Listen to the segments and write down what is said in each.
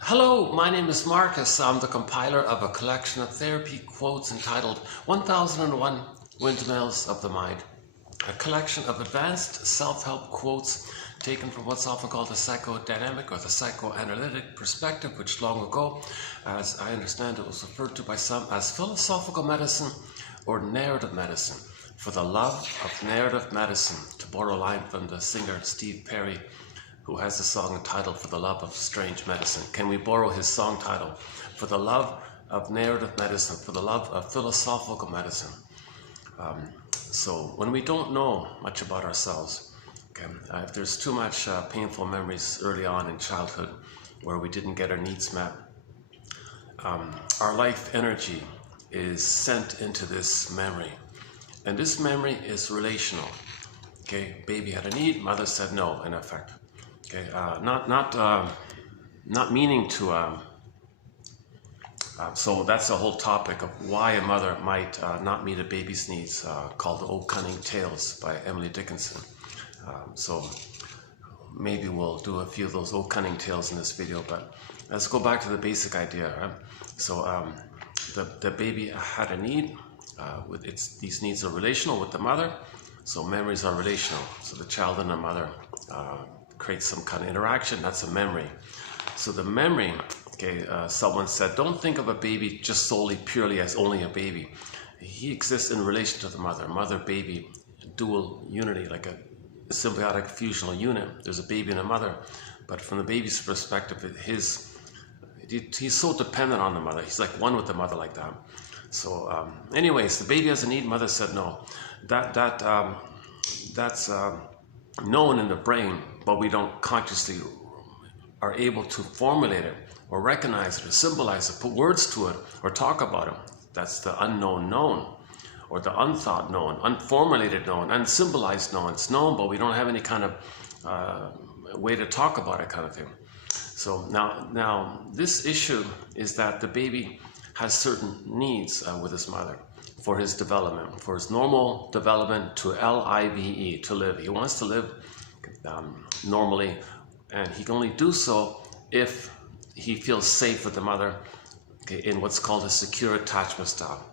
Hello, my name is Marcus. I'm the compiler of a collection of therapy quotes entitled 1001 Windmills of the Mind, a collection of advanced self-help quotes taken from what's often called the psychodynamic or the psychoanalytic perspective, which long ago, as I understand it, was referred to by some as philosophical medicine or narrative medicine, for the love of narrative medicine, to borrow a line from the singer Steve Perry, who has a song entitled For the Love of Strange Medicine. Can we borrow his song title? For the love of narrative medicine, for the love of philosophical medicine. So when we don't know much about ourselves, if there's too much painful memories early on in childhood where we didn't get our needs met, our life energy is sent into this memory. And this memory is relational. Baby had a need, mother said no, in effect. Not meaning to. So that's a whole topic of why a mother might not meet a baby's needs, called "Oh Cunning Tales" by Emily Dickinson. So maybe we'll do a few of those "Oh Cunning Tales" in this video. But let's go back to the basic idea. Right? So the baby had a need. These needs are relational with the mother. So memories are relational. So the child and the mother create some kind of interaction. That's a memory. So the memory, someone said, don't think of a baby just solely, purely as only a baby. He exists in relation to the mother, mother-baby, dual unity, like a symbiotic fusional unit. There's a baby and a mother, but from the baby's perspective, he's so dependent on the mother. He's like one with the mother, like that. So anyways, the baby has a need, mother said no. That's known in the brain, but we don't consciously are able to formulate it or recognize it or symbolize it, put words to it or talk about it. That's the unknown known, or the unthought known, unformulated known, unsymbolized known. It's known, but we don't have any kind of way to talk about it, kind of thing. So now this issue is that the baby has certain needs with his mother for his development, for his normal development to live, to live. He wants to live normally, and he can only do so if he feels safe with the mother, in what's called a secure attachment style.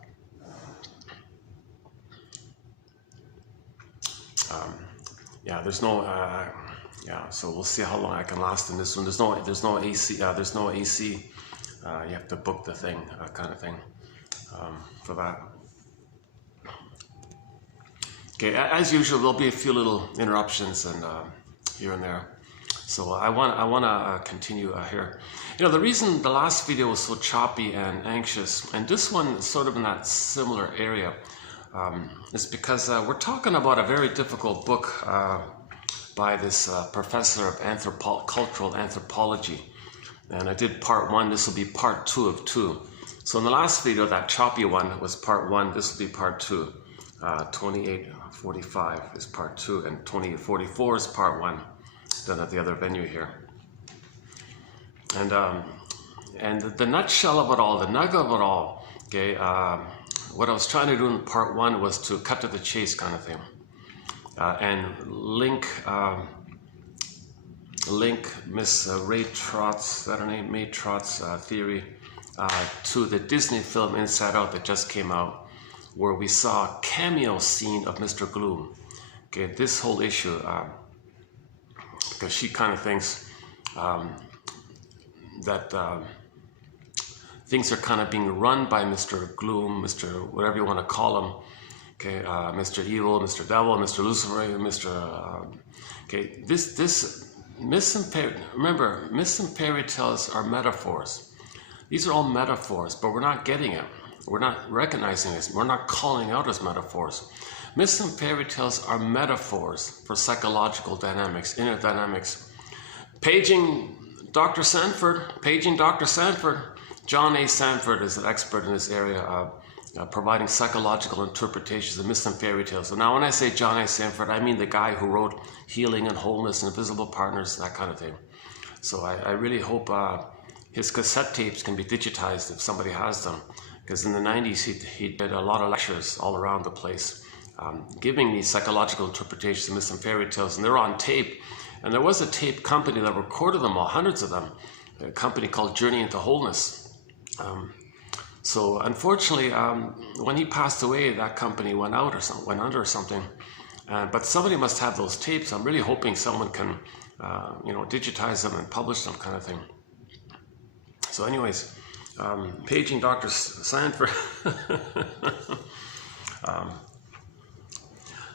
There's no so we'll see how long I can last in this one. There's no AC. You have to book the thing, kind of thing, for that. As usual, there'll be a few little interruptions and here and there. So I want to continue here. The reason the last video was so choppy and anxious, and this one is sort of in that similar area, is because we're talking about a very difficult book by this professor of cultural anthropology. And I did part 1, this will be part 2 of 2. So in the last video, that choppy one was part 1, this will be part 2. 2845 is part 2, and 2844 is part 1, done at the other venue here. And the nutshell of it all, the nugget of it all, what I was trying to do in part 1 was to cut to the chase, kind of thing, and link Miss Ray Trott's, is that her name? May Trott's theory to the Disney film Inside Out that just came out, where we saw a cameo scene of Mr. Gloom. This whole issue, because she kind of thinks that things are kind of being run by Mr. Gloom, Mr. whatever you want to call him, Mr. Evil, Mr. Devil, Mr. Lucifer, Mr. Remember, myths and fairy tales are metaphors. These are all metaphors, but we're not getting it. We're not recognizing this. We're not calling out as metaphors. Myths and fairy tales are metaphors for psychological dynamics, inner dynamics. Paging Dr. Sanford. John A. Sanford is an expert in this area of providing psychological interpretations of myths and fairy tales. So now when I say John A. Sanford, I mean the guy who wrote Healing and Wholeness and Invisible Partners, that kind of thing. So I really hope his cassette tapes can be digitized if somebody has them. Because in the 90s, he did a lot of lectures all around the place, giving these psychological interpretations of myths and fairy tales, and they're on tape. And there was a tape company that recorded them all, hundreds of them, a company called Journey into Wholeness. So unfortunately, when he passed away, that company went under or something. But somebody must have those tapes. I'm really hoping someone can, digitize them and publish them, kind of thing. So, anyways, paging Dr. Sanford.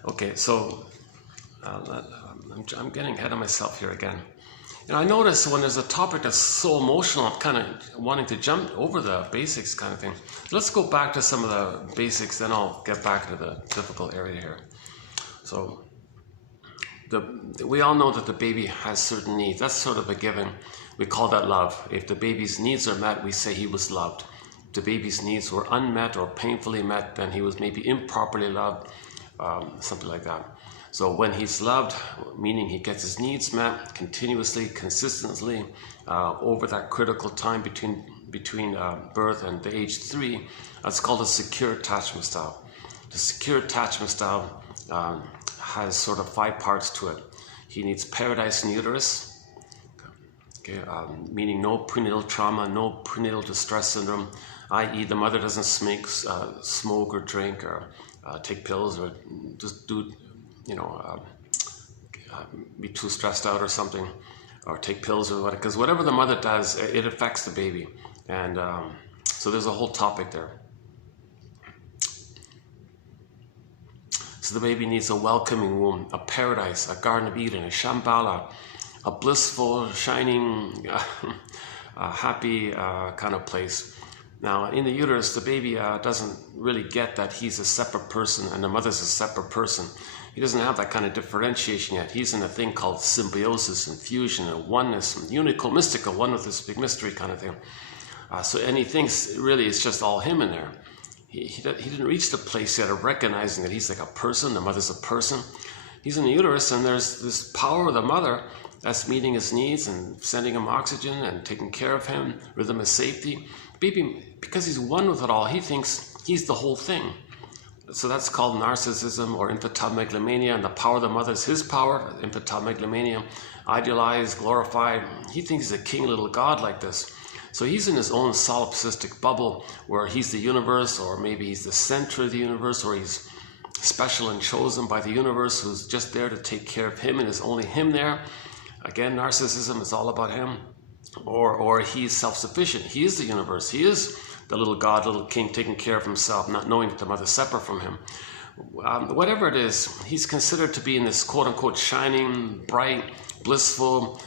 Okay, so I'm getting ahead of myself here again. I notice when there's a topic that's so emotional, I'm kind of wanting to jump over the basics, kind of thing. Let's go back to some of the basics, then I'll get back to the difficult area here. So, we all know that the baby has certain needs. That's sort of a given. We call that love. If the baby's needs are met, we say he was loved. If the baby's needs were unmet or painfully met, then he was maybe improperly loved, something like that. So when he's loved, meaning he gets his needs met continuously, consistently, over that critical time between birth and the age 3, that's called a secure attachment style. The secure attachment style has sort of 5 parts to it. He needs paradise in uterus, okay, meaning no prenatal trauma, no prenatal distress syndrome, i.e. the mother doesn't smoke or drink or take pills or just do, be too stressed out or something, or take pills or whatever, because whatever the mother does, it affects the baby. And so there's a whole topic there. So the baby needs a welcoming womb, a paradise, a Garden of Eden, a Shambhala, a blissful, shining, happy kind of place. Now, in the uterus, the baby doesn't really get that he's a separate person and the mother's a separate person. He doesn't have that kind of differentiation yet. He's in a thing called symbiosis and fusion and oneness and unical, mystical, one with this big mystery kind of thing. And he thinks really it's just all him in there. He didn't reach the place yet of recognizing that he's like a person, the mother's a person. He's in the uterus, and there's this power of the mother that's meeting his needs and sending him oxygen and taking care of him, rhythm of safety. Baby, because he's one with it all, he thinks he's the whole thing. So that's called narcissism or infantile megalomania, and the power of the mother is his power, infantile megalomania, idealized, glorified. He thinks he's a king, little god like this. So he's in his own solipsistic bubble where he's the universe, or maybe he's the center of the universe, or he's special and chosen by the universe who's just there to take care of him and is only him there. Again, narcissism is all about him. Or he's self-sufficient. He is the universe. He is the little god, little king taking care of himself, not knowing that the mother's separate from him. Whatever it is, he's considered to be in this quote-unquote shining, bright, blissful,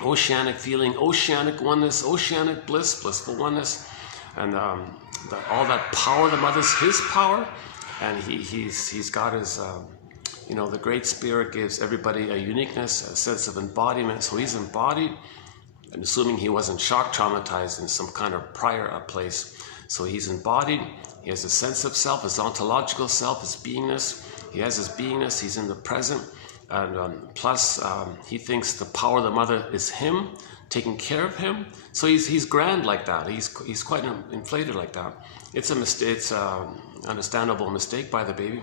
oceanic feeling, oceanic oneness, oceanic bliss, blissful oneness, and all that power of the mother's his power, and he's got his, the Great Spirit gives everybody a uniqueness, a sense of embodiment, so he's embodied, and assuming he wasn't shock traumatized in some kind of prior place, so he's embodied, he has a sense of self, his ontological self, his beingness, he has his beingness, he's in the present. And plus, he thinks the power of the mother is him, taking care of him. So he's grand like that. He's quite inflated like that. It's a mistake. It's an understandable mistake by the baby.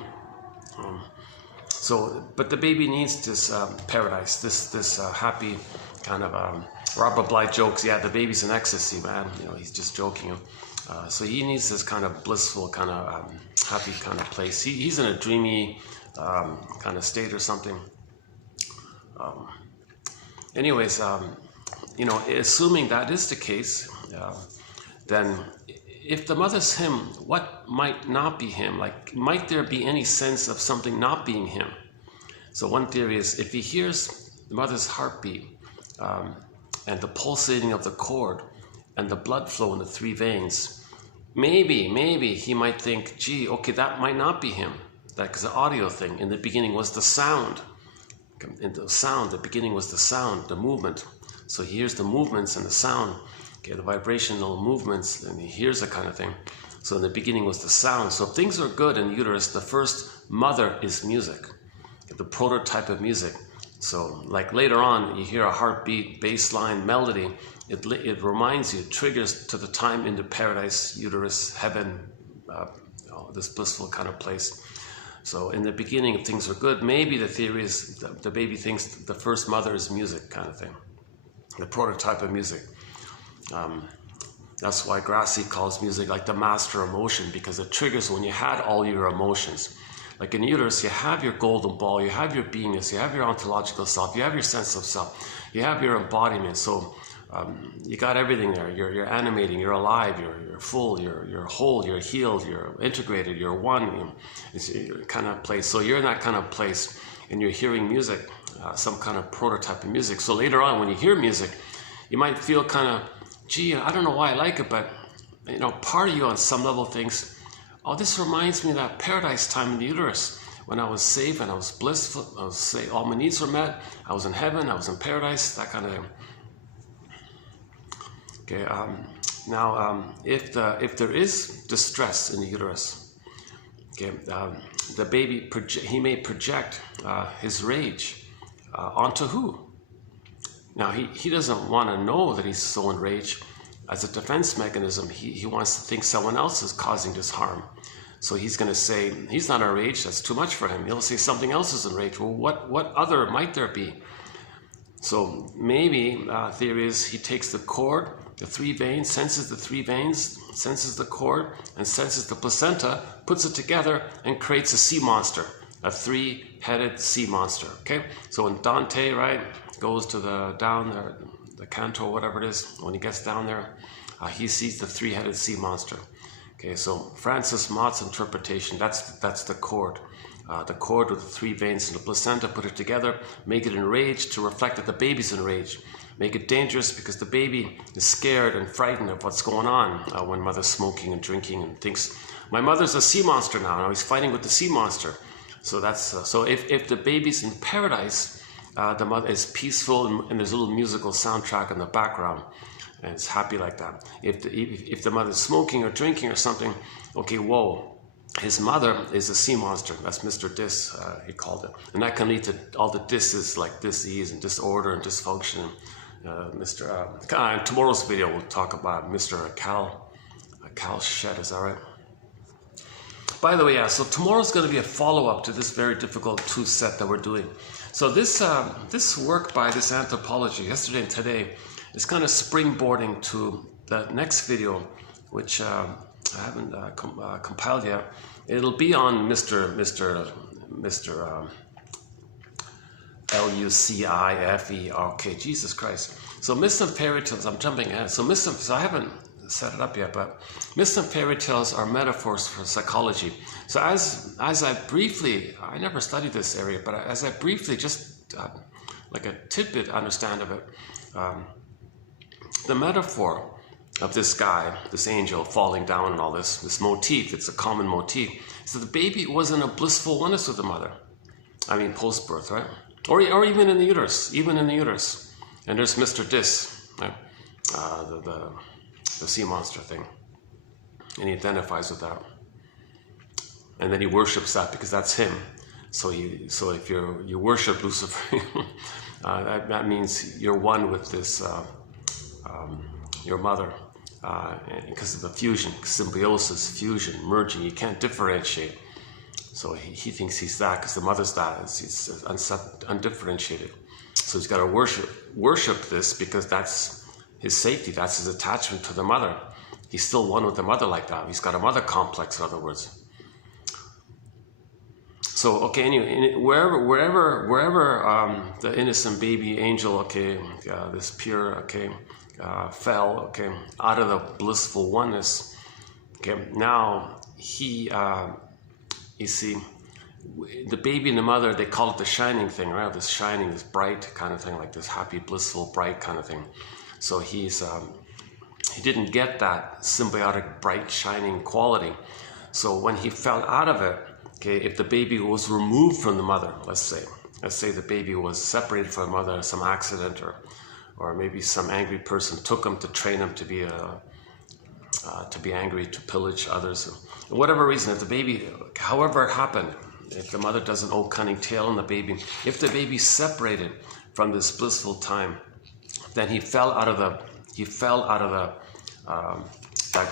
But the baby needs this paradise, this happy kind of. Robert Bly jokes, yeah, the baby's in ecstasy, man. He's just joking. So he needs this kind of blissful, kind of happy kind of place. He's in a dreamy kind of state or something. Assuming that is the case, then if the mother's him, what might not be him? Like, might there be any sense of something not being him? So one theory is if he hears the mother's heartbeat and the pulsating of the cord and the blood flow in the 3 veins, maybe he might think, gee, okay, that might not be him. That's the audio thing. In the beginning was the sound. In the sound, the beginning was the sound, the movement. So he hears the movements and the sound, okay, the vibrational movements, and he hears that kind of thing. So in the beginning was the sound. So if things are good in uterus, the first mother is music, the prototype of music. So like later on, you hear a heartbeat, bass line, melody, it reminds you, triggers to the time into paradise, uterus, heaven, this blissful kind of place. So in the beginning, if things are good, maybe the theory is the baby thinks the first mother is music kind of thing. the prototype of music. That's why Grassi calls music like the master emotion, because it triggers when you had all your emotions. Like in uterus, you have your golden ball, you have your beingness, you have your ontological self, you have your sense of self, you have your embodiment. So you got everything there. You're animating, you're alive, you're full, you're whole, you're healed, you're integrated, you're one. It's your kind of place. So you're in that kind of place, and you're hearing music, some kind of prototype of music. So later on, when you hear music, you might feel kind of, gee, I don't know why I like it, but part of you on some level thinks, oh, this reminds me of that paradise time in the uterus when I was safe and I was blissful. I was safe, all my needs were met. I was in heaven. I was in paradise. That kind of thing. Okay. Now, if there is distress in the uterus, okay, the baby he may project his rage onto who? Now, he doesn't want to know that he's so enraged. As a defense mechanism, he wants to think someone else is causing this harm. So he's going to say, he's not enraged, that's too much for him. He'll say something else is enraged. Well, what other might there be? So maybe theory is he takes the cord, the 3 veins, senses the 3 veins, senses the cord, and senses the placenta, puts it together, and creates a sea monster, a 3-headed sea monster. Okay, so when Dante, right, goes to down there, the canto, whatever it is, when he gets down there, he sees the 3-headed sea monster. Okay, so Francis Mott's interpretation, that's the cord. The cord with the 3 veins and the placenta, put it together, make it enraged to reflect that the baby's enraged. Make it dangerous because the baby is scared and frightened of what's going on when mother's smoking and drinking and thinks, my mother's a sea monster now he's fighting with the sea monster. So that's so if the baby's in paradise, the mother is peaceful and there's a little musical soundtrack in the background and it's happy like that. If the mother's smoking or drinking or something, okay, whoa, his mother is a sea monster. That's Mr. Dis, he called it. And that can lead to all the disses like disease and disorder and dysfunction. In tomorrow's video, we'll talk about Mr. Cal Shed, is that right? By the way, yeah, so tomorrow's going to be a follow-up to this very difficult 2 set that we're doing. So this work by this anthropology, yesterday and today, is kind of springboarding to the next video, which I haven't compiled yet. It'll be on Mr. L-U-C-I-F-E-R-K, Jesus Christ. So myths and fairy tales, I'm jumping ahead. So I haven't set it up yet, but myths and fairy tales are metaphors for psychology. So as I briefly, I never studied this area, but as I briefly, just like a tidbit understand of it, the metaphor of this guy, this angel falling down and all this motif, it's a common motif. So the baby was in a blissful oneness with the mother. I mean, post-birth, right? Or even in the uterus, And there's Mr. Dis, right? The sea monster thing. And he identifies with that. And then he worships that because that's him. So if you worship Lucifer, that means you're one with this, your mother. Because of the fusion, symbiosis, fusion, merging, you can't differentiate. So he thinks he's that because the mother's that. It's undifferentiated. So he's got to worship this because that's his safety, that's his attachment to the mother. He's still one with the mother like that. He's got a mother complex, in other words. So, okay, anyway, wherever the innocent baby angel, okay, this pure, okay, fell, okay, out of the blissful oneness, okay, now he, you see, the baby and the mother, they call it the shining thing, right? This shining, this bright kind of thing, like this happy, blissful, bright kind of thing. So he didn't get that symbiotic, bright, shining quality. So when he fell out of it, okay, if the baby was removed from the mother, let's say the baby was separated from the mother, some accident, or maybe some angry person took him to train him to be angry, to pillage others. Whatever reason, if the baby, however it happened, if the mother doesn't owe cunning tale on the baby, if the baby's separated from this blissful time, then he fell out of that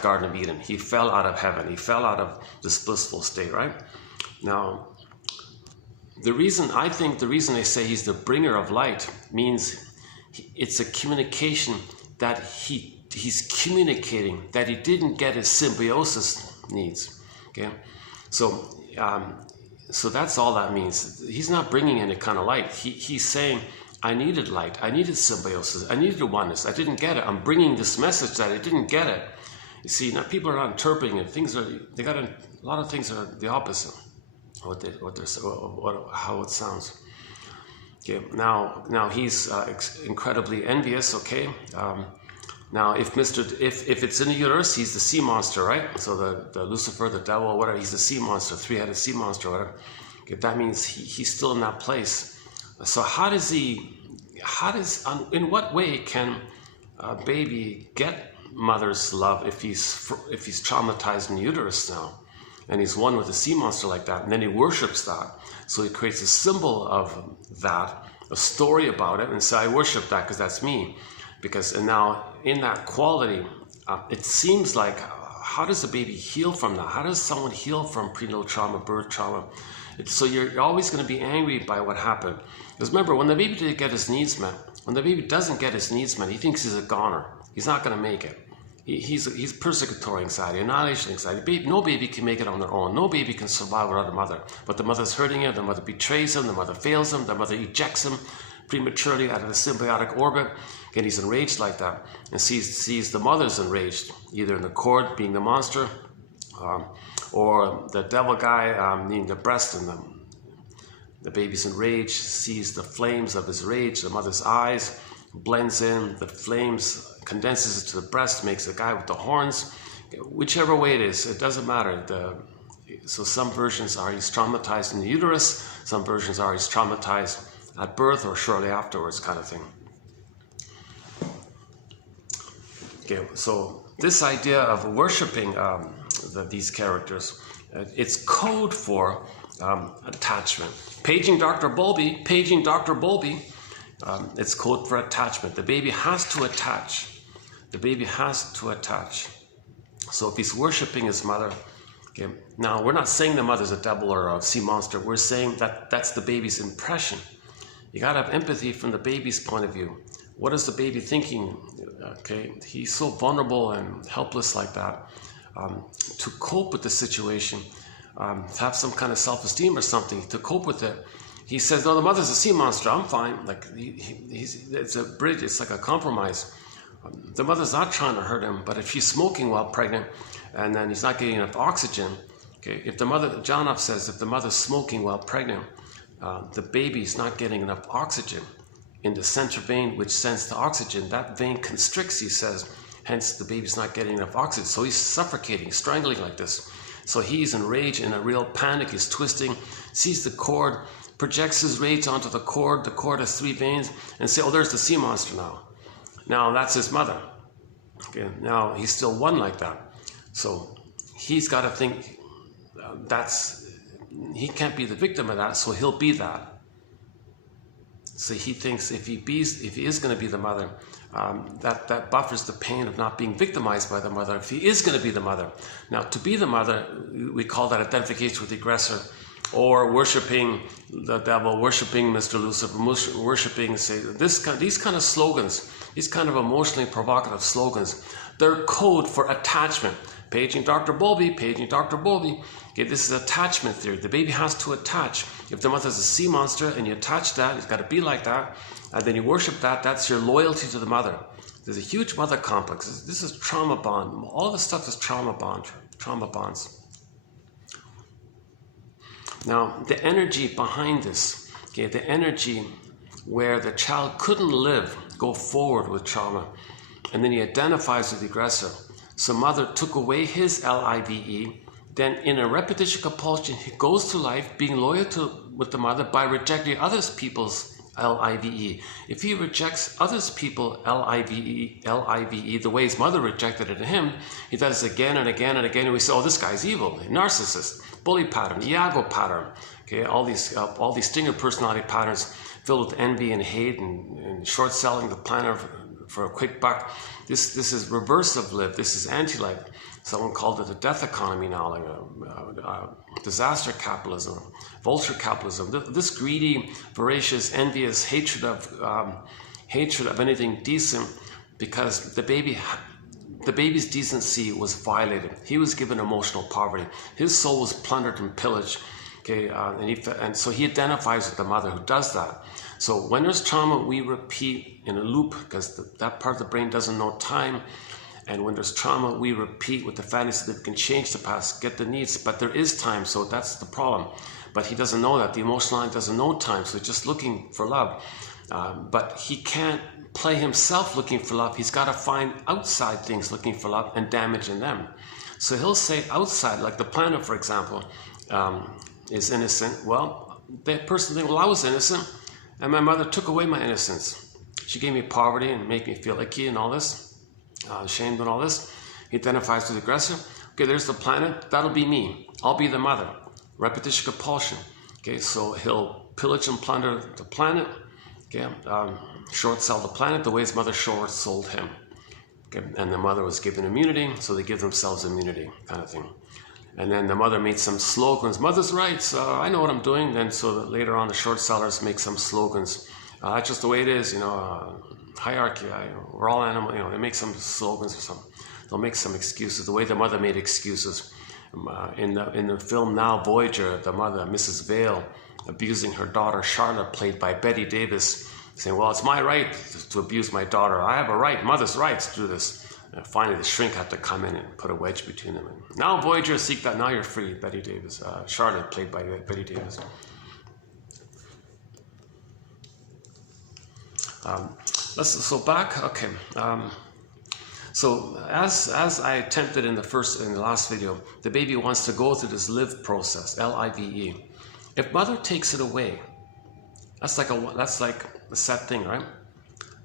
Garden of Eden. He fell out of heaven. He fell out of this blissful state, right? Now, the reason they say he's the bringer of light means it's a communication that he's communicating that he didn't get his symbiosis needs. Okay, so so that's all that means. He's not bringing any kind of light. He's saying, I needed light, I needed symbiosis, I needed oneness, I didn't get it. I'm bringing this message that I didn't get it. You see, now people are not interpreting it. A lot of things are the opposite of how it sounds. Okay, now he's incredibly envious. Okay, now if it's in the universe, he's the sea monster, right? So the Lucifer, the devil, whatever, he's the sea monster, three-headed sea monster, whatever. Okay, that means he's still in that place. So in what way can a baby get mother's love if he's traumatized in the uterus now, and he's one with the sea monster like that, and then he worships that? So he creates a symbol of that, a story about it, and say, I worship that because that's me. And now in that quality, it seems like, how does the baby heal from that? How does someone heal from prenatal trauma, birth trauma? So you're always going to be angry by what happened. Because remember, when the baby didn't get his needs met, when the baby doesn't get his needs met, he thinks he's a goner. He's not going to make it. He's persecutory anxiety, annihilation anxiety. No baby can make it on their own. No baby can survive without a mother. But the mother's hurting him, the mother betrays him, the mother fails him, the mother ejects him prematurely out of the symbiotic orbit. And he's enraged like that, and sees the mother's enraged, either in the cord being the monster, or the devil guy needing the breast, and the baby's enraged, sees the flames of his rage, the mother's eyes, blends in, the flames condenses it to the breast, makes the guy with the horns. Whichever way it is, it doesn't matter. So some versions are he's traumatized in the uterus, some versions are he's traumatized at birth or shortly afterwards, kind of thing. Okay, so this idea of worshiping these characters, it's code for attachment. Paging Dr. Bowlby, it's code for attachment. The baby has to attach. The baby has to attach. So if he's worshiping his mother, okay, now we're not saying the mother's a devil or a sea monster. We're saying that that's the baby's impression. You got to have empathy from the baby's point of view. What is the baby thinking? Okay, he's so vulnerable and helpless like that. To cope with the situation, have some kind of self-esteem or something to cope with it. He says, "No, the mother's a sea monster. I'm fine." Like it's a bridge. It's like a compromise. The mother's not trying to hurt him, but if she's smoking while pregnant, and then he's not getting enough oxygen. Okay, if the mother, John Up says, if the mother's smoking while pregnant, the baby's not getting enough oxygen in the center vein, which sends the oxygen. That vein constricts, he says, hence the baby's not getting enough oxygen. So he's suffocating, strangling like this. So he's enraged, in a real panic, he's twisting, sees the cord, projects his rage onto the cord has 3 veins, and say, oh, there's the sea monster now. Now that's his mother. Okay, now he's still one like that. So he's got to think he can't be the victim of that, so he'll be that. So he thinks if he is going to be the mother, that buffers the pain of not being victimized by the mother. If he is going to be the mother, now to be the mother, we call that identification with the aggressor, or worshiping the devil, worshiping Mr. Lucifer, worshiping Satan. These kind of slogans, these kind of emotionally provocative slogans, they're code for attachment. Paging Dr. Bowlby, paging Dr. Bowlby. Okay, this is attachment theory. The baby has to attach. If the mother's a sea monster and you attach that, it's got to be like that, and then you worship that, that's your loyalty to the mother. There's a huge mother complex. This is trauma bond. All this stuff is trauma bonds. Now, the energy behind this, okay, the energy where the child couldn't go forward with trauma, and then he identifies with the aggressor. So mother took away his LIVE, then in a repetition compulsion, he goes through life being loyal with the mother by rejecting other people's LIVE. If he rejects other people's LIVE, the way his mother rejected it to him, he does it again and again and again, and we say, oh, this guy's evil, narcissist, bully pattern, Iago pattern, okay, all these stinger personality patterns filled with envy and hate and short selling the planet for a quick buck. This is reversive live. This is anti-life. Someone called it a death economy now, like disaster capitalism, vulture capitalism. This greedy, voracious, envious hatred of hatred of anything decent, because the baby's decency was violated. He was given emotional poverty. His soul was plundered and pillaged. Okay, and so he identifies with the mother who does that. So when there's trauma, we repeat in a loop, because that part of the brain doesn't know time. And when there's trauma, we repeat with the fantasy that we can change the past, get the needs, but there is time, so that's the problem. But he doesn't know that. The emotional line doesn't know time, so he's just looking for love. But he can't play himself looking for love. He's got to find outside things looking for love and damaging them. So he'll say outside, like the planet, for example, is innocent. Well, that person thinks, well, I was innocent, and my mother took away my innocence. She gave me poverty and made me feel icky and all this. Shamed and all this. He identifies with the aggressor. Okay, there's the planet. That'll be me. I'll be the mother. Repetition compulsion. Okay, so he'll pillage and plunder the planet. Okay, short sell the planet the way his mother short sold him. Okay, and the mother was given immunity, so they give themselves immunity, kind of thing. And then the mother made some slogans. Mother's rights. I know what I'm doing. Then so that later on the short sellers make some slogans. That's just the way it is, you know. Hierarchy, we're all animal, you know, they make some slogans or something. They'll make some excuses, the way the mother made excuses. In the film Now Voyager, the mother, Mrs. Vale, abusing her daughter Charlotte, played by Betty Davis, saying, well, it's my right to abuse my daughter. I have a right, mother's rights to do this. And finally, the shrink had to come in and put a wedge between them. And now Voyager, seek that, now you're free, Betty Davis. Charlotte, played by Betty Davis. So back, okay. So as I attempted in the last video, the baby wants to go through this live process, L-I-V-E. If mother takes it away, that's like a sad thing, right?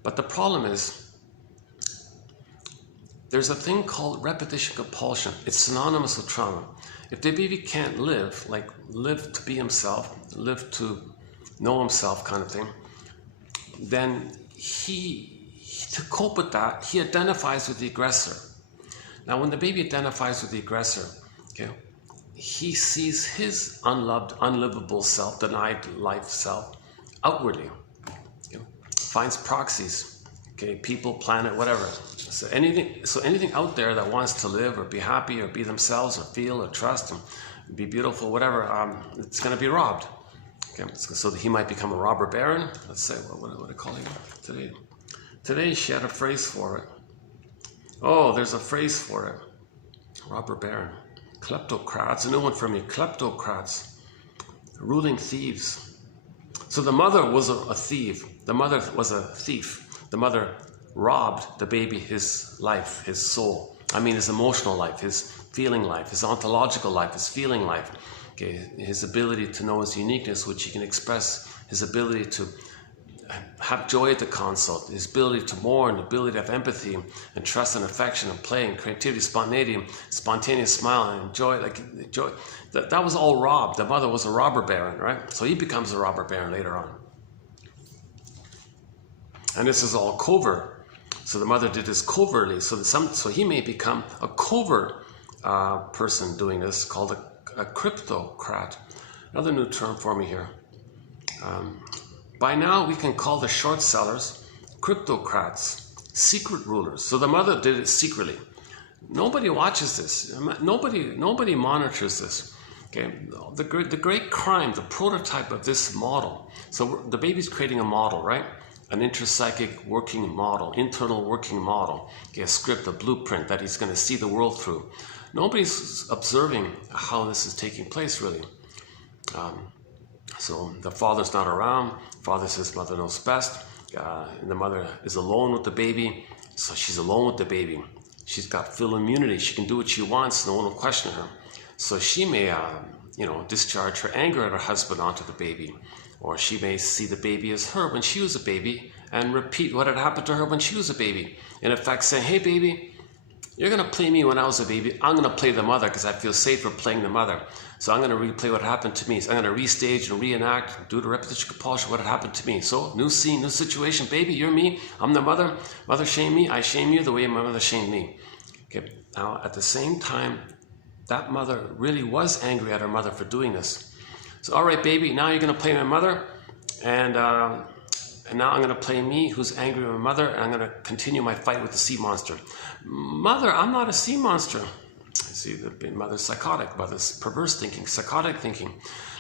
But the problem is, there's a thing called repetition compulsion. It's synonymous with trauma. If the baby can't live, like live to be himself, live to know himself kind of thing, then to cope with that, he identifies with the aggressor. Now, when the baby identifies with the aggressor, okay, he sees his unloved, unlivable self, denied life self, outwardly. Okay? Finds proxies, okay, people, planet, whatever. So anything out there that wants to live or be happy or be themselves or feel or trust and be beautiful, whatever, it's going to be robbed. Okay, so that he might become a robber baron. Let's say, what do I call him today? Today she had a phrase for it. Oh, there's a phrase for it. Robber baron. Kleptocrats, a new one for me. Kleptocrats. Ruling thieves. So the mother was a thief. The mother was a thief. The mother robbed the baby his life, his soul. I mean his emotional life, his feeling life, his ontological life, his feeling life. Okay, his ability to know his uniqueness, which he can express, his ability to have joy at the consult, his ability to mourn, the ability to have empathy and trust and affection and play and creativity, spontaneity, spontaneous smile and joy, that was all robbed. The mother was a robber baron, right? So he becomes a robber baron later on. And this is all covert. So the mother did this covertly. So he may become a covert person doing this, called a cryptocrat. Another new term for me here. By now we can call the short sellers cryptocrats, secret rulers. So the mother did it secretly. Nobody watches this. Nobody monitors this. Okay, the great crime, the prototype of this model. So the baby's creating a model, right? An intrapsychic working model, internal working model. Okay, a script, a blueprint that he's going to see the world through. Nobody's observing how this is taking place, really. So the father's not around. Father says mother knows best. And the mother is alone with the baby. So she's alone with the baby. She's got full immunity. She can do what she wants. No one will question her. So she may, discharge her anger at her husband onto the baby. Or she may see the baby as her when she was a baby and repeat what had happened to her when she was a baby. In effect, saying, hey, baby, you're going to play me when I was a baby. I'm going to play the mother because I feel safer playing the mother. So I'm going to replay what happened to me. So I'm going to restage and reenact, do the repetition compulsion, what had happened to me. So new scene, new situation. Baby, you're me. I'm the mother. Mother shamed me. I shame you the way my mother shamed me. Okay. Now, at the same time, that mother really was angry at her mother for doing this. So, all right, baby, now you're going to play my mother. And and now I'm going to play me, who's angry with my mother, and I'm going to continue my fight with the sea monster. Mother, I'm not a sea monster. See, the mother's psychotic, mother's perverse thinking, psychotic thinking.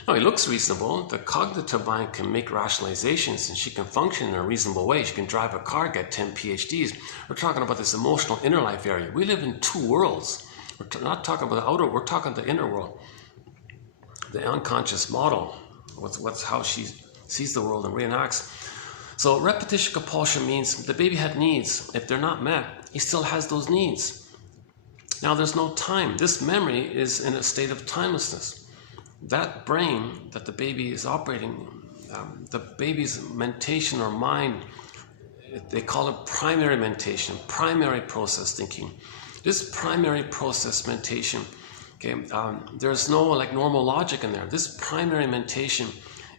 No, he looks reasonable. The cognitive mind can make rationalizations, and she can function in a reasonable way. She can drive a car, get 10 PhDs. We're talking about this emotional inner life area. We live in two worlds. We're not talking about the outer, we're talking the inner world. The unconscious model, what's how she sees the world and reenacts. So repetition compulsion means the baby had needs. If they're not met, he still has those needs. Now there's no time. This memory is in a state of timelessness. That brain that the baby is operating, the baby's mentation or mind, they call it primary mentation, primary process thinking. This primary process mentation, okay, there's no like normal logic in there. This primary mentation,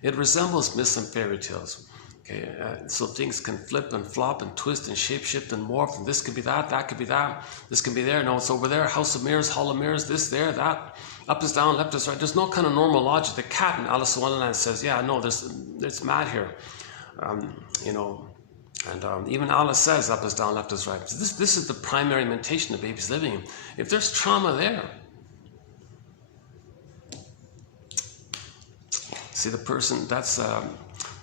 it resembles myths and fairy tales. Okay, so things can flip and flop and twist and shapeshift and morph, and this could be that, that could be that, this can be there, no, it's over there, house of mirrors, hall of mirrors, this, there, that, up is down, left is right. There's no kind of normal logic. The cat in Alice in Wonderland says, yeah, no, it's mad here, you know, and even Alice says up is down, left is right. So this is the primary mentation the baby's living in. If there's trauma there, see the person,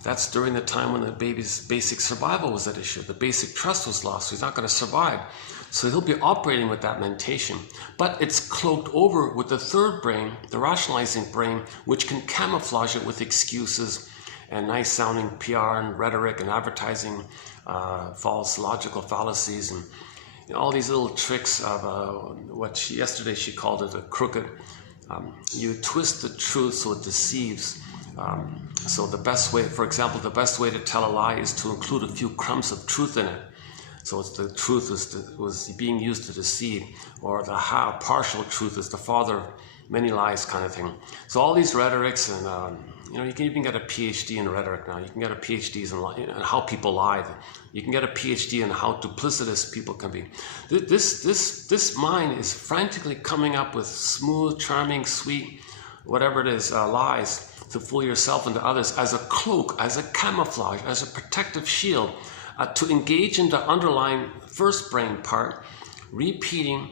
that's during the time when the baby's basic survival was at issue. The basic trust was lost, so he's not going to survive. So he'll be operating with that mentation. But it's cloaked over with the third brain, the rationalizing brain, which can camouflage it with excuses and nice sounding PR and rhetoric and advertising, false logical fallacies, and you know, all these little tricks of yesterday she called it a crooked. You twist the truth so it deceives. So the best way, for example, the best way to tell a lie is to include a few crumbs of truth in it. So it's the truth was being used to deceive, or the partial truth is the father of many lies kind of thing. So all these rhetorics, and you know, you can even get a PhD in rhetoric now. You can get a PhD in how people lie. You can get a PhD in how duplicitous people can be. This mind is frantically coming up with smooth, charming, sweet, whatever it is, lies to fool yourself and to others as a cloak, as a camouflage, as a protective shield, to engage in the underlying first brain part, repeating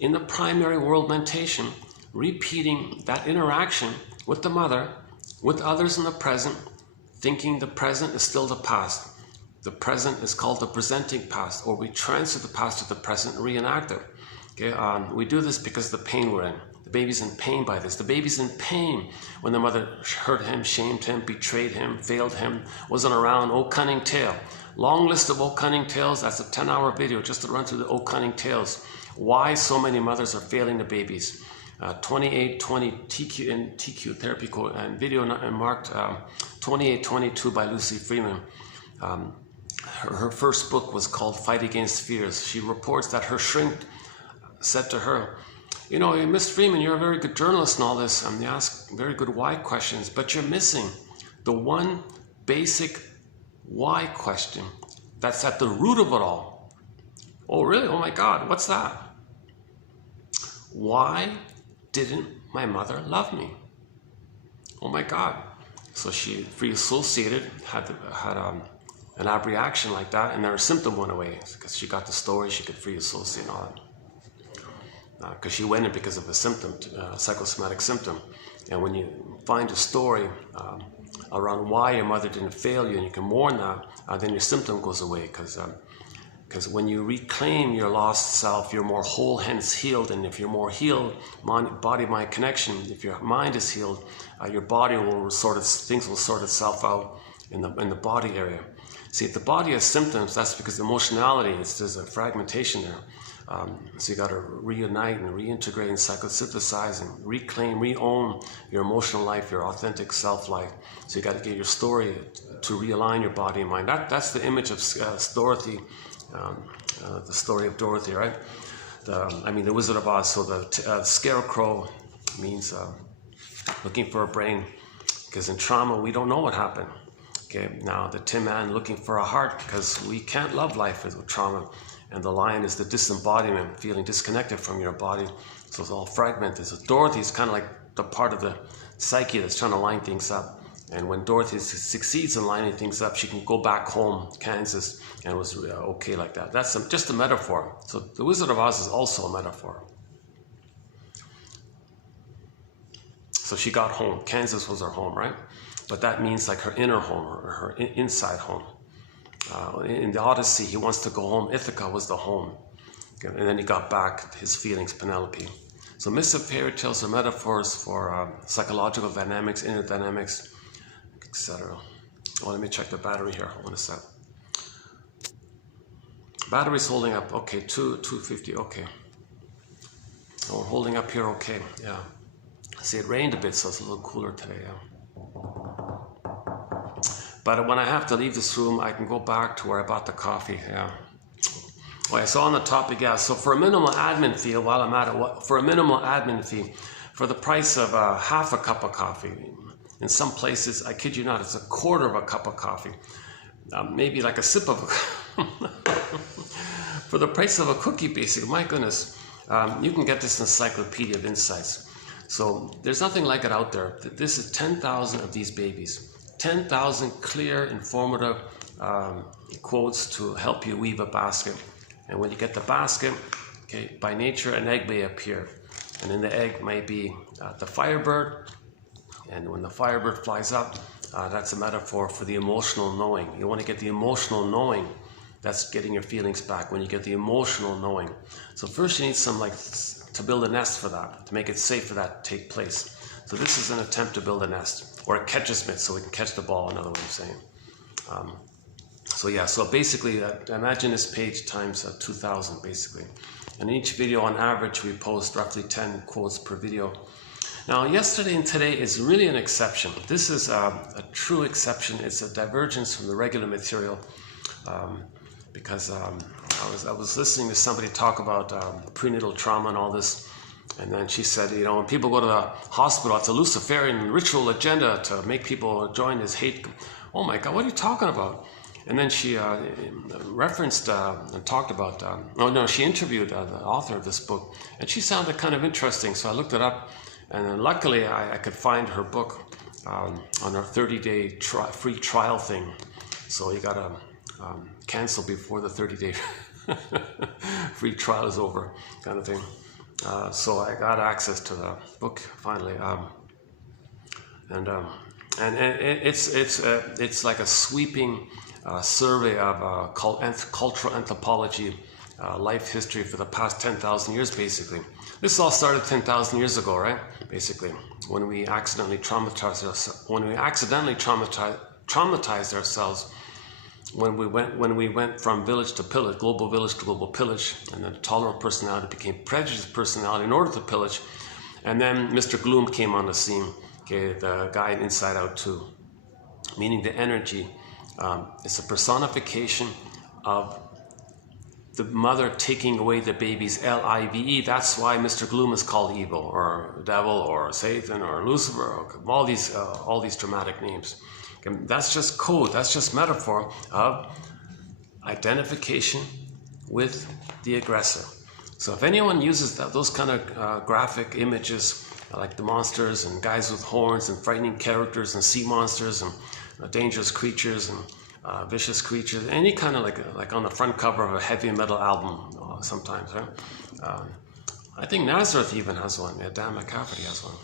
in the primary world mentation, repeating that interaction with the mother, with others in the present, thinking the present is still the past. The present is called the presenting past, or we transfer the past to the present and reenact it. Okay, we do this because of the pain we're in. The baby's in pain by this. The baby's in pain when the mother hurt him, shamed him, betrayed him, failed him, wasn't around. Oh, cunning tale. Long list of oh, cunning tales. That's a 10-hour video just to run through the oh, cunning tales. Why so many mothers are failing the babies. 2820 TQ and TQ therapy quote and video marked 2822 by Lucy Freeman. Her first book was called Fight Against Fears. She reports that her shrink said to her, you know, Miss Freeman, you're a very good journalist and all this, and you ask very good why questions, but you're missing the one basic why question that's at the root of it all. Oh, really? Oh my God, what's that? Why didn't my mother love me? Oh my God. So she free associated, had an abreaction like that, and her symptom went away because she got the story, she could free associate and all that. Because she went in because of a symptom, psychosomatic symptom. And when you find a story around why your mother didn't fail you, and you can mourn that, then your symptom goes away. Because when you reclaim your lost self, you're more whole, hence healed. And if you're more healed, body-mind connection, if your mind is healed, your body will things will sort itself out in the body area. See, if the body has symptoms, that's because emotionality, there's a fragmentation there. So you got to reunite and reintegrate and psychosynthesize and reclaim, re-own your emotional life, your authentic self-life. So you got to get your story to realign your body and mind. That's the image of Dorothy, the story of Dorothy, right? The Wizard of Oz. So the scarecrow means looking for a brain, because in trauma we don't know what happened. Okay, now the Tin Man looking for a heart, because we can't love life with trauma. And the lion is the disembodiment, feeling disconnected from your body. So it's all fragmented. So Dorothy is kind of like the part of the psyche that's trying to line things up. And when Dorothy succeeds in lining things up, she can go back home, Kansas, and it was okay like that. That's just a metaphor. So the Wizard of Oz is also a metaphor. So she got home. Kansas was her home, right? But that means like her inner home, or her inside home. In the Odyssey, he wants to go home. Ithaca was the home. Okay? And then he got back his feelings, Penelope. So myths and fairy tales are metaphors for psychological dynamics, inner dynamics, etc. Oh, let me check the battery here. Hold on a sec. Battery's holding up. Okay, 250. Okay. Oh, we're holding up here. Okay. Yeah. See, it rained a bit, so it's a little cooler today. Yeah. But when I have to leave this room, I can go back to where I bought the coffee. Yeah. Okay, so on the topic, yeah. So for a minimal admin fee, while I'm at it, for a minimal admin fee, for the price of half a cup of coffee, in some places, I kid you not, it's a quarter of a cup of coffee. Maybe like a sip of for the price of a cookie, basically. My goodness, you can get this encyclopedia of insights. So there's nothing like it out there. This is 10,000 of these babies. 10,000 clear, informative quotes to help you weave a basket. And when you get the basket, okay, by nature an egg may appear. And in the egg might be the firebird. And when the firebird flies up, that's a metaphor for the emotional knowing. You want to get the emotional knowing. That's getting your feelings back when you get the emotional knowing. So first you need some to build a nest for that, to make it safe for that to take place. So this is an attempt to build a nest, or a catch-a-mitt, so we can catch the ball, another way of saying. So yeah, so basically imagine this page times 2,000 basically. And in each video on average we post roughly 10 quotes per video. Now yesterday and today is really an exception. This is a true exception. It's a divergence from the regular material. Because I was listening to somebody talk about prenatal trauma and all this, and then she said, you know, when people go to the hospital, it's a Luciferian ritual agenda to make people join this hate. Oh my God, what are you talking about? And then she referenced and talked about, she interviewed the author of this book, and she sounded kind of interesting, so I looked it up, and then luckily I could find her book on her 30-day free trial thing. So you gotta cancel before the 30-day free trial is over, kind of thing. So I got access to the book finally, and it's like a sweeping survey of cultural anthropology, life history for the past 10,000 years, basically. This all started 10,000 years ago, right? Basically, when we accidentally traumatized ourselves. When we went from village to pillage, global village to global pillage, and then tolerant personality became prejudiced personality in order to pillage, and then Mr. Gloom came on the scene, okay, the guy in Inside Out 2, meaning the energy. It's a personification of the mother taking away the baby's L-I-V-E. That's why Mr. Gloom is called evil, or devil, or Satan, or Lucifer, or all these dramatic names. That's just code, that's just metaphor of identification with the aggressor. So if anyone uses those kind of graphic images, like the monsters and guys with horns and frightening characters and sea monsters and dangerous creatures and vicious creatures, any kind of like on the front cover of a heavy metal album sometimes, right? I think Nazareth even has one. Yeah, Dan McCafferty has one.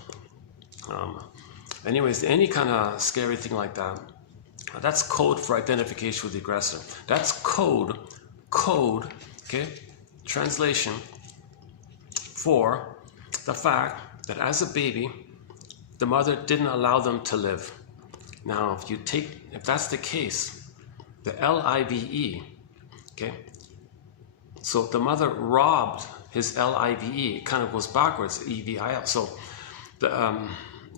Anyways, any kind of scary thing like that, that's code for identification with the aggressor. That's code, okay, translation for the fact that as a baby, the mother didn't allow them to live. Now, if that's the case, the L-I-V-E, okay, so the mother robbed his L-I-V-E, it kind of goes backwards, E-V-I-L. So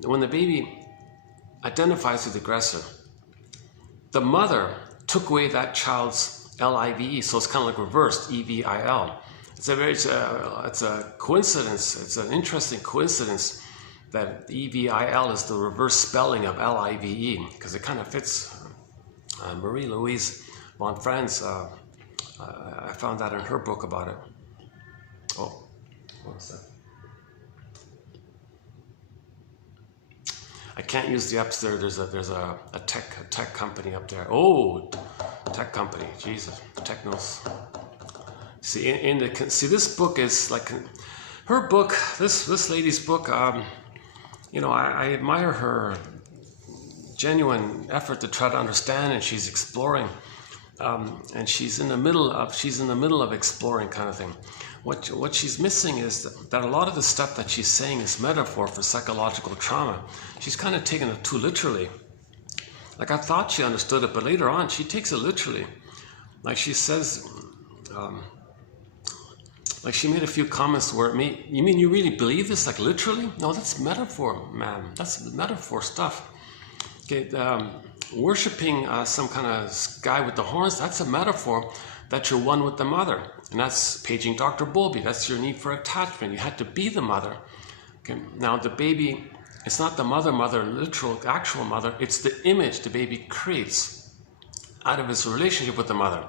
when the baby identifies with the aggressor, the mother took away that child's L-I-V-E, so it's kind of like reversed, E-V-I-L. It's a coincidence, it's an interesting coincidence that E-V-I-L is the reverse spelling of L-I-V-E, because it kind of fits. Marie-Louise von Franz, I found that in her book about it. Oh, what was that? I can't use the apps there. There's a tech company up there. Oh, tech company. Jesus, technos. See, this book is like her book. This lady's book. You know, I admire her genuine effort to try to understand, and she's exploring. And she's in the middle of exploring, kind of thing. What she's missing is that a lot of the stuff that she's saying is metaphor for psychological trauma. She's kind of taken it too literally. Like, I thought she understood it, but later on she takes it literally. Like she says, like she made a few comments where you mean you really believe this, like literally? No, that's metaphor, man. That's metaphor stuff. Okay, worshipping some kind of guy with the horns, that's a metaphor that you're one with the mother. And that's paging Dr. Bowlby. That's your need for attachment. You had to be the mother. Okay, now the baby, it's not the mother, literal, actual mother. It's the image the baby creates out of his relationship with the mother.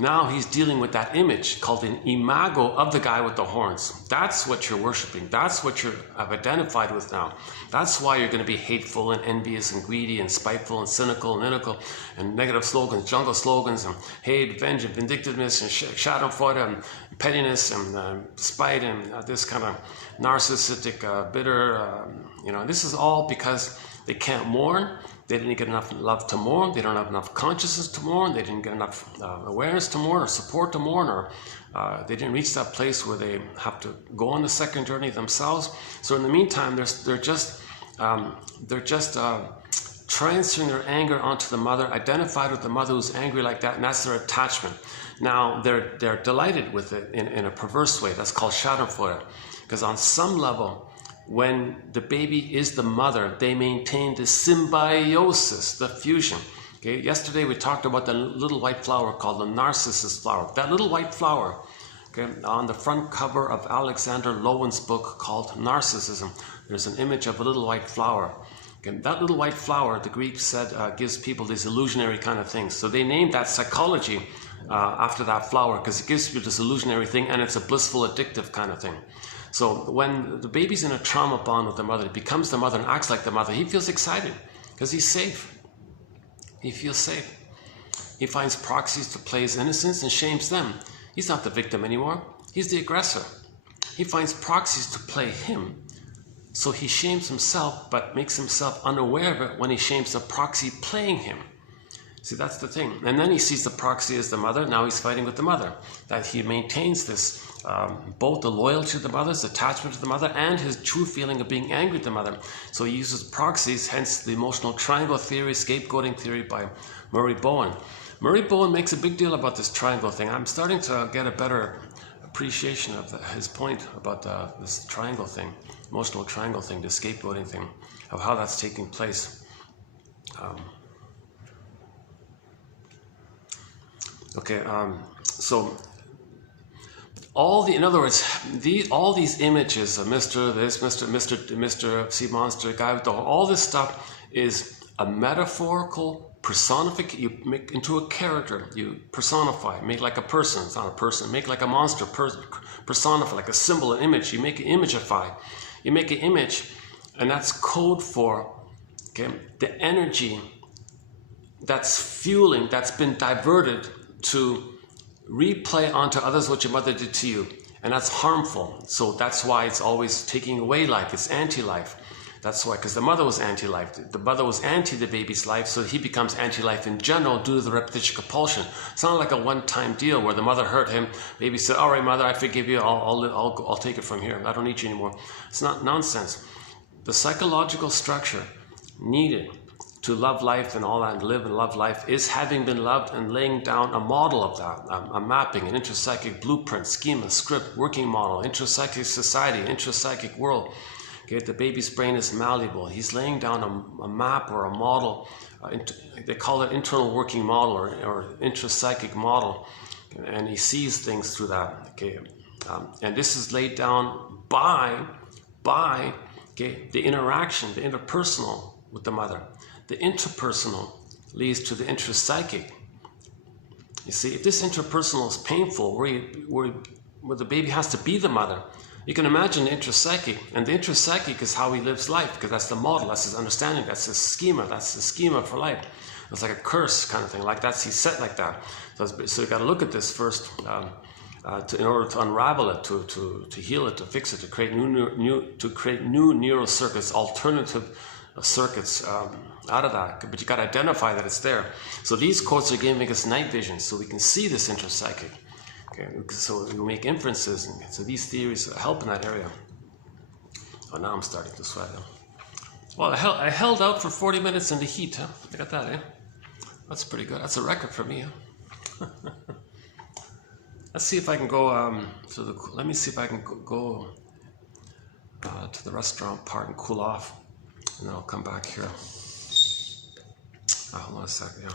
Now he's dealing with that image called an imago of the guy with the horns. That's what you're worshiping. That's what you have identified with now. That's why you're going to be hateful and envious and greedy and spiteful and cynical and inimical and negative slogans, jungle slogans and hate, vengeance, vindictiveness and schadenfreude and pettiness and spite and this kind of narcissistic, bitter, you know, this is all because they can't mourn. They didn't get enough love to mourn. They don't have enough consciousness to mourn. They didn't get enough awareness to mourn or support to mourn, or they didn't reach that place where they have to go on the second journey themselves. So in the meantime, they're just transferring their anger onto the mother, identified with the mother who's angry like that, and that's their attachment. Now they're delighted with it in a perverse way. That's called schadenfreude, because on some level, when the baby is the mother, they maintain the symbiosis, the fusion. Okay, yesterday we talked about the little white flower called the narcissus flower. That little white flower, okay, on the front cover of Alexander Lowen's book called Narcissism, there's an image of a little white flower. Okay, that little white flower, the Greeks said, gives people these illusionary kind of things. So they named that psychology after that flower because it gives you this illusionary thing, and it's a blissful, addictive kind of thing. So when the baby's in a trauma bond with the mother, he becomes the mother and acts like the mother, he feels excited because he's safe. He feels safe. He finds proxies to play his innocence and shames them. He's not the victim anymore. He's the aggressor. He finds proxies to play him. So he shames himself, but makes himself unaware of it when he shames the proxy playing him. See, that's the thing. And then he sees the proxy as the mother. Now he's fighting with the mother. That he maintains this, both the loyalty to the mother, his attachment to the mother, and his true feeling of being angry at the mother. So he uses proxies, hence the emotional triangle theory, scapegoating theory by Murray Bowen. Murray Bowen makes a big deal about this triangle thing. I'm starting to get a better appreciation of his point about this triangle thing, emotional triangle thing, the scapegoating thing, of how that's taking place. So in other words, all these images of Mr. This, Mr. Sea Monster, guy with all this stuff is a metaphorical personification. You make into a character, you personify, make like a person. It's not a person. Make like a monster, personify, like a symbol, an image. You make it imagify. You make an image, and that's code for the energy that's fueling, that's been diverted to replay onto others what your mother did to you, and that's harmful. So that's why it's always taking away life. It's anti-life. That's why, because the mother was anti-life. The mother was anti the baby's life, so he becomes anti-life in general due to the repetition compulsion. It's not like a one-time deal where the mother hurt him. Baby said, "All right, mother, I forgive you. I'll take it from here. I don't need you anymore." It's not nonsense. The psychological structure needed to love life and all that, and live and love life, is having been loved and laying down a model of that, a mapping, an intrapsychic blueprint, schema, script, working model, intrapsychic society, intrapsychic world. Okay, the baby's brain is malleable. He's laying down a map or a model. They call it internal working model or intrapsychic model, and he sees things through that. Okay, and this is laid down by the interaction, the interpersonal with the mother. The interpersonal leads to the intrapsychic. You see, if this interpersonal is painful, where where the baby has to be the mother. You can imagine the intrapsychic, and the intrapsychic is how he lives life, because that's the model, that's his understanding, that's his schema for life. It's like a curse kind of thing, like that's, he's set like that. So you got to look at this first in order to unravel it, to heal it, to fix it, to create new neural circuits, alternative circuits out of that. But you got to identify that it's there. So these quotes are giving us night vision, so we can see this intrapsychic. Okay, so we make inferences, and so these theories help in that area. Oh, now I'm starting to sweat. Huh? Well, I held out for 40 minutes in the heat. Huh? Look at that, eh? That's pretty good. That's a record for me. Huh? Let's see if I can go. Let me see if I can go to the restaurant part and cool off, and then I'll come back here. Hold on a second. Yeah.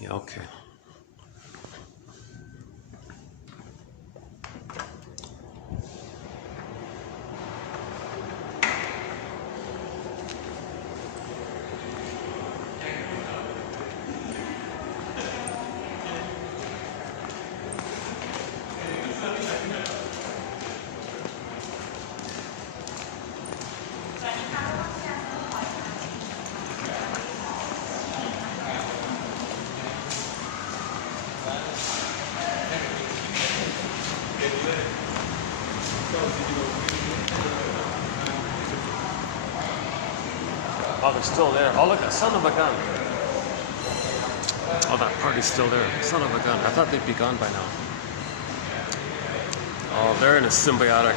Yeah, okay. Oh, they're still there. Oh, look, that son of a gun. Oh, that party's still there. Son of a gun. I thought they'd be gone by now. Oh, they're in a symbiotic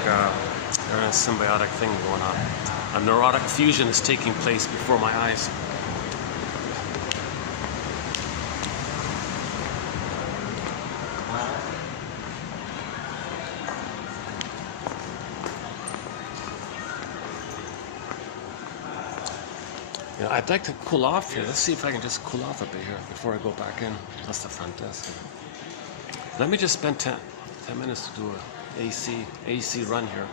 thing going on. A neurotic fusion is taking place before my eyes. Yeah, I'd like to cool off here. Let's see if I can just cool off a bit here before I go back in. That's the front desk. Let me just spend 10 minutes to do an AC run here.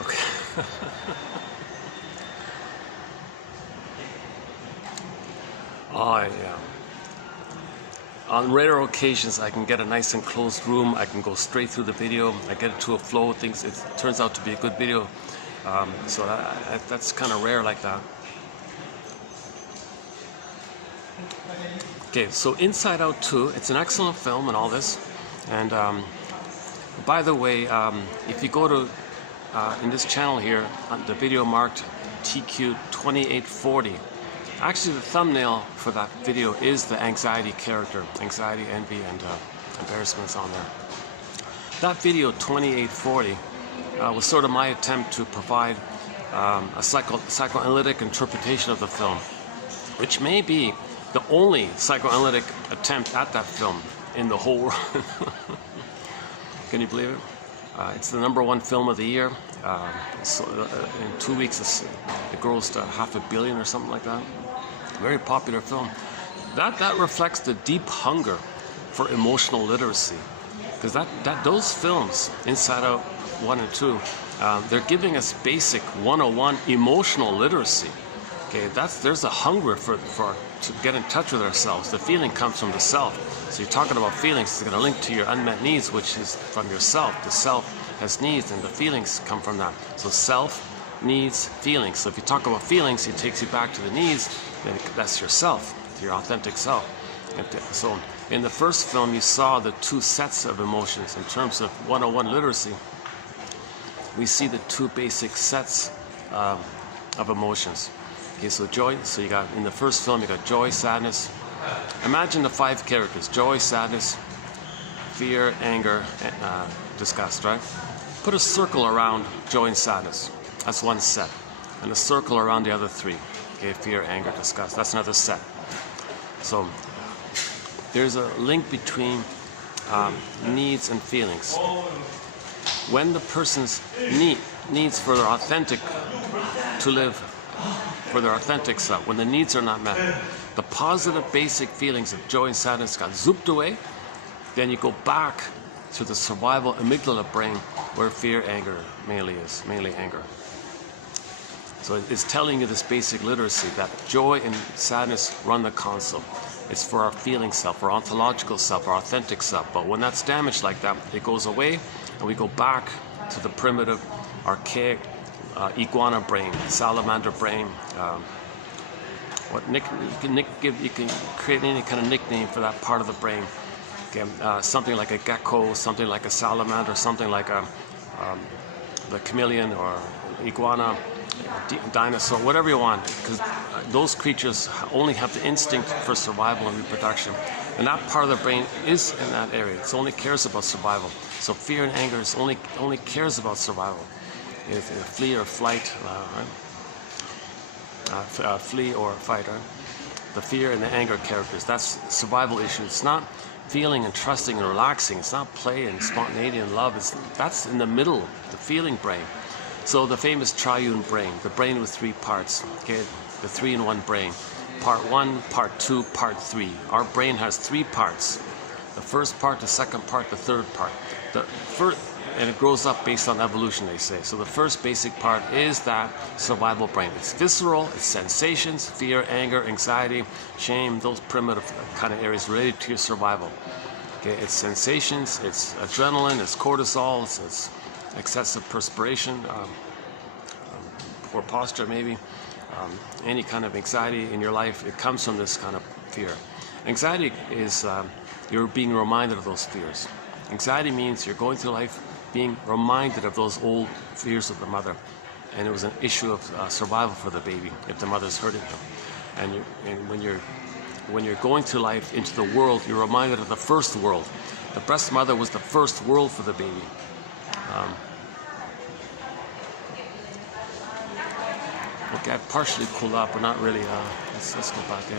Okay. Oh, yeah. On rare occasions, I can get a nice enclosed room. I can go straight through the video. I get it to a flow. It turns out to be a good video. So that's kind of rare like that. Okay, so Inside Out 2, it's an excellent film and all this. And by the way, if you go to in this channel here, the video marked TQ 2840. Actually, the thumbnail for that video is the anxiety character, anxiety, envy, and embarrassments on there. That video 2840 was sort of my attempt to provide a psychoanalytic interpretation of the film, which may be the only psychoanalytic attempt at that film in the whole world. Can you believe it? It's the #1 film of the year. In 2 weeks, it grossed $500 million or something like that. Very popular film. That reflects the deep hunger for emotional literacy, because those films, Inside Out 1 and 2, they're giving us basic 101 emotional literacy. Okay, there's a hunger to get in touch with ourselves. The feeling comes from the self. So you're talking about feelings. It's going to link to your unmet needs, which is from yourself. The self has needs, and the feelings come from that. So self, needs, feelings. So if you talk about feelings, it takes you back to the needs. Then that's yourself, your authentic self. So in the first film, you saw the two sets of emotions. In terms of 101 literacy, we see the two basic sets of emotions. Okay, so joy. So you got, in the first film, you got joy, sadness. Imagine the 5 characters: joy, sadness, fear, anger, and disgust, right? Put a circle around joy and sadness. That's one set. And a circle around the other 3. Okay, fear, anger, disgust. That's another set. So there's a link between needs and feelings. When the person's needs for their authentic to live, for their authentic self, when the needs are not met, the positive basic feelings of joy and sadness got zooped away, then you go back to the survival amygdala brain where fear, anger mainly is, mainly anger. So it's telling you this basic literacy that joy and sadness run the console. It's for our feeling self, our ontological self, our authentic self. But when that's damaged like that, it goes away and we go back to the primitive, archaic iguana brain, salamander brain. You can create any kind of nickname for that part of the brain. Okay, something like a gecko, something like a salamander, something like the chameleon or iguana, dinosaur, whatever you want, because those creatures only have the instinct for survival and reproduction, and that part of the brain is in that area. It only cares about survival. So fear and anger is only cares about survival. If flee or flight, flee or fight, right? The fear and the anger characters, that's survival issue. It's not feeling and trusting and relaxing. It's not play and spontaneity and love. That's in the middle, the feeling brain. So the famous triune brain, the brain with three parts, okay, the 3-in-1 brain. Part 1, part 2, part 3. Our brain has three parts. The first part, the second part, the third part. And it grows up based on evolution, they say. So the first basic part is that survival brain. It's visceral, it's sensations, fear, anger, anxiety, shame, those primitive kind of areas related to your survival. Okay, it's sensations, it's adrenaline, it's cortisol, it's excessive perspiration, poor posture maybe, any kind of anxiety in your life, it comes from this kind of fear. Anxiety is you're being reminded of those fears. Anxiety means you're going through life being reminded of those old fears of the mother, and it was an issue of survival for the baby if the mother's hurting him. And when you're going through life into the world, you're reminded of the first world. The breast mother was the first world for the baby. Okay, I've partially cooled up, but not really. Let's go back in.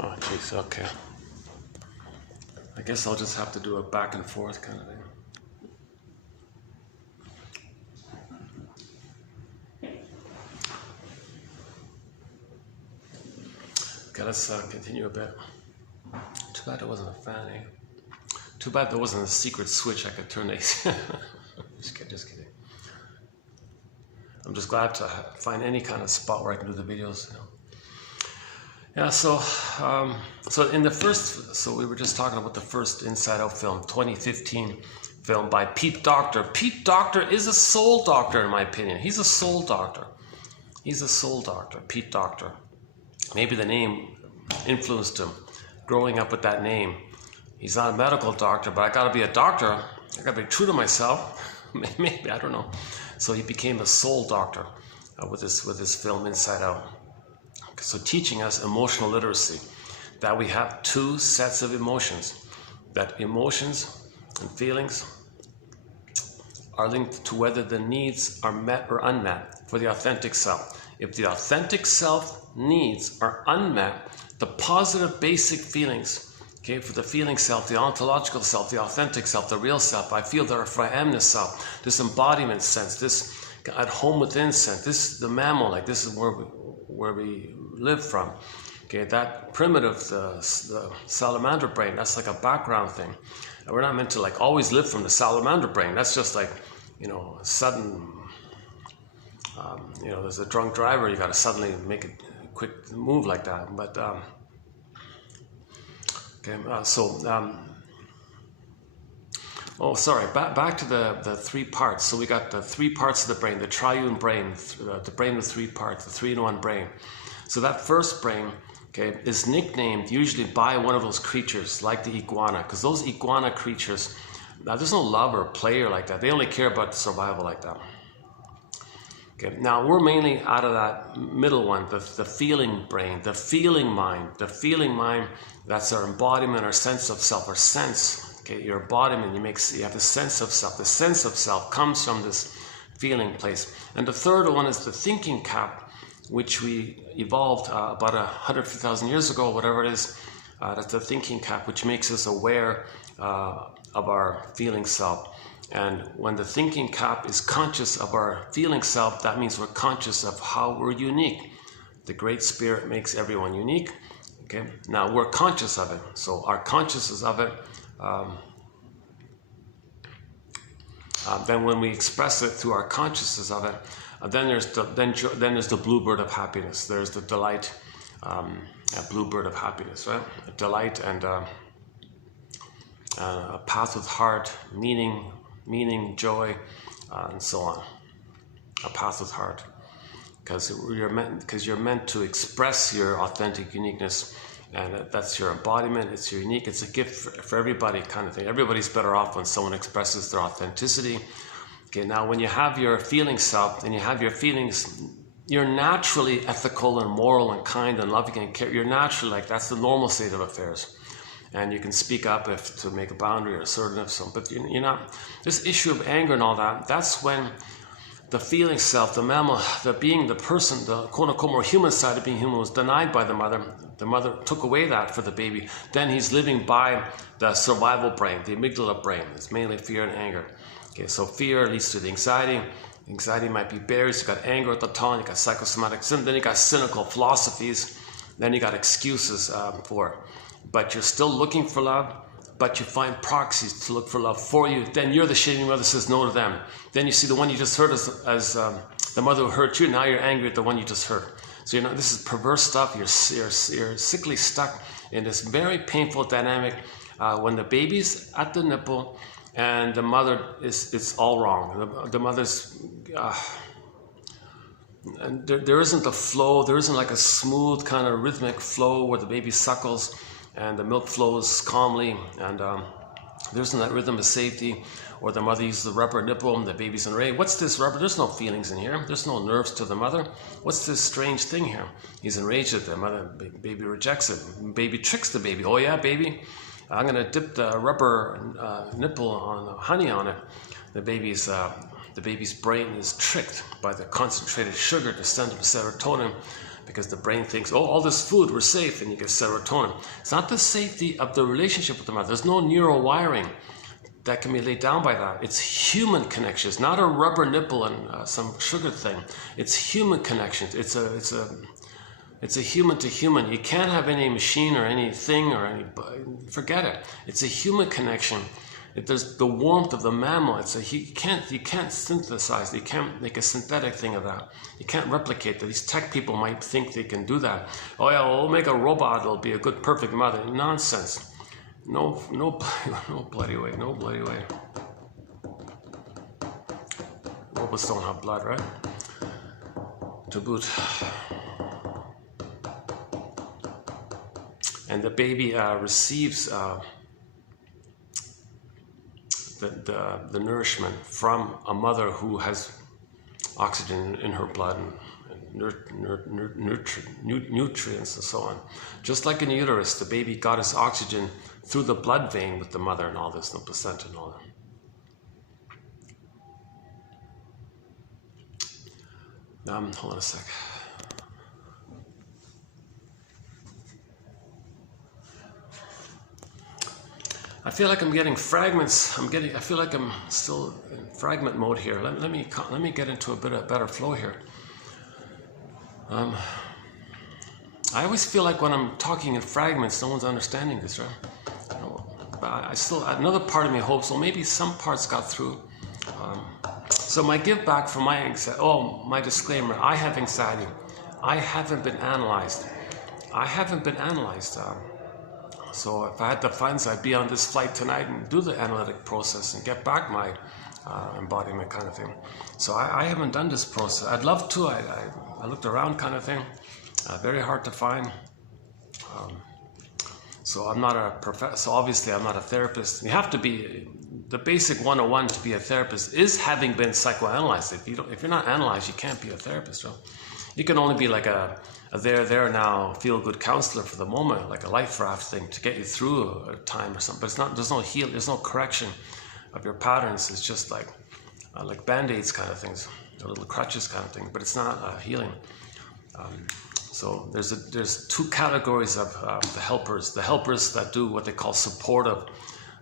Oh, jeez, okay. I guess I'll just have to do a back and forth kind of thing. Okay, let's continue a bit. Too bad there wasn't a fan, eh? Too bad there wasn't a secret switch I could turn these. Just kidding. I'm just glad to find any kind of spot where I can do the videos. You know. Yeah, so in the first, so we were just talking about the first Inside Out film, 2015 film by Pete Docter. Pete Docter is a soul doctor, in my opinion. He's a soul doctor. He's a soul doctor, Pete Docter. Maybe the name influenced him, growing up with that name. He's not a medical doctor, but I gotta be a doctor. I gotta be true to myself. Maybe, I don't know. So he became a soul doctor with this film Inside Out. So teaching us emotional literacy, that we have two sets of emotions, that emotions and feelings are linked to whether the needs are met or unmet for the authentic self. If the authentic self needs are unmet, the positive basic feelings, okay, for the feeling self, the ontological self, the authentic self, the real self, I feel there for I amness self, this embodiment sense, this at home within sense, this the mammal, like this is where we live from. Okay, that primitive, the salamander brain, that's like a background thing. And we're not meant to like always live from the salamander brain. That's just like, you know, sudden, you know, there's a drunk driver, you got to suddenly make a quick move like that. But, oh, sorry, back to the three parts. So we got the three parts of the brain, the triune brain, the brain with three parts, the 3-in-1 brain. So that first brain, okay, is nicknamed usually by one of those creatures like the iguana, because those iguana creatures, there's no love or play or like that. They only care about survival like that. Okay, now we're mainly out of that middle one, the feeling brain, the feeling mind. The feeling mind, that's our embodiment, our sense of self, our sense. Okay, your embodiment, you have the sense of self. The sense of self comes from this feeling place. And the third one is the thinking cap, which we evolved about 150,000 years ago, whatever it is. That's the thinking cap, which makes us aware of our feeling self. And when the thinking cap is conscious of our feeling self, that means we're conscious of how we're unique. The Great Spirit makes everyone unique. Okay, now we're conscious of it. So our consciousness of it, then when we express it through our consciousness of it, then there's the bluebird of happiness. There's the delight, a bluebird of happiness, right? A delight and a path with heart, meaning, joy, and so on. A path with heart, because you're meant to express your authentic uniqueness, and that's your embodiment. It's your unique. It's a gift for everybody, kind of thing. Everybody's better off when someone expresses their authenticity. Okay, now when you have your feeling self and you have your feelings, you're naturally ethical and moral and kind and loving and care. You're naturally like, that's the normal state of affairs. And you can speak up if to make a boundary or assertive. So, but you're not. This issue of anger and all that. That's when the feeling self, the mammal, the being, the person, the quote-unquote more human side of being human was denied by the mother. The mother took away that for the baby. Then he's living by the survival brain, the amygdala brain. It's mainly fear and anger. Okay, so fear leads to the anxiety. Anxiety might be barriers. You got anger at the time. You got psychosomatic symptoms. Then you got cynical philosophies. Then you got excuses for it. But you're still looking for love, but you find proxies to look for love for you. Then you're the shitty mother says no to them. Then you see the one you just hurt as the mother who hurt you. Now you're angry at the one you just hurt. So this is perverse stuff. You're sickly stuck in this very painful dynamic when the baby's at the nipple and the mother it's all wrong. The mother's and there isn't a flow. There isn't like a smooth kind of rhythmic flow where the baby suckles and the milk flows calmly, and there isn't that rhythm of safety, or the mother uses the rubber nipple and the baby's enraged. What's this rubber? There's no feelings in here. There's no nerves to the mother. What's this strange thing here? He's enraged at the mother. Baby rejects it. Baby tricks the baby. Oh yeah, baby, I'm gonna dip the rubber nipple on honey on it. The baby's brain is tricked by the concentrated sugar to send him serotonin, because the brain thinks, oh, all this food, we're safe, and you get serotonin. It's not the safety of the relationship with the mother. There's no neural wiring that can be laid down by that. It's human connections, not a rubber nipple and some sugar thing. It's human connections. It's a human to human. You can't have any machine or anything or forget it. It's a human connection. There's the warmth of the mammal. You can't synthesize. You can't make a synthetic thing of that. You can't replicate that. These tech people might think they can do that. Oh yeah, we'll make a robot. It'll be a good, perfect mother. Nonsense. No bloody way. No bloody way. Robots don't have blood, right? To boot. And the baby receives the nourishment from a mother who has oxygen in her blood and nutrients and so on. Just like in the uterus, the baby got his oxygen through the blood vein with the mother and all this, the placenta and all that. Hold on a sec. I feel like I'm getting fragments. I feel like I'm still in fragment mode here. Let me get into a better flow here. I always feel like when I'm talking in fragments, no one's understanding this, right? But another part of me hopes, well, maybe some parts got through. So my give back for my anxiety. Oh, my disclaimer: I have anxiety. I haven't been analyzed. So if I had the funds, I'd be on this flight tonight and do the analytic process and get back my embodiment kind of thing. So I haven't done this process. I'd love to. I looked around kind of thing. Very hard to find. So I'm not a professor. So obviously I'm not a therapist. You have to be, the basic 101 to be a therapist is having been psychoanalyzed. If you're not analyzed, you can't be a therapist. So you can only be like a there now feel-good counselor for the moment, like a life raft thing to get you through a time or something. But it's not. There's no correction of your patterns. It's just like like band-aids kind of things, or little crutches kind of thing, but it's not healing. So there's two categories of the helpers. The helpers that do what they call supportive.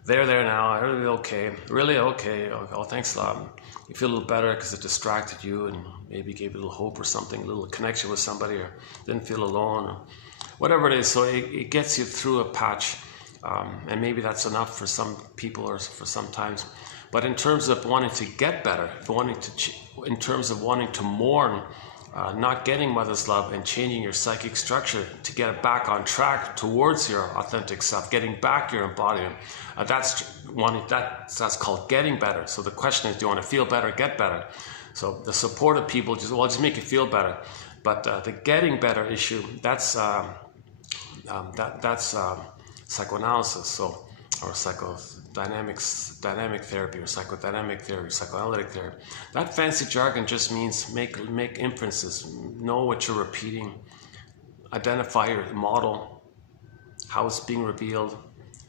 They're there now, really okay. Oh, thanks a lot. You feel a little better because it distracted you and maybe gave you a little hope or something, a little connection with somebody, or didn't feel alone, or whatever it is. So it gets you through a patch, and maybe that's enough for some people or for some times. But in terms of wanting to get better, in terms of wanting to mourn not getting mother's love and changing your psychic structure to get it back on track towards your authentic self, getting back your embodiment, that's called getting better. So the question is, do you want to feel better, get better? So the supportive people just make you feel better. But the getting better issue, that's psychoanalysis, or dynamic therapy, or psychodynamic therapy, psychoanalytic therapy. That fancy jargon just means make inferences, know what you're repeating, identify your model, how it's being revealed,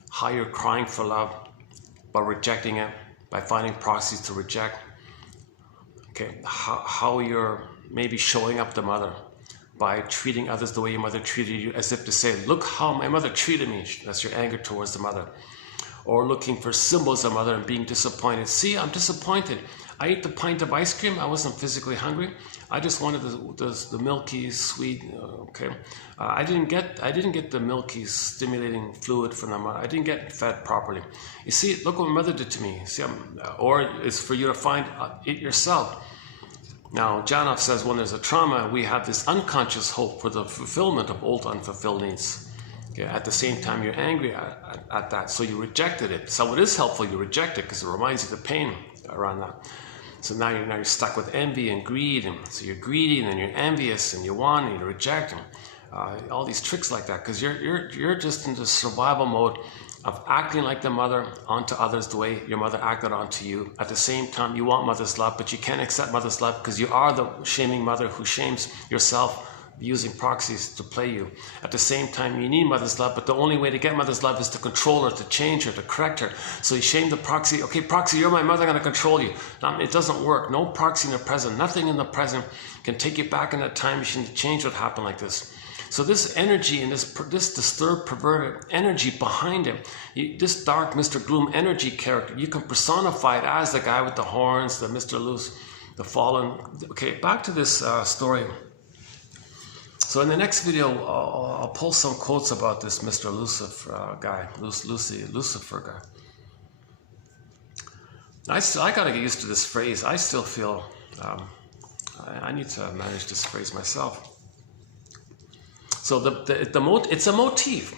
how you're crying for love, by rejecting it, by finding proxies to reject. Okay, how you're maybe showing up the mother by treating others the way your mother treated you, as if to say, look how my mother treated me. That's your anger towards the mother. Or looking for symbols of mother and being disappointed. See, I'm disappointed. I ate the pint of ice cream. I wasn't physically hungry. I just wanted the milky, sweet. Okay, I didn't get the milky, stimulating fluid from the mother. I didn't get fed properly. You see, look what my mother did to me. See, or it's for you to find it yourself. Now, Janov says when there's a trauma, we have this unconscious hope for the fulfillment of old unfulfilled needs. Okay, at the same time, you're angry at that, so you rejected it. So it is helpful you reject it because it reminds you of the pain around that. So now you're stuck with envy and greed, and so you're greedy, and then you're envious, and you want, and you reject, and all these tricks like that, because you're just in the survival mode of acting like the mother onto others the way your mother acted onto you. At the same time, you want mother's love, but you can't accept mother's love because you are the shaming mother who shames yourself, using proxies to play you. At the same time, you need mother's love, but the only way to get mother's love is to control her, to change her, to correct her. So you shame the proxy. Okay, proxy, you're my mother, I'm going to control you. Now, it doesn't work. No proxy in the present, nothing in the present can take you back in that time machine to change what happened like this. So this energy and this disturbed, perverted energy behind him, this dark Mr. Gloom energy character, you can personify it as the guy with the horns, the Mr. Loose, the fallen. Okay, back to this story. So in the next video, I'll pull some quotes about this Mr. Lucifer guy, Lucifer guy. I gotta get used to this phrase. I still feel I need to manage this phrase myself. So it's a motif.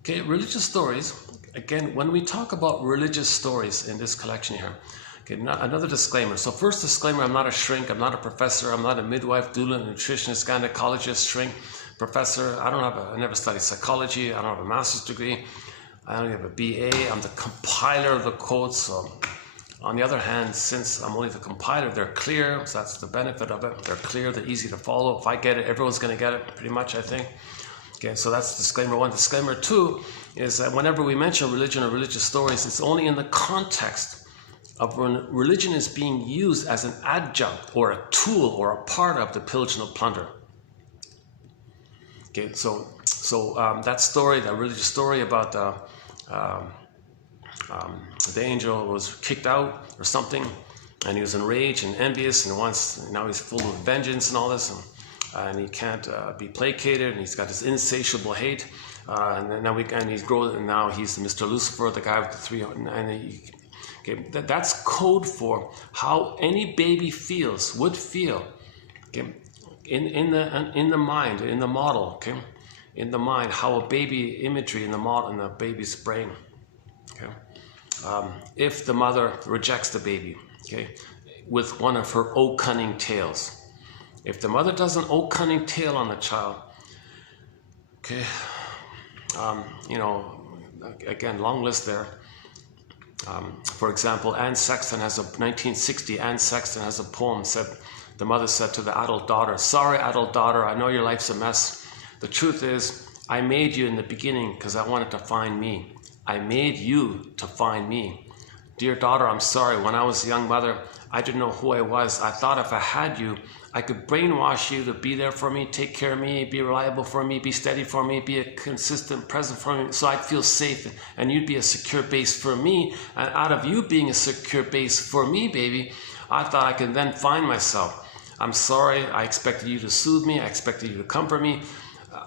Okay, religious stories. Again, when we talk about religious stories in this collection here. Okay, another disclaimer. So first disclaimer, I'm not a shrink, I'm not a professor, I'm not a midwife, doula, nutritionist, gynecologist, shrink, professor. I never studied psychology, I don't have a master's degree, I don't have a BA, I'm the compiler of the quotes. So on the other hand, since I'm only the compiler, they're clear, so that's the benefit of it. They're clear, they're easy to follow. If I get it, everyone's gonna get it, pretty much, I think. Okay, so that's disclaimer one. Disclaimer two is that whenever we mention religion or religious stories, it's only in the context of when religion is being used as an adjunct or a tool or a part of the pillage and the plunder. Okay, so that story, that religious story about the angel was kicked out or something, and he was enraged and envious, and now he's full of vengeance and all this, and he can't be placated, and he's got this insatiable hate, and now he's grown, and now he's Mr. Lucifer, the guy with the three, okay, that's code for how any baby would feel, okay, in the mind, in the model, okay, in the mind, how a baby imagery in the model, in the baby's brain, okay, if the mother rejects the baby, okay, with one of her oh cunning tales. If the mother does an oh cunning tale on the child, okay, again, long list there. For example, 1960, Anne Sexton has a poem said, the mother said to the adult daughter, sorry adult daughter, I know your life's a mess. The truth is, I made you in the beginning because I wanted to find me. I made you to find me. Dear daughter, I'm sorry, when I was a young mother, I didn't know who I was. I thought if I had you, I could brainwash you to be there for me, take care of me, be reliable for me, be steady for me, be a consistent presence for me, so I'd feel safe and you'd be a secure base for me. And out of you being a secure base for me, baby, I thought I could then find myself. I'm sorry, I expected you to soothe me, I expected you to comfort me.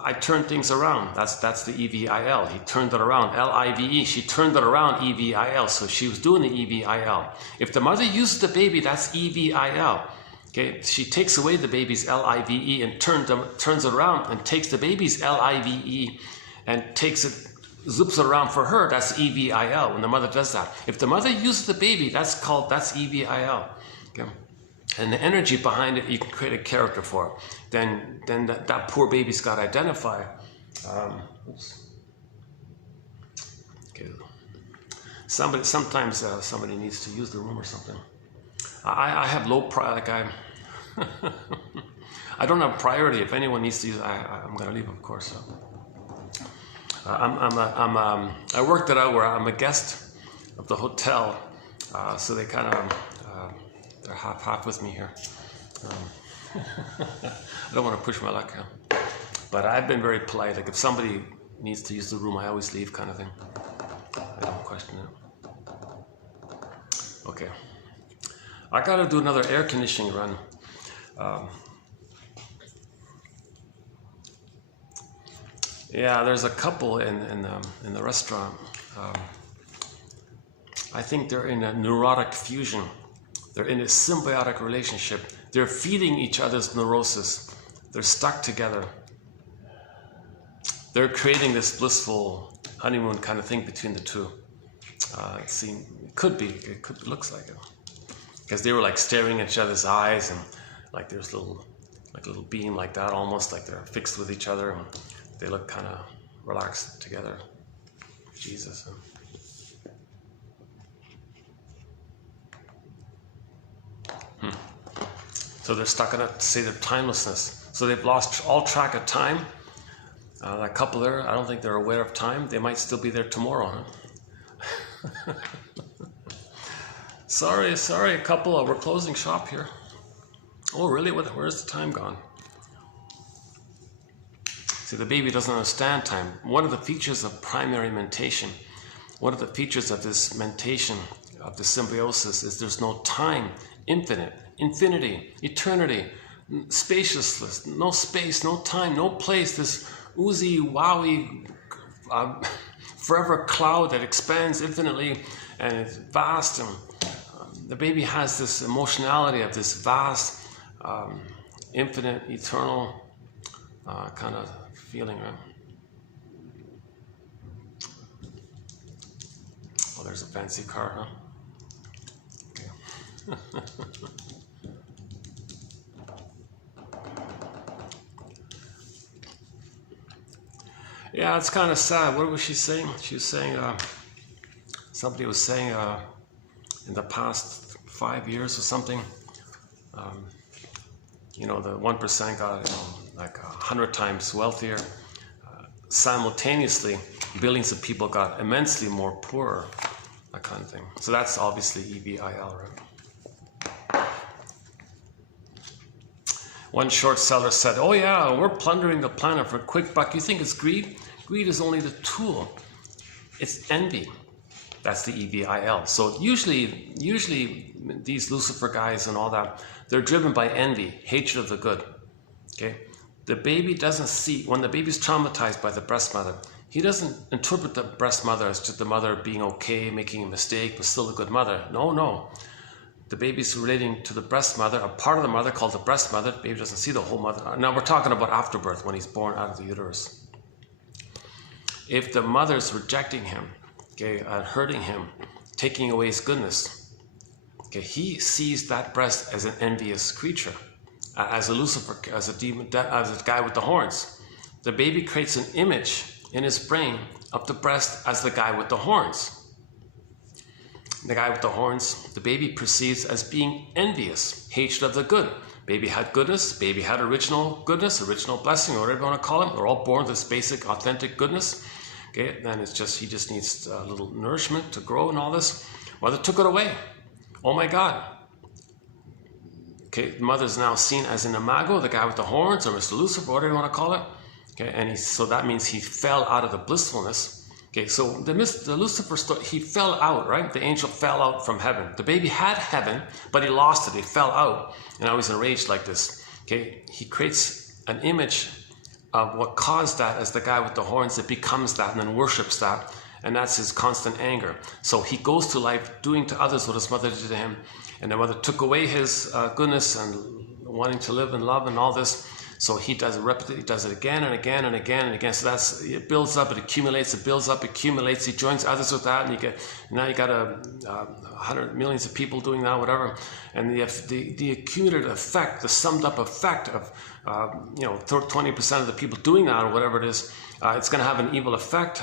I turned things around. That's the EVIL. He turned it around. LIVE. She turned it around. EVIL. So she was doing the EVIL. If the mother uses the baby, that's EVIL. Okay. She takes away the baby's LIVE and turns it around and takes the baby's LIVE and takes it, zoops it around for her. That's EVIL. When the mother does that. If the mother uses the baby, that's EVIL. Okay. And the energy behind it, you can create a character for. Then that poor baby's got to identify. Okay. Sometimes somebody needs to use the room or something. I have low priority. Like I don't have priority. If anyone needs to use, I'm going to leave, of course. I worked it out where I'm a guest of the hotel, so they kind of. They're half with me here. I don't want to push my luck here. But I've been very polite. Like if somebody needs to use the room, I always leave kind of thing. I don't question it. Okay. I got to do another air conditioning run. Yeah, there's a couple in the restaurant. I think they're in a neurotic fusion. They're in a symbiotic relationship. They're feeding each other's neurosis. They're stuck together. They're creating this blissful honeymoon kind of thing between the two. It could be. It looks like it. Because they were like staring at each other's eyes, and like there's a little beam like that, almost like they're fixed with each other, and they look kind of relaxed together. Jesus. So they're stuck in a state of timelessness. So they've lost all track of time. That couple there, I don't think they're aware of time. They might still be there tomorrow. Huh? Sorry, couple. We're closing shop here. Oh, really? Where's the time gone? See, the baby doesn't understand time. One of the features of primary mentation, one of the features of this mentation, of the symbiosis, is there's no time. Infinite, infinity, eternity, spaciousness, no space, no time, no place, this oozy, wowie, forever cloud that expands infinitely and it's vast. And the baby has this emotionality of this vast, infinite, eternal kind of feeling, right? Oh, there's a fancy car, huh? Yeah, it's kind of sad. What was she saying? She was saying, somebody was saying in the past 5 years or something, the 1% got like 100 times wealthier. Simultaneously, billions of people got immensely more poorer, that kind of thing. So that's obviously EVIL, right? One short seller said, oh yeah, we're plundering the planet for a quick buck. You think it's greed? Greed is only the tool. It's envy. That's the EVIL. So usually these Lucifer guys and all that, they're driven by envy, hatred of the good. Okay? The baby doesn't see, when the baby's traumatized by the breast mother, he doesn't interpret the breast mother as just the mother being okay, making a mistake, but still a good mother. No. The baby's relating to the breast mother, a part of the mother called the breast mother. The baby doesn't see the whole mother. Now we're talking about afterbirth, when he's born out of the uterus. If the mother's rejecting him, okay, hurting him, taking away his goodness, okay, he sees that breast as an envious creature, as a Lucifer, as a demon, as a guy with the horns. The baby creates an image in his brain of the breast as the guy with the horns. The guy with the horns, the baby perceives as being envious, hatred of the good. Baby had goodness, baby had original goodness, original blessing, or whatever you want to call it. We're all born with this basic, authentic goodness. Okay, then he just needs a little nourishment to grow and all this. Mother took it away. Oh my God. Okay, the mother is now seen as an imago, the guy with the horns, or Mr. Lucifer, whatever you want to call it. Okay, and so that means he fell out of the blissfulness. Okay, so the Lucifer story, he fell out, right? The angel fell out from heaven. The baby had heaven, but he lost it. He fell out, and now he's enraged like this. Okay, he creates an image of what caused that as the guy with the horns that becomes that and then worships that, and that's his constant anger. So he goes to life doing to others what his mother did to him, and the mother took away his goodness and wanting to live in love and all this. So he does it, he does it again and again and again and again. So it builds up, it accumulates, it builds up, accumulates. He joins others with that, and now you got 100 millions of people doing that, whatever. And the accumulated effect, the summed up effect of 20% of the people doing that or whatever it is, it's going to have an evil effect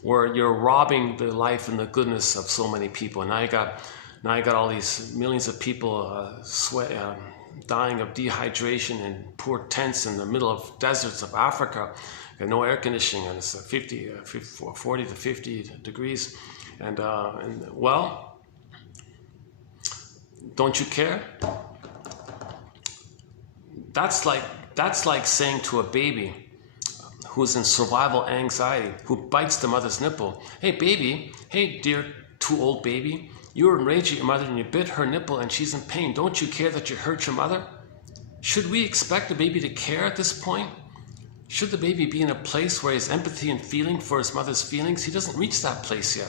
where you're robbing the life and the goodness of so many people. And now you got all these millions of people dying of dehydration in poor tents in the middle of deserts of Africa, and no air conditioning, and it's 40 to 50 degrees, and well, don't you care? That's like saying to a baby who's in survival anxiety, who bites the mother's nipple, hey baby, hey dear too old baby, you were enraged at your mother and you bit her nipple and she's in pain. Don't you care that you hurt your mother? Should we expect the baby to care at this point? Should the baby be in a place where he has empathy and feeling for his mother's feelings? He doesn't reach that place yet.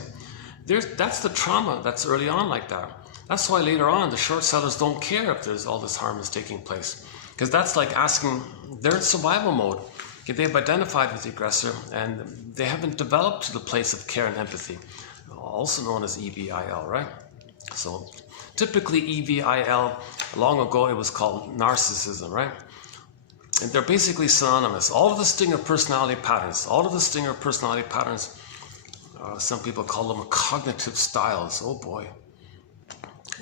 That's the trauma that's early on like that. That's why later on the short sellers don't care if there's all this harm is taking place. Because that's like asking, they're in survival mode. They've identified with the aggressor and they haven't developed to the place of care and empathy. Also known as EVIL, right? So typically EVIL, long ago it was called narcissism, right? And they're basically synonymous. All of the stinger personality patterns, some people call them cognitive styles, oh boy.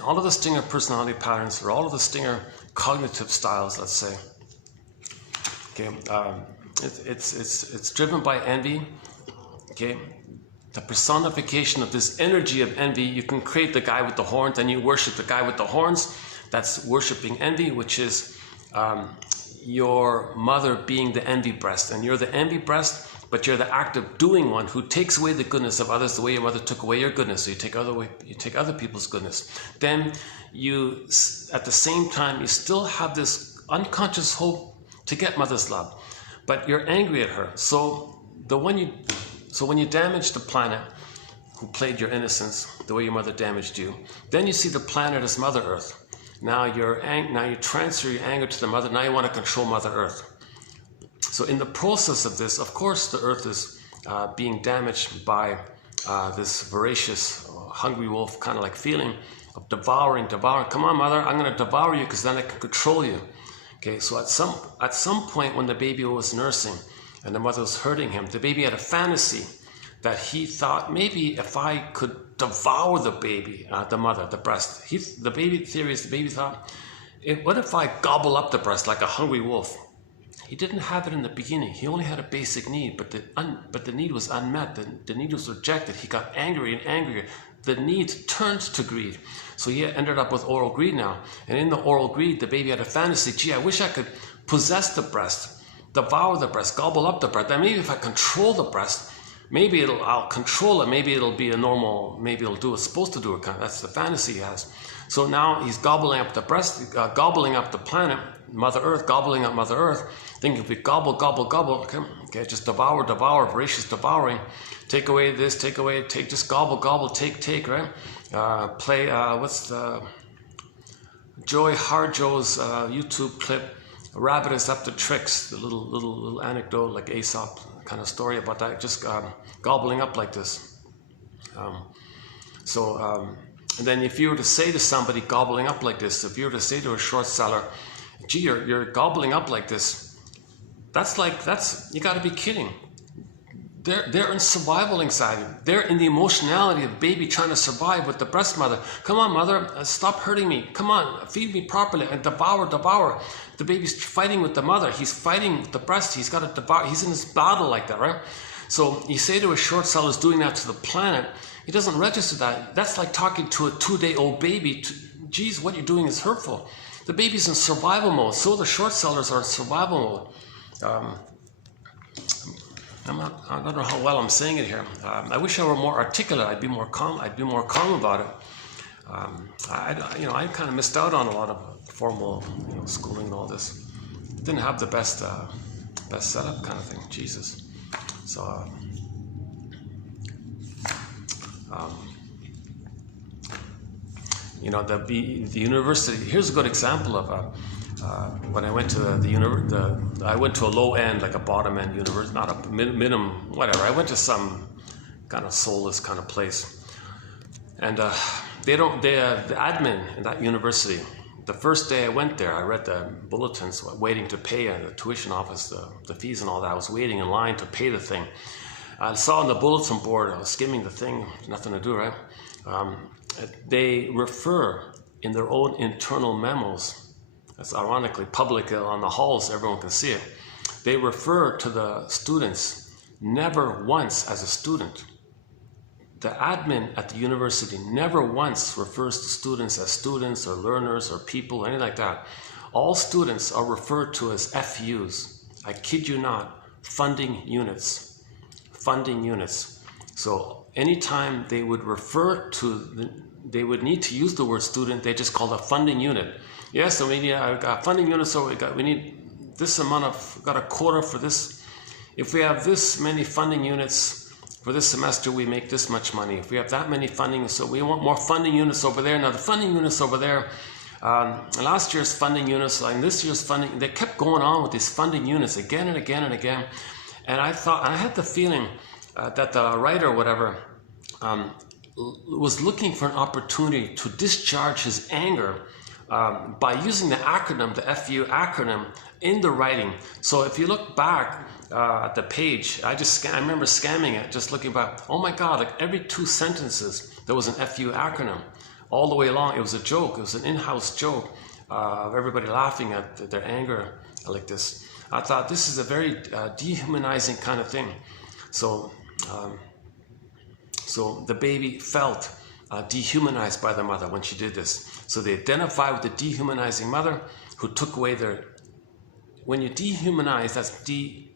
All of the stinger personality patterns, or all of the stinger cognitive styles, let's say. Okay, it's driven by envy, okay? The personification of this energy of envy, you can create the guy with the horns and you worship the guy with the horns. That's worshiping envy, which is your mother being the envy breast. And you're the envy breast, but you're the active doing one who takes away the goodness of others the way your mother took away your goodness. So you take other people's goodness. Then you, at the same time, you still have this unconscious hope to get mother's love, but you're angry at her. So when you damage the planet who played your innocence the way your mother damaged you, then you see the planet as Mother Earth. Now you transfer your anger to the mother. Now you want to control Mother Earth. So in the process of this, of course, the Earth is being damaged by this voracious, hungry wolf kind of like feeling of devouring. Come on, mother, I'm going to devour you because then I can control you. Okay, so at some point when the baby was nursing, and the mother was hurting him, the baby had a fantasy that he thought, maybe if I could devour the baby, the mother, the breast. The baby thought, what if I gobble up the breast like a hungry wolf? He didn't have it in the beginning. He only had a basic need, but the need was unmet. The need was rejected. He got angry and angrier. The need turned to greed. So he ended up with oral greed now. And in the oral greed, the baby had a fantasy, gee, I wish I could possess the breast, devour the breast, gobble up the breast. And maybe if I control the breast, maybe I'll control it. Maybe it'll be a normal, maybe it'll do what's supposed to do. That's the fantasy he has. So now he's gobbling up the breast, gobbling up the planet, Mother Earth, gobbling up Mother Earth, thinking if we gobble, okay, just devour, voracious devouring, take away this, take, just gobble, take, right? Play, what's the, Joy Harjo's YouTube clip, A Rabbit is Up to Tricks, the little anecdote like Aesop kind of story about that, just gobbling up like this. And then if you were to say to somebody gobbling up like this, if you were to say to a short seller, gee, you're gobbling up like this, you got to be kidding. They're in survival anxiety. They're in the emotionality of baby trying to survive with the breast mother. Come on, mother, stop hurting me. Come on, feed me properly and devour. The baby's fighting with the mother. He's fighting with the breast. He's got to devour. He's in this battle like that, right? So you say to a short seller's doing that to the planet, he doesn't register that. That's like talking to a 2-day-old baby. Geez, what you're doing is hurtful. The baby's in survival mode, so the short sellers are in survival mode. I don't know how well I'm saying it here. I wish I were more articulate. I'd be more calm about it. I kind of missed out on a lot of formal, schooling and all this. Didn't have the best setup kind of thing. Jesus. So, the university. Here's a good example of when I went to I went to a low end, like a bottom end university, not a minimum, whatever. I went to some kind of soulless kind of place, and the admin in that university. The first day I went there, I read the bulletins, waiting to pay at the tuition office, the fees and all that. I was waiting in line to pay the thing. I saw on the bulletin board, I was skimming the thing, nothing to do, right? They refer in their own internal memos, that's ironically public on the halls, everyone can see it. They refer to the students never once as a student. The admin at the university never once refers to students as students or learners or people, anything like that. All students are referred to as FUs. I kid you not, funding units. Funding units. So anytime they would refer to, they would need to use the word student, they just call it a funding unit. Yes, so I've got funding units, so we need this amount of, got a quota for this. If we have this many funding units, for this semester, we make this much money. If we have that many funding, so we want more funding units over there. Now the funding units over there, last year's funding units, and this year's funding, they kept going on with these funding units again and again and again. And I had the feeling that the writer, whatever, was looking for an opportunity to discharge his anger by using the acronym, the FU acronym, in the writing. So if you look back at the page, I remember scanning it, just looking back. Oh my God! Like every 2 sentences, there was an FU acronym, all the way along. It was a joke. It was an in-house joke of everybody laughing at their anger like this. I thought this is a very dehumanizing kind of thing. So, so the baby felt dehumanized by the mother when she did this. So they identify with the dehumanizing mother who took away their. When you dehumanize, that's the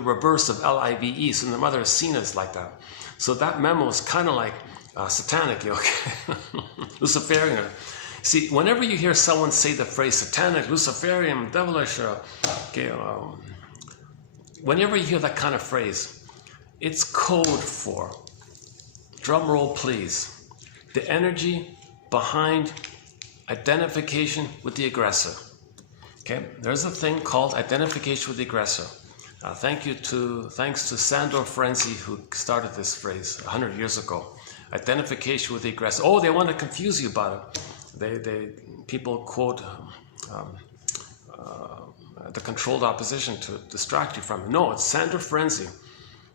reverse of LIVE. So the mother is seen as like that. So that memo is kind of like satanic, okay? Luciferian. See, whenever you hear someone say the phrase satanic, Luciferian, devilish, whenever you hear that kind of phrase, it's code for, drum roll please, the energy behind identification with the aggressor. Okay, there's a thing called identification with the aggressor. Thanks to Sandor Ferenczi, who started this phrase 100 years ago. Identification with the aggressor. Oh, they want to confuse you about it. People quote the controlled opposition to distract you from it. No, it's Sandor Ferenczi.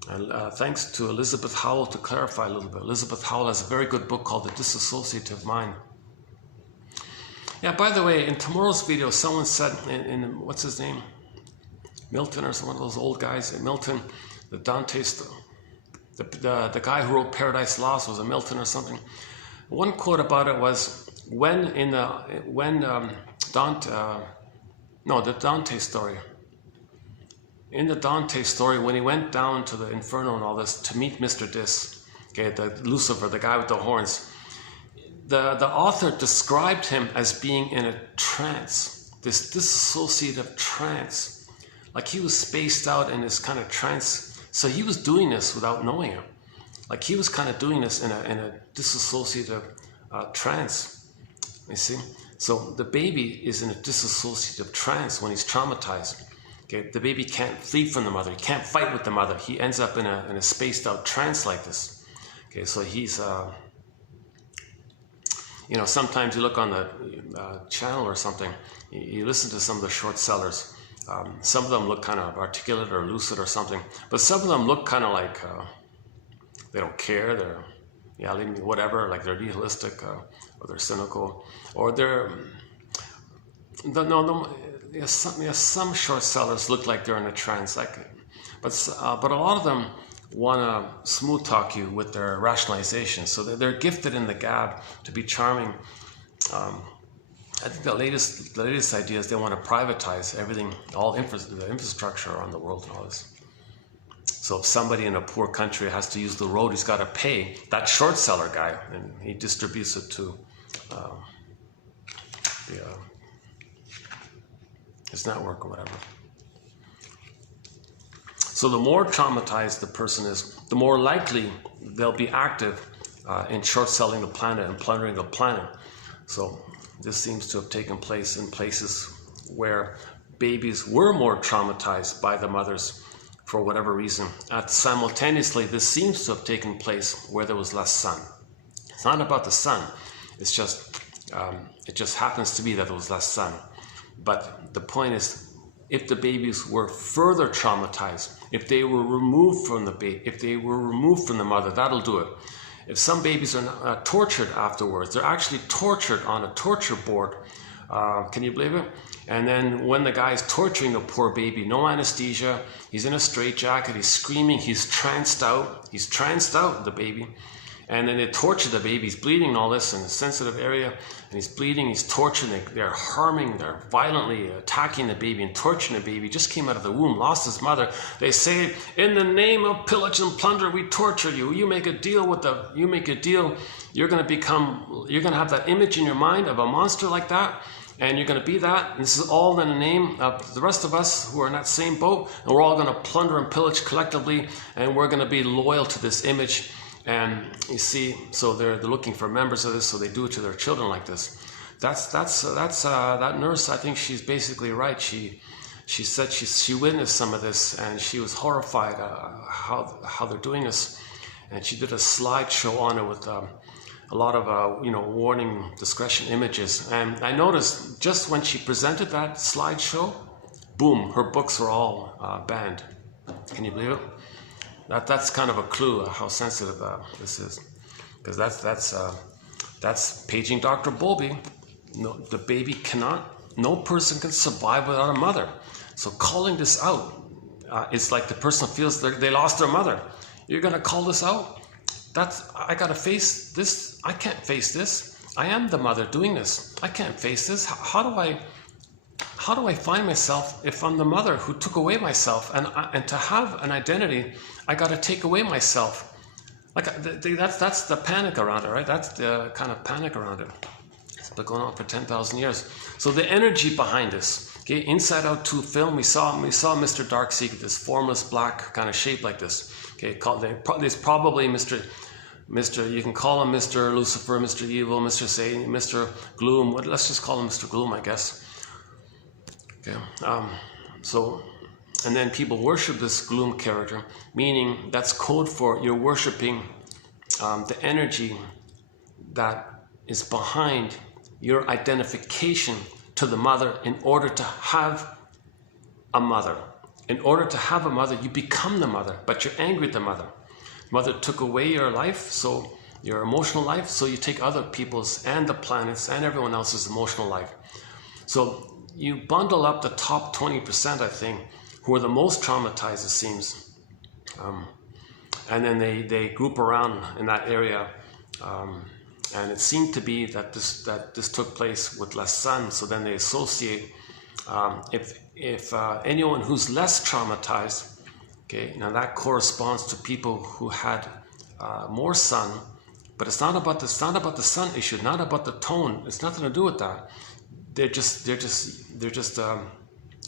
And thanks to Elizabeth Howell to clarify a little bit. Elizabeth Howell has a very good book called The Dissociative Mind. Yeah, by the way, in tomorrow's video, someone said, in what's his name? Milton, or one of those old guys. Milton, the Dante's, the guy who wrote Paradise Lost was a Milton or something. One quote about it was, the Dante story. In the Dante story, when he went down to the Inferno and all this to meet Mr. Dis, okay, the Lucifer, the guy with the horns, the author described him as being in a trance, this dissociative trance. Like he was spaced out in this kind of trance. So he was doing this without knowing it. Like he was kind of doing this in a dissociative trance. You see? So the baby is in a dissociative trance when he's traumatized. Okay, the baby can't flee from the mother. He can't fight with the mother. He ends up in a spaced out trance like this. Okay, so he's, sometimes you look on the channel or something, you listen to some of the short sellers. Some of them look kind of articulate or lucid or something, but some of them look kind of like they don't care. They're, whatever, like they're nihilistic or they're cynical, or they're some short sellers look like they're in a trance, but a lot of them want to smooth talk you with their rationalization. So they're gifted in the gab to be charming. I think the latest idea is they want to privatize everything, all the infrastructure around the world and all this. So if somebody in a poor country has to use the road, he's got to pay that short seller guy, and he distributes it to his network or whatever. So the more traumatized the person is, the more likely they'll be active in short selling the planet and plundering the planet. So this seems to have taken place in places where babies were more traumatized by the mothers for whatever reason. Simultaneously, this seems to have taken place where there was less sun. It's not about the sun. It's just, it just happens to be that there was less sun. But the point is, if the babies were further traumatized, if they were removed from the mother, that'll do it. If some babies are tortured afterwards, they're actually tortured on a torture board. Can you believe it? And then when the guy is torturing the poor baby, no anesthesia, he's in a straitjacket, he's screaming, he's tranced out, the baby. And then they torture the baby, he's bleeding and all this in a sensitive area, and he's bleeding, he's torturing, they're harming, they're violently attacking the baby and torturing the baby. Just came out of the womb, lost his mother. They say, in the name of pillage and plunder, we torture you. You make a deal, you're going to have that image in your mind of a monster like that, and you're going to be that. And this is all in the name of the rest of us who are in that same boat, and we're all going to plunder and pillage collectively, and we're going to be loyal to this image. And you see, so they're looking for members of this, so they do it to their children like this. That nurse, I think she's basically right. She said she witnessed some of this, and she was horrified how they're doing this. And she did a slideshow on it with a lot of warning discretion images. And I noticed just when she presented that slideshow, boom, her books were all banned. Can you believe it? That's kind of a clue of how sensitive this is, because that's paging Dr. Bowlby. No, the baby no person can survive without a mother. So calling this out, it's like the person feels they lost their mother. You're gonna call this out? I gotta face this. I can't face this. I am the mother doing this. I can't face this. How do I find myself if I'm the mother who took away myself? And to have an identity, I got to take away myself. That's the panic around it, right? That's the kind of panic around it. It's been going on for 10,000 years. So the energy behind this, okay, Inside Out 2 film, we saw Mr. Darkseid, this formless black kind of shape like this. Okay, there's probably Mr. You can call him Mr. Lucifer, Mr. Evil, Mr. Satan, Mr. Gloom. Let's just call him Mr. Gloom, I guess. Okay. And then people worship this gloom character, meaning that's code for you're worshiping the energy that is behind your identification to the mother in order to have a mother. In order to have a mother, you become the mother, but you're angry at the mother. Mother took away your life, so your emotional life, so you take other people's and the planet's and everyone else's emotional life. So you bundle up the top 20%, I think, who are the most traumatized, it seems. And then they group around in that area. And it seemed to be that this took place with less sun. So then they associate, if anyone who's less traumatized, okay, now that corresponds to people who had more sun. But it's not about the sun issue, not about the tone. It's nothing to do with that. They're just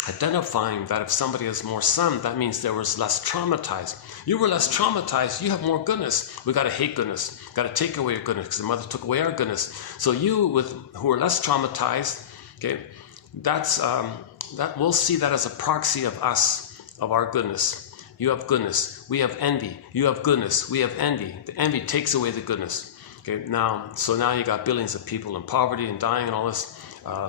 identifying that if somebody has more sun, that means there was less traumatized. You were less traumatized, you have more goodness. We got to hate goodness, got to take away your goodness, because the mother took away our goodness. So you who are less traumatized, okay, that we'll see that as a proxy of us, of our goodness. You have goodness, we have envy. You have goodness, we have envy. The envy takes away the goodness. Okay, so now you got billions of people in poverty and dying and all this.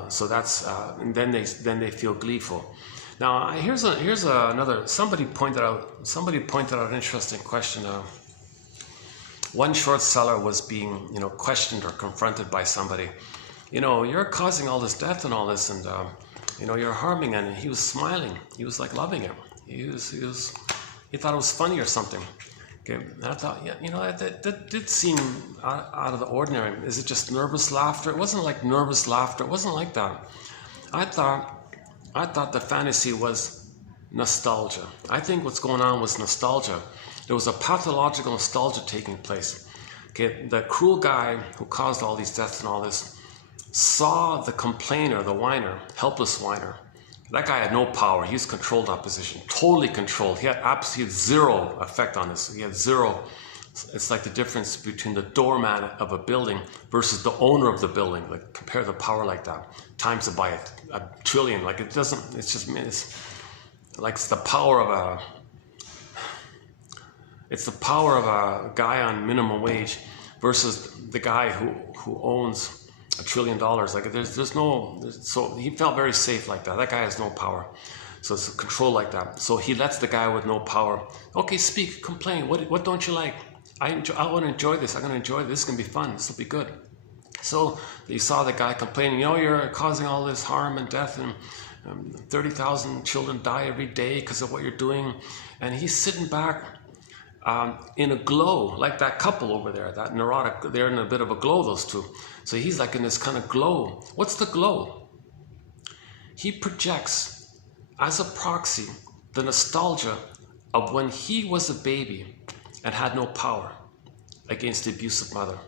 So that's and then they feel gleeful. Now here's another. Somebody pointed out an interesting question. One short seller was being questioned or confronted by somebody. You're causing all this death and all this, and you're harming. And he was smiling. He was like loving it. He thought it was funny or something. Okay, and I thought, yeah, you know, that did seem out of the ordinary. Is it just nervous laughter? It wasn't like nervous laughter. It wasn't like that. I thought the fantasy was nostalgia. I think what's going on was nostalgia. There was a pathological nostalgia taking place. Okay, the cruel guy who caused all these deaths and all this saw the complainer, the whiner, helpless whiner. That guy had no power. He was controlled opposition, totally controlled. He had absolutely zero effect on this. He had zero. It's like the difference between the doorman of a building versus the owner of the building. Like, compare the power like that, times it by a trillion. Like, it doesn't, it's like it's the power of a guy on minimum wage versus the guy who owns $1 trillion. Like, so he felt very safe like that. That guy has no power. So it's a control like that. So he lets the guy with no power, okay, speak, complain. What don't you like? I want to enjoy this. I'm going to enjoy this. This is going to be fun. This will be good. So you saw the guy complaining, you know, you're causing all this harm and death, and 30,000 children die every day because of what you're doing. And he's sitting back in a glow, like that couple over there, that neurotic, they're in a bit of a glow, those two. So he's like in this kind of glow. What's the glow? He projects as a proxy the nostalgia of when he was a baby and had no power against the abusive mother.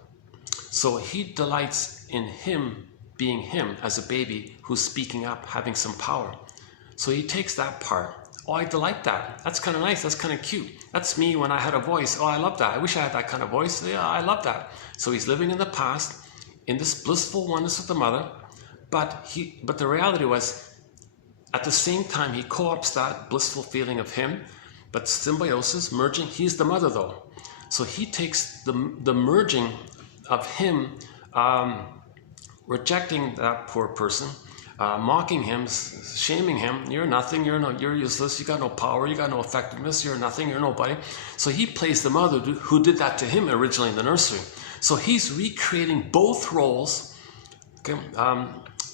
So he delights in him being him as a baby who's speaking up, having some power. So he takes that part. Oh, I delight that. That's kind of nice. That's kind of cute. That's me when I had a voice. Oh, I love that. I wish I had that kind of voice. Yeah, I love that. So he's living in the past, in this blissful oneness with the mother. But the reality was, at the same time, he co-opts that blissful feeling of him, but symbiosis, merging. He's the mother, though. So he takes the merging of him, rejecting that poor person, mocking him, shaming him. You're nothing, you're useless, you got no power, you got no effectiveness, you're nothing, you're nobody. So he plays the mother who did that to him originally in the nursery. So he's recreating both roles, okay,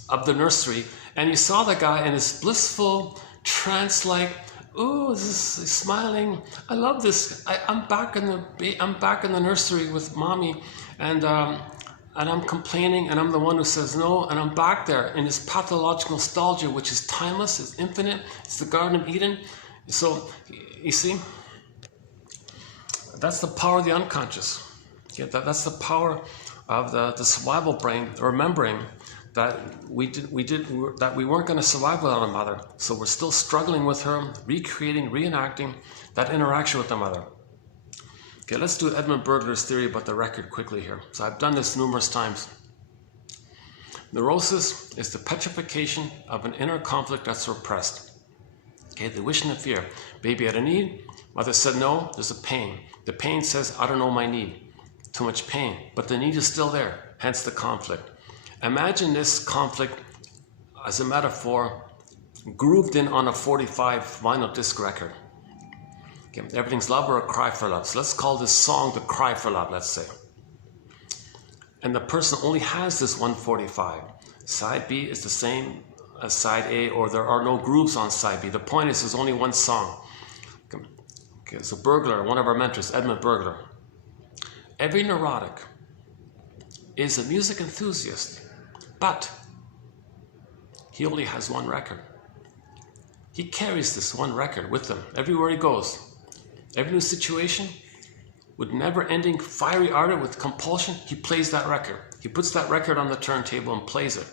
of the nursery. And you saw the guy in his blissful, trance-like, oh, this is smiling. I love this. I'm back in the nursery with mommy, and I'm complaining, and I'm the one who says no, and I'm back there in this pathological nostalgia, which is timeless, it's infinite, it's the Garden of Eden. So, you see, that's the power of the unconscious. Yeah, that's the power of the survival brain, remembering that we weren't going to survive without a mother. So we're still struggling with her, recreating, reenacting that interaction with the mother. Okay, let's do Edmund Burglar's theory about the record quickly here. So I've done this numerous times. Neurosis is the petrification of an inner conflict that's repressed. Okay, the wish and the fear. Baby had a need, mother said no, there's a pain. The pain says, I don't know my need. Too much pain, but the need is still there, hence the conflict. Imagine this conflict as a metaphor grooved in on a 45 vinyl disc record. Okay, everything's love or a cry for love. So let's call this song the cry for love, let's say. And the person only has this 145. Side B is the same as side A, or there are no grooves on side B. The point is there's only one song. Okay, so Burglar, one of our mentors, Edmund Burglar. Every neurotic is a music enthusiast, but he only has one record. He carries this one record with him everywhere he goes. Every new situation, with never-ending fiery ardor, with compulsion, he plays that record. He puts that record on the turntable and plays it.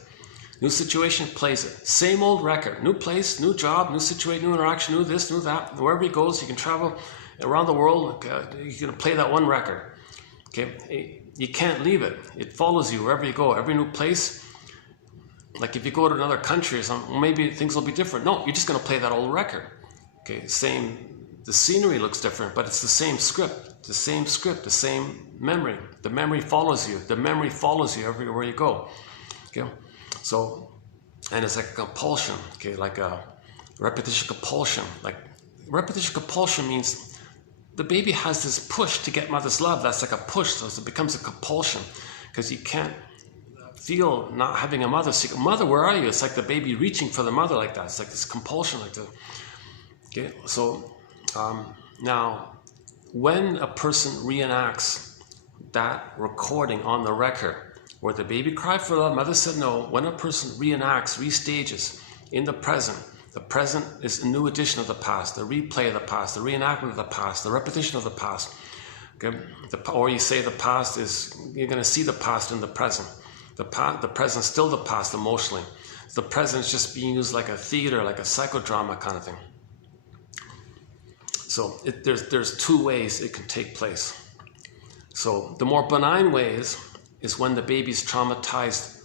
New situation, plays it. Same old record. New place, new job, new situation, new interaction, new this, new that. Wherever he goes, he can travel around the world. He's going to play that one record. Okay, you can't leave it. It follows you wherever you go. Every new place, like if you go to another country or something, maybe things will be different. No, you're just going to play that old record. Okay, the scenery looks different, but it's the same script, the same memory. The memory follows you. The memory follows you everywhere you go. Okay, so, and it's like a compulsion. Okay, like a repetition compulsion. Like repetition compulsion means the baby has this push to get mother's love. That's like a push, so it becomes a compulsion because you can't feel not having a mother. So, mother, where are you? It's like the baby reaching for the mother like that. It's like this compulsion like that. Okay, so now when a person reenacts that recording on the record, where the baby cried for love, mother said no, when a person reenacts, restages in the present is a new edition of the past, the replay of the past, the reenactment of the past, the repetition of the past. Okay? Or you say the past is, you're going to see the past in the present. The present is still the past emotionally. The present is just being used like a theater, like a psychodrama kind of thing. So there's two ways it can take place. So the more benign way is when the baby's traumatized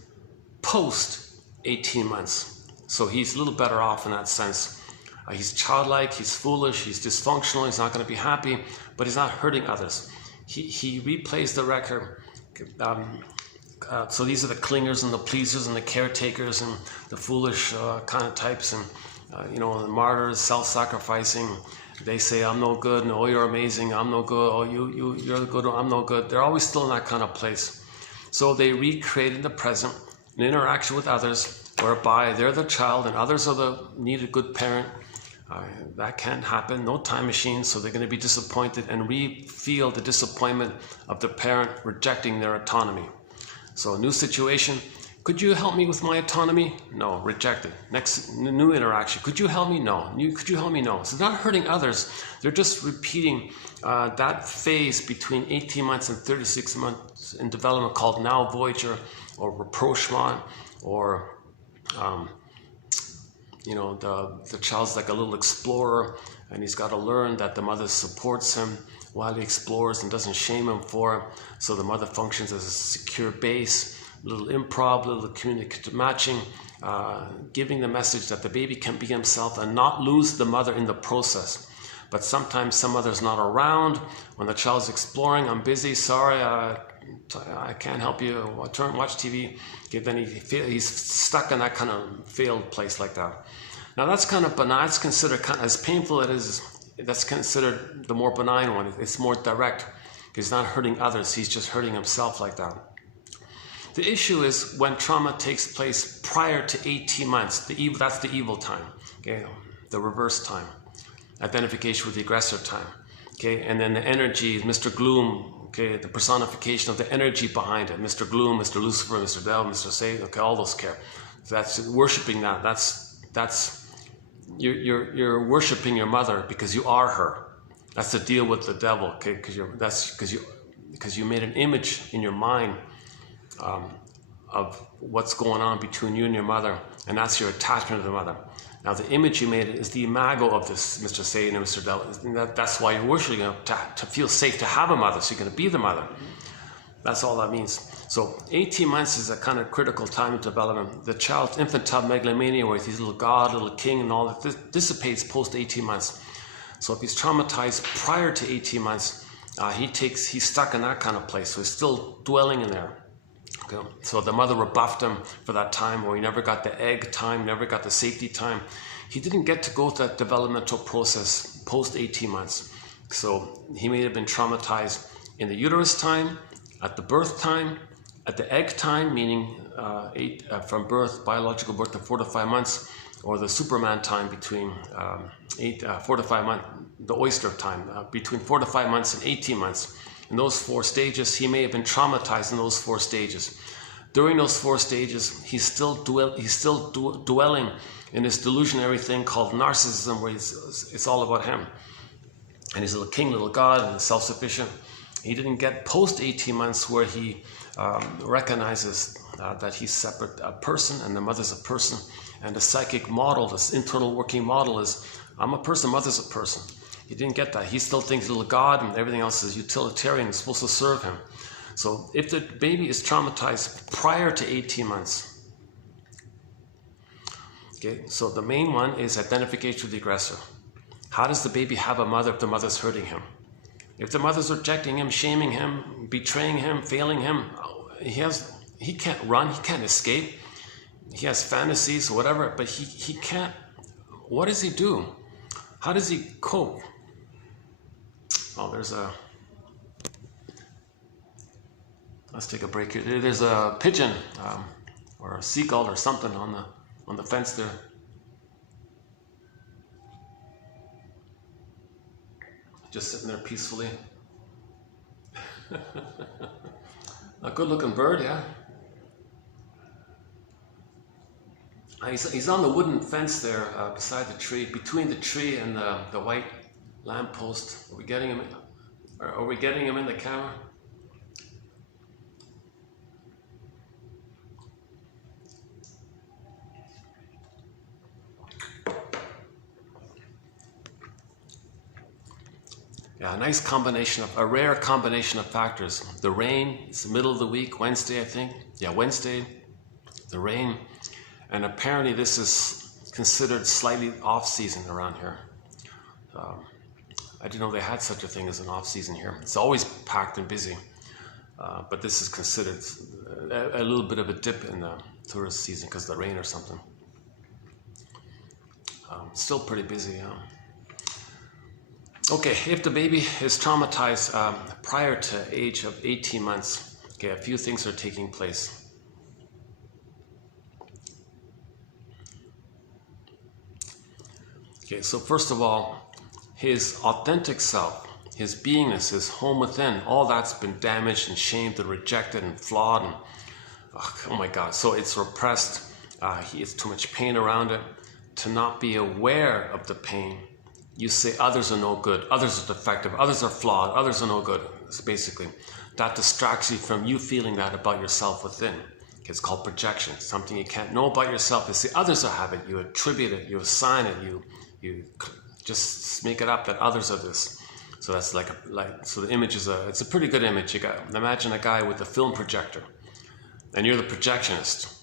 post 18 months. So he's a little better off in that sense. He's childlike, he's foolish, he's dysfunctional, he's not going to be happy, but he's not hurting others. He replays the record. So these are the clingers and the pleasers and the caretakers and the foolish kind of types, and the martyrs, self-sacrificing. They say, I'm no good, no, you're amazing, I'm no good, oh, you're good, I'm no good. They're always still in that kind of place. So they recreate in the present an interaction with others whereby they're the child and others need a good parent. That can't happen, no time machine, so they're going to be disappointed and feel the disappointment of the parent rejecting their autonomy. So a new situation, could you help me with my autonomy? No, rejected. Next, new interaction, could you help me? No. Could you help me? No. So they're not hurting others, they're just repeating that phase between 18 months and 36 months in development called now voyager or rapprochement, or the child's like a little explorer, and he's got to learn that the mother supports him while he explores and doesn't shame him for it. So the mother functions as a secure base, a little improv, a little communicative matching, giving the message that the baby can be himself and not lose the mother in the process. But sometimes some mother's not around when the child's exploring. I'm busy, sorry, I can't help you, watch TV. Okay, then he's stuck in that kind of failed place like that. Now that's kind of benign. It's considered as painful it is. That's considered the more benign one. It's more direct. He's not hurting others. He's just hurting himself like that. The issue is when trauma takes place prior to 18 months. That's the evil time. Okay, the reverse time. Identification with the aggressor time. Okay, and then the energy is Mr. Gloom. Okay, the personification of the energy behind it. Mr. Gloom, Mr. Lucifer, Mr. Devil, Mr. Satan. Okay, all those care. That's worshiping that. That's you're worshiping your mother because you are her. That's the deal with the devil. Okay, because you made an image in your mind of what's going on between you and your mother, and that's your attachment to the mother. Now the image you made is the imago of this Mr. Satan and Mr. Devil. And that's why you're worshiping him, to feel safe to have a mother, so you're going to be the mother. That's all that means. So 18 months is a kind of critical time of development. The child's infantile megalomania, where he's a little god, a little king, and all that, this dissipates post 18 months. So if he's traumatized prior to 18 months, he's stuck in that kind of place. So he's still dwelling in there. Okay. So the mother rebuffed him for that time, or he never got the egg time, never got the safety time. He didn't get to go through that developmental process post 18 months. So he may have been traumatized in the uterus time, at the birth time, at the egg time, meaning from birth, biological birth to 4 to 5 months, or the Superman time between 4 to 5 months, the oyster time, between 4 to 5 months and 18 months. In those 4 stages, he may have been traumatized in those 4 stages. During those 4 stages, he's still dwelling in this delusionary thing called narcissism, where it's all about him. And he's a little king, little god, and self-sufficient. He didn't get post 18 months where he recognizes that he's separate person and the mother's a person. And the psychic model, this internal working model is, I'm a person, mother's a person. He didn't get that. He still thinks he's a little god and everything else is utilitarian, it's supposed to serve him. So if the baby is traumatized prior to 18 months, okay, so the main one is identification with the aggressor. How does the baby have a mother if the mother's hurting him? If the mother's rejecting him, shaming him, betraying him, failing him, he can't run, he can't escape. He has fantasies, whatever, but he can't. What does he do? How does he cope? Oh, let's take a break here. There's a pigeon or a seagull or something on the fence there. just sitting there peacefully. A good-looking bird, yeah. He's on the wooden fence there beside the tree, between the tree and the white lamppost. Are we getting him? Are we getting him in the camera? Yeah, a rare combination of factors. The rain, it's the middle of the week, Wednesday, I think. Yeah, Wednesday, the rain. And apparently this is considered slightly off-season around here. I didn't know they had such a thing as an off-season here. It's always packed and busy. But this is considered a little bit of a dip in the tourist season because of the rain or something. Still pretty busy, yeah. Okay, if the baby is traumatized prior to age of 18 months, okay, a few things are taking place. Okay, so first of all, his authentic self, his beingness, his home within, all that's been damaged and shamed and rejected and flawed and oh my God, so it's repressed. He has too much pain around it. To not be aware of the pain, you say others are no good, others are defective, others are flawed, others are no good. So basically, that distracts you from you feeling that about yourself within. It's called projection. Something you can't know about yourself. You say others will have it. You attribute it. You assign it. You just make it up that others are this. So that's so the image is it's a pretty good image. Imagine a guy with a film projector, and you're the projectionist,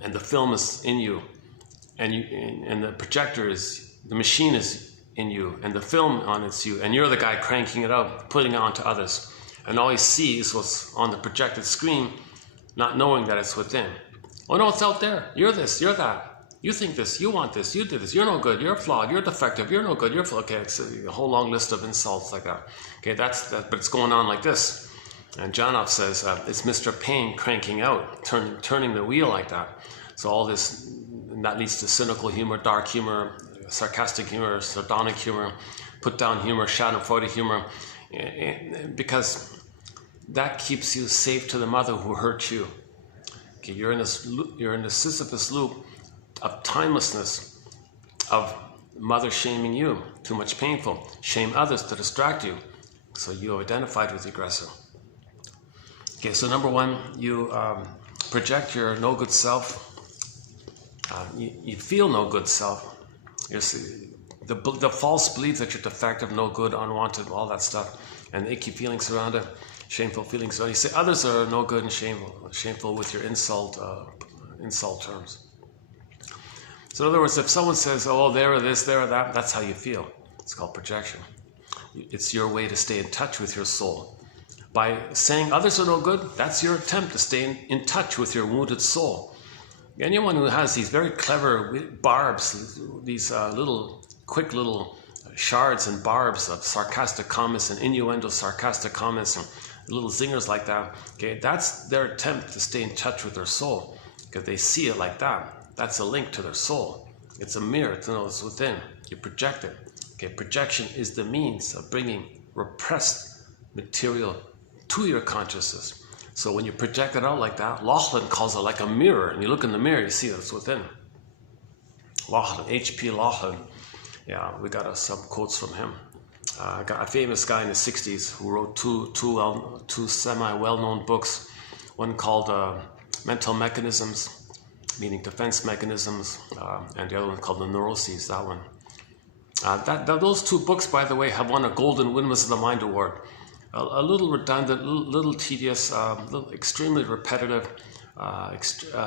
and the film is in you, and the projector is. The machine is in you, and the film on it's you, and you're the guy cranking it out, putting it onto others. And all he sees is what's on the projected screen, not knowing that it's within. Oh no, it's out there. You're this, you're that. You think this, you want this, you did this, you're no good, you're flawed, you're defective, you're no good, you're flawed. Okay, it's a whole long list of insults like that. Okay, but it's going on like this. And Janov says, it's Mr. Pain cranking out, turning the wheel like that. So all this, and that leads to cynical humor, dark humor, sarcastic humor, sardonic humor, put down humor, schadenfreude humor, because that keeps you safe to the mother who hurt you. Okay, you're in this Sisyphus loop of timelessness, of mother shaming you, too much painful, shame others to distract you, so you have identified with the aggressor. Okay, so number one, you project your no good self. You feel no good self. The false belief that you're defective, no good, unwanted, all that stuff, and icky feelings around it, shameful feelings around it. You say others are no good and shameful with your insult terms. So in other words, if someone says, oh, they're this, they're that, that's how you feel. It's called projection. It's your way to stay in touch with your soul. By saying others are no good, that's your attempt to stay in touch with your wounded soul. Anyone who has these very clever barbs, these quick little shards and barbs of sarcastic comments and innuendo sarcastic comments and little zingers like that, okay, that's their attempt to stay in touch with their soul, because they see it like that. That's a link to their soul. It's a mirror to know it's within. You project it. Okay, projection is the means of bringing repressed material to your consciousness. So when you project it out like that, Laughlin calls it like a mirror, and you look in the mirror, you see that it's within. Laughlin, H.P. Laughlin, yeah, we got some quotes from him. Got a famous guy in the 60s who wrote two semi-well-known books. One called Mental Mechanisms, meaning defense mechanisms, and the other one called the Neuroses, that one. Those two books, by the way, have won a Golden Windmills of the Mind Award. A little redundant, little tedious, extremely repetitive,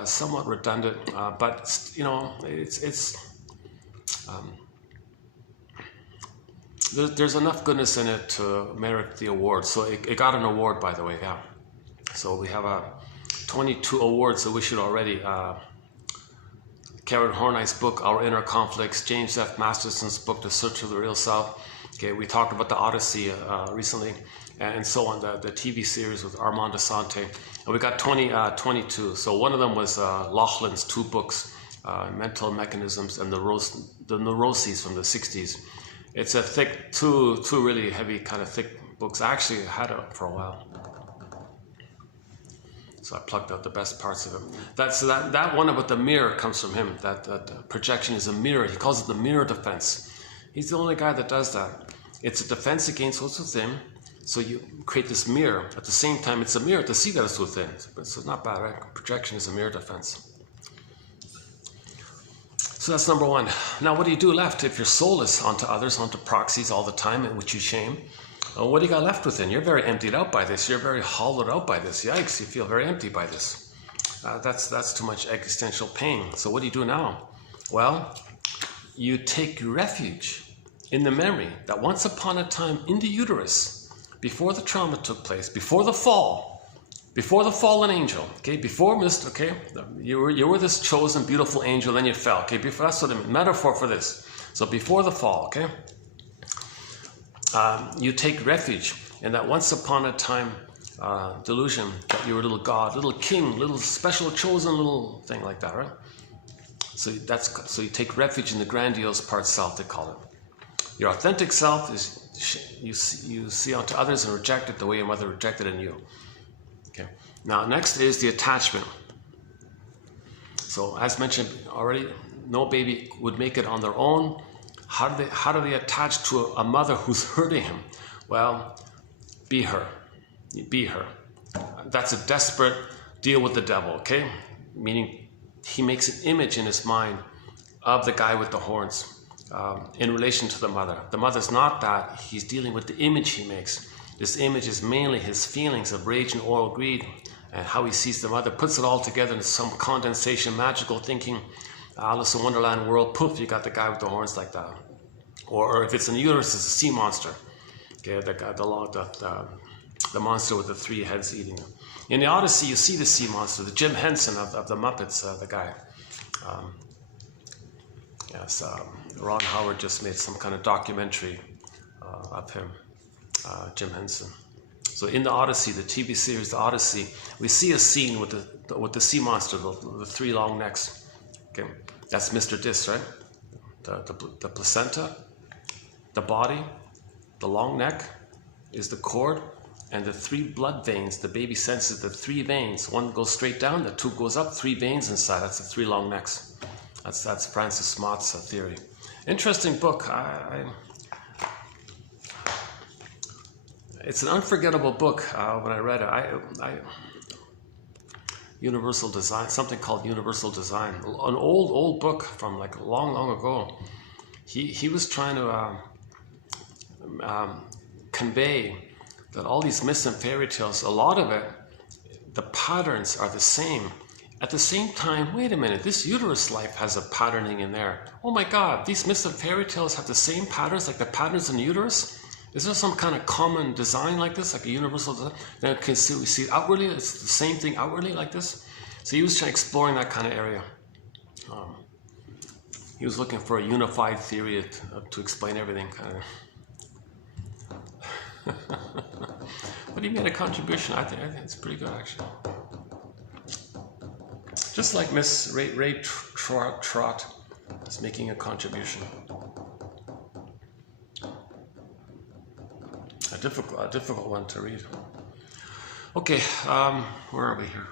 somewhat redundant, but you know, there's enough goodness in it to merit the award. So it got an award, by the way, yeah. So we have 22 awards that we should already. Karen Horney's book, Our Inner Conflicts, James F. Masterson's book, The Search for the Real Self. Okay, we talked about the Odyssey recently, and so on, the TV series with Armand Asante. And we got 22. So one of them was Lauchlin's two books, Mental Mechanisms and the Neuroses from the 60s. It's a thick, two really heavy kind of thick books. I actually had it for a while. So I plucked out the best parts of it. That one about the mirror comes from him. That projection is a mirror. He calls it the mirror defense. He's the only guy that does that. It's a defense against what's within. So you create this mirror. At the same time, it's a mirror to see that it's within. So it's not bad, right? Projection is a mirror defense. So that's number one. Now, what do you do left if you're soulless onto others, onto proxies all the time, which you shame? What do you got left within? You're very emptied out by this. You're very hollowed out by this. Yikes, you feel very empty by this. That's too much existential pain. So what do you do now? Well, you take refuge in the memory that once upon a time in the uterus, before the trauma took place, before the fallen angel, okay, you were this chosen, beautiful angel, then you fell, okay, that's what I mean, metaphor for this. So before the fall, okay, you take refuge in that once upon a time delusion that you were a little god, little king, little special chosen little thing like that, right? So you take refuge in the grandiose part self, they call it. Your authentic self is you see onto others and reject it the way your mother rejected in you. Okay. Now next is the attachment. So as mentioned already, no baby would make it on their own. How do they attach to a mother who's hurting him? Well, be her. Be her. That's a desperate deal with the devil, okay? Meaning he makes an image in his mind of the guy with the horns in relation to the mother. The mother's not that. He's dealing with the image he makes. This image is mainly his feelings of rage and oral greed and how he sees the mother, puts it all together in some condensation, magical thinking, Alice in Wonderland world, poof, you got the guy with the horns like that. Or if it's in the uterus, it's a sea monster. Okay, the monster with the 3 heads eating him. In the Odyssey, you see the sea monster, the Jim Henson of the Muppets, the guy. Ron Howard just made some kind of documentary of him, Jim Henson. So in the Odyssey, the TV series, the Odyssey, we see a scene with the sea monster, the 3 long necks. Okay, that's Mr. Dis, right? The placenta, the body, the long neck is the cord, and the 3 blood veins. The baby senses the 3 veins. 1 goes straight down, the 2 goes up, 3 veins inside. That's the 3 long necks. That's Francis Mott's theory. Interesting book. It's an unforgettable book when I read it. Universal Design, something called Universal Design, an old book from like long ago. He was trying to convey that all these myths and fairy tales, a lot of it, the patterns are the same. At the same time, wait a minute, this uterus life has a patterning in there. Oh my God, these myths and fairy tales have the same patterns like the patterns in the uterus? Is there some kind of common design like this, like a universal design? Then we see outwardly, it's the same thing outwardly like this? So he was exploring that kind of area. He was looking for a unified theory to explain everything, kind of. But he made a contribution. I think it's pretty good, actually. Just like Miss Ray Trott is making a contribution. A difficult one to read. Okay, where are we here?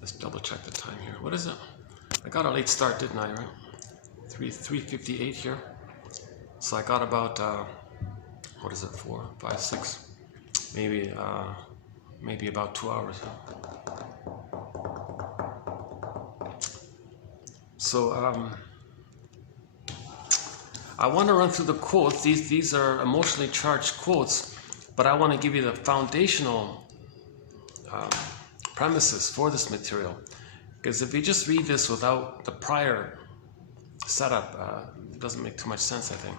Let's double check the time here. What is it? I got a late start, didn't I, right? 3:58 here. So I got about, what is it, 4, 5, 6, maybe about 2 hours. So I want to run through the quotes. These are emotionally charged quotes, but I want to give you the foundational premises for this material. Because if you just read this without the prior setup, it doesn't make too much sense, I think.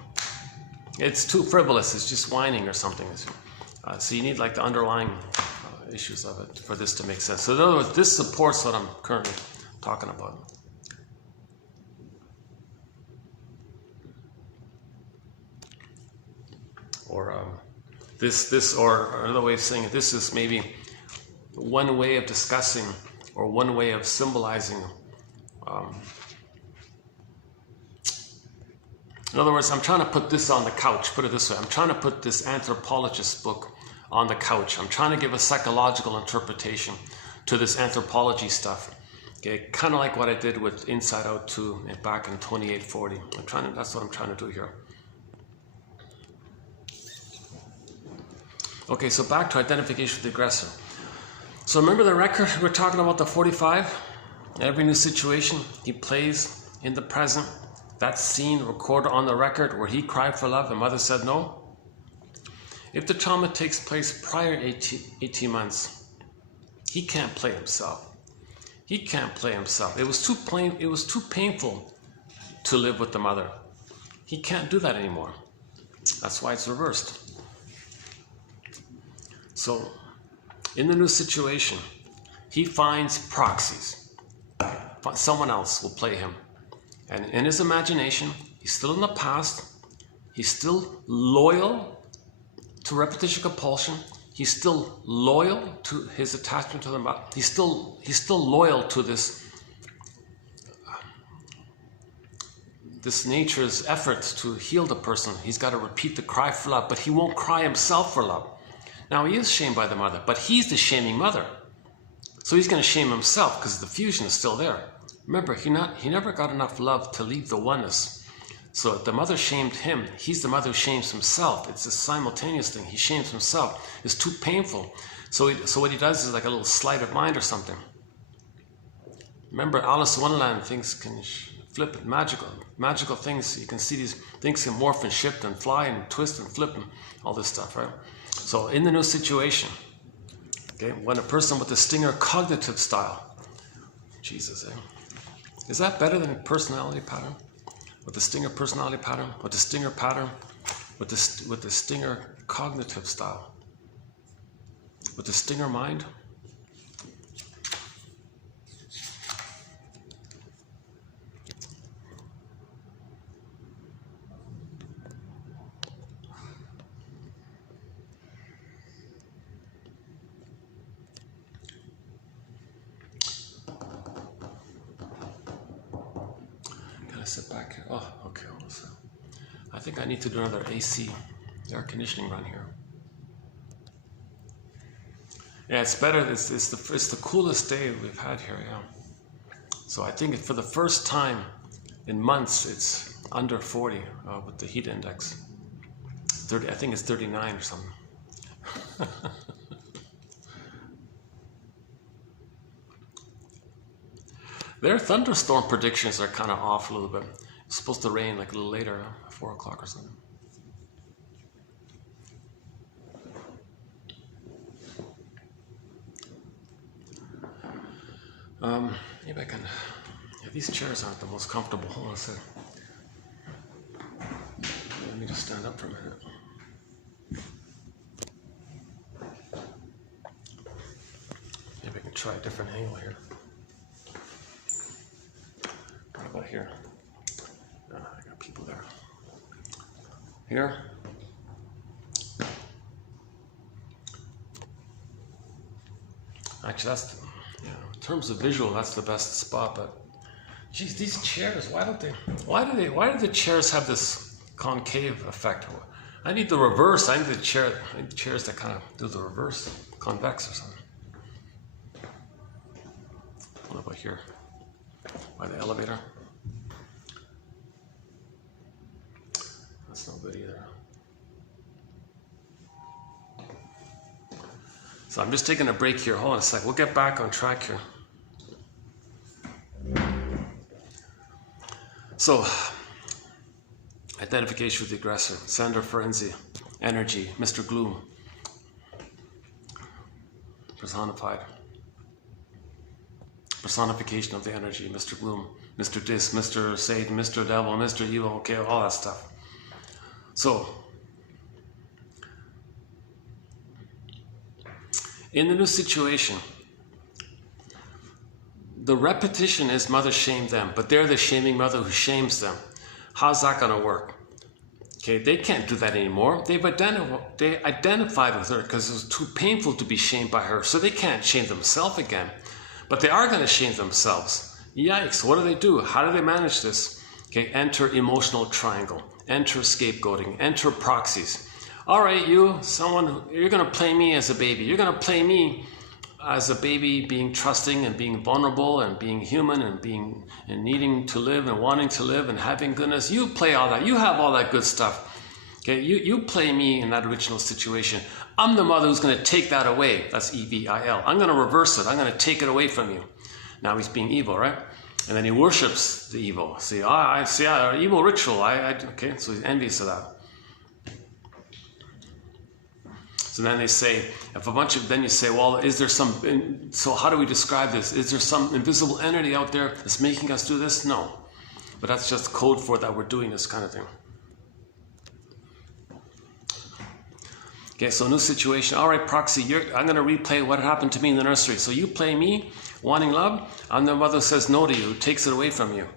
It's too frivolous. It's just whining or something. So you need like the underlying issues of it for this to make sense. So in other words, this supports what I'm currently talking about. Or or another way of saying it, this is maybe one way of discussing or one way of symbolizing In other words, I'm trying to put this on the couch. Put it this way. I'm trying to put this anthropologist book on the couch. I'm trying to give a psychological interpretation to this anthropology stuff. Okay, kind of like what I did with Inside Out 2 back in 2840. That's what I'm trying to do here. Okay, so back to identification with the aggressor. So remember the record? We're talking about the 45. Every new situation he plays in the present. That scene recorded on the record where he cried for love and mother said no. If the trauma takes place prior to 18 months, he can't play himself. He can't play himself. It was too painful to live with the mother. He can't do that anymore. That's why it's reversed. So, in the new situation, he finds proxies. Someone else will play him. And in his imagination, he's still in the past. He's still loyal to repetition compulsion. He's still loyal to his attachment to the mother. He's still loyal to this nature's efforts to heal the person. He's got to repeat the cry for love, but he won't cry himself for love. Now he is shamed by the mother, but he's the shaming mother. So he's going to shame himself because the fusion is still there. Remember, he never got enough love to leave the oneness. So the mother shamed him. He's the mother who shames himself. It's a simultaneous thing. He shames himself. It's too painful. So what he does is like a little sleight of mind or something. Remember, Alice in Wonderland, things can flip it, magical things. You can see these things can morph and shift and fly and twist and flip and all this stuff, right? So in the new situation, okay, when a person with the stinger cognitive style, Jesus, is that better than personality pattern? With the stinger personality pattern, with the stinger pattern, with the stinger cognitive style, with the stinger mind? Sit back here. Oh, okay. So I think I need to do another AC, air conditioning run here. Yeah, it's better. It's the coolest day we've had here. Yeah. So I think for the first time in months, it's under 40 with the heat index. 30. I think it's 39 or something. Their thunderstorm predictions are kind of off a little bit. It's supposed to rain like a little later, 4 o'clock or something. Maybe I can. Yeah, these chairs aren't the most comfortable. Hold on a second. Let me just stand up for a minute. Maybe I can try a different angle here. What about here? I got people there. Here. Actually, that's, in terms of visual, that's the best spot. But, geez, these chairs. Why do the chairs have this concave effect? I need the reverse. I need the chairs that kind of do the reverse, convex or something. What about here? By the elevator. That's no good either. So I'm just taking a break here. Hold on a sec. We'll get back on track here. So, identification with the aggressor. Sandra Ferenczi. Energy. Mr. Gloom. Personified. Personification of the energy. Mr. Gloom. Mr. Dis. Mr. Satan. Mr. Devil. Mr. Evil. Okay, all that stuff. So, in the new situation, the repetition is mother shamed them, but they're the shaming mother who shames them. How's that going to work? Okay, they can't do that anymore. They identified with her because it was too painful to be shamed by her, so they can't shame themselves again. But they are going to shame themselves. Yikes, what do? How do they manage this? Okay, enter emotional triangle. enter scapegoating, enter proxies. All right, you're going to play me as a baby. You're going to play me as a baby, being trusting and being vulnerable and being human and needing to live and wanting to live and having goodness. You play all that. You have all that good stuff. Okay, you play me in that original situation. I'm the mother who's going to take that away. That's evil. I'm going to reverse it. I'm going to take it away from you. Now he's being evil, right? And then he worships the evil. See, I see, evil ritual. Okay, so he's envious of that. So then they say, then you say, well, is there so how do we describe this? Is there some invisible entity out there that's making us do this? No. But that's just code for that we're doing this kind of thing. Okay, so new situation. All right, proxy, I'm going to replay what happened to me in the nursery. So you play me, wanting love, and the mother says no to you, takes it away from you.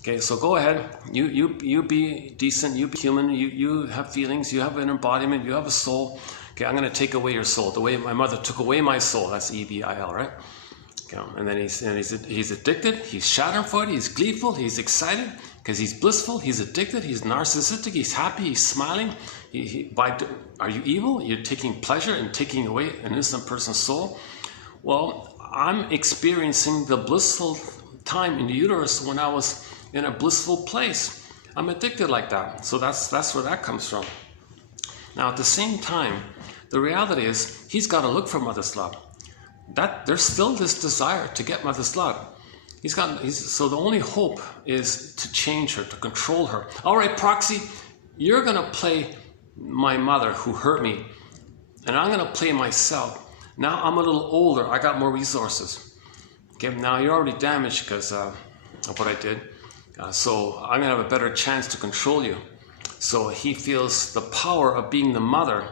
Okay, so go ahead. You be decent, you be human, you have feelings, you have an embodiment, you have a soul. Okay, I'm going to take away your soul. The way my mother took away my soul. That's evil, right? Okay, and then he's addicted. He's schadenfreude. He's gleeful. He's excited because he's blissful. He's addicted. He's narcissistic. He's happy. He's smiling. Are you evil? You're taking pleasure in taking away an innocent person's soul? Well, I'm experiencing the blissful time in the uterus when I was in a blissful place. I'm addicted like that. So that's where that comes from. Now, at the same time, the reality is he's got to look for mother's love. There's still this desire to get mother's love. So the only hope is to change her, to control her. All right, proxy, you're going to play my mother who hurt me, and I'm going to play myself. Now I'm a little older. I got more resources. Okay, now you're already damaged because of what I did. So I'm going to have a better chance to control you. So he feels the power of being the mother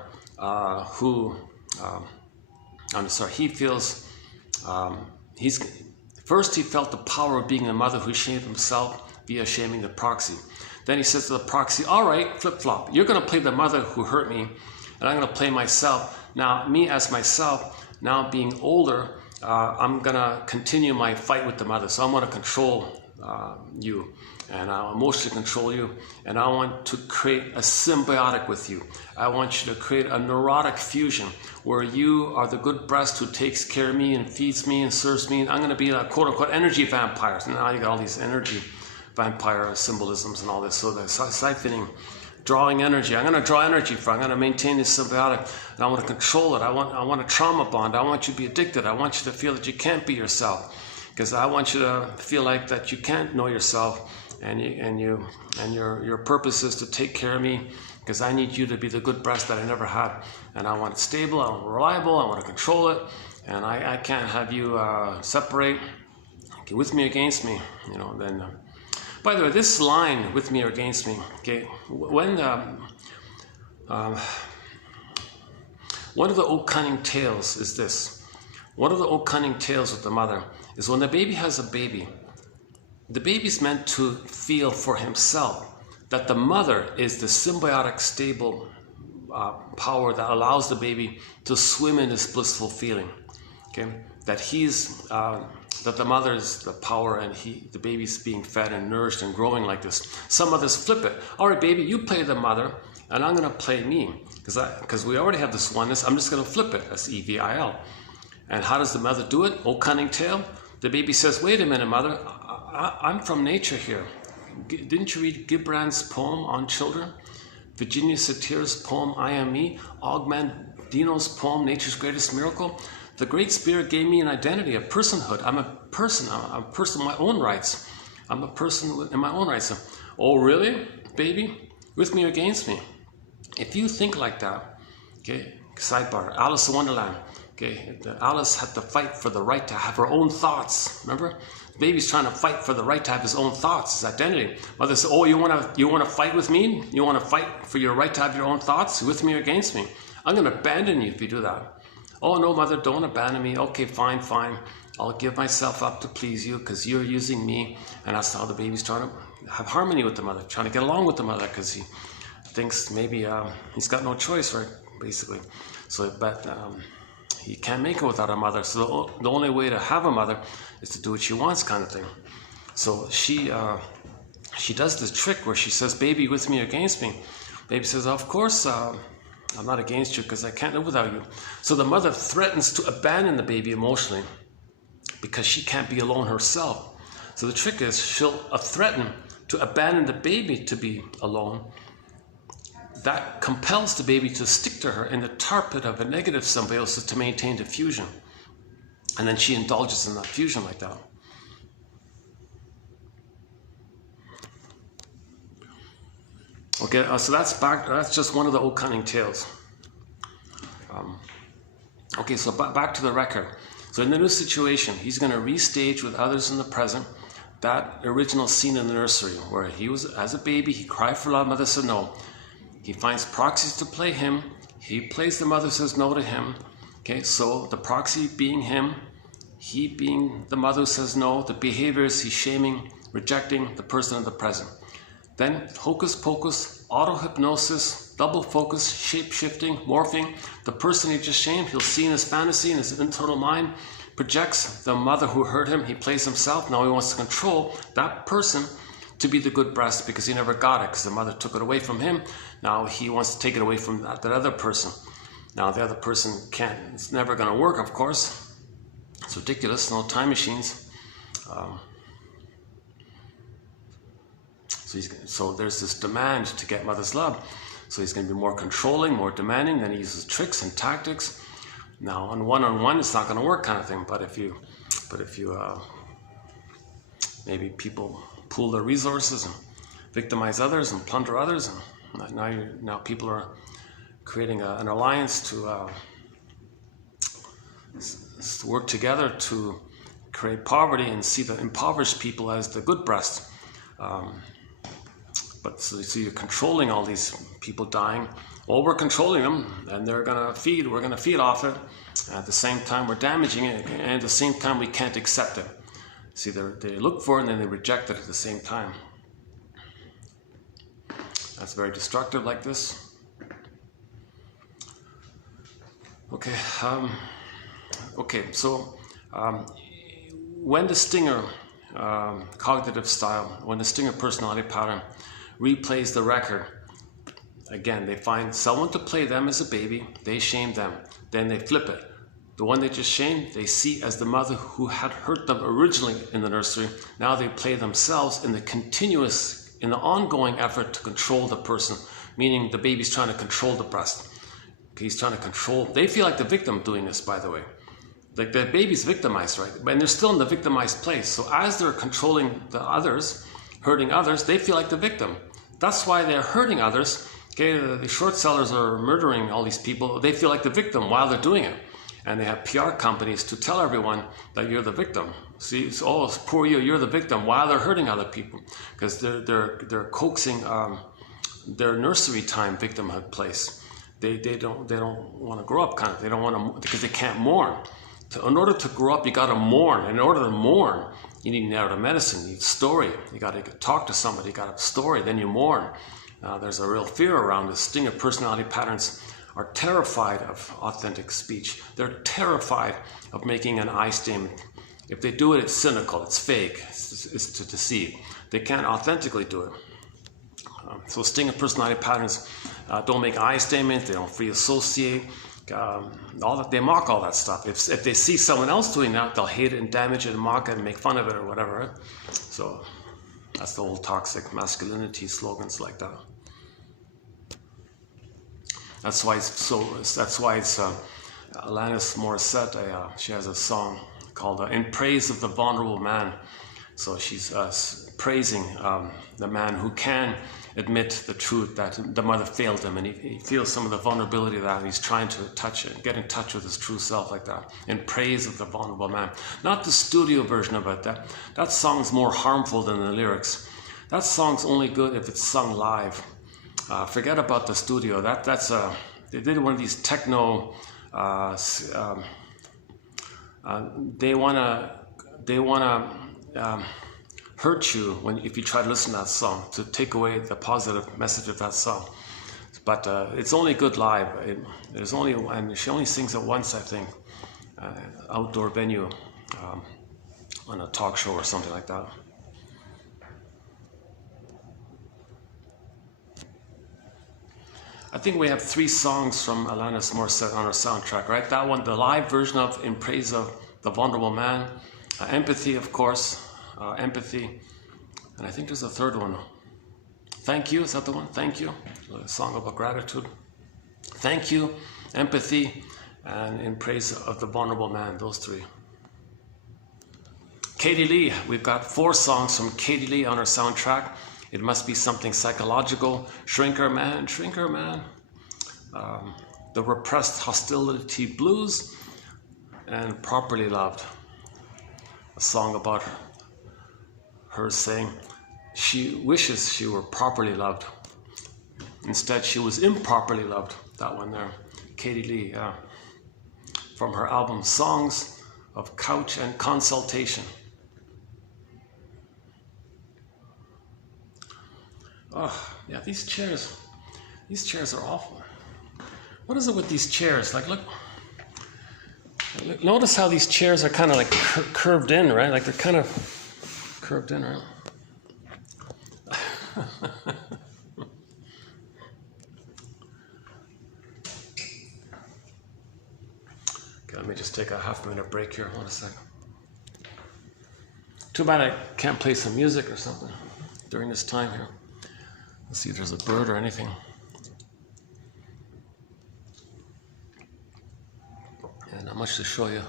First he felt the power of being the mother who shamed himself via shaming the proxy. Then he says to the proxy, all right, flip-flop, you're going to play the mother who hurt me, and I'm going to play myself. Now, me as myself, now being older, I'm going to continue my fight with the mother. So I'm going to control you, and I'll emotionally control you, and I want to create a symbiotic with you. I want you to create a neurotic fusion where you are the good breast who takes care of me and feeds me and serves me, and I'm going to be a quote-unquote energy vampire. So now you got all these energy vampire symbolisms and all this. So the siphoning, drawing energy. I'm going to draw energy I'm going to maintain this symbiotic, and I want to control it. I want a trauma bond. I want you to be addicted. I want you to feel that you can't be yourself, because I want you to feel like that you can't know yourself, and your purpose is to take care of me, because I need you to be the good breast that I never had, and I want it stable, I want it reliable, I want to control it, and I can't have you separate. Okay, with me or against me, then. By the way, this line, with me or against me, okay, when one of the old cunning tales is this. One of the old cunning tales with the mother is when the baby has a baby, the baby's meant to feel for himself that the mother is the symbiotic, stable power that allows the baby to swim in this blissful feeling. Okay, that the mother is the power, and the baby's being fed and nourished and growing like this. Some mothers flip it. All right, baby, you play the mother, and I'm going to play me, because we already have this oneness. I'm just going to flip it. That's EVIL. And how does the mother do it? Oh, cunning tale. The baby says, wait a minute, mother. I'm from nature here. Didn't you read Gibran's poem on children? Virginia Satir's poem, I Am Me? Dino's poem, Nature's Greatest Miracle? The Great Spirit gave me an identity, a personhood. I'm a person. I'm a person in my own rights. I'm a person in my own rights. Oh, really, baby? With me or against me? If you think like that, okay, sidebar, Alice in Wonderland. Okay, Alice had to fight for the right to have her own thoughts. Remember, the baby's trying to fight for the right to have his own thoughts, his identity. Mother said, "Oh, you want to fight with me? You want to fight for your right to have your own thoughts? With me or against me? I'm going to abandon you if you do that." "Oh no, mother, don't abandon me." "Okay, fine. I'll give myself up to please you because you're using me." And that's how the baby's trying to have harmony with the mother, trying to get along with the mother because he thinks maybe he's got no choice, right? Basically, but he can't make it without a mother. So the only way to have a mother is to do what she wants, kind of thing. So she she does this trick where she says, baby, with me or against me? Baby says, of course, I'm not against you because I can't live without you. So the mother threatens to abandon the baby emotionally because she can't be alone herself. So the trick is she'll threaten to abandon the baby to be alone. That compels the baby to stick to her in the tar pit of a negative symbiosis to maintain the fusion. And then she indulges in that fusion like that. Okay, so that's just one of the old cunning tales. Okay, so back to the record. So in the new situation, he's going to restage with others in the present that original scene in the nursery where he was, as a baby, he cried for love, mother said no. He finds proxies to play him. He plays the mother says no to him. Okay, so the proxy being him, he being the mother says no. The behavior is he's shaming, rejecting the person in the present. Then hocus pocus, auto-hypnosis, double focus, shape-shifting, morphing. The person he just shamed, he'll see in his fantasy, in his internal mind, projects the mother who hurt him. He plays himself. Now he wants to control that person to be the good breast because he never got it because the mother took it away from him. Now he wants to take it away from that other person. Now the other person can't, it's never going to work, of course. It's ridiculous, no time machines. So there's this demand to get mother's love. So he's going to be more controlling, more demanding. Then he uses tricks and tactics. Now on one-on-one, it's not going to work kind of thing. But if you maybe people pool their resources and victimize others and plunder others, and now people are creating an alliance to work together to create poverty and see the impoverished people as the good breast. But so you're controlling all these people dying. Well, we're controlling them, and they're gonna feed. We're gonna feed off it. At the same time, we're damaging it, and at the same time, we can't accept it. See, they look for it, and then they reject it at the same time. That's very destructive, like this. Okay. So when the Stinger cognitive style, when the Stinger personality pattern replays the record, again, they find someone to play them as a baby, they shame them, then they flip it. The one they just shamed, they see as the mother who had hurt them originally in the nursery. Now they play themselves in the ongoing effort to control the person, meaning the baby's trying to control the breast. Okay, he's trying to control, they feel like the victim doing this, by the way. Like the baby's victimized, right? And they're still in the victimized place. So as they're controlling the others, hurting others, they feel like the victim. That's why they're hurting others. Okay, the short sellers are murdering all these people. They feel like the victim while they're doing it. And they have PR companies to tell everyone that you're the victim. See, it's, oh, it's poor you, you're the victim while they're hurting other people. Because they're coaxing their nursery time victimhood place. They don't want to grow up, kind of. They don't want to, because they can't mourn. So in order to grow up, you got to mourn. And in order to mourn, you need narrative medicine, you need story. You got to talk to somebody, you got a story, then you mourn. There's a real fear around this. Stinger personality patterns are terrified of authentic speech. They're terrified of making an I statement. If they do it, it's cynical, it's fake, it's to deceive. They can't authentically do it. So Stinger personality patterns don't make I statements, they don't free associate. All that, they mock all that stuff. If they see someone else doing that, they'll hate it and damage it and mock it and make fun of it or whatever. Right? So that's the old toxic masculinity slogans like that. That's why it's Alanis Morissette. She has a song called "In Praise of the Vulnerable Man." So she's praising the man who can admit the truth that the mother failed him, and he feels some of the vulnerability of that, and he's trying to get in touch with his true self like that. In praise of the vulnerable man. Not the studio version of it. That song's more harmful than the lyrics. That song's only good if it's sung live. Forget about the studio. They did one of these techno. They wanna hurt you if you try to listen to that song, to take away the positive message of that song. But it's only good live. And she only sings it once, I think, outdoor venue, on a talk show or something like that. I think we have 3 songs from Alanis Morissette on our soundtrack, right? That one, the live version of In Praise of the Vulnerable Man, Empathy, of course, Empathy, and I think there's a third one. Thank You, is that the one? Thank You, a song about gratitude. Thank You, Empathy, and In Praise of the Vulnerable Man, those 3. Katie Lee, we've got 4 songs from Katie Lee on our soundtrack. It Must Be Something Psychological, Shrinker Man, The Repressed Hostility Blues, and Properly Loved, a song about her saying she wishes she were properly loved. Instead, she was improperly loved, that one there. Katie Lee, yeah. From her album Songs of Couch and Consultation. Oh, yeah, these chairs are awful. What is it with these chairs? Like, look, notice how these chairs are kind of like curved in, right? Like they're kind of curved in, right? Okay, let me just take a half-minute break here. Hold a second. Too bad I can't play some music or something during this time here. Let's see if there's a bird or anything. Yeah, not much to show you.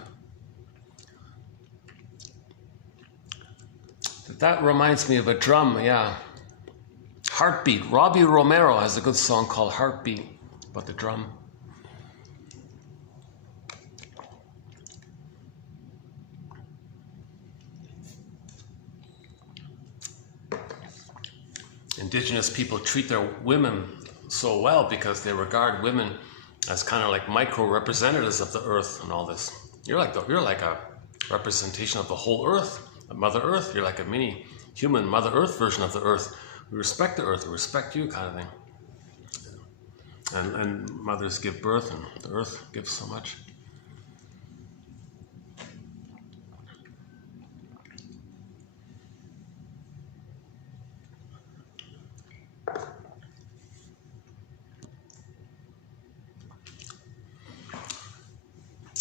That reminds me of a drum, yeah. Heartbeat. Robbie Romero has a good song called Heartbeat about the drum. Indigenous people treat their women so well because they regard women as kind of like micro representatives of the earth and all this. You're like a representation of the whole earth, Mother Earth. You're like a mini human Mother Earth version of the earth. We respect the earth, we respect you, kind of thing. And mothers give birth, and the earth gives so much.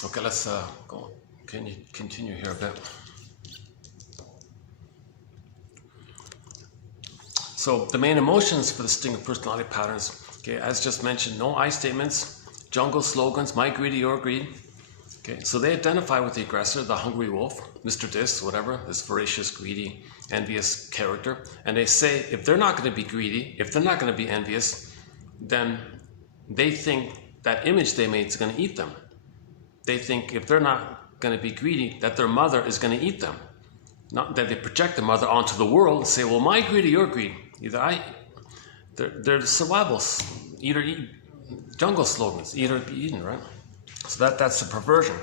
Okay, let's go. Can you continue here a bit? So the main emotions for the distinct personality patterns, okay, as just mentioned, no I statements, jungle slogans, my greedy, your greed. Okay, so they identify with the aggressor, the hungry wolf, Mr. Dis, whatever, this voracious, greedy, envious character. And they say if they're not going to be greedy, if they're not going to be envious, then they think that image they made is going to eat them. They think if they're not going to be greedy, that their mother is going to eat them. Not that they project the mother onto the world and say, well, my greedy, your greed. They're survivals. Eat or eat, jungle slogans, eat or be eaten, right? So that's a perversion.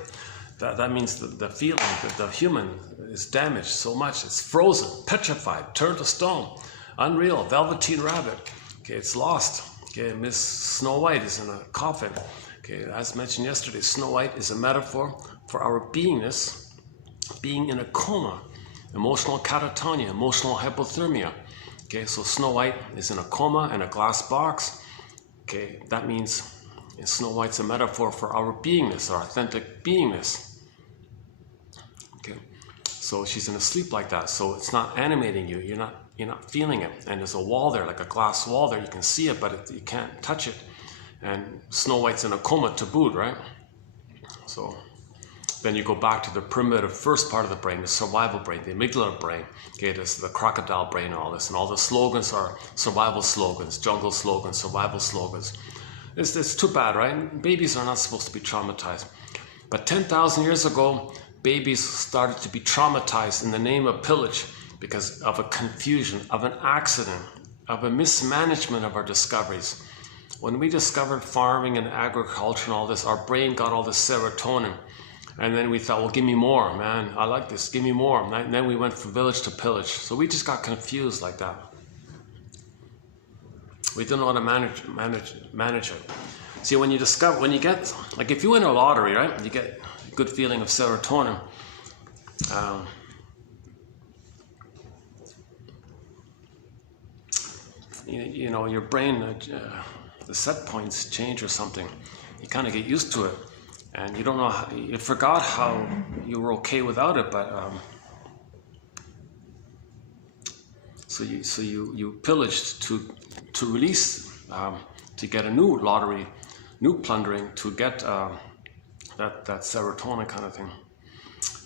That means the feeling that the human is damaged so much. It's frozen, petrified, turned to stone, unreal, velveteen rabbit. Okay, it's lost. Okay, Miss Snow White is in a coffin. Okay, as mentioned yesterday, Snow White is a metaphor for our beingness, being in a coma, emotional catatonia, emotional hypothermia. Okay, so Snow White is in a coma in a glass box. Okay, that means Snow White's a metaphor for our beingness, our authentic beingness. Okay, so she's in a sleep like that, so it's not animating you. You're not feeling it. And there's a wall there, like a glass wall there. You can see it, but you can't touch it. And Snow White's in a coma to boot, right? So then you go back to the primitive first part of the brain, the survival brain, the amygdala brain. Okay, there's the crocodile brain and all this. And all the slogans are survival slogans, jungle slogans, survival slogans. It's too bad, right? Babies are not supposed to be traumatized. But 10,000 years ago, babies started to be traumatized in the name of pillage because of a confusion, of an accident, of a mismanagement of our discoveries. When we discovered farming and agriculture and all this, our brain got all this serotonin. And then we thought, well, give me more, man. I like this. Give me more. And then we went from village to pillage. So we just got confused like that. We didn't know how to manage it. See, when you get, like if you win a lottery, right? You get a good feeling of serotonin. You know, your brain set points change or something, you kind of get used to it, and you don't know how, you forgot how you were okay without it, but so you pillaged to release, to get a new lottery, new plundering, to get that serotonin kind of thing.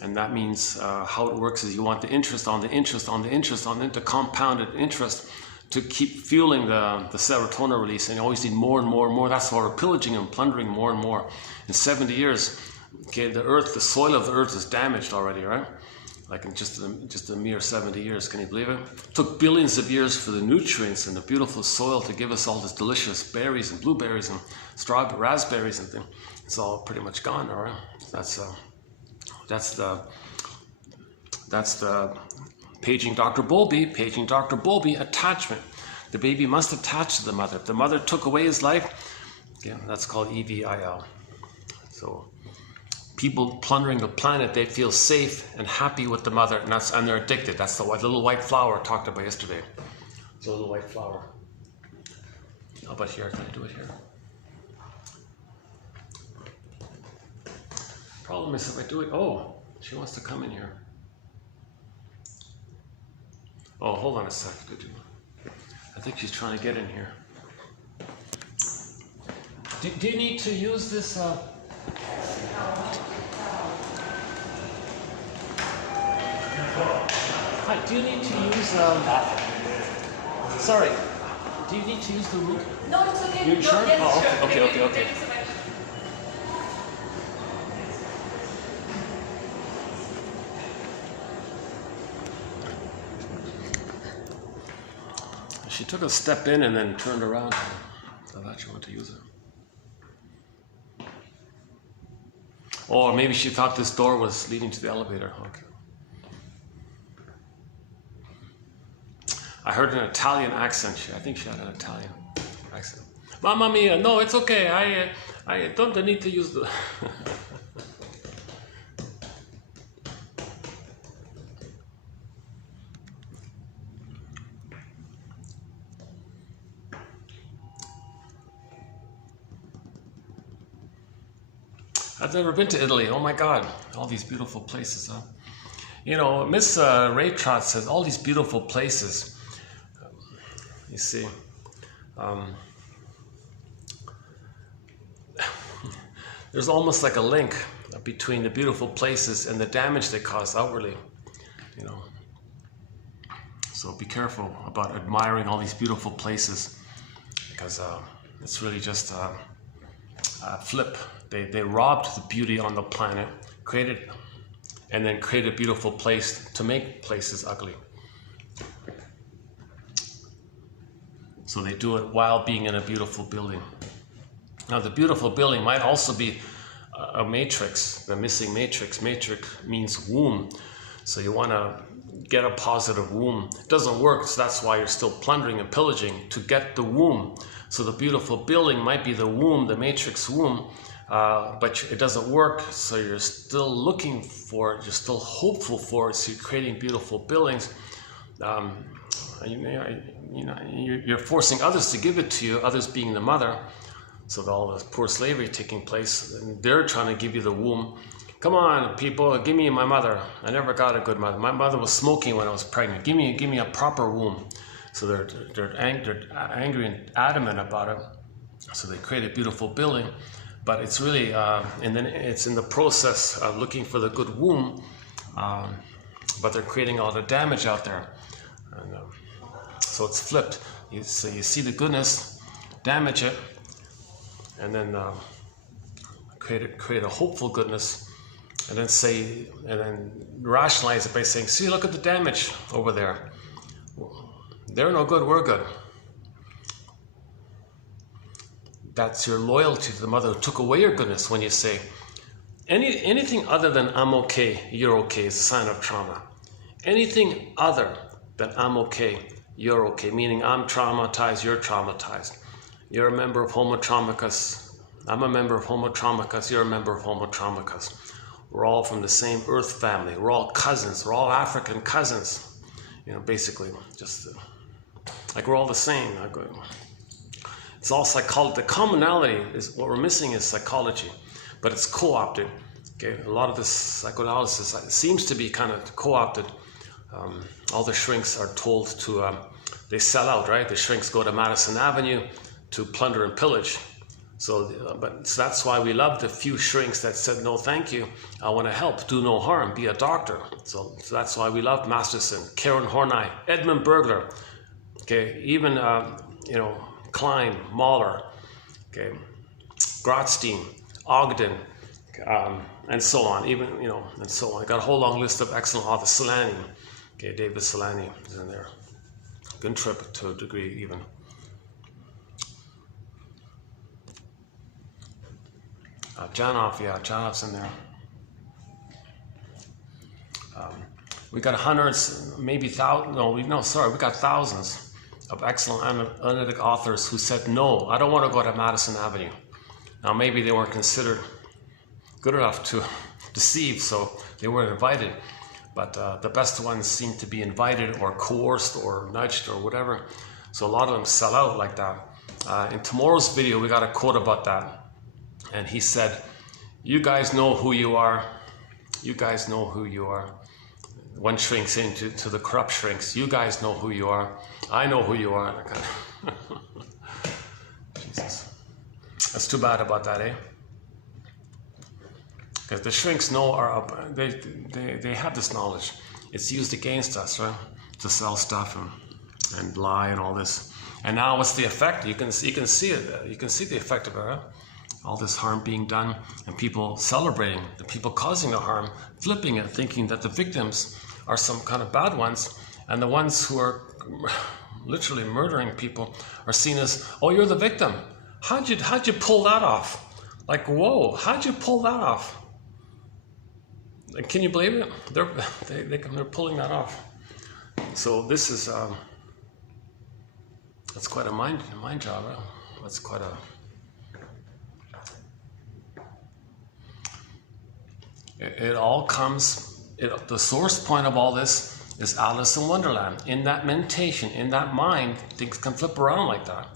And that means how it works is you want the interest on the interest on the interest on the compounded interest to keep fueling the serotonin release, and you always need more and more and more. That's why we're pillaging and plundering more and more. In 70 years, okay, the earth, the soil of the earth is damaged already, right? Like in just a mere 70 years, can you believe it? It took billions of years for the nutrients and the beautiful soil to give us all this delicious berries and blueberries and strawberry, raspberries and things. It's all pretty much gone, all right? That's the paging Dr. Bowlby attachment. The baby must attach to the mother. If the mother took away his life, yeah, that's called EVIL. So people plundering the planet, they feel safe and happy with the mother, and they're addicted. That's the little white flower I talked about yesterday. It's a little white flower. How about here? Can I do it here? Problem is if I do it, oh, she wants to come in here. Oh, hold on a sec. I think she's trying to get in here. Do you need to use this? Hi, do you need to use sorry, do you need to use the room? No, it's okay. You're sure? Yes, Oh, sure. okay. Thank you so much. She took a step in and then turned around. I thought she wanted to use it. Or maybe she thought this door was leading to the elevator. Okay. I heard an Italian accent. I think she had an Italian accent. Mamma mia, no, it's okay. I don't need to use the... I've never been to Italy. Oh my God, all these beautiful places. Huh? You know, Miss Ray Trott says all these beautiful places. You see, there's almost like a link between the beautiful places and the damage they cause outwardly. You know, so be careful about admiring all these beautiful places, because it's really just flip. They robbed the beauty on the planet, created a beautiful place to make places ugly. So they do it while being in a beautiful building. Now the beautiful building might also be a matrix, the missing matrix. Matrix means womb. So you want to get a positive womb. It doesn't work, so that's why you're still plundering and pillaging to get the womb. So the beautiful building might be the womb, the matrix womb, but it doesn't work, so you're still looking for it, you're still hopeful for it, so you're creating beautiful buildings. You're forcing others to give it to you, others being the mother, so all the poor slavery taking place, and they're trying to give you the womb. Come on, people, give me my mother. I never got a good mother. My mother was smoking when I was pregnant. Give me a proper womb. So they're angry and adamant about it. So they create a beautiful building, but it's really, and then it's in the process of looking for the good womb, but they're creating all the damage out there. And, so it's flipped. So you see the goodness, damage it, and then create a hopeful goodness, and then rationalize it by saying, see, look at the damage over there. They're no good, we're good. That's your loyalty to the mother who took away your goodness when you say, anything other than I'm okay, you're okay is a sign of trauma. Anything other than I'm okay, you're okay, meaning I'm traumatized, you're traumatized. You're a member of Homo Traumicus, I'm a member of Homo Traumicus, you're a member of Homo Traumicus. We're all from the same earth family, we're all cousins, we're all African cousins. You know, basically, just like we're all the same. It's all psychology. The commonality is what we're missing is psychology, but it's co-opted. Okay, a lot of this psychoanalysis seems to be kind of co-opted. All the shrinks are told to, they sell out, right? The shrinks go to Madison Avenue to plunder and pillage. So that's why we love the few shrinks that said, no, thank you. I want to help, do no harm, be a doctor. So that's why we love Masterson, Karen Horney, Edmund Burglar, okay, even, Klein, Mahler, okay, Grotstein, Ogden, and so on, and so on. I got a whole long list of excellent authors. Solani, okay, David Solani is in there. Guntrip to a degree even. Janoff's in there. We got hundreds, maybe thousands, we got thousands of excellent analytic authors who said, no, I don't want to go to Madison Avenue. Now maybe they weren't considered good enough to deceive, so they weren't invited. But the best ones seem to be invited or coerced or nudged or whatever. So a lot of them sell out like that. In tomorrow's video, we got a quote about that. And he said, you guys know who you are. You guys know who you are. One shrinks into the corrupt shrinks. You guys know who you are. I know who you are. Jesus. That's too bad about that, eh? Because the shrinks know they have this knowledge. It's used against us, right? To sell stuff and lie and all this. And now what's the effect? You can see it. You can see the effect of it, right? All this harm being done and people celebrating, the people causing the harm, flipping it, thinking that the victims are some kind of bad ones, and the ones who are literally murdering people are seen as, oh, you're the victim. How'd you pull that off? Like, whoa, how'd you pull that off? And can you believe it? They're pulling that off. So this is that's quite a mind job. Right? That's quite a. It all comes. The source point of all this is Alice in Wonderland. In that meditation, in that mind, things can flip around like that.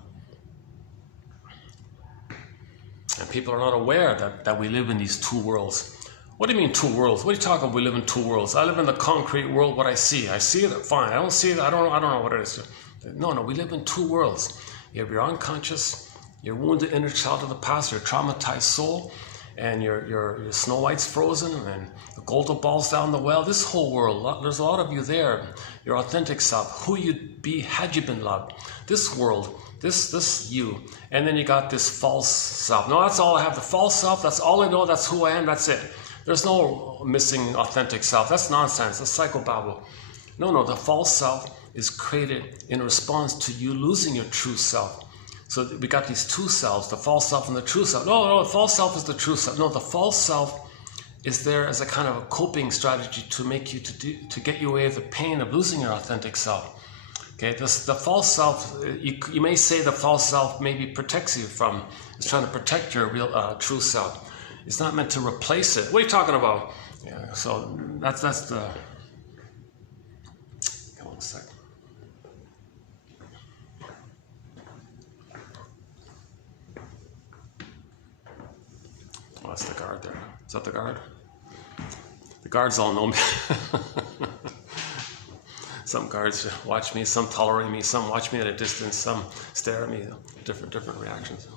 And people are not aware that we live in these two worlds. What do you mean two worlds? What are you talking about? We live in two worlds. I live in the concrete world. What I see it, fine. I don't see it. I don't know what it is. No. We live in two worlds. You have your unconscious, your wounded inner child of the past, your traumatized soul, and your Snow White's frozen, and the golden balls down the well. This whole world, there's a lot of you there. Your authentic self, who you'd be had you been loved. This world, this you, and then you got this false self. No, that's all I have. The false self. That's all I know. That's who I am. That's it. There's no missing authentic self. That's nonsense. That's psychobabble. No. The false self is created in response to you losing your true self. So we got these two selves, the false self and the true self. No, the false self is the true self. No, the false self is there as a kind of a coping strategy to make you to get you away with the pain of losing your authentic self. Okay, the false self, you may say the false self maybe protects you from, it's trying to protect your real true self. It's not meant to replace it. What are you talking about? Yeah, so that's the. Come on a sec. Oh, that's the guard there. Is that the guard? The guards all know me. Some guards watch me, some tolerate me, some watch me at a distance, some stare at me. Different reactions.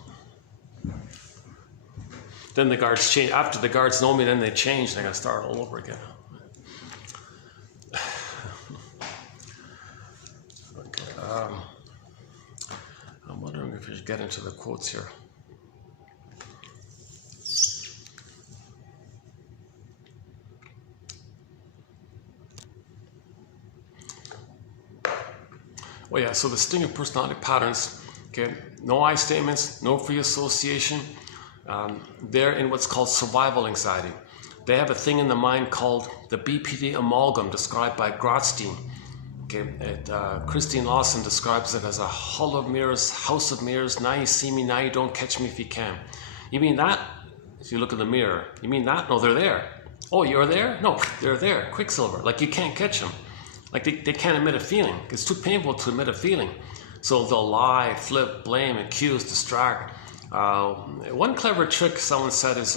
Then the guards change. After the guards know me, then they change. They got to start all over again. Okay. I'm wondering if we should get into the quotes here. Oh yeah, so the distinct personality patterns, okay, no I statements, no free association, they're in what's called survival anxiety. They have a thing in the mind called the BPD amalgam, described by Grotstein. Okay, Christine Lawson describes it as a hull of mirrors, house of mirrors, now you see me, now you don't catch me if you can. You mean that? If you look in the mirror, you mean that? No, they're there. Oh, you're there? No, they're there, Quicksilver, like you can't catch them. Like they can't emit a feeling. It's too painful to emit a feeling. So they'll lie, flip, blame, accuse, distract. One clever trick someone said is,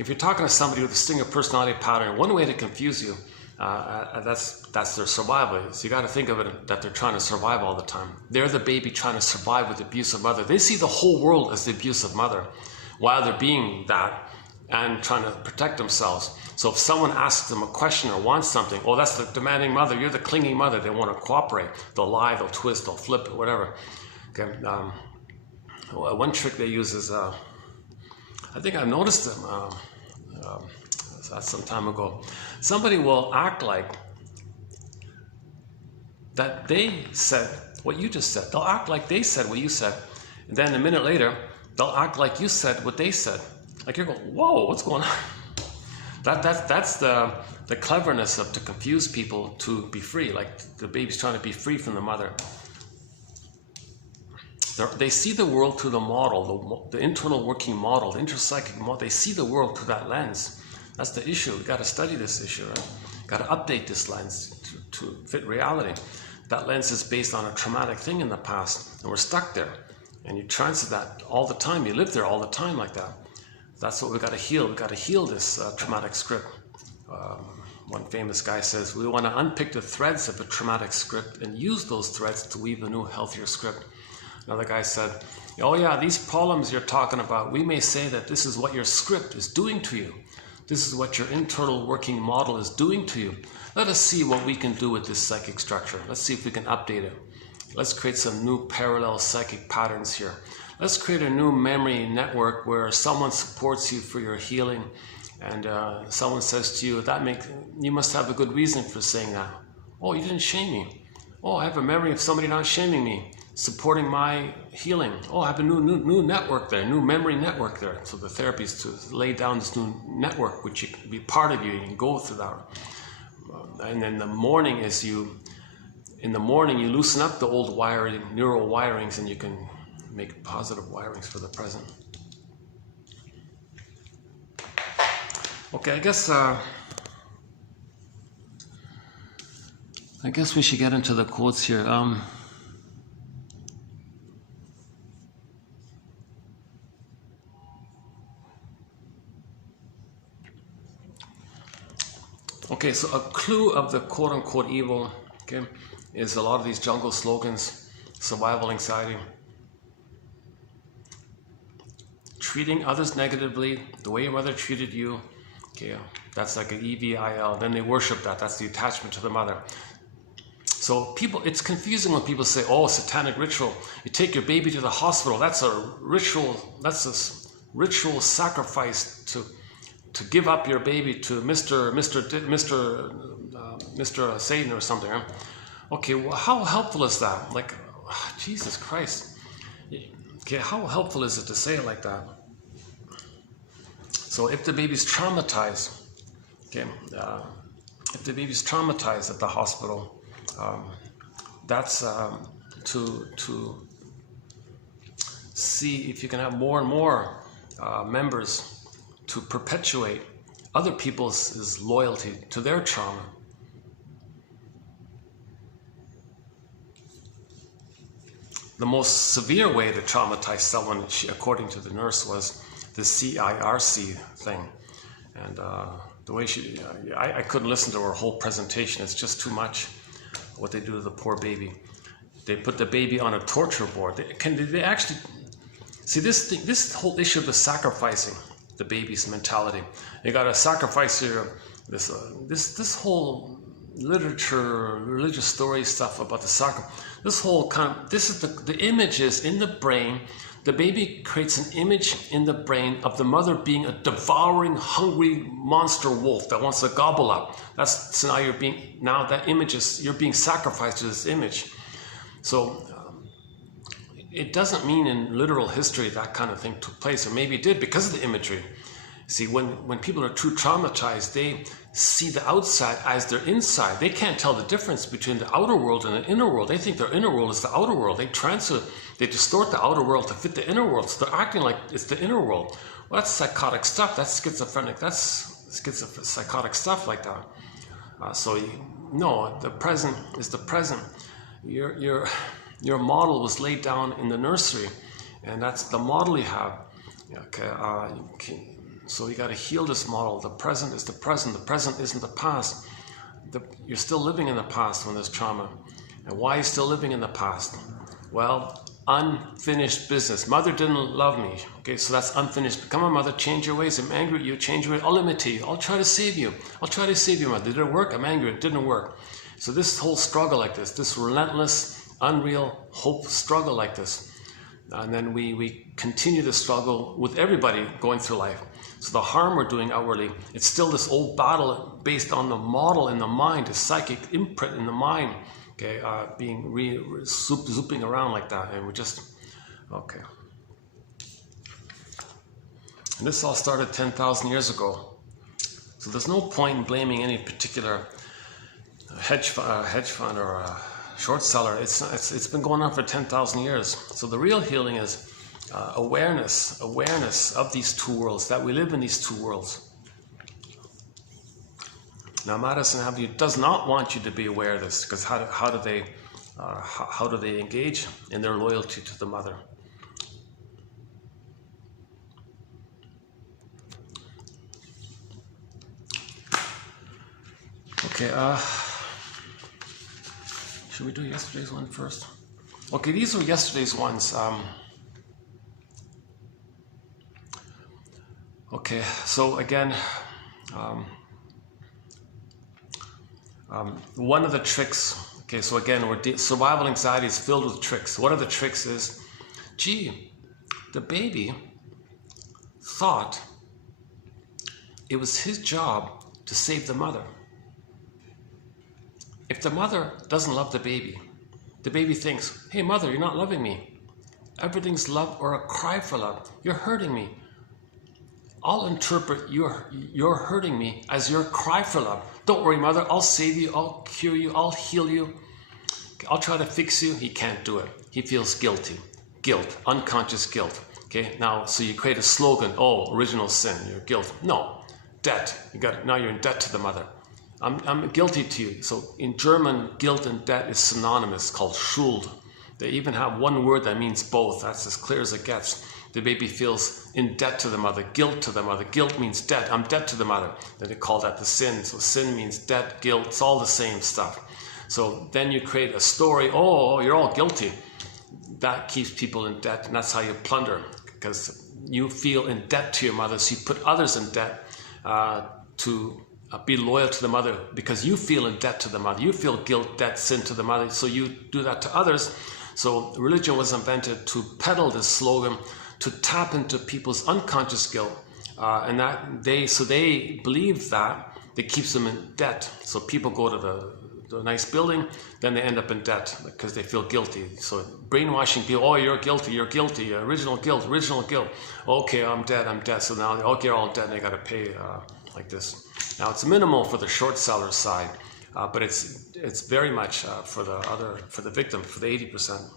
if you're talking to somebody with a stinger personality pattern, one way to confuse you, that's their survival. So you got to think of it that they're trying to survive all the time. They're the baby trying to survive with the abusive mother. They see the whole world as the abusive mother while they're being that and trying to protect themselves. So if someone asks them a question or wants something, oh, that's the demanding mother, you're the clingy mother, they want to cooperate. They'll lie, they'll twist, they'll flip it, whatever. Okay. One trick they use is, I think I noticed them some time ago. Somebody will act like that they said what you just said. They'll act like they said what you said. And then a minute later, they'll act like you said what they said. Like you're going, whoa, what's going on? That's the cleverness of to confuse people to be free. Like the baby's trying to be free from the mother. They see the world through the model, the internal working model, the interpsychic model. They see the world through that lens. That's the issue. We've got to study this issue, right? Got to update this lens to fit reality. That lens is based on a traumatic thing in the past, and we're stuck there. And you transit that all the time. You live there all the time like that. That's what we've got to heal. We've got to heal this traumatic script. One famous guy says, we want to unpick the threads of a traumatic script and use those threads to weave a new, healthier script. Another guy said, oh yeah, these problems you're talking about, we may say that this is what your script is doing to you. This is what your internal working model is doing to you. Let us see what we can do with this psychic structure. Let's see if we can update it. Let's create some new parallel psychic patterns here. Let's create a new memory network where someone supports you for your healing, and someone says to you, you must have a good reason for saying that. Oh, you didn't shame me. Oh, I have a memory of somebody not shaming me, supporting my healing. Oh, I have a new network there, new memory network there. So the therapy is to lay down this new network, which you can be part of you. You can go through that. And then the morning in the morning you loosen up the old wiring, neural wirings, and you can make positive wirings for the present. Okay, I guess we should get into the quotes here. Okay, so a clue of the quote-unquote evil, okay, is a lot of these jungle slogans, survival anxiety, treating others negatively, the way your mother treated you, okay, that's like an EVIL, then they worship that, that's the attachment to the mother. So it's confusing when people say, oh, satanic ritual, you take your baby to the hospital, that's a ritual sacrifice to give up your baby to Mr. Satan or something. Huh? Okay, well, how helpful is that? Like, Jesus Christ. Okay, how helpful is it to say it like that? So if the baby's traumatized, okay, if the baby's traumatized at the hospital, that's to see if you can have more and more members to perpetuate other people's loyalty to their trauma. The most severe way to traumatize someone, according to the nurse, was the CIRC thing. And the way I couldn't listen to her whole presentation. It's just too much what they do to the poor baby. They put the baby on a torture board. They actually see this whole issue of the sacrificing the baby's mentality. You got to sacrifice this whole literature, religious story stuff about the sacrifice. This is the images in the brain. The baby creates an image in the brain of the mother being a devouring, hungry monster wolf that wants to gobble up. So now you're being sacrificed to this image. So it doesn't mean in literal history that kind of thing took place, or maybe it did because of the imagery. See, when people are too traumatized, they see the outside as their inside. They can't tell the difference between the outer world and the inner world. They think their inner world is the outer world. They distort the outer world to fit the inner world. So they're acting like it's the inner world. Well, that's psychotic stuff. That's schizophrenic. That's psychotic stuff like that. No, the present is the present. Your model was laid down in the nursery, and that's the model you have. Okay, so you got to heal this model. The present is the present. The present isn't the past. You're still living in the past when there's trauma. And why are you still living in the past? Well, unfinished business. Mother didn't love me. Okay, so that's unfinished. Become a mother, change your ways. I'm angry at you, change your ways. I'll imitate you. I'll try to save you. I'll try to save you, mother. Did it work? I'm angry. It didn't work. So this whole struggle like this relentless, unreal hope struggle like this. And then we continue the struggle with everybody going through life. So the harm we're doing outwardly, it's still this old battle based on the model in the mind, the psychic imprint in the mind, okay, being zooping around like that. And we're just, okay. And this all started 10,000 years ago. So there's no point in blaming any particular hedge fund or short seller. It's been going on for 10,000 years. So the real healing is awareness of these two worlds, that we live in these two worlds. Now Madison Avenue does not want you to be aware of this, because how do they engage in their loyalty to the mother? Okay, should we do yesterday's one first? Okay, these were yesterday's ones. Okay, so again, one of the tricks, okay, so again, survival anxiety is filled with tricks. One of the tricks is, gee, the baby thought it was his job to save the mother. If the mother doesn't love the baby thinks, hey mother, you're not loving me. Everything's love or a cry for love. You're hurting me. I'll interpret you're hurting me as your cry for love. Don't worry, mother, I'll save you, I'll cure you, I'll heal you. I'll try to fix you. He can't do it. He feels guilty. Guilt, unconscious guilt. Okay, now, so you create a slogan, oh, original sin, your guilt. No, debt. Now you're in debt to the mother. I'm guilty to you. So in German, guilt and debt is synonymous, called Schuld. They even have one word that means both. That's as clear as it gets. The baby feels in debt to the mother, guilt to the mother. Guilt means debt. I'm debt to the mother. Then they call that the sin. So sin means debt, guilt. It's all the same stuff. So then you create a story. Oh, you're all guilty. That keeps people in debt, and that's how you plunder, because you feel in debt to your mother. So you put others in debt to be loyal to the mother, because you feel in debt to the mother. You feel guilt, debt, sin to the mother. So you do that to others. So religion was invented to peddle this slogan, to tap into people's unconscious guilt, and they believe that it keeps them in debt. So people go to the nice building, then they end up in debt because they feel guilty. So brainwashing people, oh, you're guilty, original guilt. Okay, I'm dead. So now, okay, you're all dead, and they got to pay like this. Now it's minimal for the short seller side, but it's very much for the victim, for the 80%.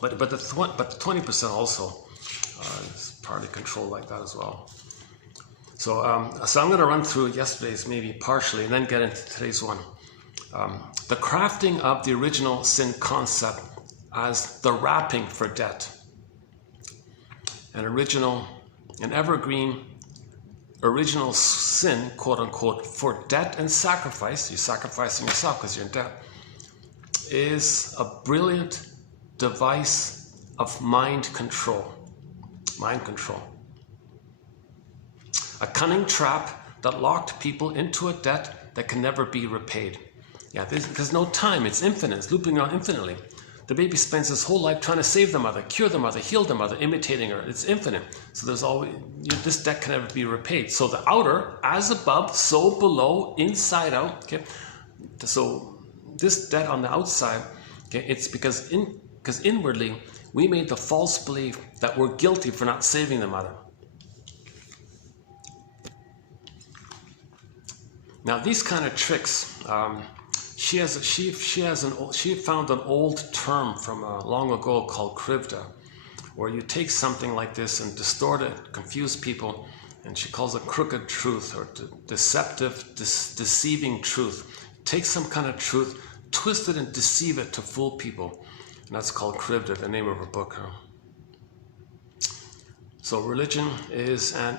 But the 20% also is partly controlled like that as well. So I'm going to run through yesterday's maybe partially, and then get into today's one. The crafting of the original sin concept as the wrapping for debt. An evergreen original sin, quote unquote, for debt and sacrifice, you're sacrificing yourself because you're in debt, is a brilliant device of mind control. A cunning trap that locked people into a debt that can never be repaid. Yeah, there's no time, it's infinite, it's looping around infinitely. The baby spends his whole life trying to save the mother, cure the mother, heal the mother, imitating her. It's infinite. So there's always, this debt can never be repaid. So the outer, as above, so below, inside out. Okay. So this debt on the outside, okay, it's because inwardly we made the false belief that we're guilty for not saving the mother. Now these kind of tricks. She found an old term from long ago called krivda, where you take something like this and distort it, confuse people, and she calls it crooked truth or deceiving truth. Take some kind of truth, twist it and deceive it to fool people. And that's called Krivda, the name of her book. So religion is an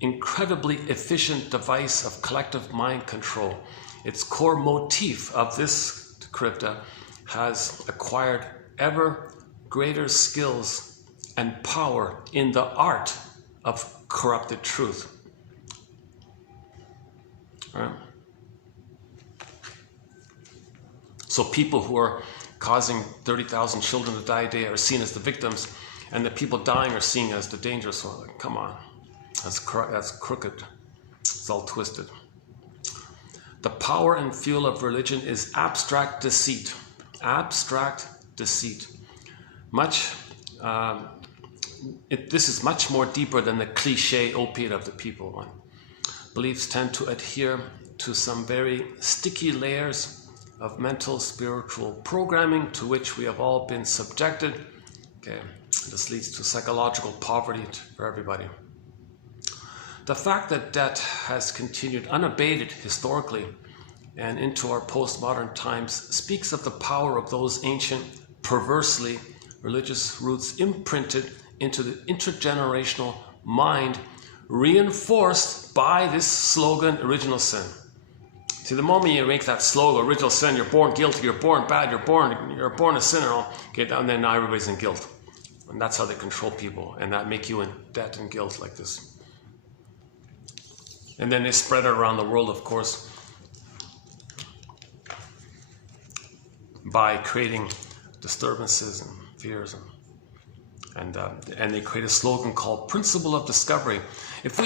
incredibly efficient device of collective mind control. Its core motif of this Krivda has acquired ever greater skills and power in the art of corrupted truth. Right? So people who are causing 30,000 children to die a day are seen as the victims, and the people dying are seen as the dangerous ones. Like, come on, that's crooked. It's all twisted. The power and fuel of religion is abstract deceit. Abstract deceit. This is much more deeper than the cliche opiate of the people one. Beliefs tend to adhere to some very sticky layers of mental, spiritual programming to which we have all been subjected. Okay, this leads to psychological poverty for everybody. The fact that debt has continued unabated historically and into our postmodern times speaks of the power of those ancient, perversely religious roots imprinted into the intergenerational mind, reinforced by this slogan, original sin. See, the moment you make that slogan, original sin, you're born guilty, you're born bad, you're born a sinner, okay, and then now everybody's in guilt. And that's how they control people, and that make you in debt and guilt like this. And then they spread it around the world, of course, by creating disturbances and fears, and they create a slogan called "Principle of Discovery." If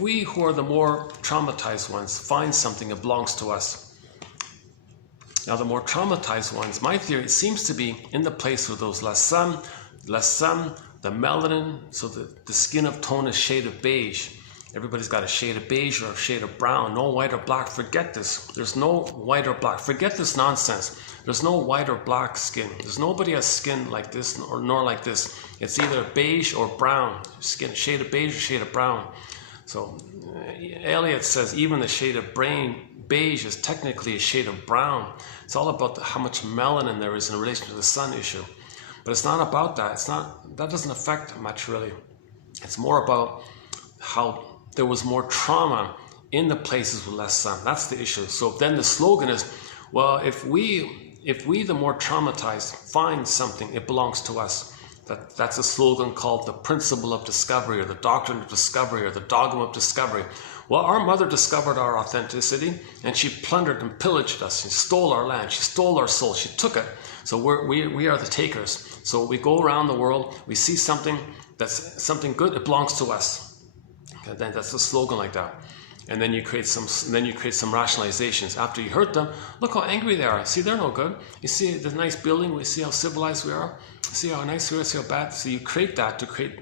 we who are the more traumatized ones find something that belongs to us, now the more traumatized ones, my theory, it seems to be in the place of those less sun, the melanin, so the skin of tone is shade of beige. Everybody's got a shade of beige or a shade of brown, no white or black. Forget this. There's no white or black. Forget this nonsense. There's no white or black skin. There's nobody has skin like this nor like this. It's either beige or brown. Skin, shade of beige or shade of brown. So Eliot says even the shade of beige is technically a shade of brown. It's all about how much melanin there is in relation to the sun issue. But it's not about that. That doesn't affect much really. It's more about how there was more trauma in the places with less sun. That's the issue. So then the slogan is, well, if we the more traumatized find something, it belongs to us. That's a slogan called the principle of discovery, or the doctrine of discovery, or the dogma of discovery. Well, our mother discovered our authenticity, and she plundered and pillaged us. She stole our land. She stole our soul. She took it. So we are the takers. So we go around the world. We see something that's something good. It belongs to us. Okay, then that's a slogan like that. And then you create some rationalizations. After you hurt them, look how angry they are. See, they're no good. You see the nice building. We see how civilized we are. See how nice we are. See how bad. So you create that to create.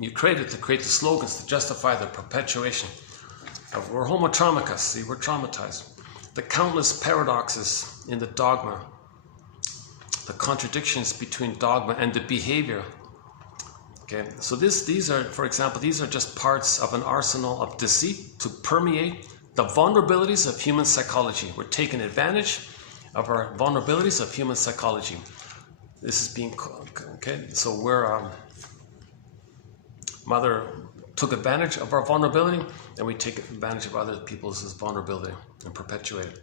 You create it to create the slogans to justify the perpetuation of we're homotraumicus. See, we're traumatized. The countless paradoxes in the dogma, the contradictions between dogma and the behavior. Okay, so these are, for example, these are just parts of an arsenal of deceit to permeate the vulnerabilities of human psychology. We're taking advantage of our vulnerabilities of human psychology. This is being, okay, so Mother took advantage of our vulnerability, and we take advantage of other people's vulnerability and perpetuate it.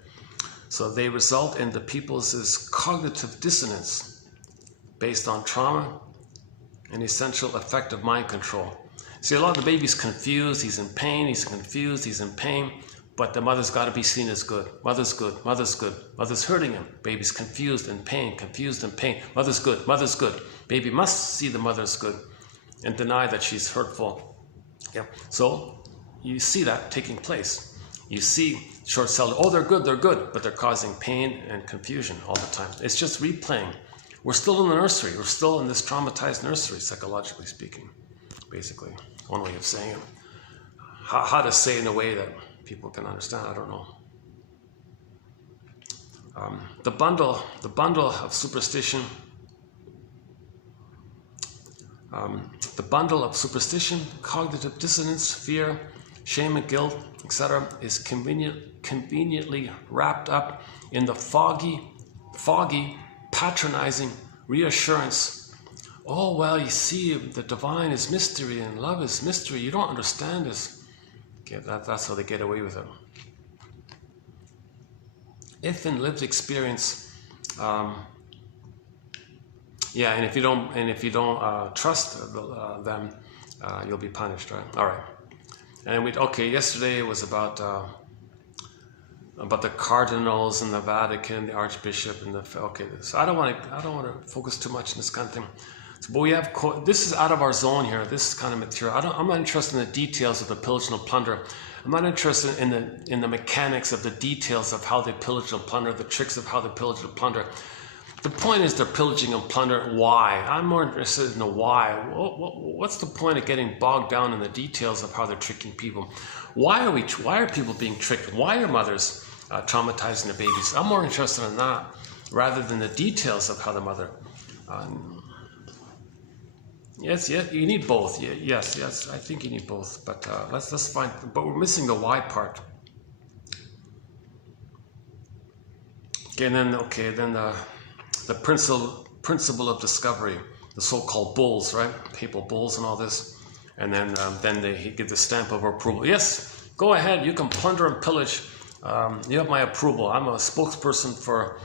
So they result in the people's cognitive dissonance based on trauma, an essential effect of mind control. See, a lot of the baby's confused, he's in pain, he's confused, he's in pain, but the mother's got to be seen as good. Mother's good, mother's good. Mother's hurting him. Baby's confused and pain, confused and pain. Mother's good, mother's good. Baby must see the mother's good and deny that she's hurtful. Yeah. So you see that taking place. You see short-selling, oh, they're good, but they're causing pain and confusion all the time. It's just replaying. We're still in the nursery. We're still in this traumatized nursery, psychologically speaking, basically. One way of saying it. How to say it in a way that people can understand, I don't know. The bundle of superstition, cognitive dissonance, fear, shame and guilt, etc., is conveniently wrapped up in the foggy patronizing reassurance. Oh, well, you see, the divine is mystery and love is mystery. You don't understand this. Okay, that's how they get away with it. If in lived experience, yeah, and if you don't trust them, you'll be punished, right? All right. And yesterday it was about the cardinals and the Vatican, the Archbishop, and so I don't want to focus too much on this kind of thing. So, but we have this is out of our zone here. This kind of material. I'm not interested in the details of the pillage and plunder. I'm not interested in the mechanics of the details of how they pillage and plunder, the tricks of how they pillage and plunder. The point is they're pillaging and plundering. Why? I'm more interested in the why. What's the point of getting bogged down in the details of how they're tricking people? Why are people being tricked? Why are mothers traumatizing the babies? I'm more interested in that rather than the details of how the mother. Yes, you need both. Yes, I think you need both. But let's find. But we're missing the why part. Okay, and then the principle of discovery, the so-called bulls, right? Papal bulls and all this, and then they give the stamp of approval. Yes, go ahead. You can plunder and pillage. You have my approval. I'm a spokesperson for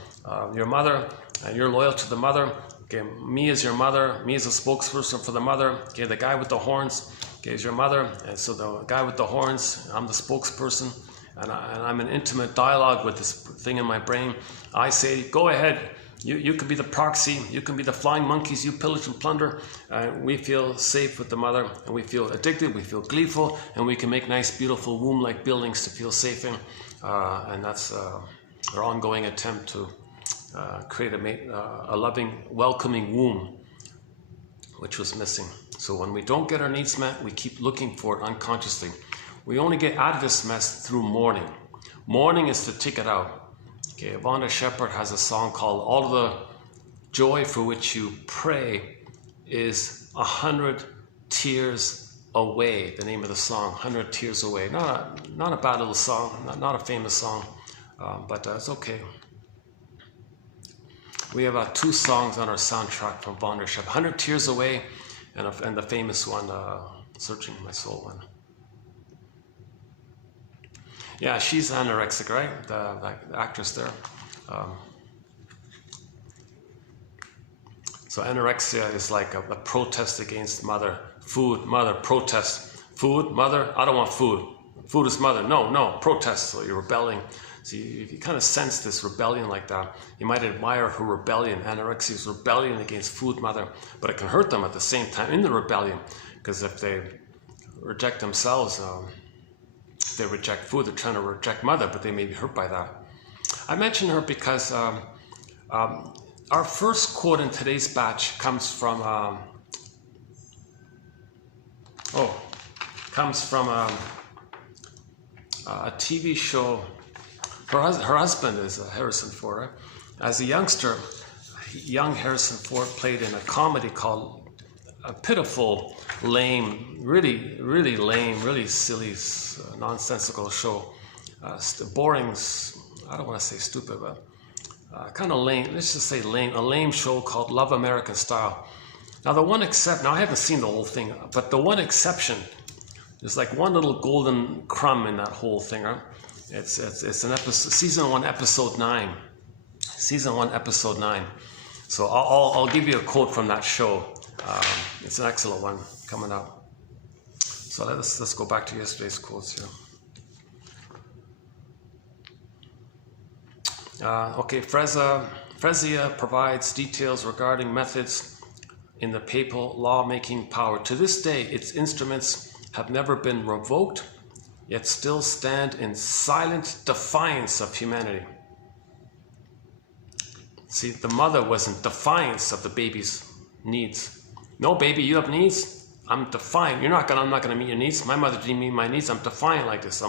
your mother, and you're loyal to the mother. Okay, me as your mother, me as a spokesperson for the mother. Okay, the guy with the horns, okay, is your mother, and so the guy with the horns, I'm the spokesperson, and I'm in intimate dialogue with this thing in my brain. I say, go ahead, you can be the proxy, you can be the flying monkeys, you pillage and plunder. We feel safe with the mother, and we feel addicted, we feel gleeful, and we can make nice, beautiful womb-like buildings to feel safe in, and that's our ongoing attempt to create a loving, welcoming womb, which was missing. So when we don't get our needs met, we keep looking for it unconsciously. We only get out of this mess through mourning. Mourning is to tick it out. Okay, Vonda Shepherd has a song called "All the Joy for Which You Pray Is 100 Tears Away." The name of the song, 100 Tears Away. Not a bad little song, not a famous song, but it's okay. We have 2 songs on our soundtrack from Vonda Shepherd, 100 Tears Away, and the famous one, Searching My Soul one. Yeah, she's anorexic, right? The actress there. So anorexia is like a protest against mother. Food, mother, protest. Food, mother, I don't want food. Food is mother. No, protest. So you're rebelling. So you kind of sense this rebellion like that. You might admire her rebellion. Anorexia is rebellion against food, mother, but it can hurt them at the same time in the rebellion, because if they reject themselves, they reject food, they're trying to reject mother, but they may be hurt by that. I mention her because our first quote in today's batch comes from a TV show. Her husband is Harrison Ford. Right? As a youngster, young Harrison Ford played in a comedy called A Pitiful, Lame, really lame, really silly, nonsensical show. Boring, I don't want to say stupid, but kind of lame, let's just say lame, a lame show called Love American Style. Now the one now I haven't seen the whole thing, but the one exception, there's like one little golden crumb in that whole thing, right? It's an episode, season 1, episode 9. Season 1, episode 9. So I'll give you a quote from that show. It's an excellent one coming up. So let's go back to yesterday's quotes here. Frezia provides details regarding methods in the papal law-making power. To this day, its instruments have never been revoked, yet still stand in silent defiance of humanity. See, the mother was in defiance of the baby's needs. No, baby, you have needs? I'm defiant. I'm not gonna meet your needs. My mother didn't meet my needs. I'm defiant like this.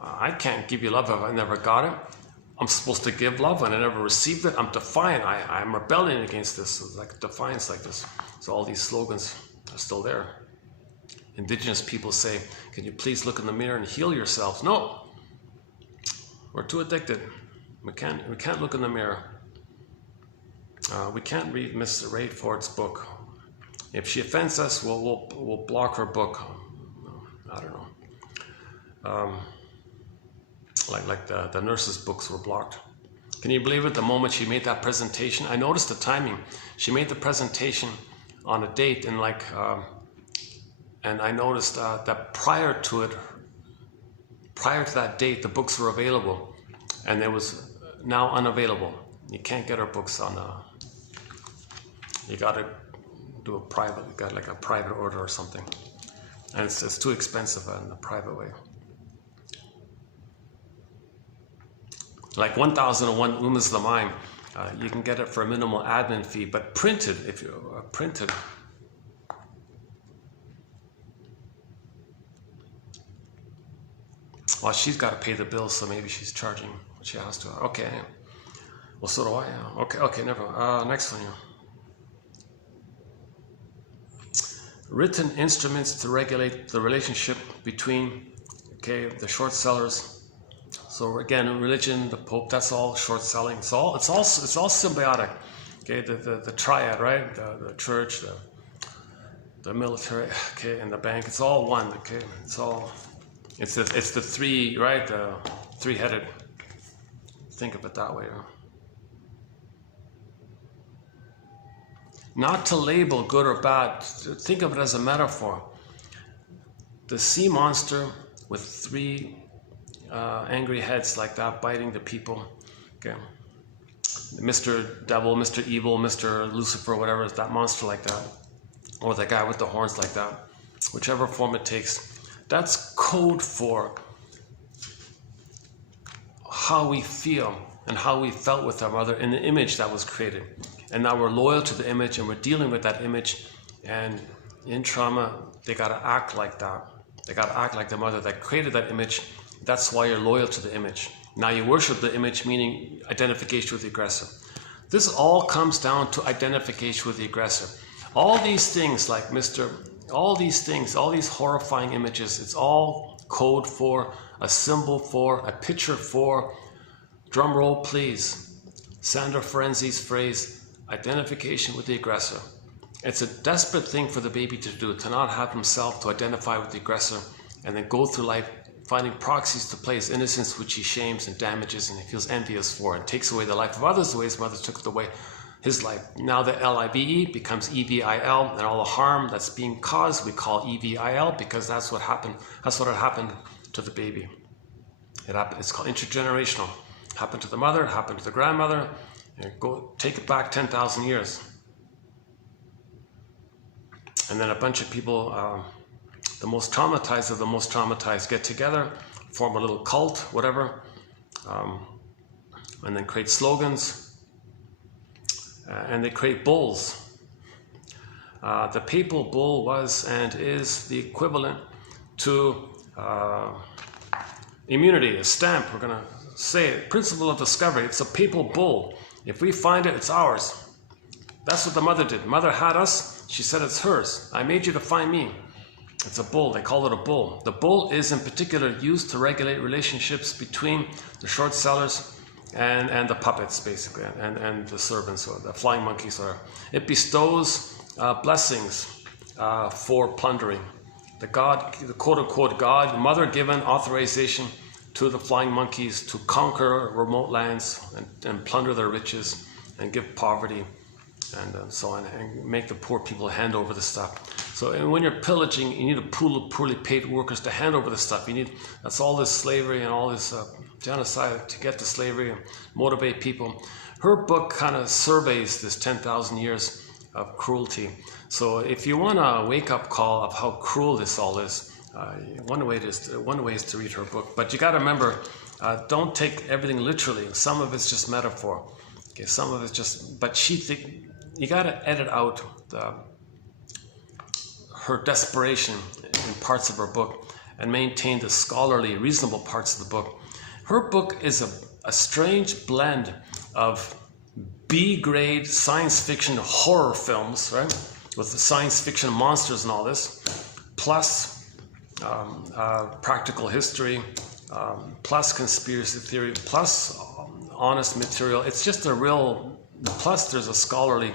I can't give you love if I never got it. I'm supposed to give love and I never received it. I'm defiant. I'm rebelling against this. It's like defiance like this. So all these slogans are still there. Indigenous people say, can you please look in the mirror and heal yourselves? No, we're too addicted. We can't look in the mirror. We can't read Mr. Rayford's book. If she offends us, we'll block her book. I don't know. Like the nurses' books were blocked. Can you believe it? The moment she made that presentation, I noticed the timing. She made the presentation on a date, and and I noticed that prior to that date, the books were available, and it was now unavailable. You can't get her books on. You got to do a private. You got like a private order or something, and it's too expensive in the private way. Like 1001 Windmills of the Mind, you can get it for a minimal admin fee, but printed, if you printed. Well, she's got to pay the bills, so maybe she's charging what she has to. Okay. Well, so do I. Okay, never mind. Next one. Written instruments to regulate the relationship between, the short sellers. So again, religion, the Pope, that's all short selling. It's all symbiotic. Okay, the triad, right? The church, the military, and the bank. It's all one. Okay, it's the three, right? The three-headed. Think of it that way. Not to label good or bad. Think of it as a metaphor. The sea monster with three angry heads like that, biting the people. Okay, Mr. Devil, Mr. Evil, Mr. Lucifer, whatever, that monster like that, or the guy with the horns like that, whichever form it takes. That's code for how we feel and how we felt with our mother in the image that was created. And now we're loyal to the image, and we're dealing with that image. And in trauma, they got to act like that. They got to act like the mother that created that image. That's why you're loyal to the image. Now you worship the image, meaning identification with the aggressor. This all comes down to identification with the aggressor. All these things, like all these horrifying images, it's all code for, a symbol for, a picture for, drum roll please, Sandra Ferenczi's phrase, identification with the aggressor. It's a desperate thing for the baby to do, to not have himself to identify with the aggressor and then go through life finding proxies to play his innocence, which he shames and damages and he feels envious for, and takes away the life of others the way his mother took away his life. Now the LIVE becomes EVIL, and all the harm that's being caused we call EVIL, because that's what happened. That's what had happened to the baby. It's called intergenerational. It happened to the mother, it happened to the grandmother. Go take it back 10,000 years. And then a bunch of people, the most traumatized of the most traumatized, get together, form a little cult, whatever, and then create slogans, and they create bulls. The papal bull was and is the equivalent to immunity, a stamp. We're going to say it. Principle of discovery. It's a papal bull. If we find it, it's ours. That's what the mother did. Mother had us. She said it's hers. I made you to find me. It's a bull. They call it a bull. The bull is in particular used to regulate relationships between the short sellers and the puppets, basically, and the servants, or the flying monkeys. Or it bestows blessings for plundering. The quote-unquote God, mother-given authorization to the flying monkeys to conquer remote lands and plunder their riches and give poverty and so on, and make the poor people hand over the stuff. So when you're pillaging, you need a pool of poorly paid workers to hand over the stuff. That's all this slavery and all this genocide to get to slavery and motivate people. Her book kind of surveys this 10,000 years of cruelty. So if you want a wake-up call of how cruel this all is, one way is to read her book. But you got to remember, don't take everything literally. Some of it's just metaphor. Okay, some of it's just. But you got to edit out her desperation in parts of her book and maintain the scholarly, reasonable parts of the book. Her book is a strange blend of B-grade science fiction horror films, right, with the science fiction monsters and all this, plus practical history, plus conspiracy theory, plus honest material. It's just a real plus there's a scholarly,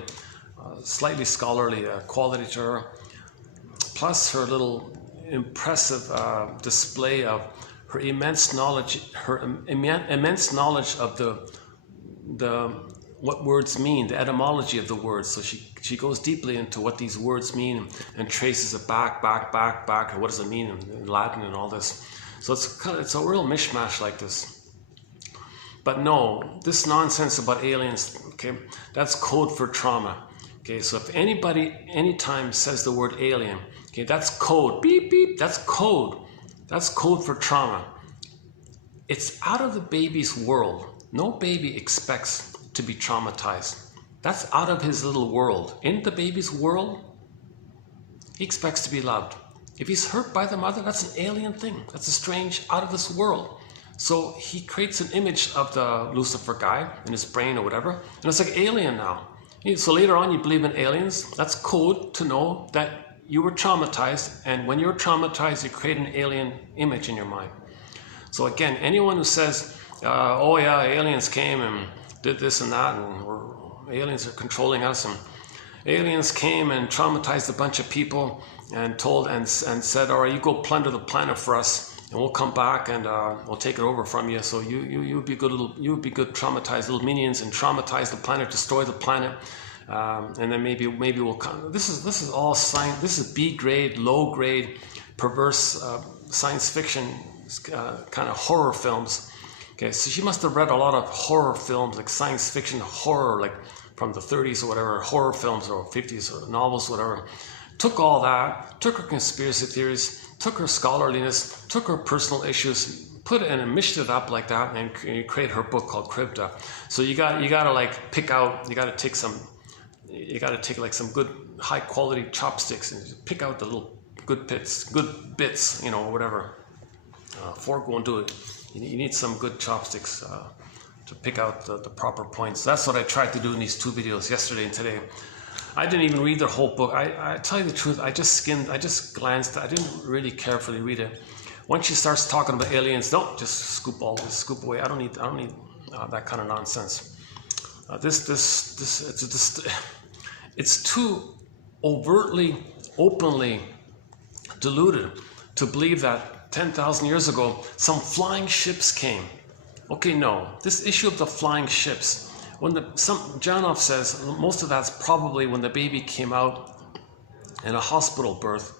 slightly scholarly quality to her. Plus her little impressive display of her immense knowledge of the what words mean, the etymology of the words. So she goes deeply into what these words mean and traces it back, and what does it mean in Latin and all this. So it's a real mishmash like this. But no, this nonsense about aliens, okay, that's code for trauma. Okay, so if anybody anytime says the word alien, okay, that's code. Beep, beep, that's code. That's code for trauma. It's out of the baby's world. No baby expects to be traumatized. That's out of his little world. In the baby's world, he expects to be loved. If he's hurt by the mother, that's an alien thing. That's a strange, out of this world. So he creates an image of the Lucifer guy in his brain or whatever, and it's like alien now. So later on you believe in aliens. That's code to know that you were traumatized, and when you're traumatized you create an alien image in your mind. So again, anyone who says, oh yeah, aliens came and did this and that, and aliens are controlling us, and aliens came and traumatized a bunch of people and told and said, all right, you go plunder the planet for us, and we'll come back and we'll take it over from you. So you would be good traumatized little minions and traumatize the planet, destroy the planet, and then maybe we'll come. This is all science. This is B grade, low grade, perverse science fiction kind of horror films. Okay, so she must have read a lot of horror films, like science fiction horror, like from the 30s or whatever, horror films or 50s or novels, whatever. Took all that, took her conspiracy theories, took her scholarliness, took her personal issues, put it and mished it up like that, and create her book called Crypta. So you gotta like pick out, you gotta take like some good high quality chopsticks and pick out the little good bits, you know, or whatever. Fork won't do it. You need some good chopsticks to pick out the proper points. That's what I tried to do in these two videos, yesterday and today. I didn't even read their whole book. I tell you the truth, I just glanced. I didn't really carefully read it. Once she starts talking about aliens, don't just scoop away. I don't need that kind of nonsense. It's too overtly, openly deluded to believe that 10,000 years ago some flying ships came. Okay, no. This issue of the flying ships, Janoff says most of that's probably when the baby came out in a hospital birth.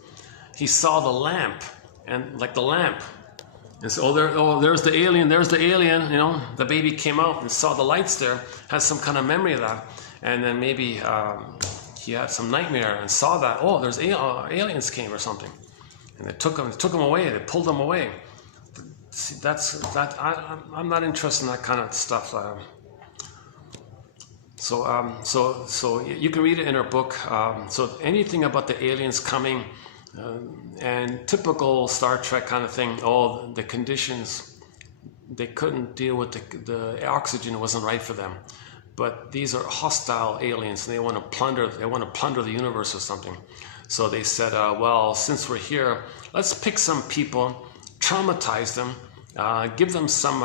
He saw the lamp, and like the lamp, and so there's the alien, you know. The baby came out and saw the lights there, has some kind of memory of that, and then maybe he had some nightmare and saw that, oh, there's aliens came or something, and they took him away, they pulled him away. See, I'm not interested in that kind of stuff. So you can read it in her book. So anything about the aliens coming and typical Star Trek kind of thing. Oh, the conditions, they couldn't deal with the oxygen wasn't right for them. But these are hostile aliens, and they want to plunder the universe or something. So they said, well, since we're here, let's pick some people, traumatize them, give them some,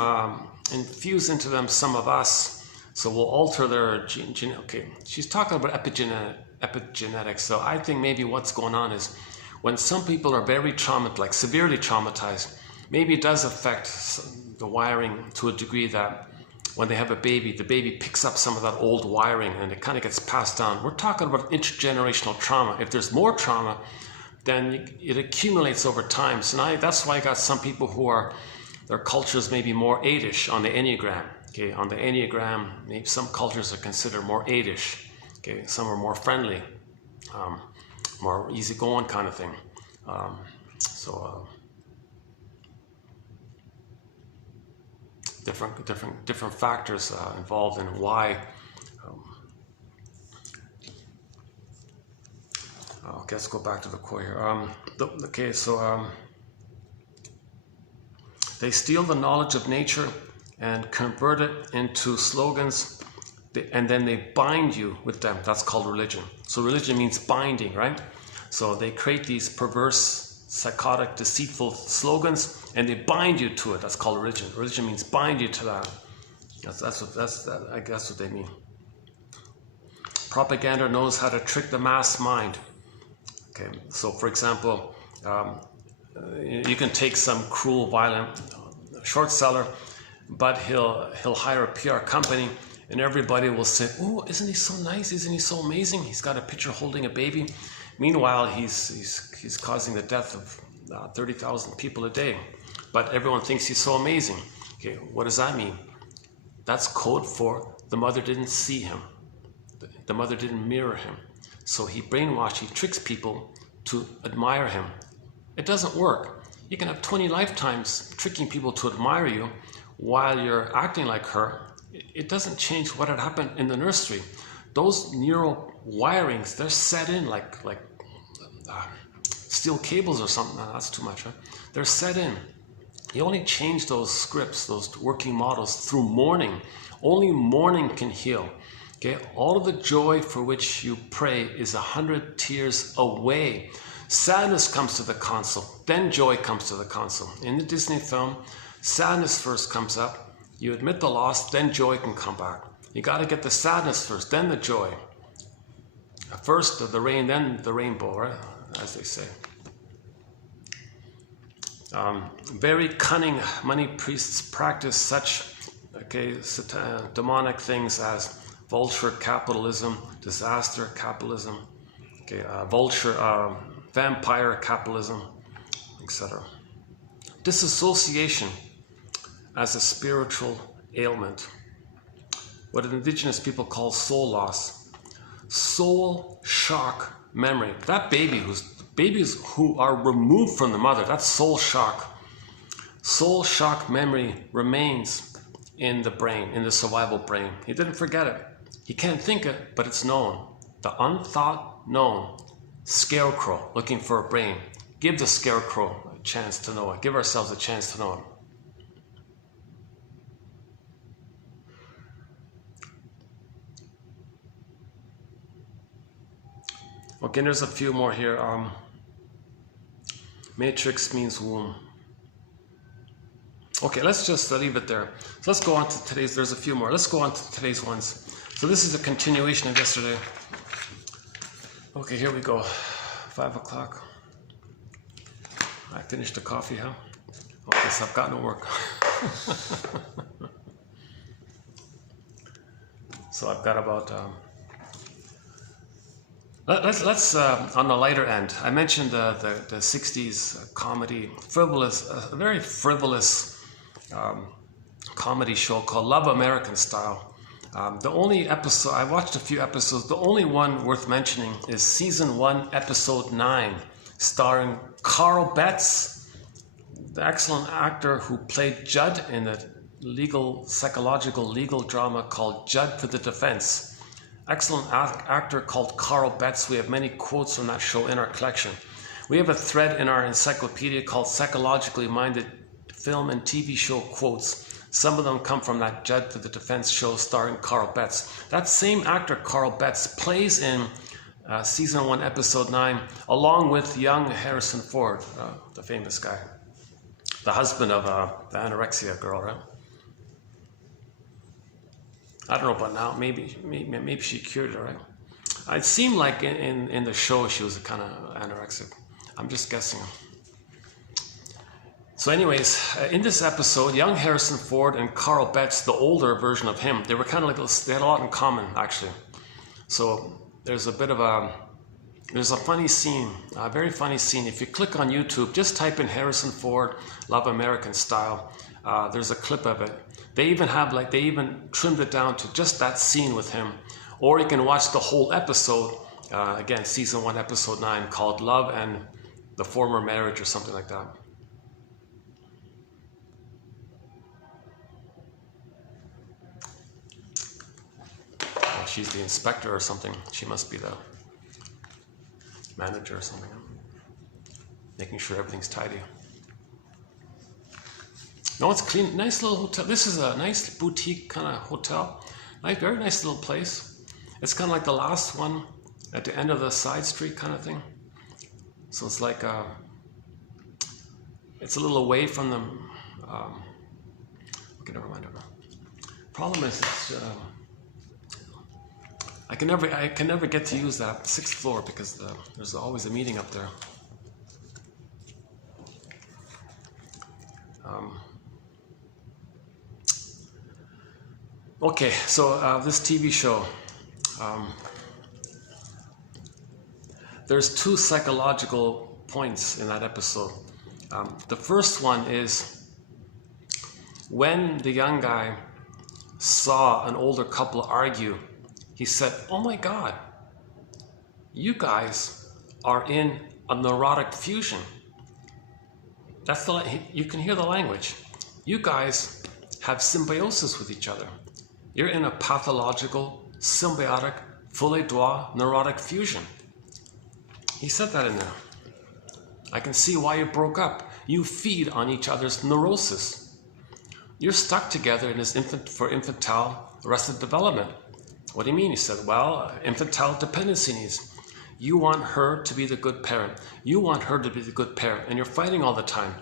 infuse into them some of us. So we'll alter their gene. Okay, she's talking about epigenetics. So I think maybe what's going on is when some people are very traumatized, like severely traumatized, maybe it does affect the wiring to a degree that when they have a baby, the baby picks up some of that old wiring and it kind of gets passed down. We're talking about intergenerational trauma. If there's more trauma, then it accumulates over time. So now that's why I got some people who are, their cultures may be more 8-ish on the Enneagram. Okay, on the Enneagram, maybe some cultures are considered more 8-ish. Okay, some are more friendly, more easygoing kind of thing. Different factors involved in why. Okay, let's go back to the quote here. They steal the knowledge of nature and convert it into slogans, and then they bind you with them. That's called religion. So religion means binding, right? So they create these perverse, psychotic, deceitful slogans, and they bind you to it. That's called religion. Religion means bind you to that. I guess that's what they mean. Propaganda knows how to trick the mass mind. Okay, so for example, you can take some cruel, violent short seller, but he'll hire a PR company, and everybody will say, "Oh, isn't he so nice? Isn't he so amazing? He's got a picture holding a baby." Meanwhile, he's causing the death of 30,000 people a day, but everyone thinks he's so amazing. Okay, what does that mean? That's code for the mother didn't see him. The mother didn't mirror him. So he tricks people to admire him. It doesn't work. You can have 20 lifetimes tricking people to admire you while you're acting like her. It doesn't change what had happened in the nursery. Those neural wirings, they're set in like steel cables or something. No, that's too much, right? They're set in. You only change those scripts, those working models through mourning. Only mourning can heal. Okay, all of the joy for which you pray is 100 tears away. Sadness comes to the console, then joy comes to the console. In the Disney film, sadness first comes up. You admit the loss, then joy can come back. You got to get the sadness first, then the joy. First the rain, then the rainbow, right? As they say. Very cunning money priests practice such demonic things as vulture capitalism, disaster capitalism, vampire capitalism, etc. Disassociation as a spiritual ailment. What indigenous people call soul loss. Soul shock memory. That babies who are removed from the mother, that's soul shock. Soul shock memory remains in the brain, in the survival brain. He didn't forget it. He can't think it, but it's known. The unthought known. Scarecrow, looking for a brain. Give the scarecrow a chance to know it. Give ourselves a chance to know it. Okay, there's a few more here. Matrix means womb. Okay, let's just leave it there. So let's go on to today's, there's a few more. Let's go on to today's ones. So this is a continuation of yesterday. Okay, here we go. 5 o'clock. I finished the coffee, huh? Okay, so I've got no work. So I've got about... Let's on the lighter end. I mentioned the 60s comedy, a very frivolous comedy show called Love American Style. The only episode, I watched a few episodes, the only one worth mentioning is season 1, episode 9, starring Carl Betts, the excellent actor who played Judd in the psychological legal drama called Judd for the Defense. Excellent actor called Carl Betts. We have many quotes from that show in our collection. We have a thread in our encyclopedia called Psychologically Minded Film and TV Show Quotes. Some of them come from that Judd for the Defense show starring Carl Betts. That same actor, Carl Betts, plays in season 1, episode 9, along with young Harrison Ford, the famous guy, the husband of the anorexia girl, right? I don't know about now, maybe she cured it, right? It seemed like in the show she was kind of anorexic. I'm just guessing. So anyways, in this episode, young Harrison Ford and Carl Betts, the older version of him, they were kind of like, they had a lot in common, actually. So there's a funny scene, a very funny scene. If you click on YouTube, just type in Harrison Ford, Love American Style. There's a clip of it. They even trimmed it down to just that scene with him. Or you can watch the whole episode, again, season 1, episode 9, called Love and the Former Marriage or something like that. Well, she's the inspector or something. She must be the manager or something. Making sure everything's tidy. No, it's clean. Nice little hotel. This is a nice boutique kind of hotel. Very nice little place. It's kind of like the last one at the end of the side street kind of thing. So it's like it's a little away from the. Okay, never mind. Problem is, I can never get to use that 6th floor because there's always a meeting up there. Okay, so this TV show, there's 2 psychological points in that episode. The first one is when the young guy saw an older couple argue, he said, "Oh my God, you guys are in a neurotic fusion." That's you can hear the language. You guys have symbiosis with each other. You're in a pathological, symbiotic, folie droit neurotic fusion. He said that in there. I can see why you broke up. You feed on each other's neurosis. You're stuck together in this infantile arrested development. What do you mean? He said, well, infantile dependency needs. You want her to be the good parent. You want her to be the good parent. And you're fighting all the time.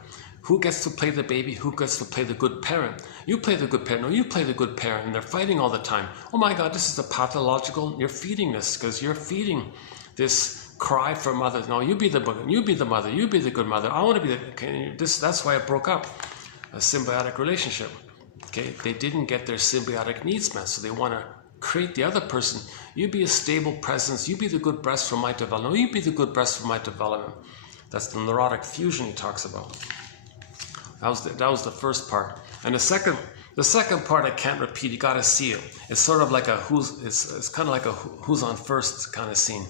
Who gets to play the baby? Who gets to play the good parent? You play the good parent. No, you play the good parent. And they're fighting all the time. Oh my God, this is a pathological. You're feeding this because you're feeding this cry for mother. No, you be the mother. You be the mother. You be the good mother. I want to be the. Okay, that's why it broke up. A symbiotic relationship. Okay, they didn't get their symbiotic needs met, so they want to create the other person. You be a stable presence. You be the good breast for my development. No, you be the good breast for my development. That's the neurotic fusion he talks about. That was the first part, and the second part I can't repeat. You got to see it. It's sort of like a it's kind of like a who's on first kind of scene.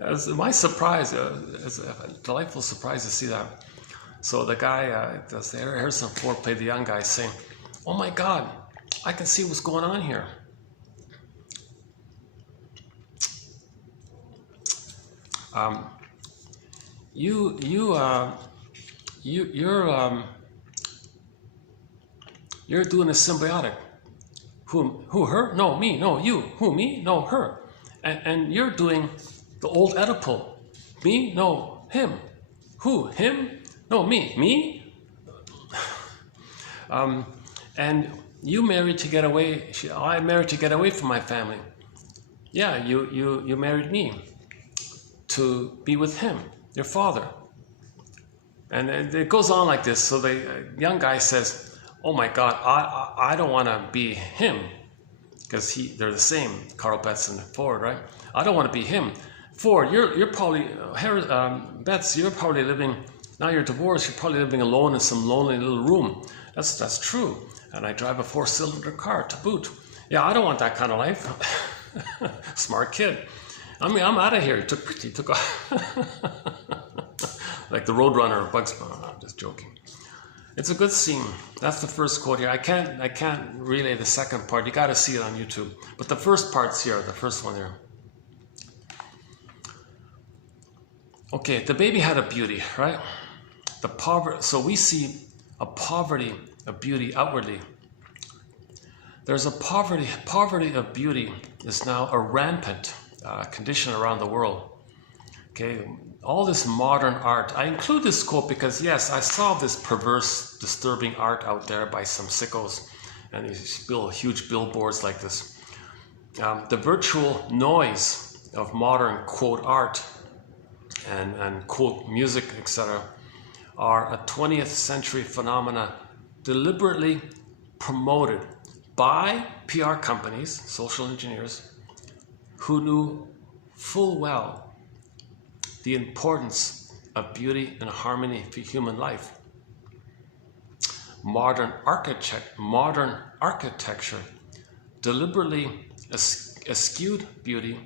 As my surprise, it's a delightful surprise to see that. So the guy does Harrison Ford played the young guy saying, "Oh my God, I can see what's going on here." You're doing a symbiotic. Who her? No, me. No, you. Who, me? No, her. And you're doing the old Oedipal. Me? No, him. Who? Him? No, me. Me? And you married to get away. I married to get away from my family. Yeah, you married me to be with him, your father. And it goes on like this. So the young guy says, "Oh my God, I don't want to be him," because they're the same, Carl Betts and Ford, right? I don't want to be him. Ford, you're probably Betts. You're probably living now. You're divorced. You're probably living alone in some lonely little room. That's true. And I drive a 4-cylinder car to boot. Yeah, I don't want that kind of life. Smart kid. I mean, I'm out of here. He took off. Like the Roadrunner, Bugs Bunny. I'm just joking. It's a good scene. That's the first quote here. I can't relay the second part. You got to see it on YouTube. But the first part's here. The first one here. Okay, the baby had a beauty, right? The poverty. So we see a poverty of beauty outwardly. There's a poverty of beauty is now a rampant condition around the world. Okay, all this modern art. I include this quote because yes, I saw this perverse, disturbing art out there by some sickos, and these build huge billboards like this. The virtual noise of modern quote art and quote music, etc., are a 20th century phenomena deliberately promoted by PR companies, social engineers, who knew full well the importance of beauty and harmony for human life. Modern architecture deliberately eschewed beauty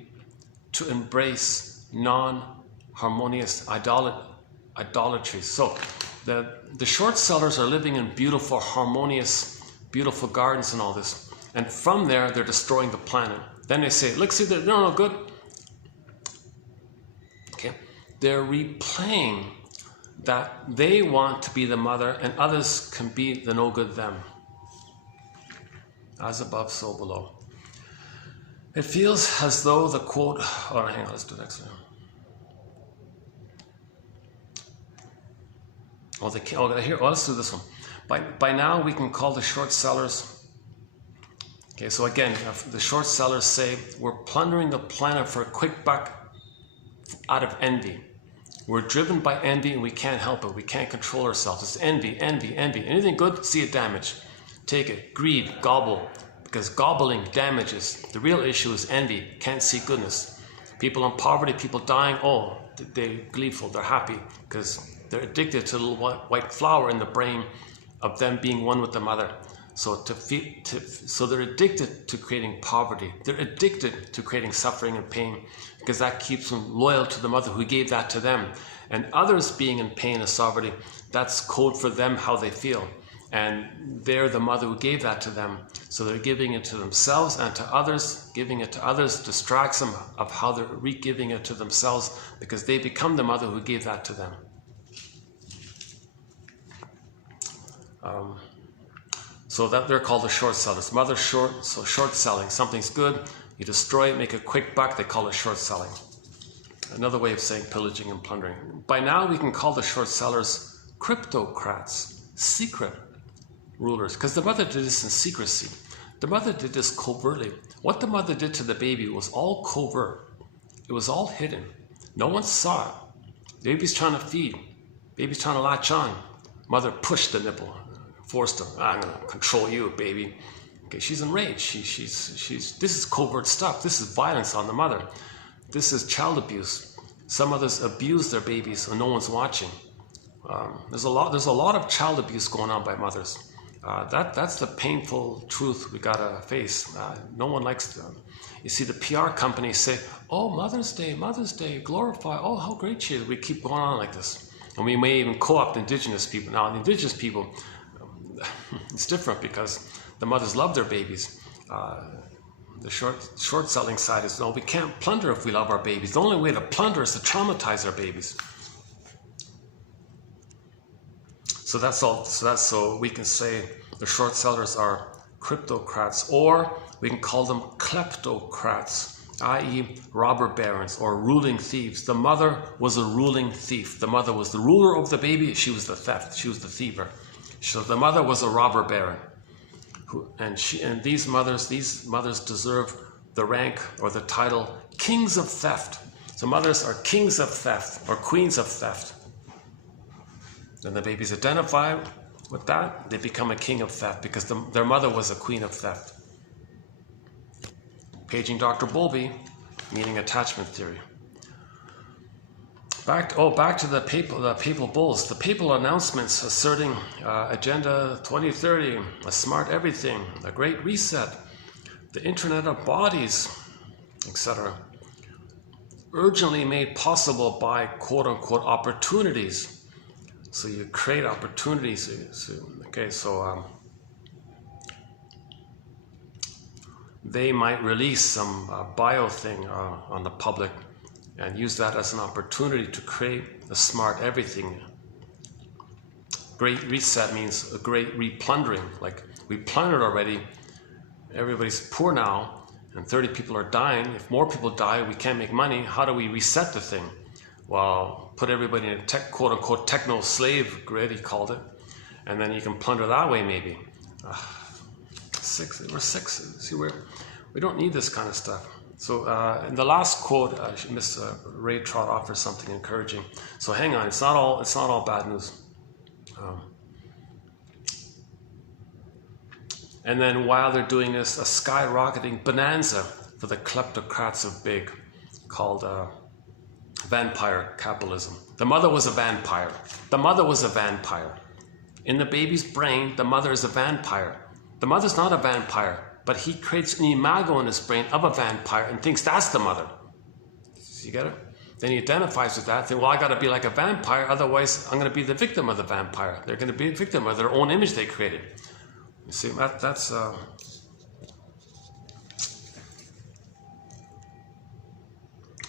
to embrace non-harmonious idolatries. So the short sellers are living in beautiful, harmonious, beautiful gardens and all this. And from there, they're destroying the planet. Then they say, look, see, they're no good. Okay. They're replaying that they want to be the mother and others can be the no good them. As above, so below. It feels as though the quote, oh, hang on, let's do the next one. Let's do this one. By now we can call the short sellers Okay, so again, the short sellers say, we're plundering the planet for a quick buck out of envy. We're driven by envy and we can't help it. We can't control ourselves. It's envy, envy, envy. Anything good, see it damage. Take it. Greed, gobble. Because gobbling damages. The real issue is envy. Can't see goodness. People in poverty, people dying, oh, they're gleeful, they're happy. Because they're addicted to the little white flower in the brain of them being one with the mother. So so they're addicted to creating poverty. They're addicted to creating suffering and pain because that keeps them loyal to the mother who gave that to them. And others being in pain and poverty, that's code for them how they feel. And they're the mother who gave that to them. So they're giving it to themselves and to others. Giving it to others distracts them of how they're re-giving it to themselves because they become the mother who gave that to them. So that they're called the short sellers. Mother short, so short selling. Something's good, you destroy it, make a quick buck, they call it short selling. Another way of saying pillaging and plundering. By now we can call the short sellers cryptocrats, secret rulers, because the mother did this in secrecy. The mother did this covertly. What the mother did to the baby was all covert. It was all hidden. No one saw it. Baby's trying to feed. Baby's trying to latch on. Mother pushed the nipple. Forced her. I'm gonna control you, baby. Okay, she's enraged. This is covert stuff. This is violence on the mother. This is child abuse. Some mothers abuse their babies and no one's watching. There's a lot of child abuse going on by mothers. That's the painful truth we gotta face. No one likes them. You see the PR companies say, "Oh, Mother's Day, glorify. Oh, how great she is." We keep going on like this, and we may even co-opt Indigenous people. Now, the Indigenous people. It's different because the mothers love their babies. The short selling side is, no, we can't plunder if we love our babies. The only way to plunder is to traumatize our babies. So that's all. So we can say the short sellers are cryptocrats, or we can call them kleptocrats, i.e. robber barons or ruling thieves. The mother was a ruling thief. The mother was the ruler of the baby. She was the theft. She was the thiever. So the mother was a robber baron, and these mothers deserve the rank or the title kings of theft. So mothers are kings of theft or queens of theft. When the babies identify with that, they become a king of theft because their mother was a queen of theft. Paging Dr. Bowlby, meaning attachment theory. Back to the papal bulls. The papal announcements asserting Agenda 2030, a smart everything, a great reset, the Internet of Bodies, etc. Urgently made possible by quote-unquote opportunities. So you create opportunities. They might release some bio thing on the public and use that as an opportunity to create a smart everything. Great reset means a great replundering. Like, we plundered already, everybody's poor now, and 30 people are dying. If more people die, we can't make money. How do we reset the thing? Well, put everybody in a quote-unquote techno-slave grid, he called it, and then you can plunder that way maybe. We're six. See, we don't need this kind of stuff. So in the last quote, Miss Ray Trott offers something encouraging. So hang on, it's not all bad news. And then while they're doing this, a skyrocketing bonanza for the kleptocrats of big, called vampire capitalism. The mother was a vampire. The mother was a vampire. In the baby's brain, the mother is a vampire. The mother's not a vampire, but he creates an imago in his brain of a vampire and thinks that's the mother. You get it? Then he identifies with that, thinking, well, I got to be like a vampire, otherwise I'm going to be the victim of the vampire. They're going to be a victim of their own image they created. You see, that's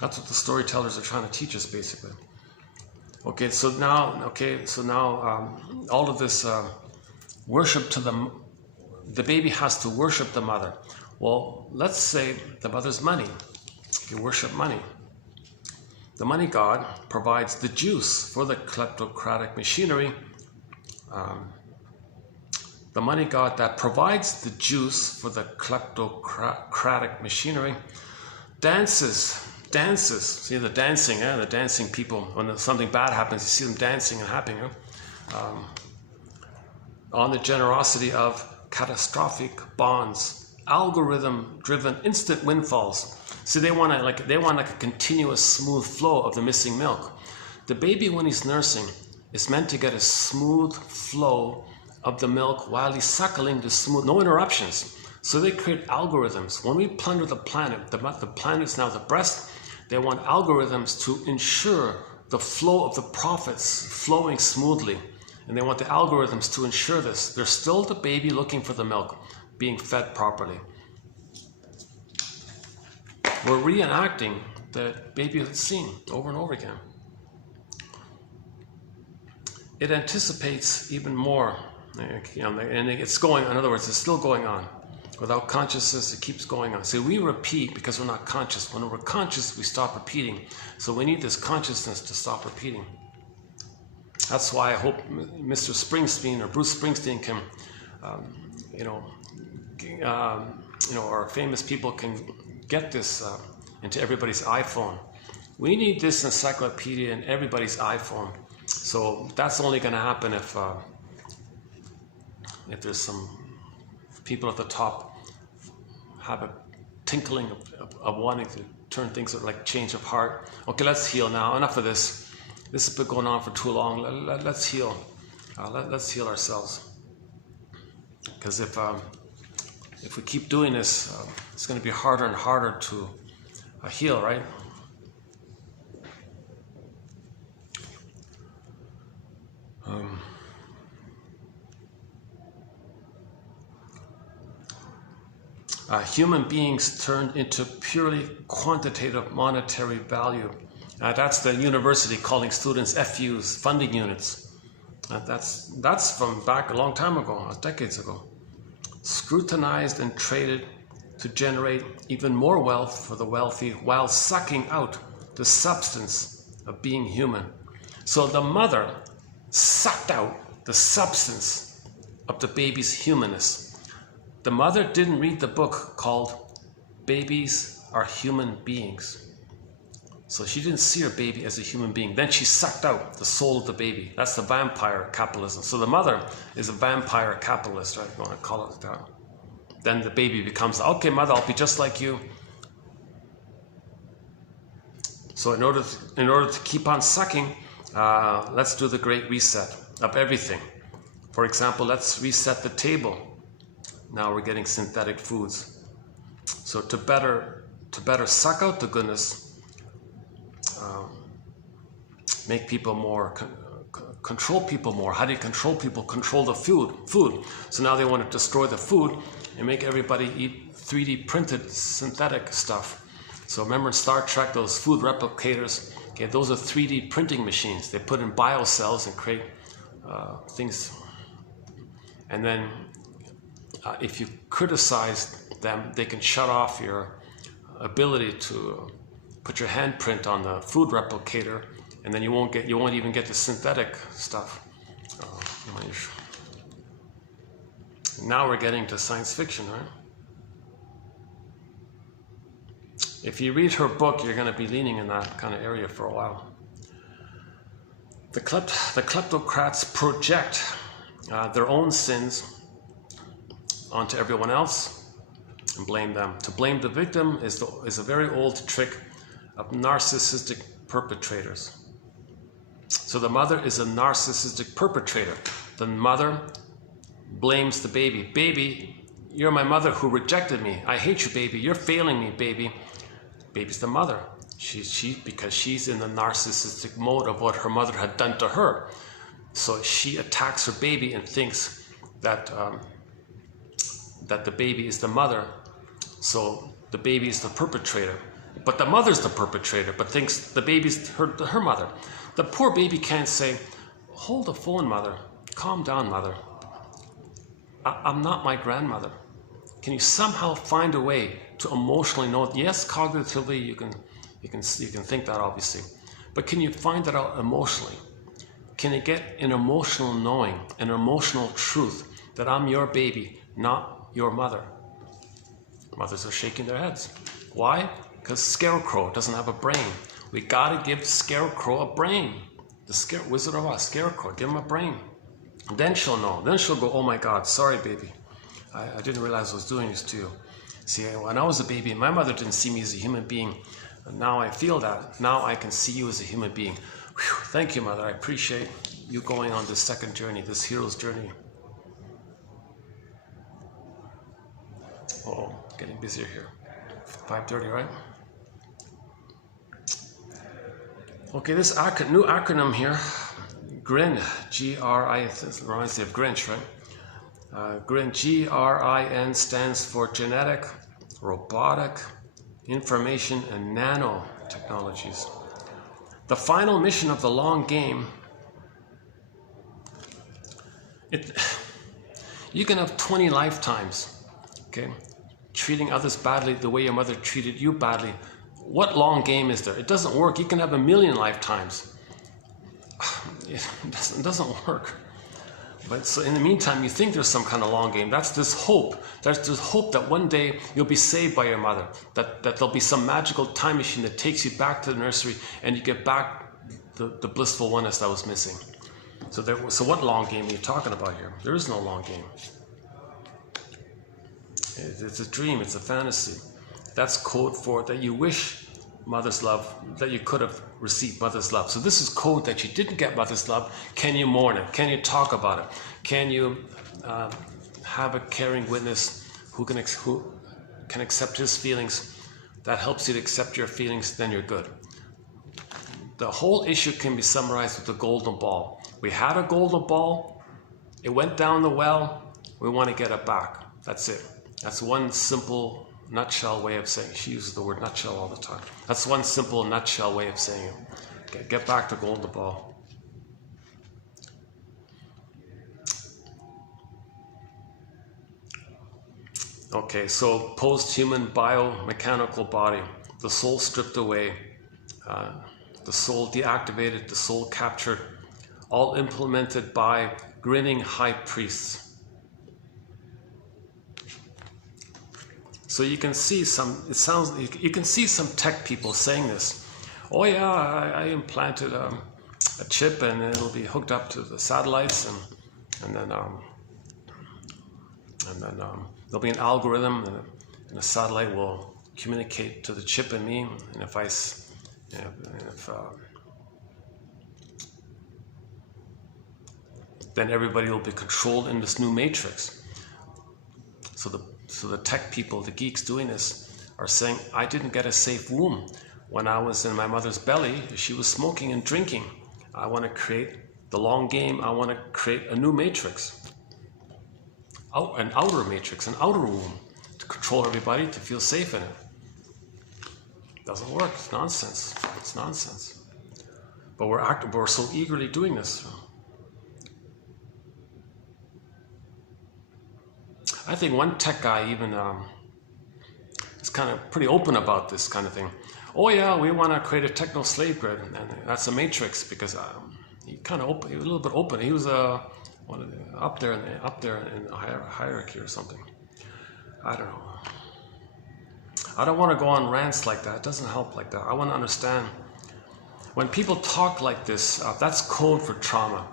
what the storytellers are trying to teach us, basically. So now all of this worship to the baby has to worship the mother. Well, let's say the mother's money. You worship money. The money god provides the juice for the kleptocratic machinery the money god that provides the juice for the kleptocratic machinery, dances. See the dancing, the dancing people. When something bad happens, you see them dancing and happy. On the generosity of catastrophic bonds, algorithm-driven instant windfalls. See, they want like a continuous smooth flow of the missing milk. The baby, when he's nursing, is meant to get a smooth flow of the milk while he's suckling, no interruptions. So they create algorithms. When we plunder the planet, the planet is now the breast. They want algorithms to ensure the flow of the profits flowing smoothly. And they want the algorithms to ensure this. There's still the baby looking for the milk, being fed properly. We're reenacting the baby scene over and over again. It anticipates even more, and it's going, in other words, it's still going on. Without consciousness, it keeps going on. So we repeat because we're not conscious. When we're conscious, we stop repeating. So we need this consciousness to stop repeating. That's why I hope Mr. Springsteen or Bruce Springsteen can, or famous people can get this into everybody's iPhone. We need this encyclopedia in everybody's iPhone. So that's only going to happen if there's some people at the top have a tinkling of wanting to turn things like change of heart. Okay, let's heal now. Enough of this. This has been going on for too long. Let's heal. Let's heal ourselves. Because if we keep doing this, it's going to be harder and harder to heal, right? Human beings turned into purely quantitative monetary value. That's the university calling students FUs, funding units. That's from back a long time ago, decades ago. Scrutinized and traded to generate even more wealth for the wealthy while sucking out the substance of being human. So the mother sucked out the substance of the baby's humanness. The mother didn't read the book called Babies Are Human Beings. So she didn't see her baby as a human being. Then she sucked out the soul of the baby. That's the vampire capitalism. So the mother is a vampire capitalist, right? You want to call it that. Then the baby becomes, okay, mother, I'll be just like you. So in order to keep on sucking, let's do the great reset of everything. For example, let's reset the table. Now we're getting synthetic foods. So to better suck out the goodness, make people more, control people more. How do you control people? Control the food. So now they want to destroy the food and make everybody eat 3D printed synthetic stuff. So remember in Star Trek, those food replicators, okay, those are 3D printing machines. They put in biocells and create things. And then if you criticize them, they can shut off your ability to put your handprint on the food replicator, and then you won't even get the synthetic stuff. Now we're getting to science fiction, right? If you read her book, you're going to be leaning in that kind of area for a while. The kleptocrats project their own sins onto everyone else and blame them. To blame the victim is a very old trick of narcissistic perpetrators. So the mother is a narcissistic perpetrator. The mother blames the baby. Baby, you're my mother who rejected me. I hate you, baby. You're failing me, baby. Baby's the mother. Because she's in the narcissistic mode of what her mother had done to her. So she attacks her baby and thinks that the baby is the mother. So the baby is the perpetrator. But the mother's the perpetrator, but thinks the baby's her mother. The poor baby can't say, hold the phone, mother. Calm down, mother. I'm not my grandmother. Can you somehow find a way to emotionally know it? Yes, cognitively you can think that, obviously. But can you find that out emotionally? Can you get an emotional knowing, an emotional truth that I'm your baby, not your mother. Mothers are shaking their heads. Why? Because Scarecrow doesn't have a brain. We gotta give Scarecrow a brain. The Wizard of Oz, Scarecrow, give him a brain. Then she'll know. Then she'll go, oh my God, sorry baby. I didn't realize I was doing this to you. See, when I was a baby, my mother didn't see me as a human being. Now I feel that. Now I can see you as a human being. Whew, thank you, Mother. I appreciate you going on this second journey, this hero's journey. Oh, getting busier here. 5:30, right? Okay, this new acronym here, GRIN, G-R-I, it reminds me of Grinch, right? GRIN, G-R-I-N, stands for genetic, robotic, information, and nanotechnologies. The final mission of the long game, you can have 20 lifetimes, okay, treating others badly the way your mother treated you badly. What long game is there? It doesn't work. You can have 1,000,000 lifetimes. It doesn't work. But so in the meantime, you think there's some kind of long game. That's this hope. There's this hope that one day you'll be saved by your mother. That there'll be some magical time machine that takes you back to the nursery and you get back the blissful oneness that was missing. So what long game are you talking about here? There is no long game. It's a dream. It's a fantasy. That's code for that you wish mother's love, that you could have received mother's love. So this is code that you didn't get mother's love. Can you mourn it? Can you talk about it? Can you have a caring witness who can accept his feelings? That helps you to accept your feelings, then you're good. The whole issue can be summarized with the golden ball. We had a golden ball. It went down the well. We want to get it back. That's it. That's one simple nutshell way of saying it. She uses the word nutshell all the time. That's one simple nutshell way of saying it. Get back to golden ball. Okay, so post-human biomechanical body, the soul stripped away, the soul deactivated, the soul captured, all implemented by grinning high priests. So you can see you can see some tech people saying this. Oh yeah, I implanted a chip and it'll be hooked up to the satellites and then there'll be an algorithm and the satellite will communicate to the chip and me. And then everybody will be controlled in this new matrix. So the tech people, the geeks doing this, are saying, I didn't get a safe womb. When I was in my mother's belly, she was smoking and drinking. I want to create the long game. I want to create a new matrix, an outer matrix, an outer womb, to control everybody, to feel safe in it. Doesn't work. It's nonsense. It's nonsense. But we're so eagerly doing this. I think one tech guy even is kind of pretty open about this kind of thing. Oh yeah, we want to create a techno slave grid, and that's a matrix because he kind of open, he was a little bit open. He was up there in the hierarchy or something. I don't know. I don't want to go on rants like that. It doesn't help like that. I want to understand. When people talk like this, that's code for trauma.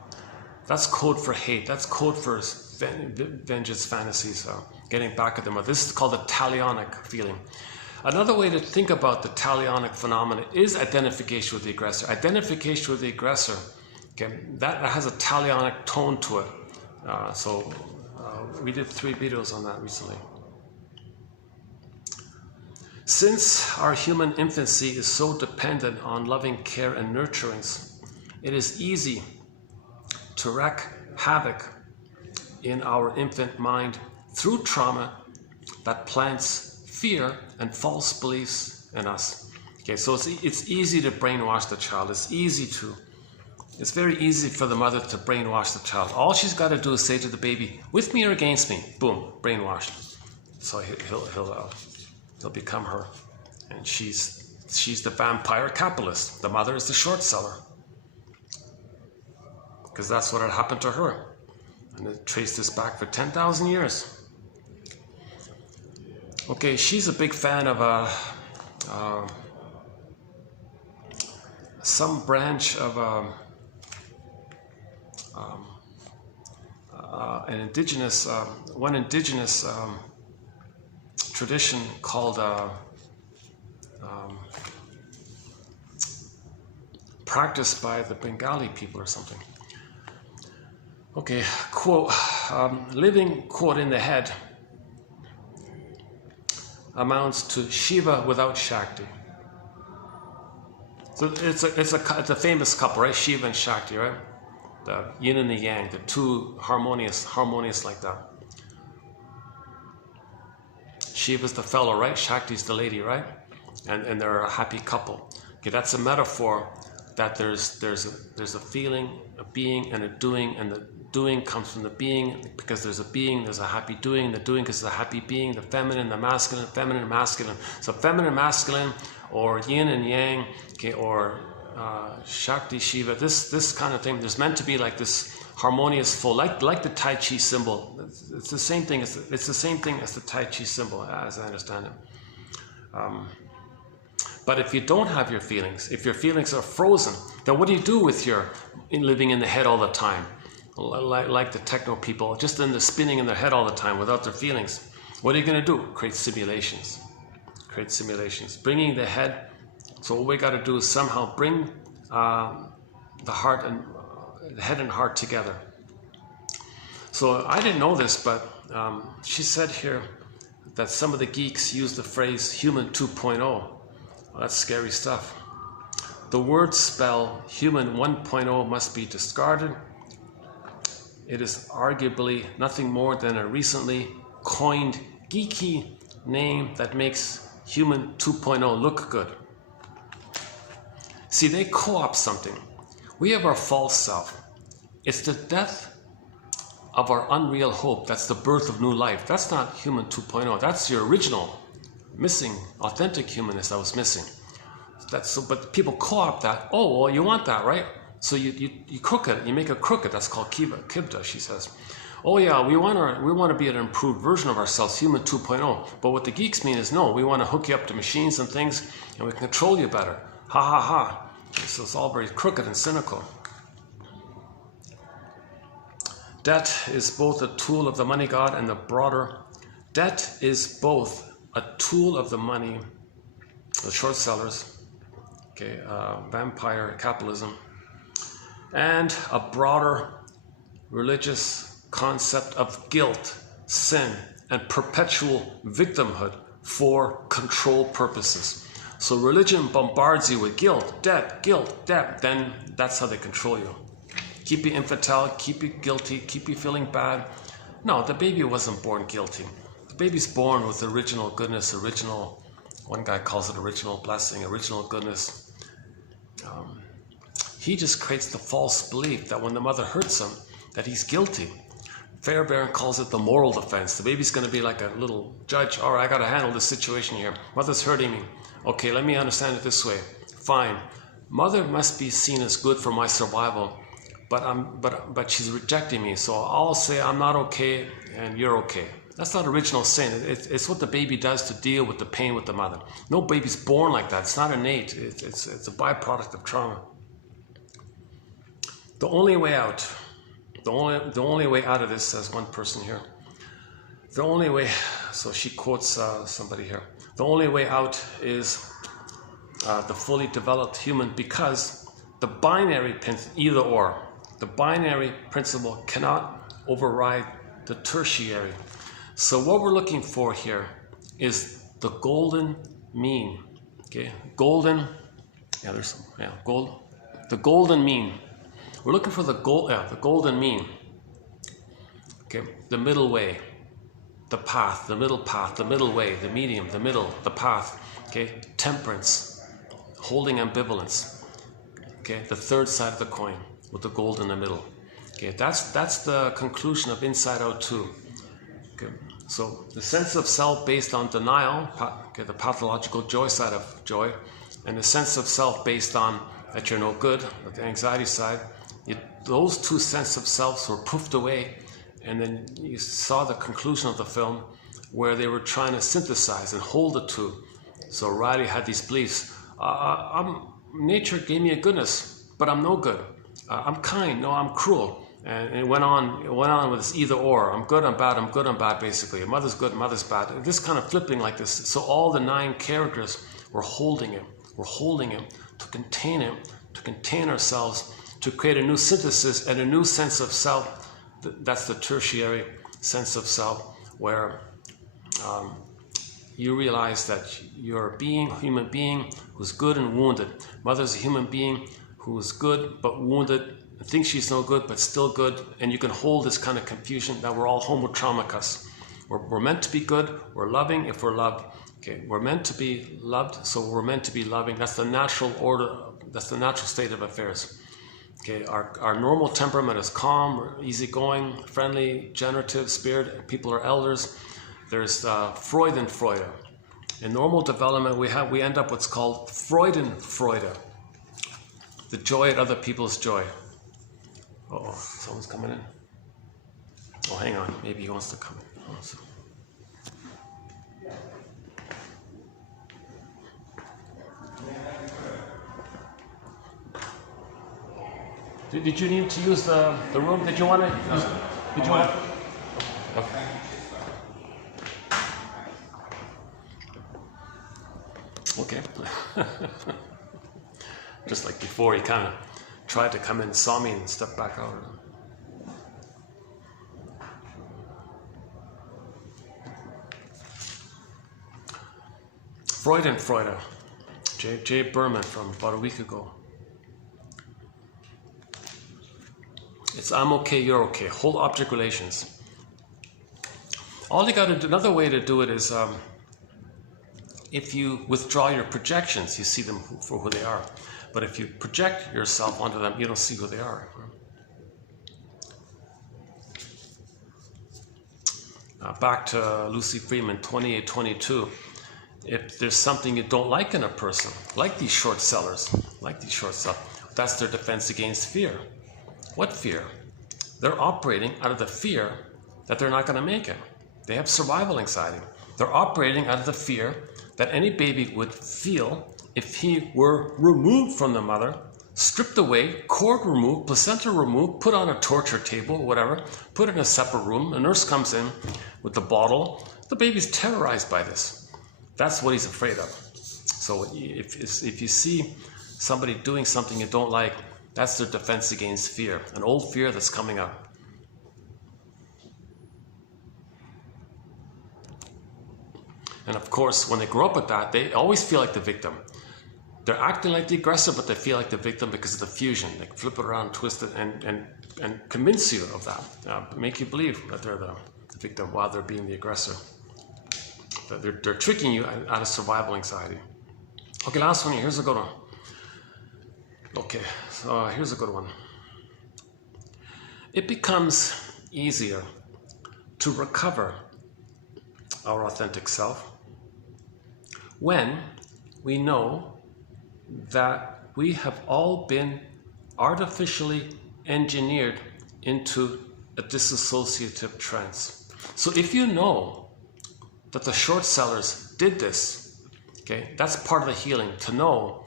That's code for hate. That's code for vengeance fantasies, getting back at them. This is called the talionic feeling. Another way to think about the talionic phenomenon is identification with the aggressor. Identification with the aggressor, okay, that has a talionic tone to it. We did 3 videos on that recently. Since our human infancy is so dependent on loving care and nurturance, it is easy to wreak havoc in our infant mind through trauma that plants fear and false beliefs in us. Okay, so it's easy to brainwash the child. It's very easy for the mother to brainwash the child. All she's got to do is say to the baby, with me or against me? Boom, brainwashed. So he'll become her. And she's the vampire capitalist. The mother is the short seller. Because that's what had happened to her. And they trace this back for 10,000 years. Okay, she's a big fan of some branch of an indigenous, one indigenous tradition called practiced by the Bengali people or something. Okay, quote, living, quote, in the head amounts to Shiva without Shakti. So it's a famous couple, right? Shiva and Shakti, right? The yin and the yang, the two harmonious like that. Shiva's the fellow, right? Shakti's the lady, right? And they're a happy couple. Okay, that's a metaphor that there's a feeling, a being, and a doing, and the doing comes from the being. Because there's a being, there's a happy doing. The doing is a happy being. The feminine, the masculine, feminine and masculine. So feminine, masculine, or yin and yang, okay, or Shakti, Shiva. This kind of thing. There's meant to be like this harmonious flow, like the Tai Chi symbol. It's the same thing. It's the same thing as the Tai Chi symbol, as I understand it. But if you don't have your feelings, if your feelings are frozen, then what do you do with your living in the head all the time? Like the techno people, just in the spinning in their head all the time without their feelings. What are you going to do? Create simulations. Create simulations. Bringing the head. So what we got to do is somehow bring the heart and the head and heart together. So I didn't know this, but she said here that some of the geeks use the phrase human 2.0. Well, that's scary stuff. The word spell human 1.0 must be discarded. It is arguably nothing more than a recently coined geeky name that makes human 2.0 look good. See, they co-opt something. We have our false self. It's the death of our unreal hope. That's the birth of new life. That's not human 2.0. That's your original, missing, authentic humanness that was missing. But people co-opt that. Oh, well, you want that, right? So you cook it. You make it crooked. That's called kibda, she says. Oh yeah, we want to be an improved version of ourselves, human 2.0. But what the geeks mean is no. We want to hook you up to machines and things, and we can control you better. Ha ha ha. So it's all very crooked and cynical. Debt is both a tool of the money god and the broader. Debt is both a tool of the money, the short sellers, okay, vampire capitalism, and a broader religious concept of guilt, sin, and perpetual victimhood for control purposes. So religion bombards you with guilt, debt, then that's how they control you. Keep you infantile, keep you guilty, keep you feeling bad. No, the baby wasn't born guilty. The baby's born with original goodness, one guy calls it original blessing, original goodness. He just creates the false belief that when the mother hurts him, that he's guilty. Fairbairn calls it the moral defense. The baby's going to be like a little judge. All right, I got to handle this situation here. Mother's hurting me. Okay, let me understand it this way. Fine. Mother must be seen as good for my survival, but she's rejecting me. So I'll say I'm not okay and you're okay. That's not original sin. It's what the baby does to deal with the pain with the mother. No baby's born like that. It's not innate. It's a byproduct of trauma. The only way out, the only way out of this, says one person here. The only way, so she quotes somebody here. The only way out is the fully developed human, because the binary either or. The binary principle cannot override the tertiary. So what we're looking for here is the golden mean. Okay, golden mean. We're looking for the golden mean. Okay, the middle way, the path, the middle way, the medium, the middle, the path. Okay, temperance, holding ambivalence. Okay, the third side of the coin with the gold in the middle. Okay, that's the conclusion of Inside Out 2. Okay, so the sense of self based on denial, okay, the pathological joy side of joy, and the sense of self based on that you're no good, the anxiety side. Those two sense of selves were poofed away and then you saw the conclusion of the film where they were trying to synthesize and hold the two. So Riley had these beliefs. Nature gave me a goodness, but I'm no good. I'm kind, no, I'm cruel. And it went on with this either or. I'm good, I'm bad, I'm good, I'm bad, basically. Mother's good, mother's bad. This kind of flipping like this. So all the 9 characters were holding it. We're holding it to contain ourselves, to create a new synthesis and a new sense of self. That's the tertiary sense of self, where you realize that you're a human being who's good and wounded. Mother's a human being who's good but wounded, thinks she's no good but still good, and you can hold this kind of confusion that we're all homotraumicus. We're meant to be good, we're loving if we're loved. Okay, we're meant to be loved, so we're meant to be loving. That's the natural order, that's the natural state of affairs. Okay, our normal temperament is calm, easygoing, friendly, generative, spirit. People are elders. There's Freud and Freude. In normal development, we end up what's called Freude, the joy at other people's joy. Uh-oh, someone's coming in. Oh, hang on, maybe he wants to come in. Oh, so. Did you need to use the room? Did you want to use? Did you want? Okay. Okay. Just like before, he kind of tried to come in, saw me, and stepped back out. Freud and Freude. J. Berman from about a week ago. It's I'm okay, you're okay. Whole object relations. All you got to do, another way to do it is if you withdraw your projections, you see them for who they are. But if you project yourself onto them, you don't see who they are. Back to Lucy Freeman, 2822. If there's something you don't like in a person, like these short sellers, that's their defense against fear. What fear? They're operating out of the fear that they're not going to make it. They have survival anxiety. They're operating out of the fear that any baby would feel if he were removed from the mother, stripped away, cord removed, placenta removed, put on a torture table, whatever, put in a separate room. A nurse comes in with the bottle. The baby's terrorized by this. That's what he's afraid of. So if you see somebody doing something you don't like, that's their defense against fear, an old fear that's coming up. And of course, when they grow up with that, they always feel like the victim. They're acting like the aggressor, but they feel like the victim because of the fusion. They flip it around, twist it, and convince you of that. Make you believe that they're the victim while they're being the aggressor. They're tricking you out of survival anxiety. Okay, last one here. Here's a good one. Okay, so here's a good one. It becomes easier to recover our authentic self when we know that we have all been artificially engineered into a disassociative trance. So if you know that the short sellers did this, okay, that's part of the healing, to know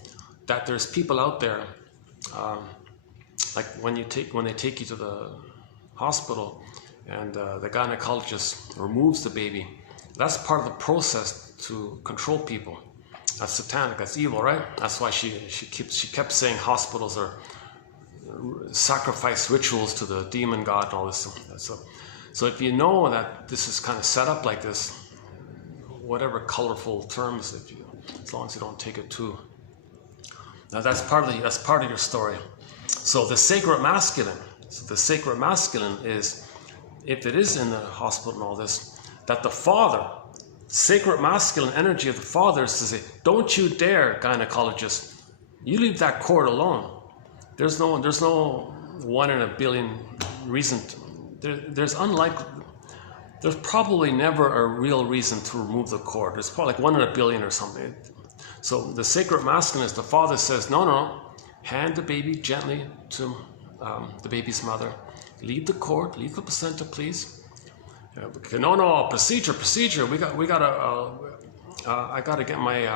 that there's people out there, like when they take you to the hospital and the gynecologist removes the baby. That's part of the process to control people. That's satanic, that's evil, right? That's why she kept saying hospitals are sacrifice rituals to the demon god and all this. So if you know that this is kind of set up like this, whatever colorful terms, as long as you don't take it too. Now that's part of your story. So the sacred masculine. So the sacred masculine is, if it is in the hospital and all this, that the father, sacred masculine energy of the father is to say, don't you dare, gynecologist, you leave that cord alone. There's no 1 in a billion reason. There's probably never a real reason to remove the cord. There's probably like 1 in a billion or something. So the sacred masculine is the father says, no, hand the baby gently to the baby's mother, leave the court, leave the placenta, please. Okay, no, procedure. I gotta get my.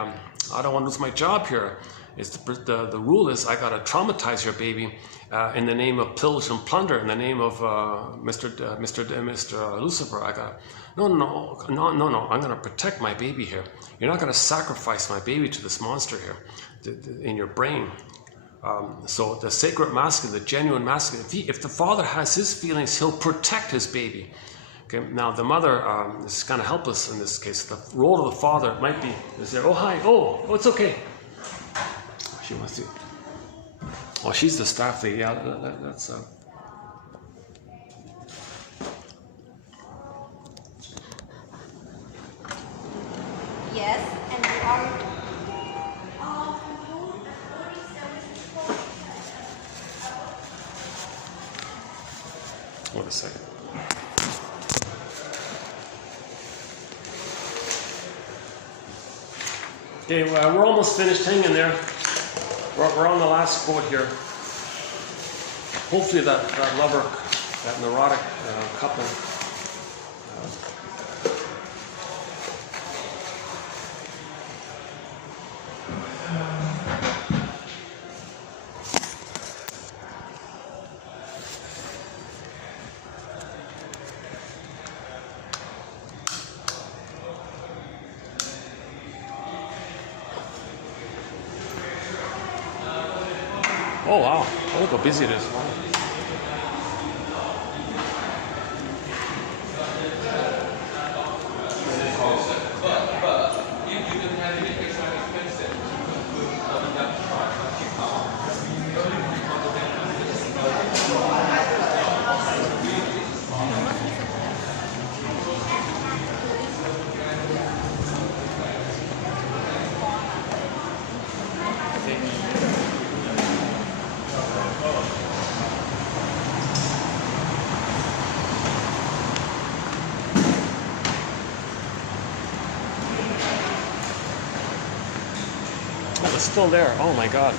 I don't want to lose my job here. It's the rule is I gotta traumatize your baby in the name of pillage and plunder, in the name of Mr. Lucifer. I got no. I'm gonna protect my baby here. You're not gonna sacrifice my baby to this monster here in your brain. So the sacred masculine, the genuine masculine. If the father has his feelings, he'll protect his baby. Okay. Now the mother is kind of helpless in this case. The role of the father might be is there. Oh hi. Oh, it's okay. She wants to. Oh, she's the staff lady. Yeah, that's. Yes, and we are. Wait a second. Okay, well, we're almost finished. Hang in there. We're on the last quote here. Hopefully that lover, that neurotic couple. Oh wow, look how busy it is. Wow. Oh, it's still there. Oh my God.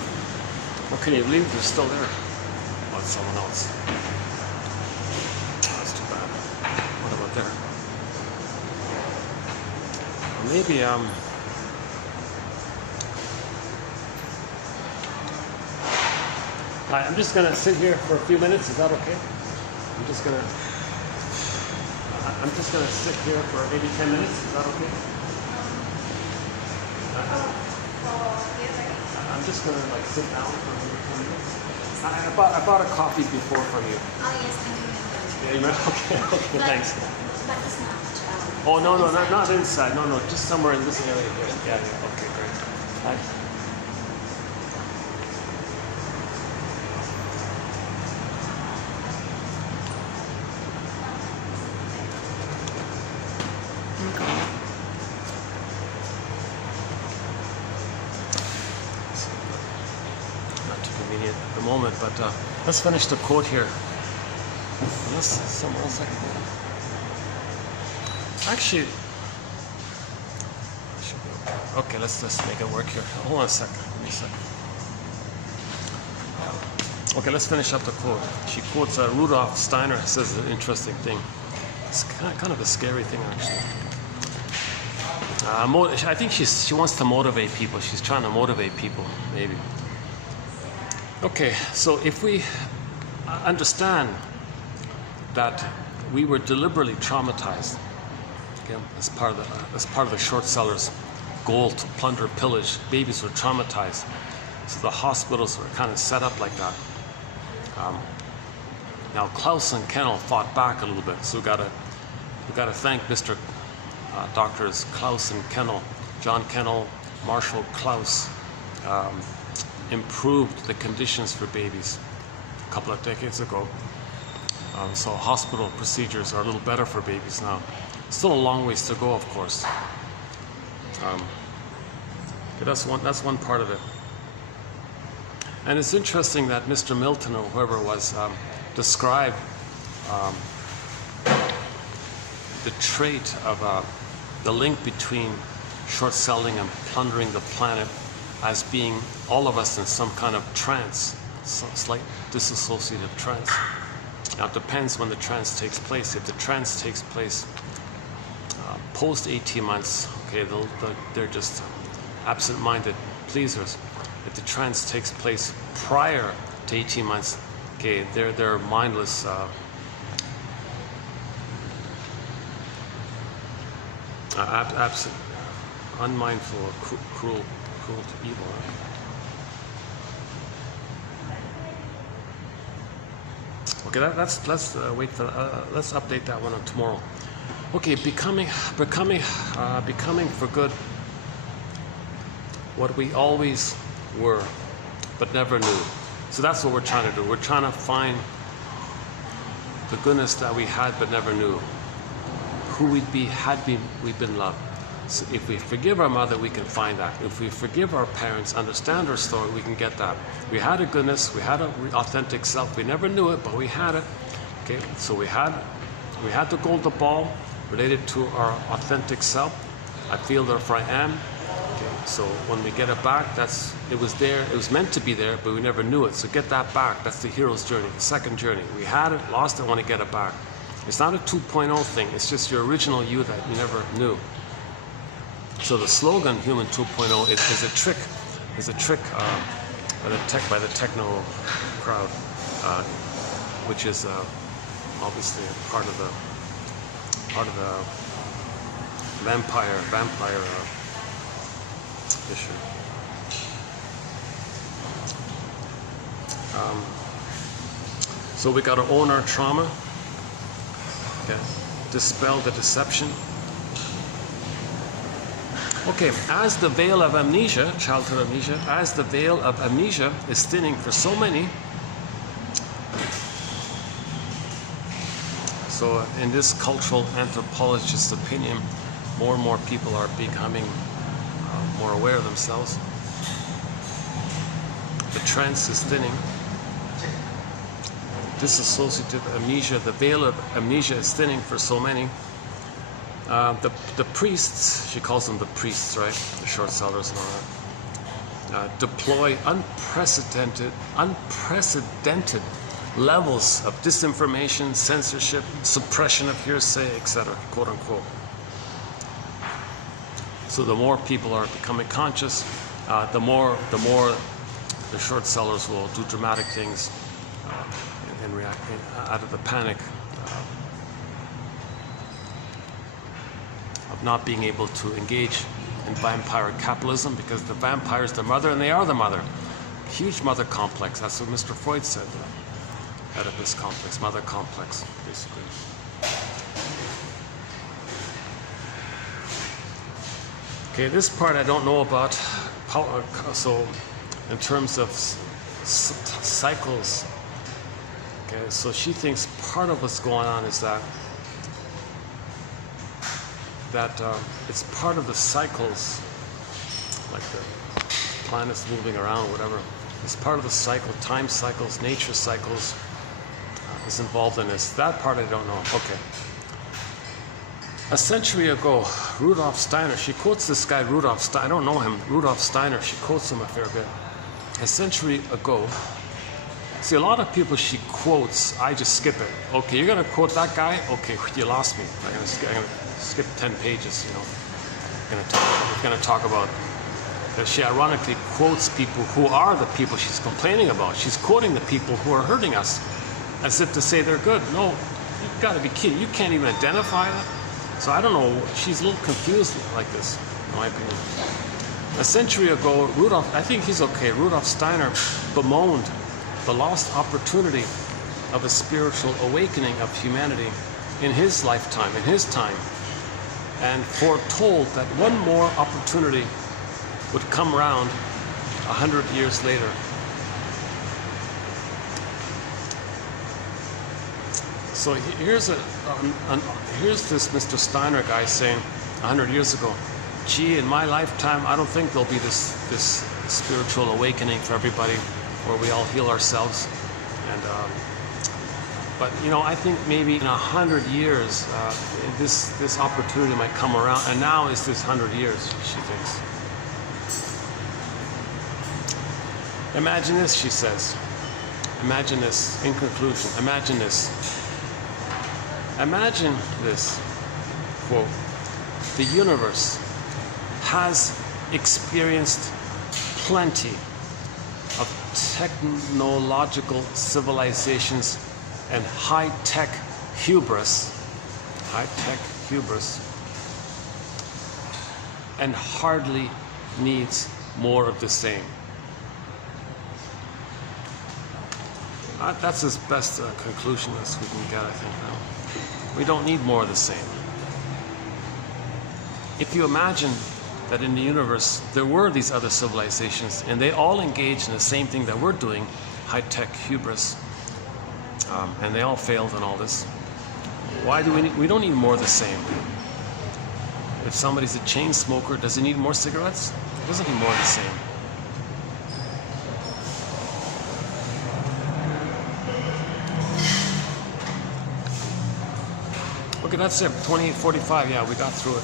How can you believe they're still there? Oh, it's someone else. Oh, that's too bad. What about there? Maybe, I'm just gonna sit here for a few minutes. Is that okay? I'm just gonna sit here for maybe 10 minutes. Is that okay? I'm just gonna like sit down for maybe 10 minutes. I bought a coffee before for you. Oh yes, I remember. Yeah, you remember? Okay, thanks. But it's not. Oh no, not inside. No, just somewhere in this area here. Yeah. Okay, great. Hi. Not too convenient at the moment, but let's finish the quote here. Unless someone else I can go. Actually, okay, let's make it work here. Hold on a second. Give me a second. Okay, let's finish up the quote. She quotes Rudolf Steiner, says an interesting thing. It's kind of a scary thing, actually. I think she wants to motivate people. She's trying to motivate people, maybe. Okay, so if we understand that we were deliberately traumatized, okay, as part of the short sellers' goal to plunder, pillage, babies were traumatized. So the hospitals were kind of set up like that. Now Klaus and Kennel fought back a little bit, so we got to thank Mr. Doctors Klaus and Kennel, John Kennel, Marshall Klaus, improved the conditions for babies a couple of decades ago. So hospital procedures are a little better for babies now. Still a long ways to go, of course. But that's one part of it. And it's interesting that Mr. Milton, or whoever it was, described the trait of the link between short selling and plundering the planet as being all of us in some kind of trance, slight dissociative trance. Now it depends when the trance takes place. If the trance takes place post 18 months, okay, they're just absent-minded pleasers. If the trance takes place prior to 18 months, okay, they're mindless. Absent, unmindful, cruel to evil. Okay, let's wait for. Let's update that one on tomorrow. Okay, becoming for good. What we always were, but never knew. So that's what we're trying to do. We're trying to find the goodness that we had but never knew. Who we'd be had we've been loved. So if we forgive our mother, we can find that. If we forgive our parents, understand our story, we can get that. We had a goodness, we had an authentic self. We never knew it, but we had it. Okay, so we had the golden ball related to our authentic self. I feel therefore I am. Okay, so when we get it back, it was there. It was meant to be there, but we never knew it. So get that back. That's the hero's journey, the second journey. We had it, lost it, want to get it back. It's not a 2.0 thing. It's just your original you that you never knew. So the slogan "Human 2.0" is a trick. Is a trick by the techno crowd, which is obviously part of the vampire issue. So we got to own our trauma. Okay. Dispel the deception. Okay, as the veil of amnesia, childhood amnesia, as the veil of amnesia is thinning for so many, so in this cultural anthropologist's opinion, more and more people are becoming more aware of themselves. The trance is thinning. Dissociative amnesia, the veil of amnesia is thinning for so many. The priests, she calls them the priests, right? The short sellers and all that. Deploy unprecedented levels of disinformation, censorship, suppression of hearsay, etc., quote unquote. So the more people are becoming conscious, the more the short sellers will do dramatic things and react out of the panic of not being able to engage in vampire capitalism, because the vampire is the mother and they are the mother. Huge mother complex. That's what Mr. Freud said. Oedipus complex, mother complex, basically. Okay, this part I don't know about. So, in terms of cycles, okay, so she thinks part of what's going on is that it's part of the cycles, like the planets moving around, whatever. It's part of the cycle, time cycles, nature cycles is involved in this. That part I don't know. Okay. A century ago, Rudolf Steiner, she quotes this guy Rudolf Steiner, I don't know him, Rudolf Steiner, she quotes him a fair bit. A century ago, see, a lot of people she quotes, I just skip it. Okay, you're going to quote that guy? Okay, you lost me. I'm going to skip 10 pages, you know. We're going to talk about that she ironically quotes people who are the people she's complaining about. She's quoting the people who are hurting us as if to say they're good. No, you've got to be kidding. You can't even identify that. So I don't know, she's a little confused like this, in my opinion. A century ago, I think he's okay, Rudolf Steiner bemoaned the lost opportunity of a spiritual awakening of humanity in his lifetime, in his time, and foretold that one more opportunity would come around 100 years later. So here's this Mr. Steiner guy saying 100 years ago, gee, in my lifetime, I don't think there'll be this spiritual awakening for everybody where we all heal ourselves. And but you know, I think maybe in 100 years, this opportunity might come around. And now is this 100 years, she thinks. Imagine this, she says. Imagine this, in conclusion, imagine this. Imagine this, quote, the universe has experienced plenty of technological civilizations and high-tech hubris, and hardly needs more of the same. That's as best a conclusion as we can get, I think, now. We don't need more of the same. If you imagine that in the universe there were these other civilizations and they all engaged in the same thing that we're doing, high-tech hubris, and they all failed in all this, why do we don't need more of the same. If somebody's a chain smoker, does he need more cigarettes? He doesn't need more of the same. Okay, that's it. 28:45. Yeah, we got through it.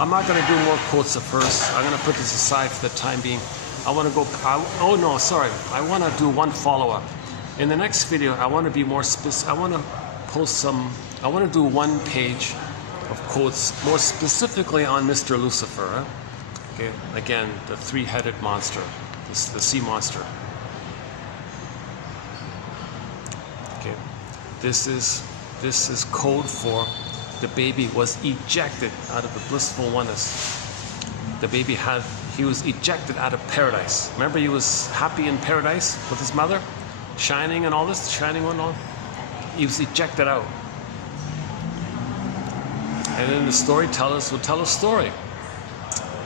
I'm not going to do more quotes at first. I'm going to put this aside for the time being. I want to go. Oh no, sorry. I want to do one follow-up. In the next video, I want to be more specific. I want to post some. I want to do one page of quotes more specifically on Mr. Lucifer. Okay, again, the three-headed monster, the sea monster. Okay, this is code for the baby was ejected out of the blissful oneness. The baby he was ejected out of paradise. Remember, he was happy in paradise with his mother, shining and all this, shining and all. He was ejected out. And then the storytellers would tell a story.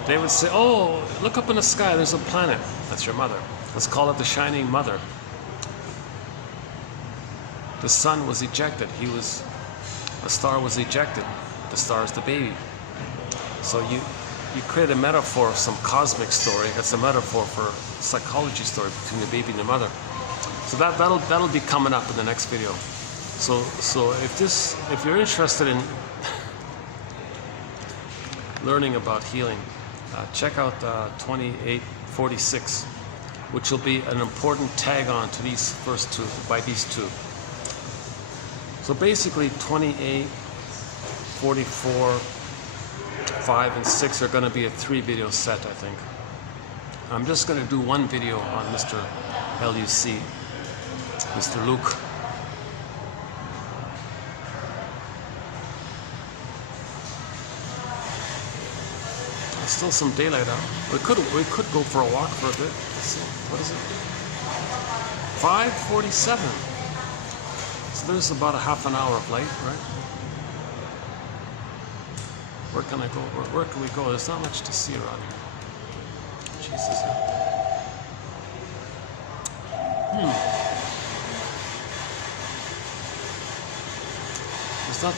They would say, oh, look up in the sky, there's a planet. That's your mother. Let's call it the shining mother. The sun was ejected. A star was ejected. The star is the baby. So you create a metaphor of some cosmic story. That's a metaphor for a psychology story between the baby and the mother. So that'll be coming up in the next video. So if you're interested in learning about healing, check out 28:46, which will be an important tag on to these first two, by these two. So basically 28, 44, 5, and 6 are going to be a 3-video set, I think. I'm just going to do one video on Mr. LUC, Mr. Luke. There's still some daylight out. We could go for a walk for a bit. Let's see. What is it? 5:47. So there's about a half an hour of light, right? Where can I go? Where can we go? There's not much to see around here. Jesus.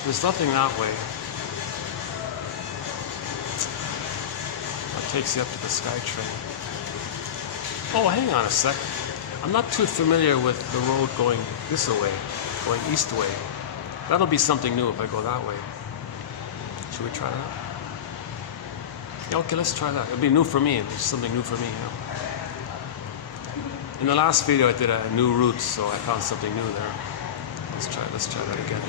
There's nothing that way. That takes you up to the SkyTrain. Oh, hang on a sec. I'm not too familiar with the road going this way, going east way. That'll be something new if I go that way. Should we try that? Yeah, okay, let's try that. It'll be new for me. It's something new for me. You know? In the last video, I did a new route, so I found something new there. Let's try that again.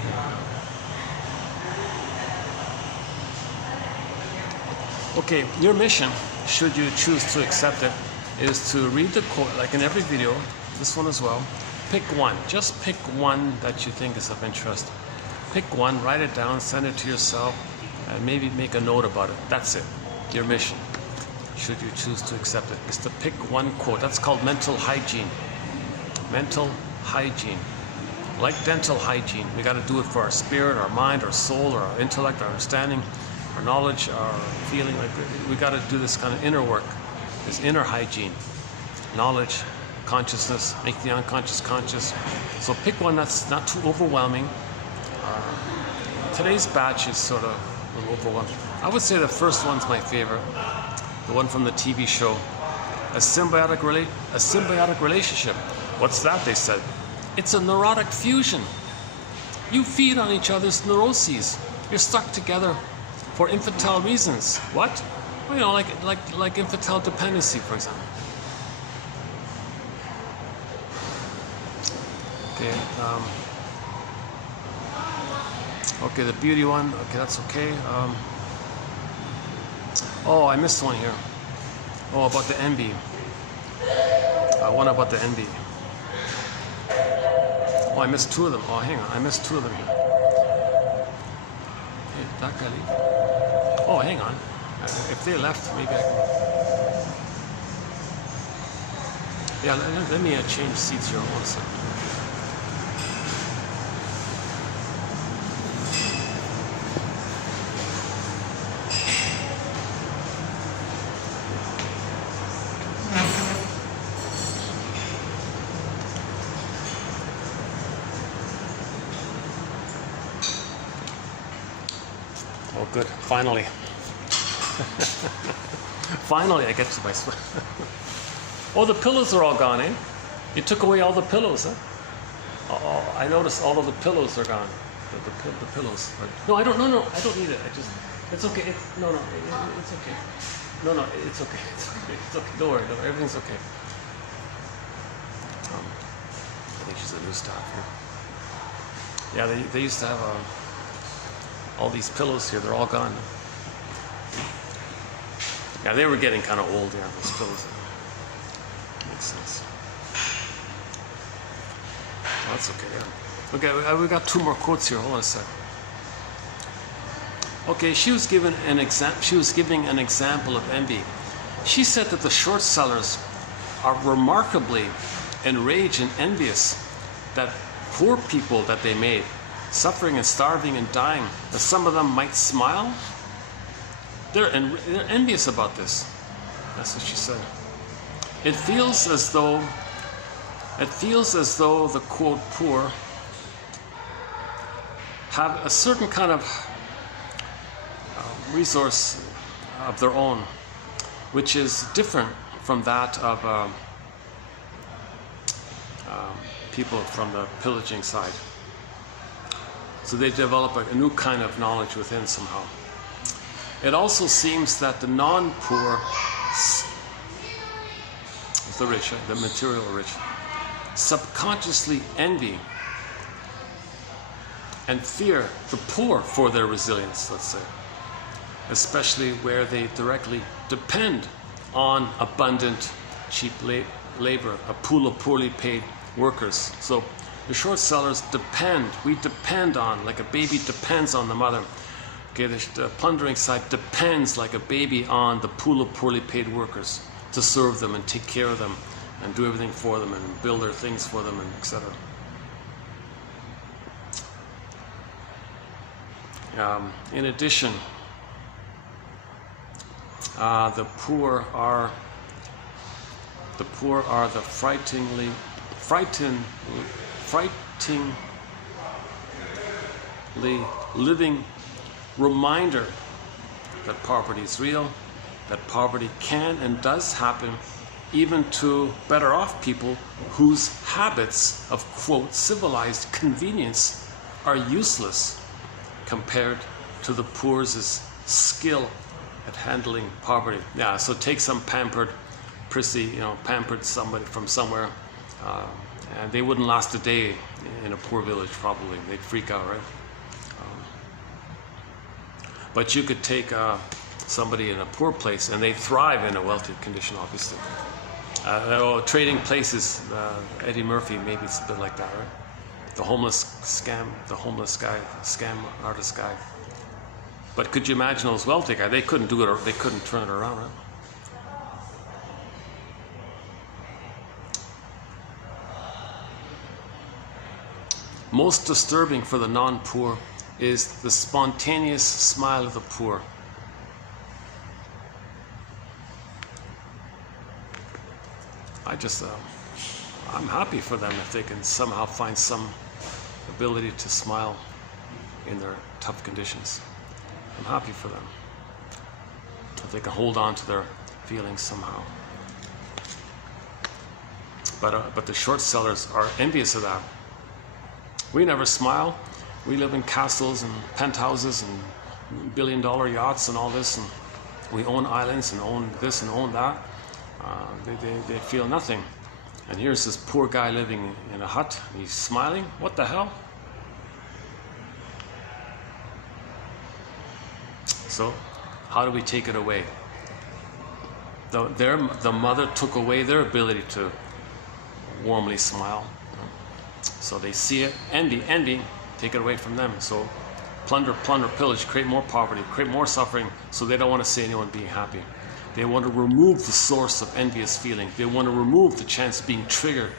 Okay, your mission, should you choose to accept it, is to read the quote, like in every video, this one as well. Pick one. Just pick one that you think is of interest. Pick one, write it down, send it to yourself, and maybe make a note about it. That's it. Your mission, should you choose to accept it, is to pick one quote. That's called mental hygiene. Mental hygiene. Like dental hygiene, we got to do it for our spirit, our mind, our soul, our intellect, our understanding, our knowledge, our feeling. Like we got to do this kind of inner work, this inner hygiene. Knowledge, consciousness, make the unconscious conscious. So pick one that's not too overwhelming. Today's batch is sort of a little overwhelming. I would say the first one's my favorite, the one from the TV show. A symbiotic relationship. What's that? They said. It's a neurotic fusion. You feed on each other's neuroses. You're stuck together for infantile reasons. What? Well, you know, like infantile dependency, for example. Okay. Okay, the beauty one. Okay, that's okay. Oh, I missed one here. Oh, about the envy. One about the envy. Oh, I missed two of them. Oh, hang on. I missed two of them here. Hey, that guy leave? Oh, hang on. If they left, maybe I can... Yeah, let me change seats here. 1 second. Oh, good. Finally. Finally, I get to my sweat. Oh, the pillows are all gone, eh? You took away all the pillows, huh? Oh, I noticed all of the pillows are gone. The pillows. No, I don't. No, I don't need it. It's okay. It's okay. No, it's okay. It's okay. Don't worry. Everything's okay. I think she's a new staff here. Yeah, they used to have all these pillows here. They're all gone. Yeah, they were getting kind of old. Yeah, those pillows. Makes sense. Oh, that's okay. Yeah. Okay, we got two more quotes here. Hold on a sec. Okay, she was giving an example of envy. She said that the short sellers are remarkably enraged and envious that poor people that they made, suffering and starving and dying, that some of them might smile. They're envious about this. That's what she said. It feels as though the quote poor have a certain kind of resource of their own, which is different from that of people from the pillaging side. So they develop a new kind of knowledge within somehow. It also seems that the non-poor, the rich, the material rich, subconsciously envy and fear the poor for their resilience, let's say, especially where they directly depend on abundant, cheap labor, a pool of poorly paid workers. So the short sellers we depend on, like a baby depends on the mother. Okay, the plundering side depends like a baby on the pool of poorly paid workers to serve them and take care of them and do everything for them and build their things for them and etc. In addition, the poor are the frighteningly living reminder that poverty is real, that poverty can and does happen even to better off people whose habits of, quote, civilized convenience are useless compared to the poor's skill at handling poverty. Yeah, so take some pampered, prissy, pampered somebody from somewhere, and they wouldn't last a day in a poor village probably. They'd freak out, right? But you could take somebody in a poor place and they thrive in a wealthy condition, obviously. Trading places, Eddie Murphy, maybe it's a bit like that, right? The homeless guy, scam artist guy. But could you imagine those wealthy guys? They couldn't do it, or they couldn't turn it around, right? Most disturbing for the non-poor is the spontaneous smile of the poor. I'm happy for them if they can somehow find some ability to smile in their tough conditions. I'm happy for them if they can hold on to their feelings somehow. But the short sellers are envious of that. We never smile. We live in castles and penthouses and billion-dollar yachts and all this, and we own islands and own this and own that. They feel nothing. And here's this poor guy living in a hut. He's smiling. What the hell? So, how do we take it away? The mother took away their ability to warmly smile. So they see it, envy, take it away from them. So plunder, pillage, create more poverty, create more suffering, so they don't want to see anyone being happy. They want to remove the source of envious feeling. They want to remove the chance of being triggered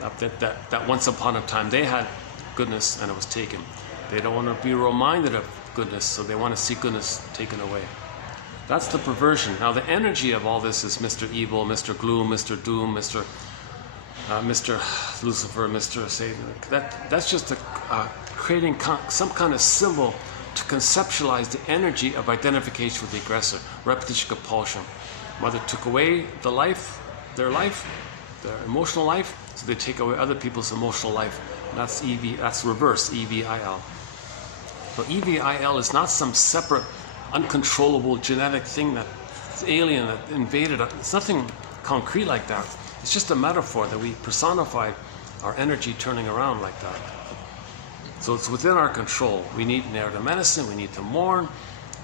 that once upon a time they had goodness and it was taken. They don't want to be reminded of goodness, so they want to see goodness taken away. That's the perversion. Now the energy of all this is Mr. Evil, Mr. Gloom, Mr. Doom, Mr. Lucifer, Mr. Satan. That's just creating some kind of symbol to conceptualize the energy of identification with the aggressor, repetition, compulsion. Mother took away their emotional life, so they take away other people's emotional life. And that's reverse, EVIL. So EVIL is not some separate, uncontrollable genetic thing that's alien, that invaded us. It's nothing concrete like that. It's just a metaphor that we personified our energy turning around like that. So it's within our control. We need narrative medicine, we need to mourn,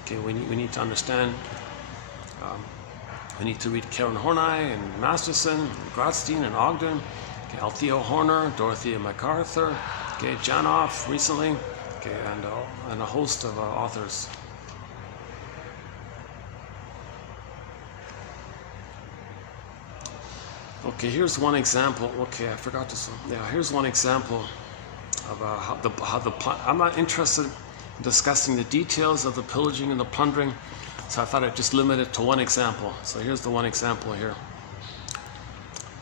okay, we need to understand, we need to read Karen Horney and Masterson, and Gradstein and Ogden, okay, Althea Horner, Dorothea MacArthur, okay, Janoff recently, okay, and a host of authors. Okay, here's one example. Okay, I forgot to say. Yeah, here's one example of I'm not interested in discussing the details of the pillaging and the plundering, so I thought I'd just limit it to one example. So here's the one example here.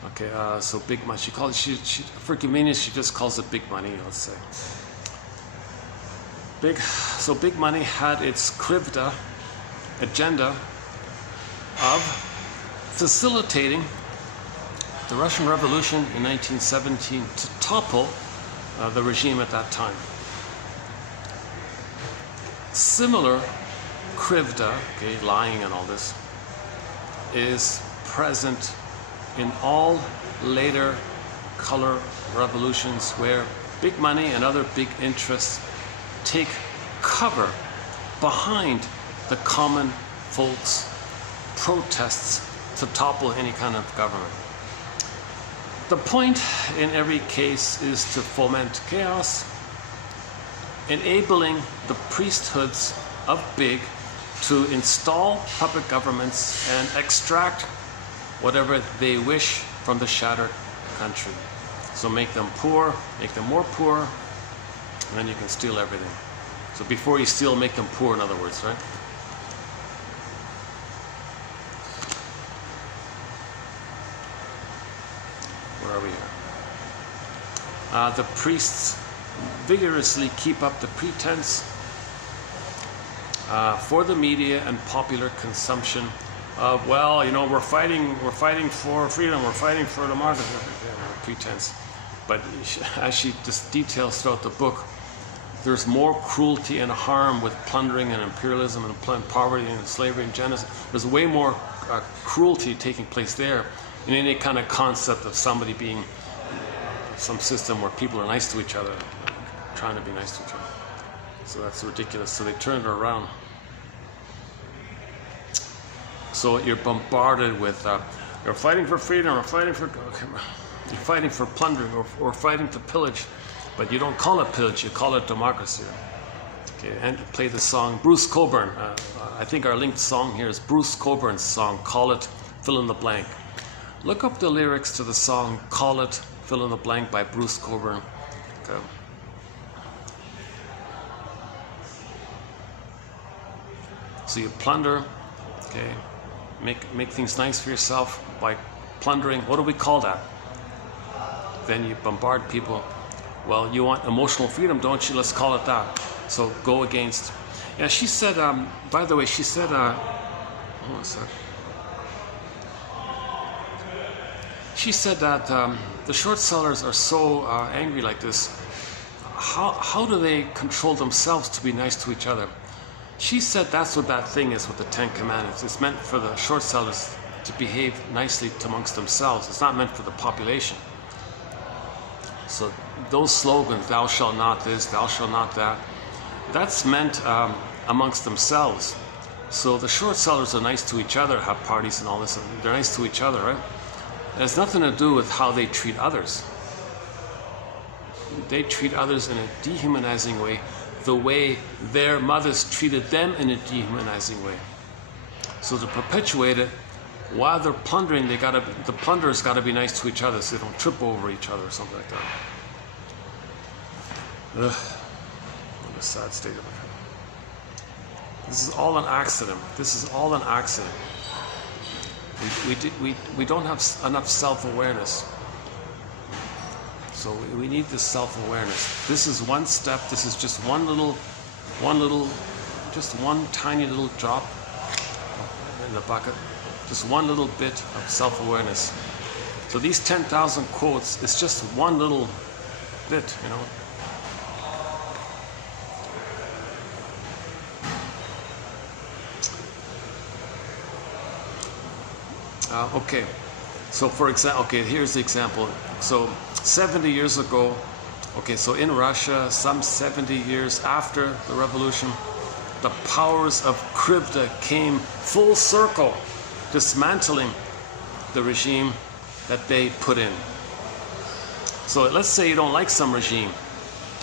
Okay, so big money. She calls it. For convenience, she just calls it big money. Let's say. Big money had its krivda agenda of facilitating the Russian Revolution in 1917 to topple the regime at that time. Similar krivda, okay, lying and all this, is present in all later color revolutions where big money and other big interests take cover behind the common folks' protests to topple any kind of government. The point in every case is to foment chaos, enabling the priesthoods of big to install puppet governments and extract whatever they wish from the shattered country. So make them poor, make them more poor, and then you can steal everything. So before you steal, make them poor, in other words, right? Where are we here? The priests vigorously keep up the pretense for the media and popular consumption of, well, you know, we're fighting for freedom, we're fighting for democracy, pretense. But as she just details throughout the book, there's more cruelty and harm with plundering and imperialism and poverty and slavery and genocide. There's way more cruelty taking place there in any kind of concept of somebody being some system where people are nice to each other, trying to be nice to each other. So that's ridiculous. So they turned it around. So you're bombarded with, you're fighting for freedom, or you're fighting for plundering, or fighting to pillage, but you don't call it pillage, you call it democracy. Okay, and play the song, Bruce Cockburn. I think our linked song here is Bruce Cockburn's song, Call It, Fill in the Blank. Look up the lyrics to the song Call It, Fill in the Blank by Bruce Cockburn. Okay. So you plunder, okay, make things nice for yourself by plundering. What do we call that? Then you bombard people. Well, you want emotional freedom, don't you? Let's call it that. So go against. Yeah, she said, by the way, she said, hold on a sec. She said that the short sellers are so angry like this. How do they control themselves to be nice to each other? She said that's what that thing is with the 10 Commandments. It's meant for the short sellers to behave nicely amongst themselves. It's not meant for the population. So those slogans, thou shalt not this, thou shalt not that, that's meant amongst themselves. So the short sellers are nice to each other, have parties and all this, and they're nice to each other, right? It has nothing to do with how they treat others. They treat others in a dehumanizing way, the way their mothers treated them in a dehumanizing way. So to perpetuate it, while they're plundering, the plunderers got to be nice to each other so they don't trip over each other or something like that. Ugh. What a sad state of affairs. This is all an accident. This is all an accident. We don't have enough self-awareness. So we need this self-awareness. This is one step. This is just one tiny little drop in the bucket. Just one little bit of self-awareness. So these 10,000 quotes is just one little bit, you know. Okay, so for example, okay, here's the example. So 70 years ago, okay, so in Russia, some 70 years after the revolution, the powers of Krypta came full circle, dismantling the regime that they put in. So let's say you don't like some regime.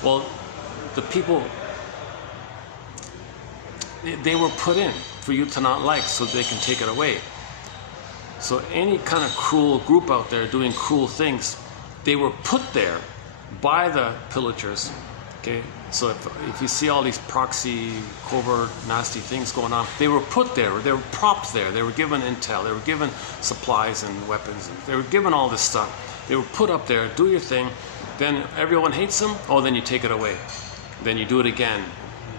Well, the people, they were put in for you to not like so they can take it away. So any kind of cruel group out there doing cruel things, they were put there by the pillagers. Okay, so if you see all these proxy, covert, nasty things going on, they were put there. They were propped there. They were given intel. They were given supplies and weapons. They were given all this stuff. They were put up there. Do your thing. Then everyone hates them. Oh, then you take it away. Then you do it again.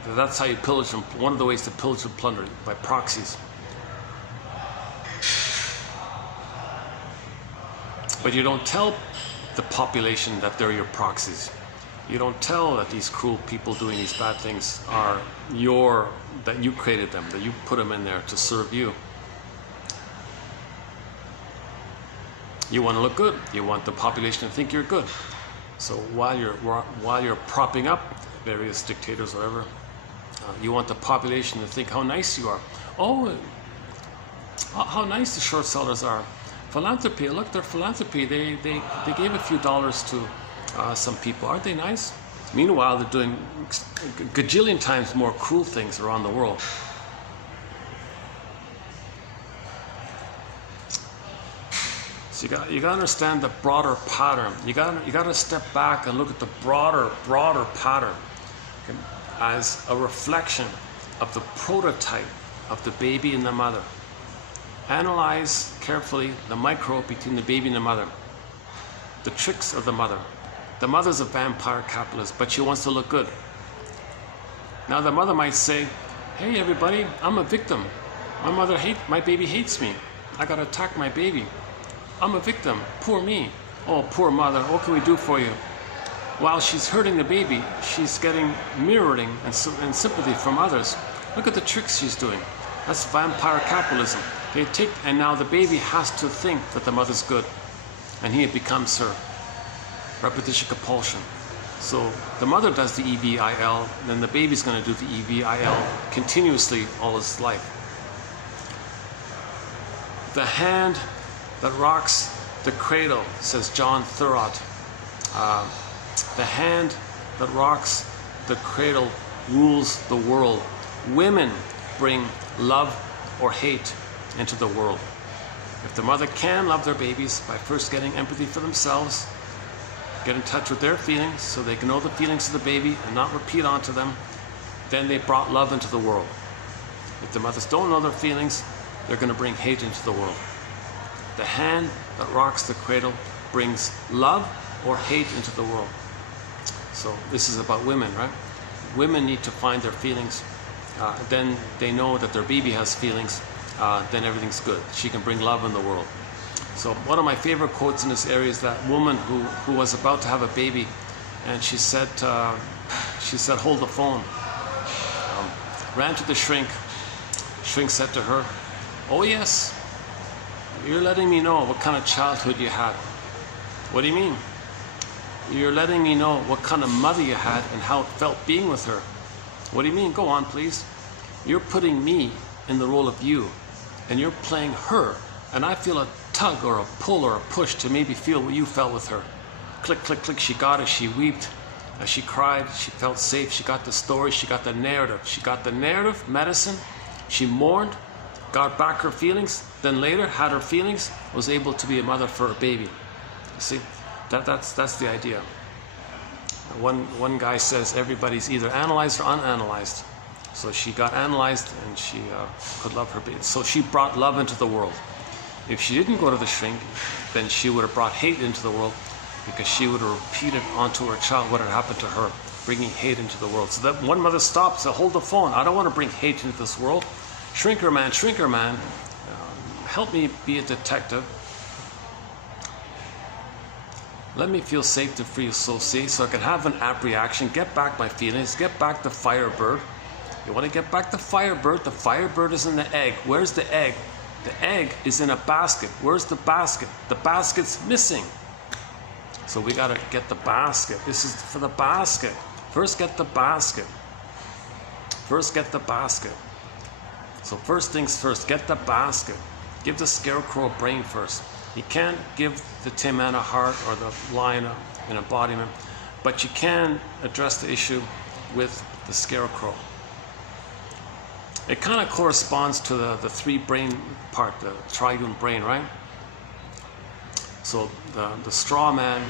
That's how you pillage them. One of the ways to pillage and plunder, by proxies. But you don't tell the population that they're your proxies. You don't tell that these cruel people doing these bad things are that you created them, that you put them in there to serve you. You want to look good. You want the population to think you're good. So while you're propping up various dictators or whatever, you want the population to think how nice you are. Oh, how nice the short sellers are. Philanthropy, look, their philanthropy. They gave a few dollars to some people. Aren't they nice? Meanwhile, they're doing a gajillion times more cruel things around the world. So you got to understand the broader pattern. You got to step back and look at the broader pattern as a reflection of the prototype of the baby and the mother. Analyze carefully the microbe between the baby and the mother. The tricks of the mother. The mother's a vampire capitalist, but she wants to look good. Now the mother might say, hey everybody, I'm a victim. My baby hates me. I gotta attack my baby. I'm a victim. Poor me. Oh, poor mother, what can we do for you? While she's hurting the baby, she's getting mirroring and sympathy from others. Look at the tricks she's doing. That's vampire capitalism. And now the baby has to think that the mother's good, and he becomes her. Repetition compulsion. So the mother does the EVIL, then the baby's going to do the EVIL continuously all his life. The hand that rocks the cradle, says John Thurot. The hand that rocks the cradle rules the world. Women bring love or hate into the world. If the mother can love their babies by first getting empathy for themselves, get in touch with their feelings so they can know the feelings of the baby and not repeat onto them, then they brought love into the world. If the mothers don't know their feelings, they're going to bring hate into the world. The hand that rocks the cradle brings love or hate into the world. So this is about women, right? Women need to find their feelings. Then they know that their baby has feelings. Then everything's good. She can bring love in the world. So one of my favorite quotes in this area is that woman who was about to have a baby, and she said, hold the phone. Ran to the shrink. Shrink said to her, oh yes, You're letting me know what kind of childhood you had. What do you mean? You're letting me know what kind of mother you had and how it felt being with her. What do you mean? Go on, please. You're putting me in the role of you, and you're playing her, and I feel a tug or a pull or a push to maybe feel what you felt with her. Click, click, click, she got it, she wept, she cried, she felt safe, she got the story, she got the narrative. She got the narrative, medicine, she mourned, got back her feelings, then later had her feelings, was able to be a mother for a baby. You see, that's the idea. One guy says everybody's either analyzed or unanalyzed. So she got analyzed and she could love her baby. So she brought love into the world. If she didn't go to the shrink, then she would have brought hate into the world, because she would have repeated onto her child what had happened to her, bringing hate into the world. So that one mother stopped, said, hold the phone. I don't want to bring hate into this world. Shrinker man, help me be a detective. Let me feel safe to free associate so I can have an apt reaction, get back my feelings, get back the firebird. You want to get back the firebird? The firebird is in the egg. Where's the egg? The egg is in a basket. Where's the basket? The basket's missing. So we got to get the basket. This is for the basket. First get the basket. First get the basket. So first things first, get the basket. Give the scarecrow a brain first. You can't give the Tin Man a heart or the lion an embodiment, but you can address the issue with the scarecrow. It kind of corresponds to the three brain part, the triune brain, right? So the straw man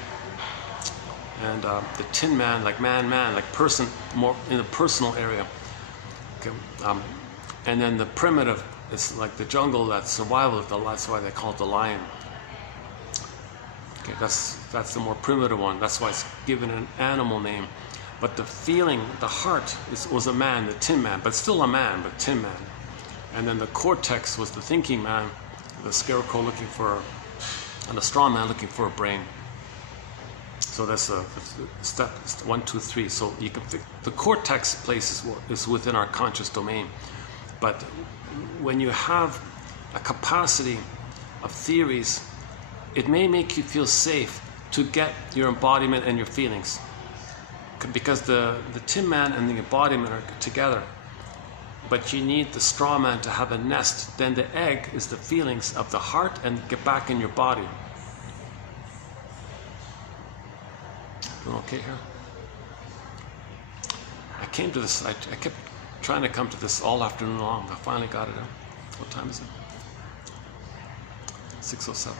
and the Tin Man, like man, like person, more in the personal area. Okay. And then the primitive, it's like the jungle, that's survival. That's why they call it the lion. Okay, that's the more primitive one. That's why it's given an animal name. But the feeling, the heart, was a man, the Tin Man, but still a man, but Tin Man. And then the cortex was the thinking man, the scarecrow looking for, and the straw man looking for a brain. So that's a step 1, 2, 3. So you can the cortex place is within our conscious domain. But when you have a capacity of theories, it may make you feel safe to get your embodiment and your feelings. Because the Tin Man and the embodiment are together. But you need the straw man to have a nest. Then the egg is the feelings of the heart and get back in your body. Doing okay here? I came to this, I kept trying to come to this all afternoon long. I finally got it. What time is it? 6:07.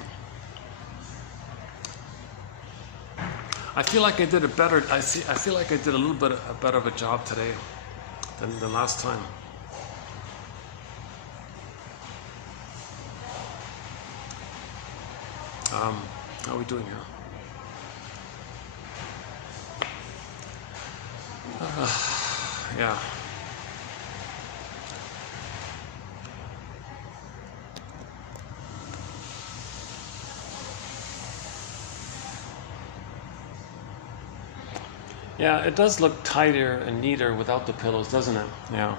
I feel like I did a better. I feel like I did a little bit better of a job today than last time. How are we doing here? Yeah. Yeah, it does look tighter and neater without the pillows, doesn't it? Yeah.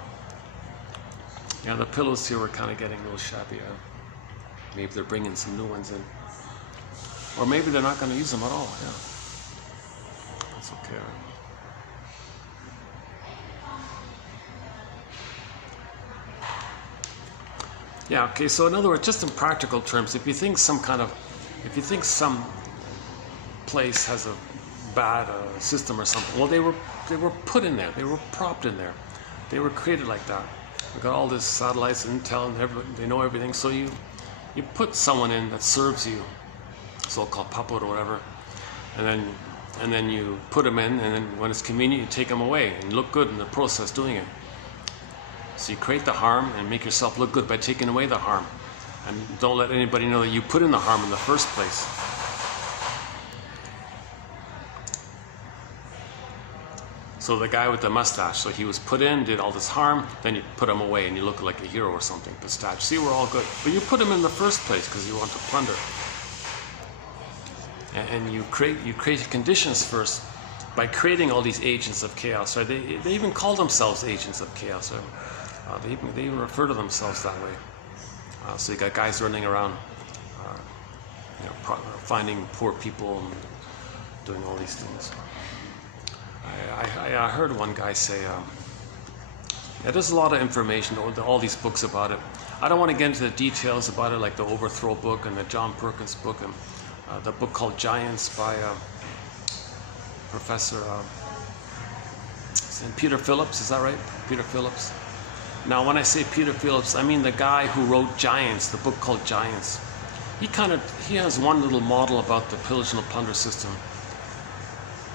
Yeah, the pillows here were kind of getting a little shabby. Maybe they're bringing some new ones in. Or maybe they're not going to use them at all. Yeah. That's okay. Yeah, okay, so in other words, just in practical terms, if you think some place has a bad system or something, well, they were put in there, they were propped in there, they were created like that. We got all this satellites and intel, and they know everything. So you put someone in that serves you, so-called puppet or whatever, and then you put them in, and then when it's convenient, you take them away and look good in the process doing it. So you create the harm and make yourself look good by taking away the harm, and don't let anybody know that you put in the harm in the first place. So the guy with the mustache, so he was put in, did all this harm, then you put him away and you look like a hero or something. Pistache. See, we're all good. But you put him in the first place because you want to plunder. And you create conditions first by creating all these agents of chaos. Right? They even call themselves agents of chaos. Right? They even refer to themselves that way. So you got guys running around finding poor people and doing all these things. I heard one guy say, yeah, there's a lot of information, all these books about it. I don't want to get into the details about it, like the Overthrow book and the John Perkins book and the book called Giants by Professor Peter Phillips, is that right? Peter Phillips. Now, when I say Peter Phillips, I mean the guy who wrote Giants, the book called Giants. He has one little model about the pillage and plunder system,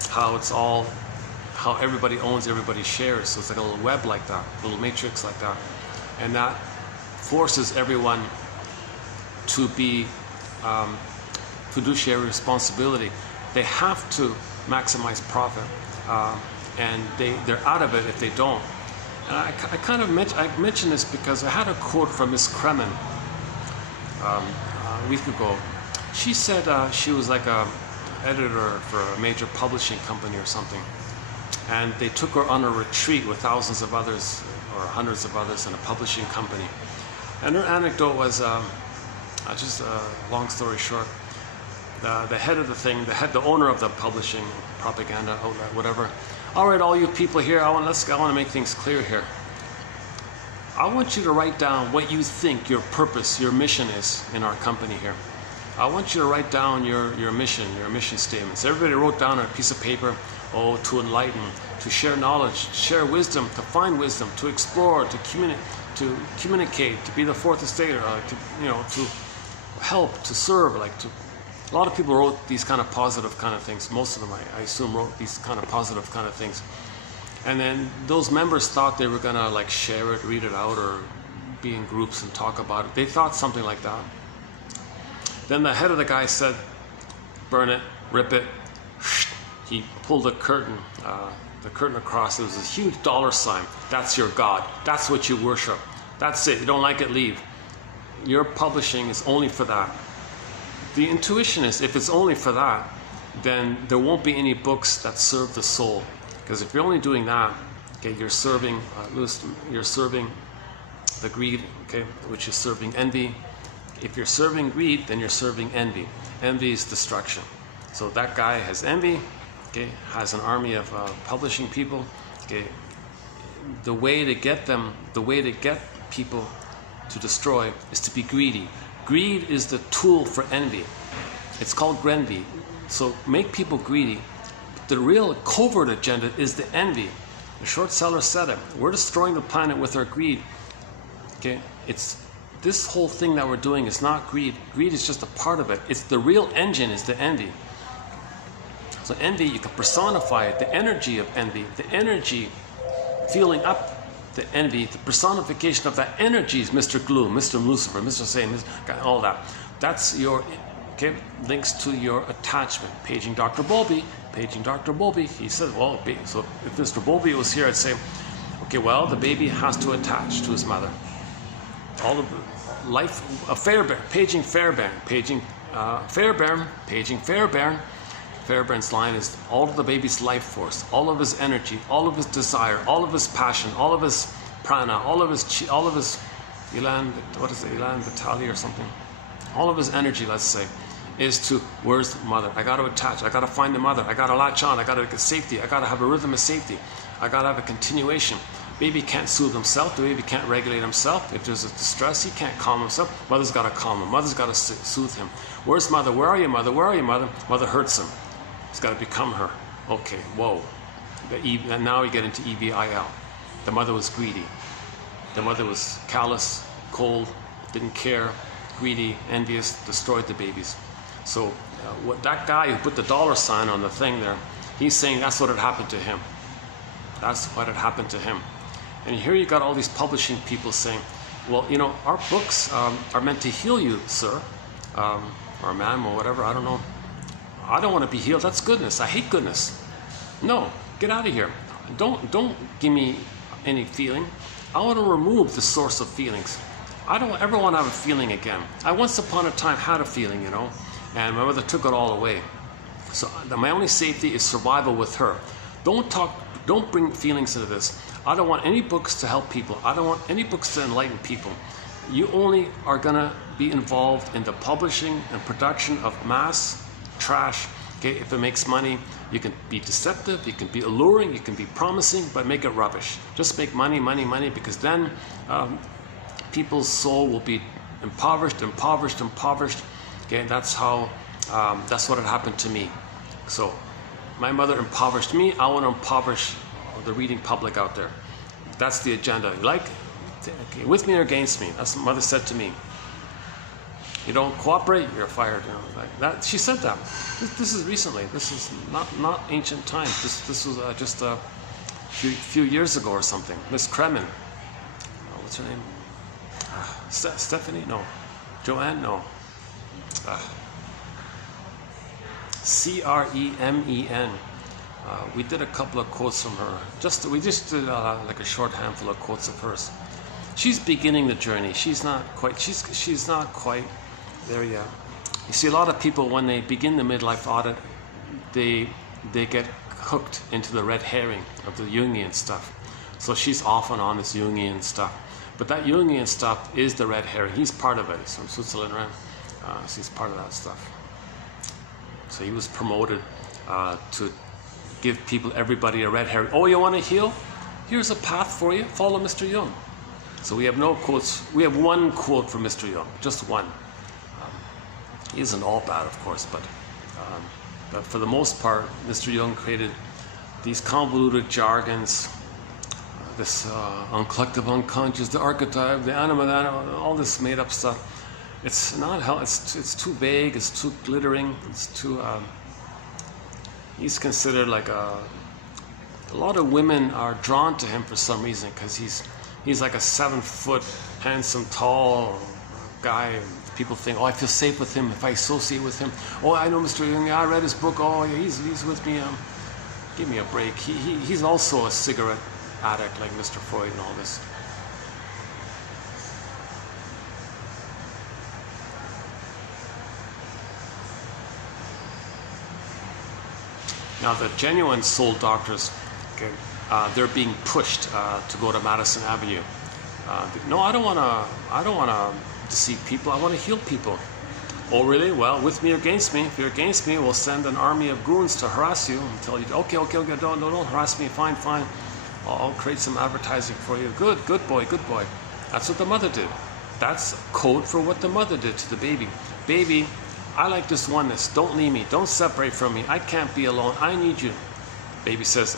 how everybody owns everybody's shares. So it's like a little web like that, a little matrix like that, and that forces everyone to be fiduciary responsibility. They have to maximize profit, and they're out of it if they don't. And I mentioned this because I had a quote from Miss Kremen a week ago. She said she was like a editor for a major publishing company or something, and they took her on a retreat with thousands of others or hundreds of others in a publishing company. And her anecdote was, just long story short, the head of the thing, the owner of the publishing propaganda outlet, whatever. All right, all you people here, I want to make things clear here. I want you to write down what you think your purpose, your mission is in our company here. I want you to write down your mission statements. Everybody wrote down on a piece of paper, to enlighten, to share knowledge, share wisdom, to find wisdom, to explore, to communicate, to be the fourth estate, to help, to serve, a lot of people wrote these kind of positive kind of things. Most of them, I assume, wrote these kind of positive kind of things. And then those members thought they were gonna share it, read it out, or be in groups and talk about it. They thought something like that. Then the head of the guy said, burn it, rip it. He pulled the curtain across. It was a huge $sign. That's your God. That's what you worship. That's it. You don't like it, leave. Your publishing is only for that. The intuition is, if it's only for that, then there won't be any books that serve the soul. Because if you're only doing that, okay, you're serving the greed, okay, which is serving envy. If you're serving greed, then you're serving envy. Envy is destruction. So that guy has envy, okay, has an army of publishing people. Okay, the way to get people to destroy is to be greedy. Greed is the tool for envy. It's called grenvy. So make people greedy. The real covert agenda is the envy. The short seller said it. We're destroying the planet with our greed. Okay, this whole thing that we're doing is not greed. Greed is just a part of it. It's the real engine is the envy. So envy, you can personify it. The energy of envy, the energy fueling up the envy, the personification of that energy is Mr. Gloom, Mr. Lucifer, Mr. Satan, all that. That's your, okay, links to your attachment. Paging Dr. Bowlby, he said, well, so if Mr. Bowlby was here, I'd say, okay, well, the baby has to attach to his mother. All of life, a Fairbairn, paging Fairbairn, paging Fairbairn. Fairbairn's line is all of the baby's life force, all of his energy, all of his desire, all of his passion, all of his prana, all of his elan vitali or something. All of his energy, let's say, is to, where's the mother? I got to attach. I got to find the mother. I got to latch on. I got to get safety. I got to have a rhythm of safety. I got to have a continuation. Baby can't soothe himself. The baby can't regulate himself. If there's a distress, he can't calm himself. Mother's got to calm him. Mother's got to soothe him. Where's mother? Where are you, mother? Where are you, mother? Mother hurts him. He's got to become her. Okay, whoa. And now we get into EVIL. The mother was greedy. The mother was callous, cold, didn't care, greedy, envious, destroyed the babies. So what that guy who put the $sign on the thing there, he's saying that's what had happened to him. That's what had happened to him. And here you got all these publishing people saying, well, our books are meant to heal you, sir, or ma'am, or whatever, I don't know. I don't want to be healed. That's goodness. I hate goodness. No, get out of here. Don't give me any feeling. I want to remove the source of feelings. I don't ever want to have a feeling again. I once upon a time had a feeling, and my mother took it all away. So my only safety is survival with her. Don't bring feelings into this. I don't want any books to help people. I don't want any books to enlighten people. you only are going to be involved in the publishing and production of mass trash. Okay, if it makes money, you can be deceptive, you can be alluring, you can be promising, but make it rubbish. Just make money, money, money, because then people's soul will be impoverished, impoverished, impoverished. Okay, that's how, that's what had happened to me. So my mother impoverished me. I want to impoverish the reading public out there. That's the agenda. Like, okay, with me or against me? That's what mother said to me. You don't cooperate, you're fired. You know, like that. She said that. This is recently. This is not ancient times. This was just a few years ago or something. Miss Kremen. What's her name? Stephanie? No. Joanne? No. Cremen. We did a couple of quotes from her. We just did like a short handful of quotes of hers. She's beginning the journey. She's not quite there yet. You see, a lot of people, when they begin the midlife audit, they get hooked into the red herring of the Jungian stuff. So she's off and on this Jungian stuff. But that Jungian stuff is the red herring. He's part of it. He's from Switzerland, right? So he's part of that stuff. So he was promoted to give people, everybody, a red herring. Oh, you want to heal? Here's a path for you. Follow Mr. Jung. So we have no quotes. We have one quote from Mr. Jung, just one. He isn't all bad, of course, but for the most part, Mr. Jung created these convoluted jargons, this collective unconscious, the archetype, the anima, all this made-up stuff. It's not how. It's too vague. It's too glittering. It's too. He's considered like a lot of women are drawn to him for some reason because he's like a 7-foot, handsome, tall guy. People think, oh, I feel safe with him if I associate with him. Oh, I know Mr. Jung. I read his book. Oh, yeah, he's with me. Give me a break. He's also a cigarette addict like Mr. Freud and all this. Now, the genuine soul doctors, okay, they're being pushed to go to Madison Avenue. No, I don't want to deceive people. I want to heal people. Oh, really? Well, with me or against me? If you're against me, we'll send an army of goons to harass you and tell you, okay, don't harass me. Fine. I'll create some advertising for you. Good boy. That's what the mother did. That's code for what the mother did to the baby. Baby, I like this oneness. Don't leave me. Don't separate from me. I can't be alone. I need you. Baby says,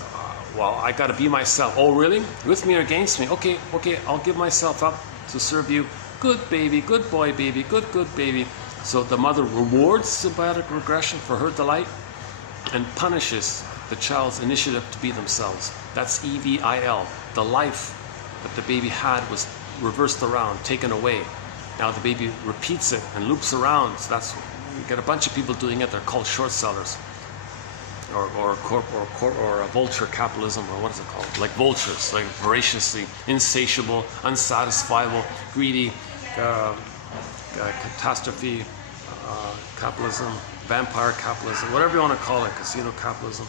well, I got to be myself. Oh, really? With me or against me? Okay, I'll give myself up to serve you. Good baby, good boy, baby, good baby. So the mother rewards symbiotic regression for her delight and punishes the child's initiative to be themselves. That's EVIL. The life that the baby had was reversed around, taken away. Now the baby repeats it and loops around. So that's, you get a bunch of people doing it. They're called short sellers, or vulture capitalism, or what is it called? Like vultures, like voraciously insatiable, unsatisfiable, greedy, catastrophe capitalism, vampire capitalism, whatever you want to call it, casino capitalism.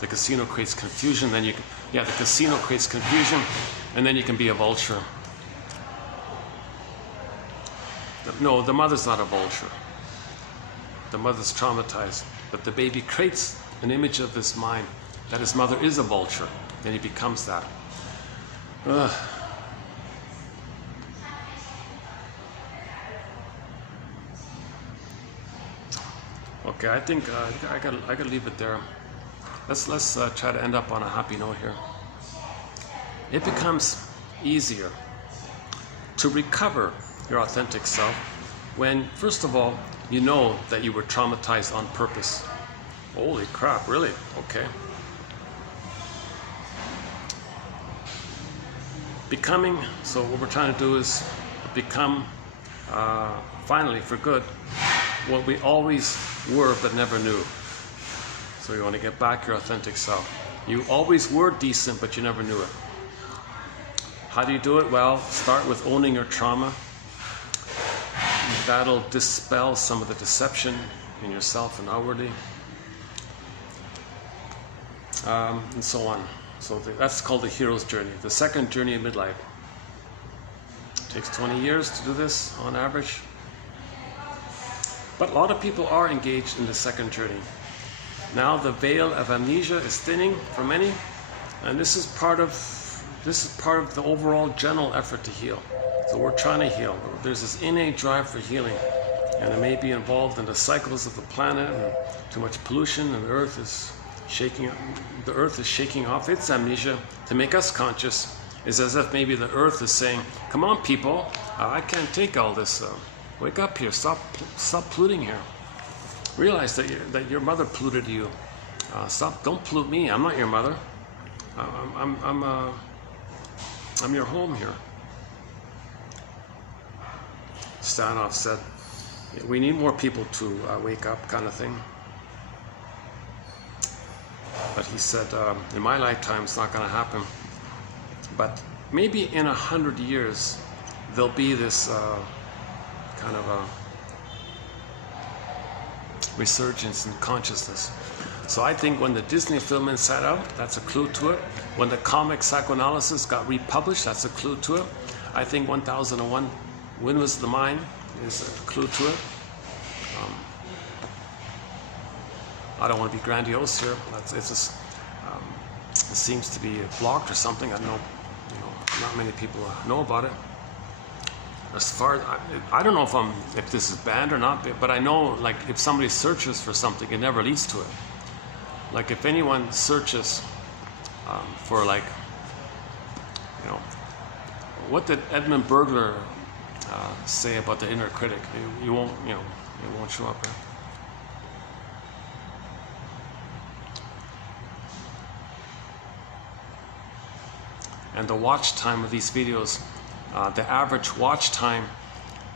The casino creates confusion, then the casino creates confusion, and then you can be a vulture. No, the mother's not a vulture. The mother's traumatized, but the baby creates an image of this mind that his mother is a vulture, then he becomes that. Okay, I think I gotta leave it there. Let's try to end up on a happy note here. It becomes easier to recover your authentic self when, first of all, you know that you were traumatized on purpose. Holy crap, really? Okay. Becoming, so what we're trying to do is become, finally, for good, what we always were but never knew. So you want to get back your authentic self. You always were decent, but you never knew it. How do you do it? Well, start with owning your trauma. That'll dispel some of the deception in yourself and outwardly, and so on. So that's called the hero's journey, the second journey of midlife. Takes 20 years to do this on average. But a lot of people are engaged in the second journey. Now the veil of amnesia is thinning for many, and this is part of the overall general effort to heal. So we're trying to heal. There's this innate drive for healing, and it may be involved in the cycles of the planet and too much pollution, and the earth is shaking off its amnesia to make us conscious. It's as if maybe the earth is saying, come on people, I can't take all this. Wake up here, stop polluting here. Realize that your mother polluted you. Don't pollute me, I'm not your mother. I'm your home here. Stanoff said, we need more people to wake up, kind of thing. But he said, in my lifetime, it's not going to happen. But maybe in 100 years, there'll be this kind of a resurgence in consciousness. So I think when the Disney film Inside Out, that's a clue to it. When the comic Psychoanalysis got republished, that's a clue to it. I think 1001 Windmills of the Mind is a clue to it. I don't want to be grandiose here. It seems to be blocked or something. I don't know. Not many people know about it. As far as I don't know if this is banned or not, but I know, like, if somebody searches for something, it never leads to it. Like if anyone searches for, like, what did Edmund Burglar say about the inner critic? It won't show up. Right? And the watch time of these videos, the average watch time,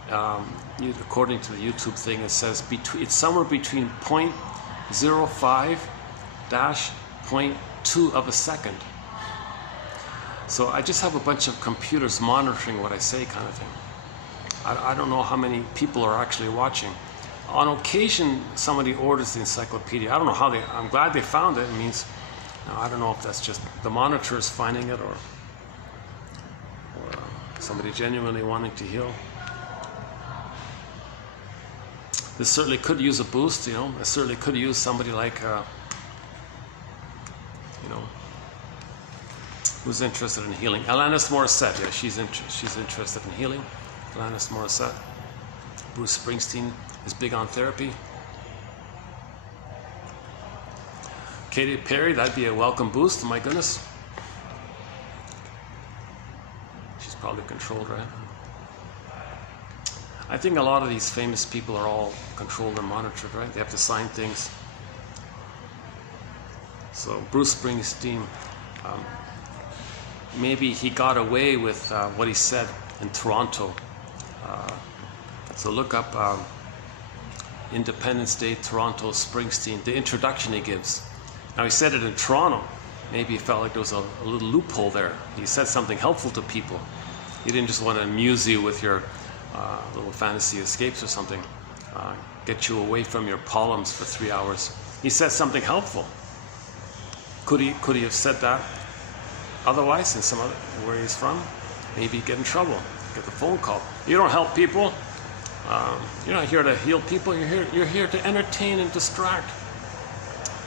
according to the YouTube thing, it says it's somewhere between 0.05-0.2 of a second. So I just have a bunch of computers monitoring what I say, kind of thing. I don't know how many people are actually watching. On occasion, somebody orders the encyclopedia. I don't know how I'm glad they found it. It means, I don't know if that's just the monitors finding it or somebody genuinely wanting to heal. This certainly could use a boost, It certainly could use somebody like, who's interested in healing. Alanis Morissette, yeah, she's interested in healing. Alanis Morissette. Bruce Springsteen is big on therapy. Katy Perry, that'd be a welcome boost, my goodness. Probably controlled, right? I think a lot of these famous people are all controlled and monitored, right? They have to sign things. So Bruce Springsteen, maybe he got away with what he said in Toronto. So look up Independence Day, Toronto, Springsteen, the introduction he gives. Now he said it in Toronto. Maybe he felt like there was a little loophole there. He said something helpful to people. He didn't just want to amuse you with your little fantasy escapes or something, get you away from your problems for 3 hours. He said something helpful. Could he have said that otherwise in some other, where he's from? Maybe get in trouble, get the phone call. You don't help people. You're not here to heal people. You're here to entertain and distract.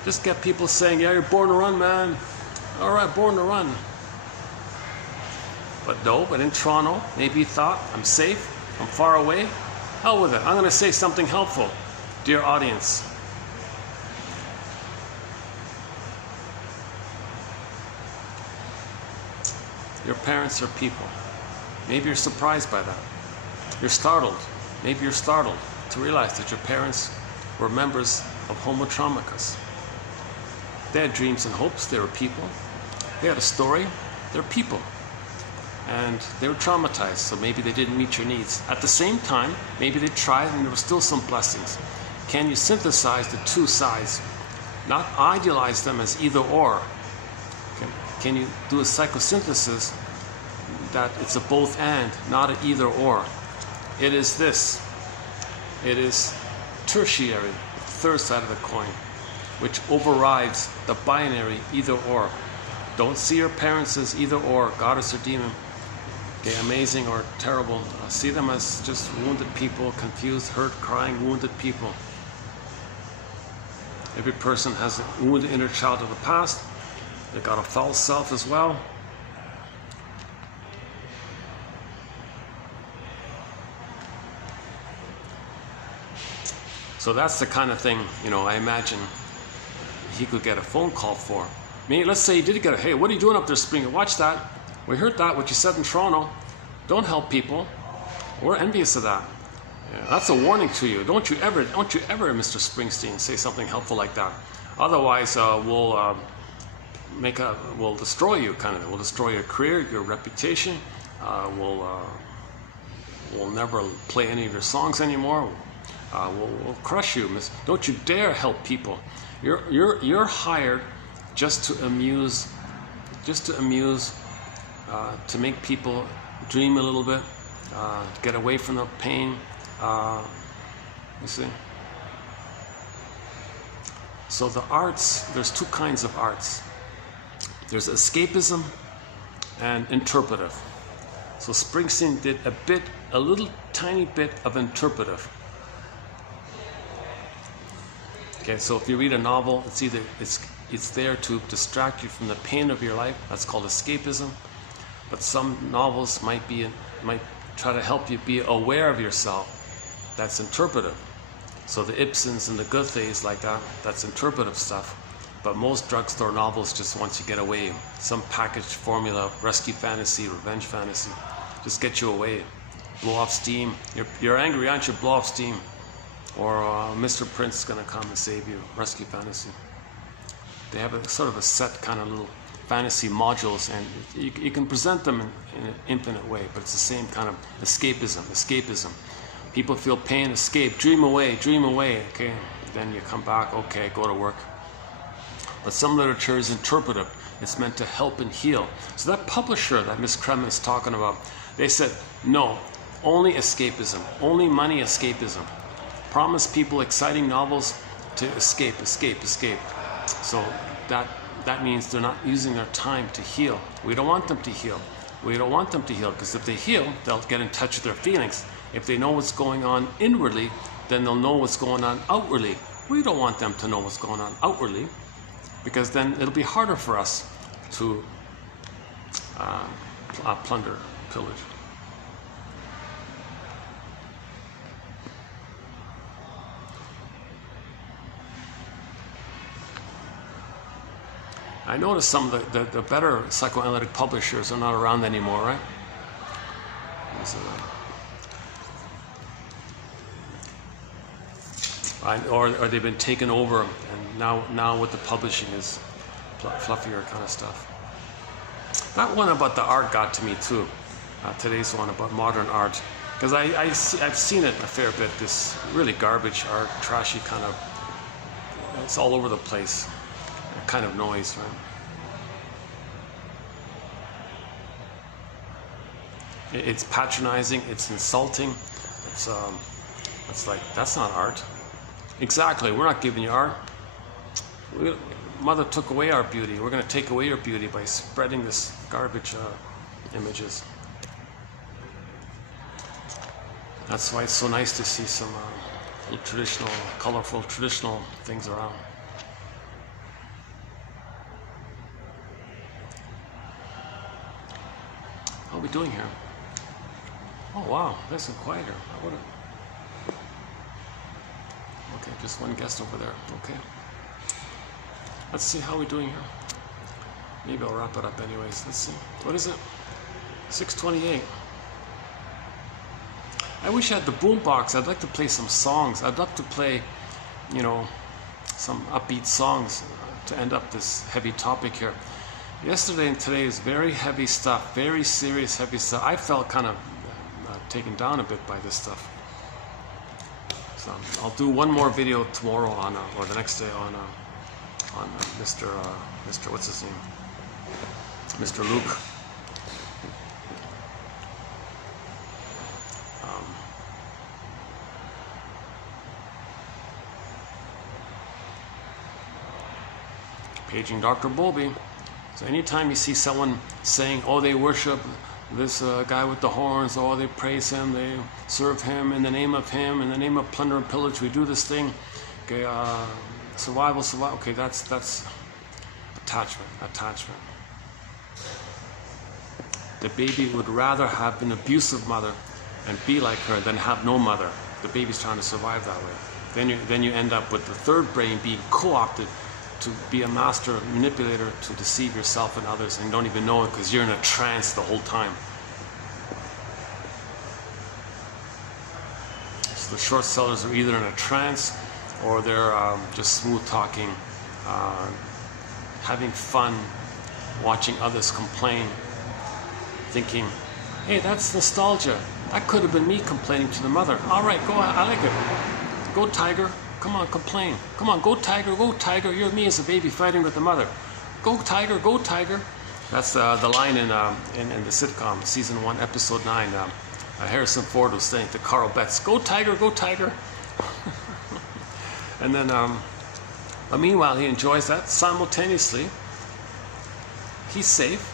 Just get people saying, yeah, you're born to run, man. All right, born to run. But in Toronto, maybe he thought, I'm safe, I'm far away. Hell with it, I'm going to say something helpful. Dear audience, your parents are people. Maybe you're surprised by that. You're startled. Maybe you're startled to realize that your parents were members of Homo Traumicus. They had dreams and hopes, they were people. They had a story, they're people. And they were traumatized, so maybe they didn't meet your needs. At the same time, maybe they tried and there were still some blessings. Can you synthesize the two sides? Not idealize them as either or. Can you do a psychosynthesis that it's a both and, not an either or? It is this. It is tertiary, the third side of the coin, which overrides the binary either or. Don't see your parents as either or, goddess or demon. Okay, amazing or terrible. See them as just wounded people, confused, hurt, crying, wounded people. Every person has a wounded inner child of the past. They've got a false self as well. So that's the kind of thing, I imagine he could get a phone call for. I mean, let's say he did get a, hey, what are you doing up there, Springer? Watch that. We heard that, what you said in Toronto. Don't help people. We're envious of that. Yeah, that's a warning to you. Don't you ever, Mr. Springsteen, say something helpful like that. Otherwise, we'll destroy you, kind of. We'll destroy your career, your reputation. We'll never play any of your songs anymore. We'll crush you. Don't you dare help people. You're hired just to amuse, to make people dream a little bit, to get away from the pain. You see. So the arts, there's two kinds of arts. There's escapism and interpretive. So Springsteen did a little tiny bit of interpretive. Okay, so if you read a novel, it's there to distract you from the pain of your life. That's called escapism. But some novels might try to help you be aware of yourself. That's interpretive. So the Ibsens and the Goethes like that, that's interpretive stuff. But most drugstore novels just want you to get away. Some packaged formula, rescue fantasy, revenge fantasy, just get you away. Blow off steam. You're angry, aren't you? Blow off steam. Or Mr. Prince is going to come and save you. Rescue fantasy. They have a sort of a set kind of little fantasy modules, and you can present them in an infinite way, but it's the same kind of escapism. People feel pain, escape, dream away, okay? Then you come back, okay, go to work. But some literature is interpretive. It's meant to help and heal. So that publisher that Miss Krem is talking about, they said, no, only escapism, only money escapism. Promise people exciting novels to escape. So that means they're not using their time to heal. We don't want them to heal. Because if they heal, they'll get in touch with their feelings. If they know what's going on inwardly, then they'll know what's going on outwardly. We don't want them to know what's going on outwardly, because then it'll be harder for us to plunder, pillage. I noticed some of the better psychoanalytic publishers are not around anymore, right? Or they've been taken over, and now with the publishing is fluffier kind of stuff. That one about the art got to me too. Today's one about modern art, because I've seen it a fair bit. This really garbage art, trashy kind of. It's all over the place. Kind of noise, right? It's patronizing, it's insulting, it's like, that's not art. Exactly, we're not giving you art. Mother took away our beauty. We're going to take away your beauty by spreading this garbage images. That's why it's so nice to see some traditional, colorful, traditional things around. How are we doing here? Oh wow, nice and quieter. Okay, just one guest over there. Okay. Let's see how we're doing here. Maybe I'll wrap it up anyways. Let's see. What is it? 6:28. I wish I had the boombox. I'd like to play some songs. I'd love to play, some upbeat songs to end up this heavy topic here. Yesterday and today is very heavy stuff, very serious, heavy stuff. I felt kind of taken down a bit by this stuff. So I'll do one more video tomorrow or the next day on Mr. What's his name? Mr. Luke. Paging Dr. Bowlby. So anytime you see someone saying, oh, they worship this guy with the horns, oh, they praise him, they serve him, in the name of plunder and pillage, we do this thing. Okay, survival. Okay, that's attachment. The baby would rather have an abusive mother and be like her than have no mother. The baby's trying to survive that way. Then you end up with the third brain being co-opted to be a master manipulator to deceive yourself and others, and you don't even know it because you're in a trance the whole time. So the short sellers are either in a trance or they're just smooth talking, having fun, watching others complain, thinking, hey, that's nostalgia. That could have been me complaining to the mother. All right, go, I like it. Go, tiger. Come on, complain. Come on, go, tiger, go, tiger. You're me as a baby fighting with the mother. Go, tiger, go, tiger. That's the line in the sitcom, season 1, episode 9. Harrison Ford was saying to Carl Betts, go, tiger, go, tiger. And then, but meanwhile, he enjoys that. Simultaneously, he's safe.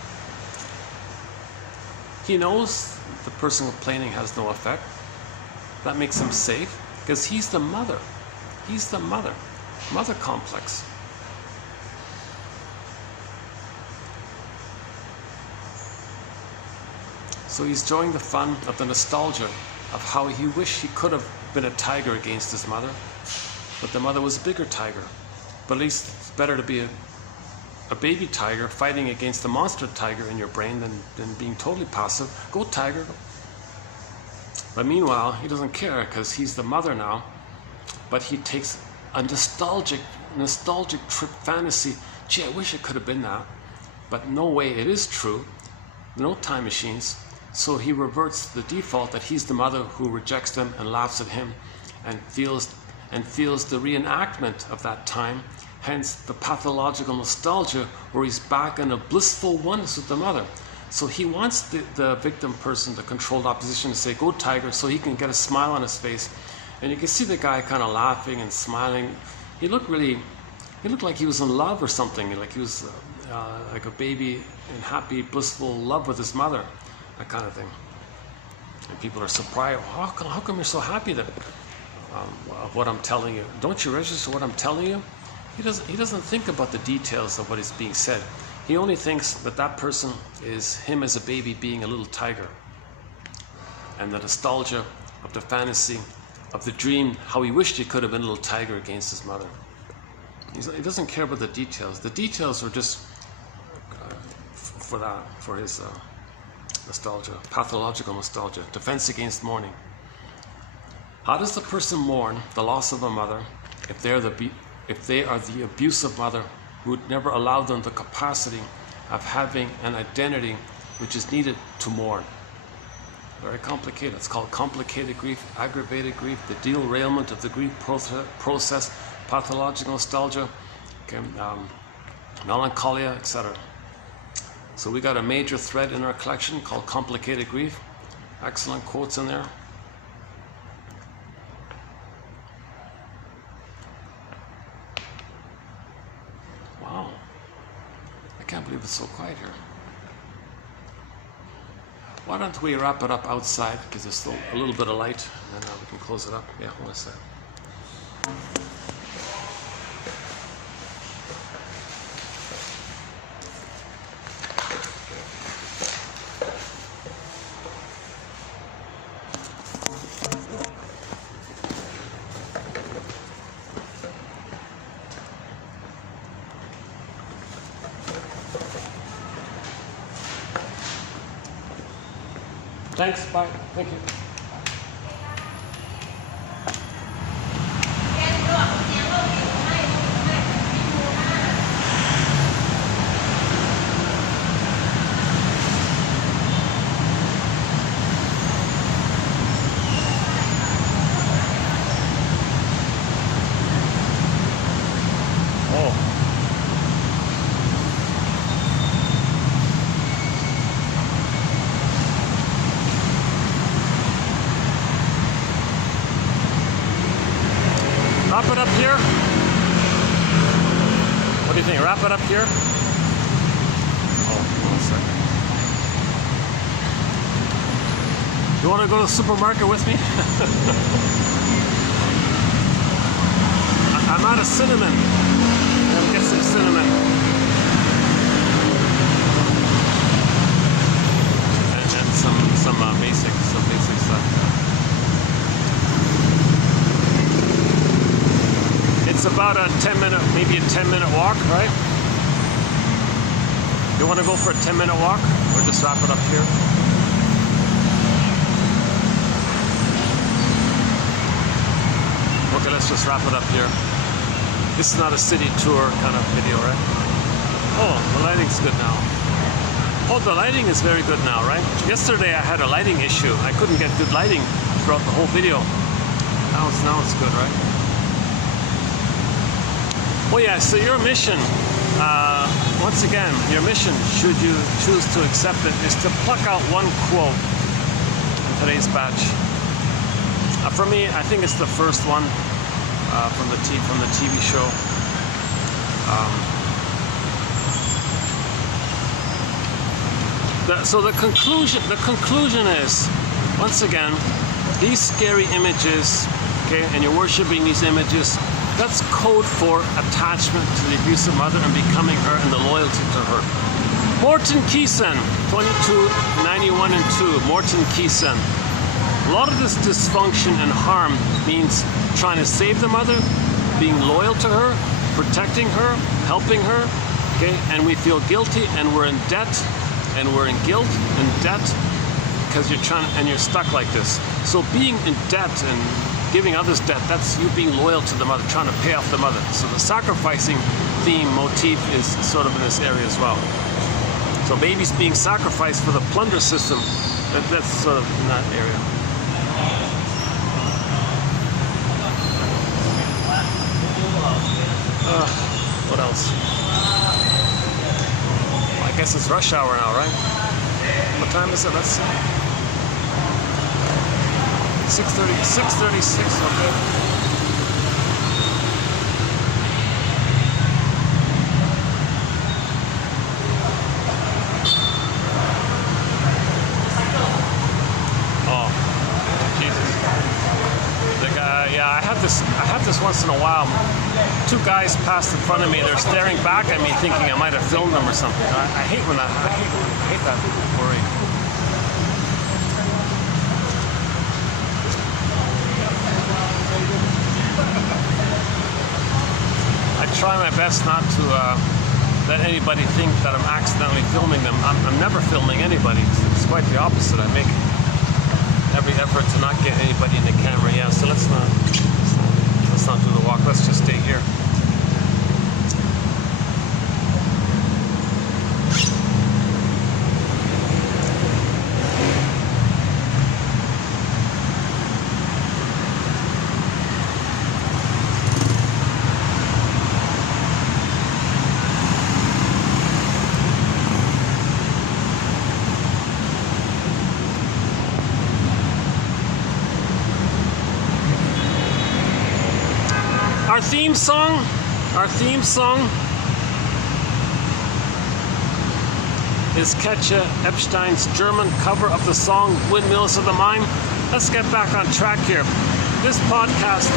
He knows the person complaining has no effect. That makes him safe because he's the mother. He's the mother. Mother complex. So he's enjoying the fun of the nostalgia of how he wished he could have been a tiger against his mother, but the mother was a bigger tiger. But at least it's better to be a baby tiger fighting against a monster tiger in your brain than being totally passive. Go, tiger. But meanwhile, he doesn't care because he's the mother now. But he takes a nostalgic trip fantasy. Gee, I wish it could have been that. But no way, it is true. No time machines. So he reverts to the default that he's the mother who rejects them and laughs at him and feels the reenactment of that time. Hence the pathological nostalgia where he's back in a blissful oneness with the mother. So he wants the victim person, the controlled opposition, to say, go, tiger, so he can get a smile on his face. And you can see the guy kind of laughing and smiling. He looked like he was in love or something, like he was like a baby in happy, blissful love with his mother, that kind of thing. And people are surprised, how come you're so happy that of what I'm telling you? Don't you register what I'm telling you? He doesn't think about the details of what is being said. He only thinks that person is him as a baby being a little tiger. And the nostalgia of the fantasy, of the dream, how he wished he could have been a little tiger against his mother. He doesn't care about the details. The details are just for his nostalgia, pathological nostalgia, defense against mourning. How does the person mourn the loss of a mother if they are the abusive mother who would never allow them the capacity of having an identity which is needed to mourn? Very complicated. It's called complicated grief, aggravated grief, the derailment of the grief process, pathological nostalgia, okay, melancholia, etc. So we got a major thread in our collection called complicated grief. Excellent quotes in there. Wow. I can't believe it's so quiet here. Why don't we wrap it up outside, because there's still a little bit of light, and then we can close it up. Yeah, hold on a second. Thanks, bye. Thank you. Wrap it up here? What do you think? Wrap it up here? One second. You want to go to the supermarket with me? I'm out of cinnamon. I'll get some cinnamon. And some basic stuff. It's about a 10-minute, maybe a 10-minute walk, right? You want to go for a 10-minute walk, or just wrap it up here? Okay, let's just wrap it up here. This is not a city tour kind of video, right? Oh, the lighting's good now. Oh, the lighting is very good now, right? Yesterday I had a lighting issue. I couldn't get good lighting throughout the whole video. Now it's good, right? Oh yeah, so your mission, once again, your mission, should you choose to accept it, is to pluck out one quote in today's batch. For me, I think it's the first one from the TV show. So the conclusion is, once again, these scary images, okay, and you're worshiping these images, that's code for attachment to the abusive mother and becoming her and the loyalty to her. Morton Keeson, 2291 and 2, Morton Keeson. A lot of this dysfunction and harm means trying to save the mother, being loyal to her, protecting her, helping her, okay? And we feel guilty and we're in debt, and we're in guilt and debt because you're stuck like this. So being in debt and giving others debt, that's you being loyal to the mother, trying to pay off the mother. So the sacrificing theme, motif is sort of in this area as well. So babies being sacrificed for the plunder system, that's sort of in that area. What else? Well, I guess it's rush hour now, right? What time is it? Let's see. 6:36, okay. Oh, Jesus. Yeah, I have this once in a while. Two guys passed in front of me. They're staring back at me, thinking I might have filmed them or something. I hate that worry. I try my best not to let anybody think that I'm accidentally filming them. I'm never filming anybody. It's quite the opposite. I make every effort to not get anybody in the camera. Yeah, so let's not do the walk. Let's just stay here. Our theme song is Katja Epstein's German cover of the song Windmills of the Mind. Let's get back on track here. This podcast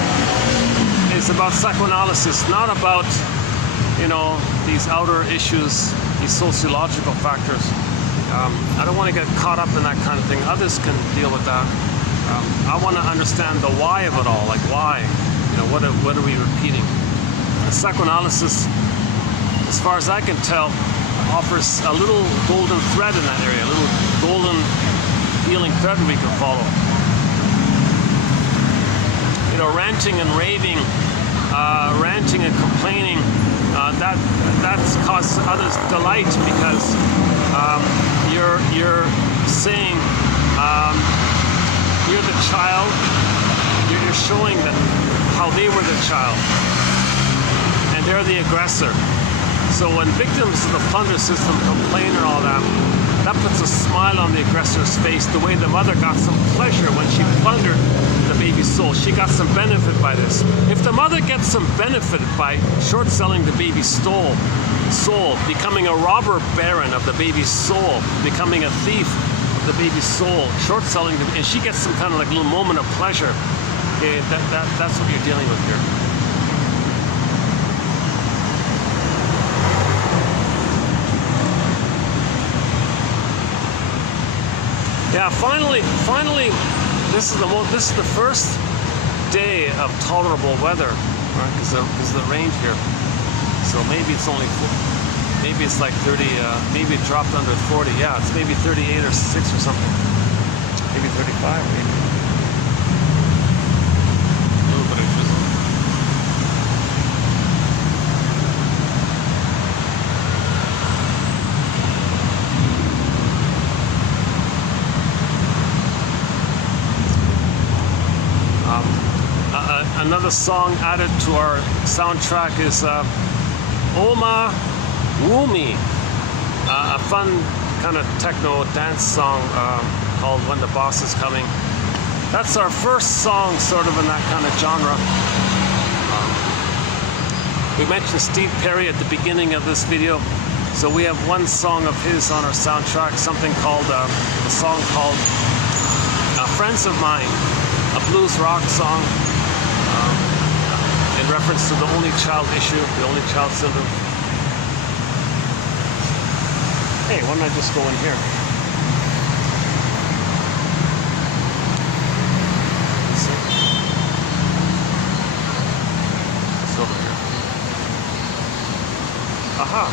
is about psychoanalysis, not about, these outer issues, these sociological factors. I don't want to get caught up in that kind of thing. Others can deal with that. I want to understand the why of it all, like why. What are we repeating? The psychoanalysis, as far as I can tell, offers a little golden thread in that area, a little golden healing thread we can follow. Ranting and raving, ranting and complaining, that's caused others delight because you're saying you're the child, you're showing that how they were the child, and they're the aggressor. So when victims of the plunder system complain or all that puts a smile on the aggressor's face, the way the mother got some pleasure when she plundered the baby's soul. She got some benefit by this. If the mother gets some benefit by short-selling the baby's soul, becoming a robber baron of the baby's soul, becoming a thief of the baby's soul, short-selling them, and she gets some kind of like little moment of pleasure, okay, that's what you're dealing with here. Yeah, finally, this is the first day of tolerable weather, right? Because of the range here. So maybe it's like 30. Maybe it dropped under 40. Yeah, it's maybe 38 or 6 or something. Maybe 35. Maybe. A little bit of drizzle. Another song added to our soundtrack is Oma Wumi, a fun kind of techno dance song called When the Boss is Coming. That's our first song sort of in that kind of genre. We mentioned Steve Perry at the beginning of this video, so we have one song of his on our soundtrack, something called, a song called Friends of Mine, a blues rock song. In reference to the only child issue, the only child syndrome. Hey, why don't I just go in here? Let's see. It's over here. Aha.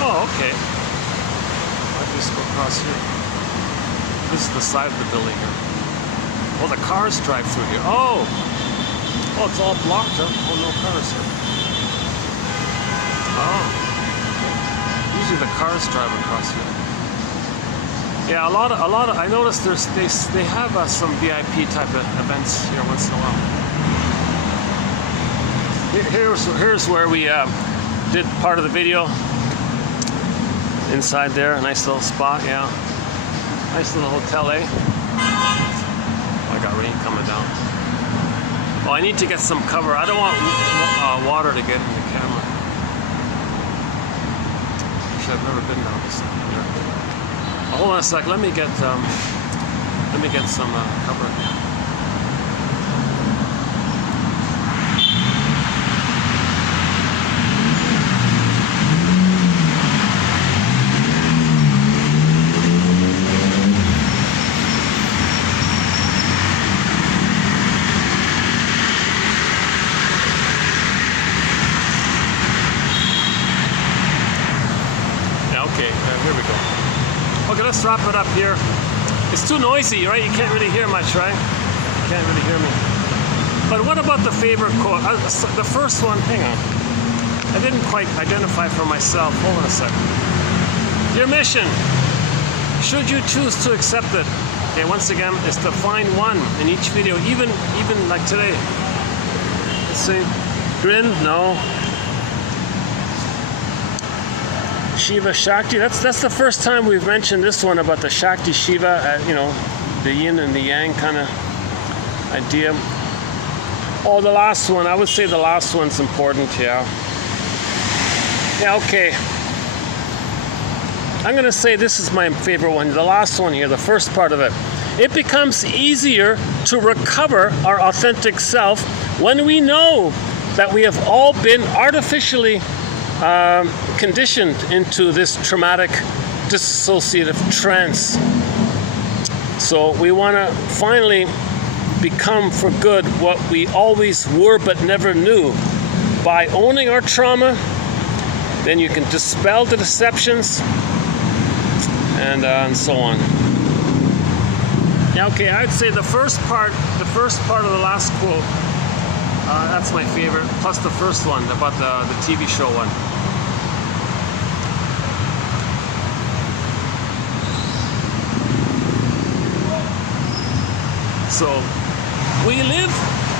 Oh, okay. I'll just go across here. This is the side of the building here. Oh, the cars drive through here. Oh! Oh, it's all blocked up. Oh, no cars here. Oh. Usually the cars drive across here. Yeah, a lot of. I noticed they have some VIP type of events here once in a while. Here's where we did part of the video. Inside there, a nice little spot. Yeah, nice little hotel, eh? Oh, I got rain coming down. Oh, I need to get some cover. I don't want water to get in the camera. Actually, I've never been down this side here. Oh, hold on a sec. Let me get some cover. Okay, let's wrap it up here. It's too noisy, right? You can't really hear much, right? You can't really hear me. But what about the favorite quote? The first one, hang on. I didn't quite identify for myself. Hold on a second. Your mission, should you choose to accept it, okay, once again, is to find one in each video, even like today. Let's see. Grin? No. Shiva Shakti. That's the first time we've mentioned this one about the Shakti Shiva, you know, the yin and the yang kind of idea. Oh, the last one. I would say the last one's important, yeah. Yeah, okay. I'm going to say this is my favorite one, the last one here, the first part of it. It becomes easier to recover our authentic self when we know that we have all been artificially conditioned into this traumatic dissociative trance. So we want to finally become for good what we always were but never knew. By owning our trauma, then you can dispel the deceptions and so on. Yeah, okay, I'd say the first part of the last quote, that's my favorite, plus the first one about the TV show one. So, we live,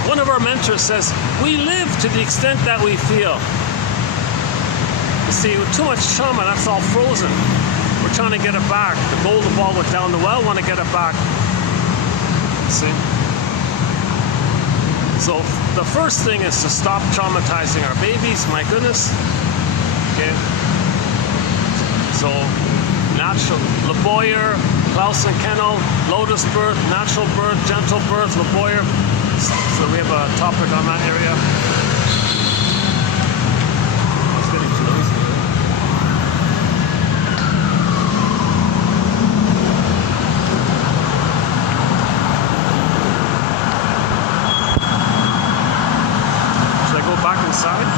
one of our mentors says, we live to the extent that we feel. You see, with too much trauma, that's all frozen. We're trying to get it back. The bowling ball went down the well, want to get it back. See? So the first thing is to stop traumatizing our babies. My goodness. Okay. So natural, Leboyer, Klaus and Kennel, lotus birth, natural birth, gentle birth, Leboyer. So we have a topic on that area. It's getting too noisy. Should I go back inside?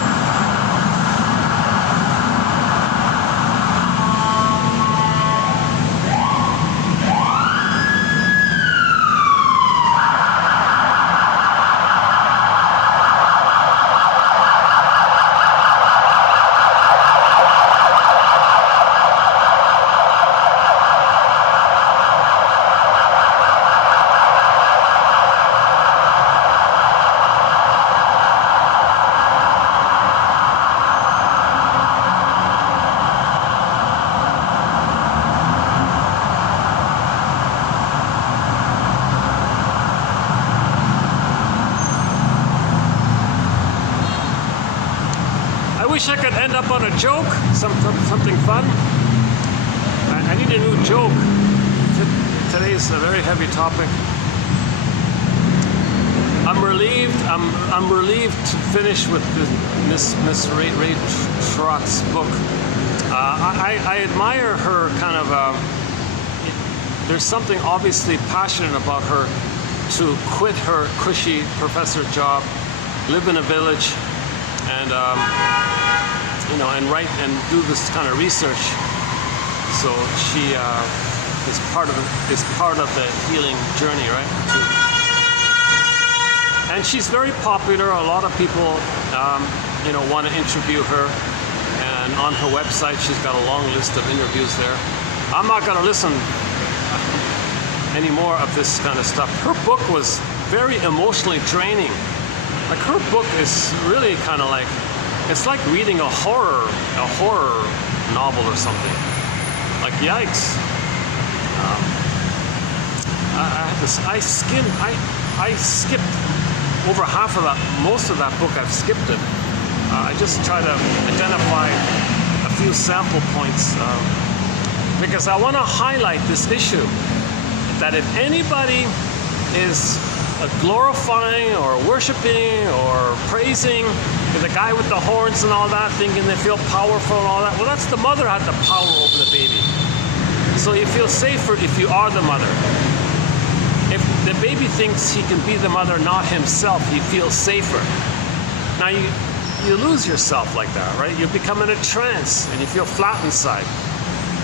I wish I could end up on a joke, something fun. I need a new joke. Today is a very heavy topic. I'm relieved to finish with Miss Ray Trott's book. I admire her kind of. There's something obviously passionate about her to quit her cushy professor job, live in a village, and and write and do this kind of research. So she is part of the healing journey, right? And she's very popular. A lot of people, want to interview her. And on her website, she's got a long list of interviews there. I'm not going to listen any more of this kind of stuff. Her book was very emotionally draining. Like, her book is really kind of like, it's like reading a horror novel or something. Like, yikes. I skipped over half of that, most of that book. I've skipped it. I just try to identify a few sample points because I want to highlight this issue that if anybody is glorifying or worshiping or praising the guy with the horns and all that, thinking they feel powerful and all that, well, that's the mother had the power over the baby. So you feel safer if you are the mother. If the baby thinks he can be the mother, not himself, he feels safer. Now you lose yourself like that, right? You become in a trance and you feel flat inside.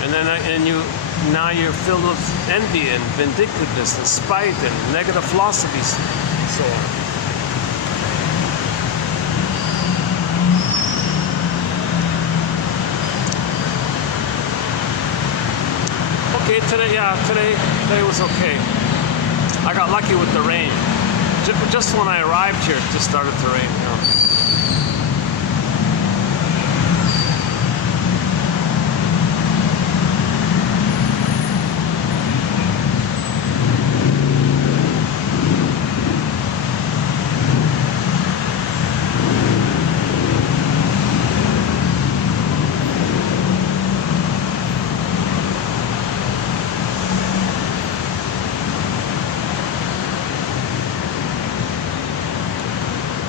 And then now you're filled with envy and vindictiveness and spite and negative philosophies and so on. Okay, today was okay. I got lucky with the rain. Just when I arrived here, it just started to rain.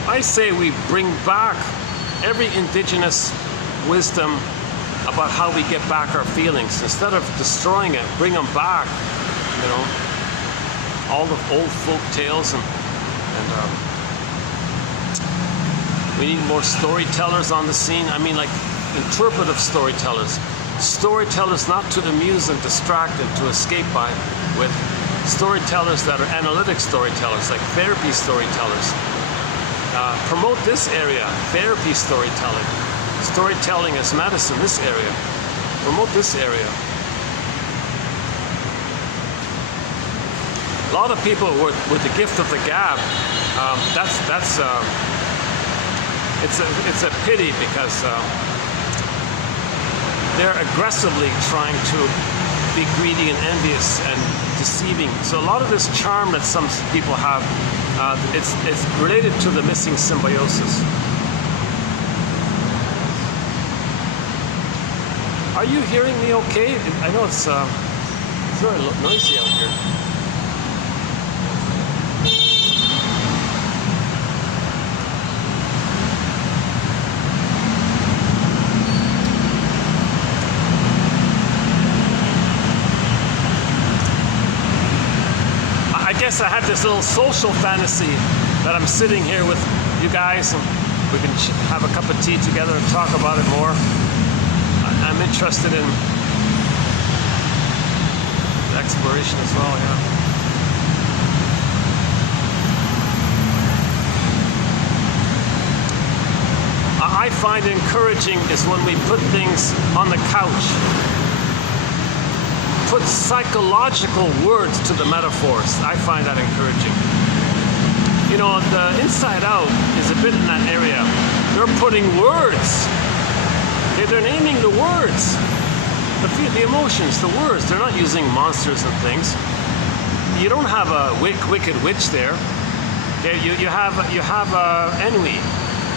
I say we bring back every indigenous wisdom about how we get back our feelings. Instead of destroying it, bring them back. All the old folk tales and we need more storytellers on the scene. I mean, like interpretive storytellers. Storytellers not to amuse and distract and to escape by, with storytellers that are analytic storytellers, like therapy storytellers. Promote this area, therapy storytelling. Storytelling as medicine, this area. Promote this area. A lot of people with the gift of the gab, it's a pity because they're aggressively trying to be greedy and envious and deceiving. So a lot of this charm that some people have It's related to the missing symbiosis. Are you hearing me okay? I know it's very noisy out here. I guess I had this little social fantasy that I'm sitting here with you guys and we can have a cup of tea together and talk about it more. I'm interested in exploration as well, yeah. I find encouraging is when we put things on the couch, put psychological words to the metaphors. I find that encouraging. You know, the Inside Out is a bit in that area. They're putting words. They're naming the words, the emotions, the words. They're not using monsters and things. You don't have a wicked witch there. Okay, you have Envy,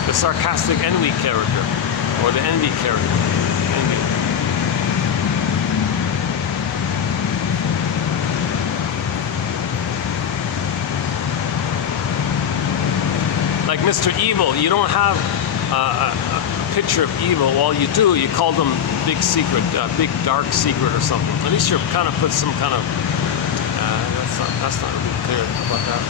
the sarcastic Envy character, or the Envy character. Envy. Like Mr. Evil, you don't have a picture of evil. All you do, you call them big secret, big dark secret or something. At least you're kind of put some kind of. That's not really clear about that.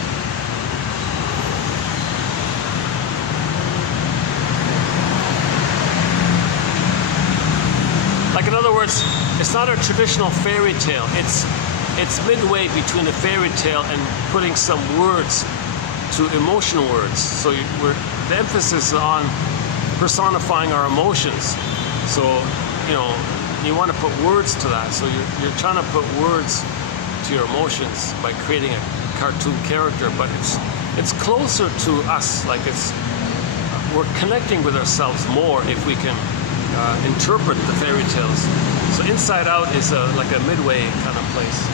Like in other words, it's not a traditional fairy tale. It's midway between a fairy tale and putting some words to emotional words. So the emphasis is on personifying our emotions. So, you know, you want to put words to that. So you're trying to put words to your emotions by creating a cartoon character, but it's closer to us. Like we're connecting with ourselves more if we can interpret the fairy tales. So Inside Out is like a midway kind of place.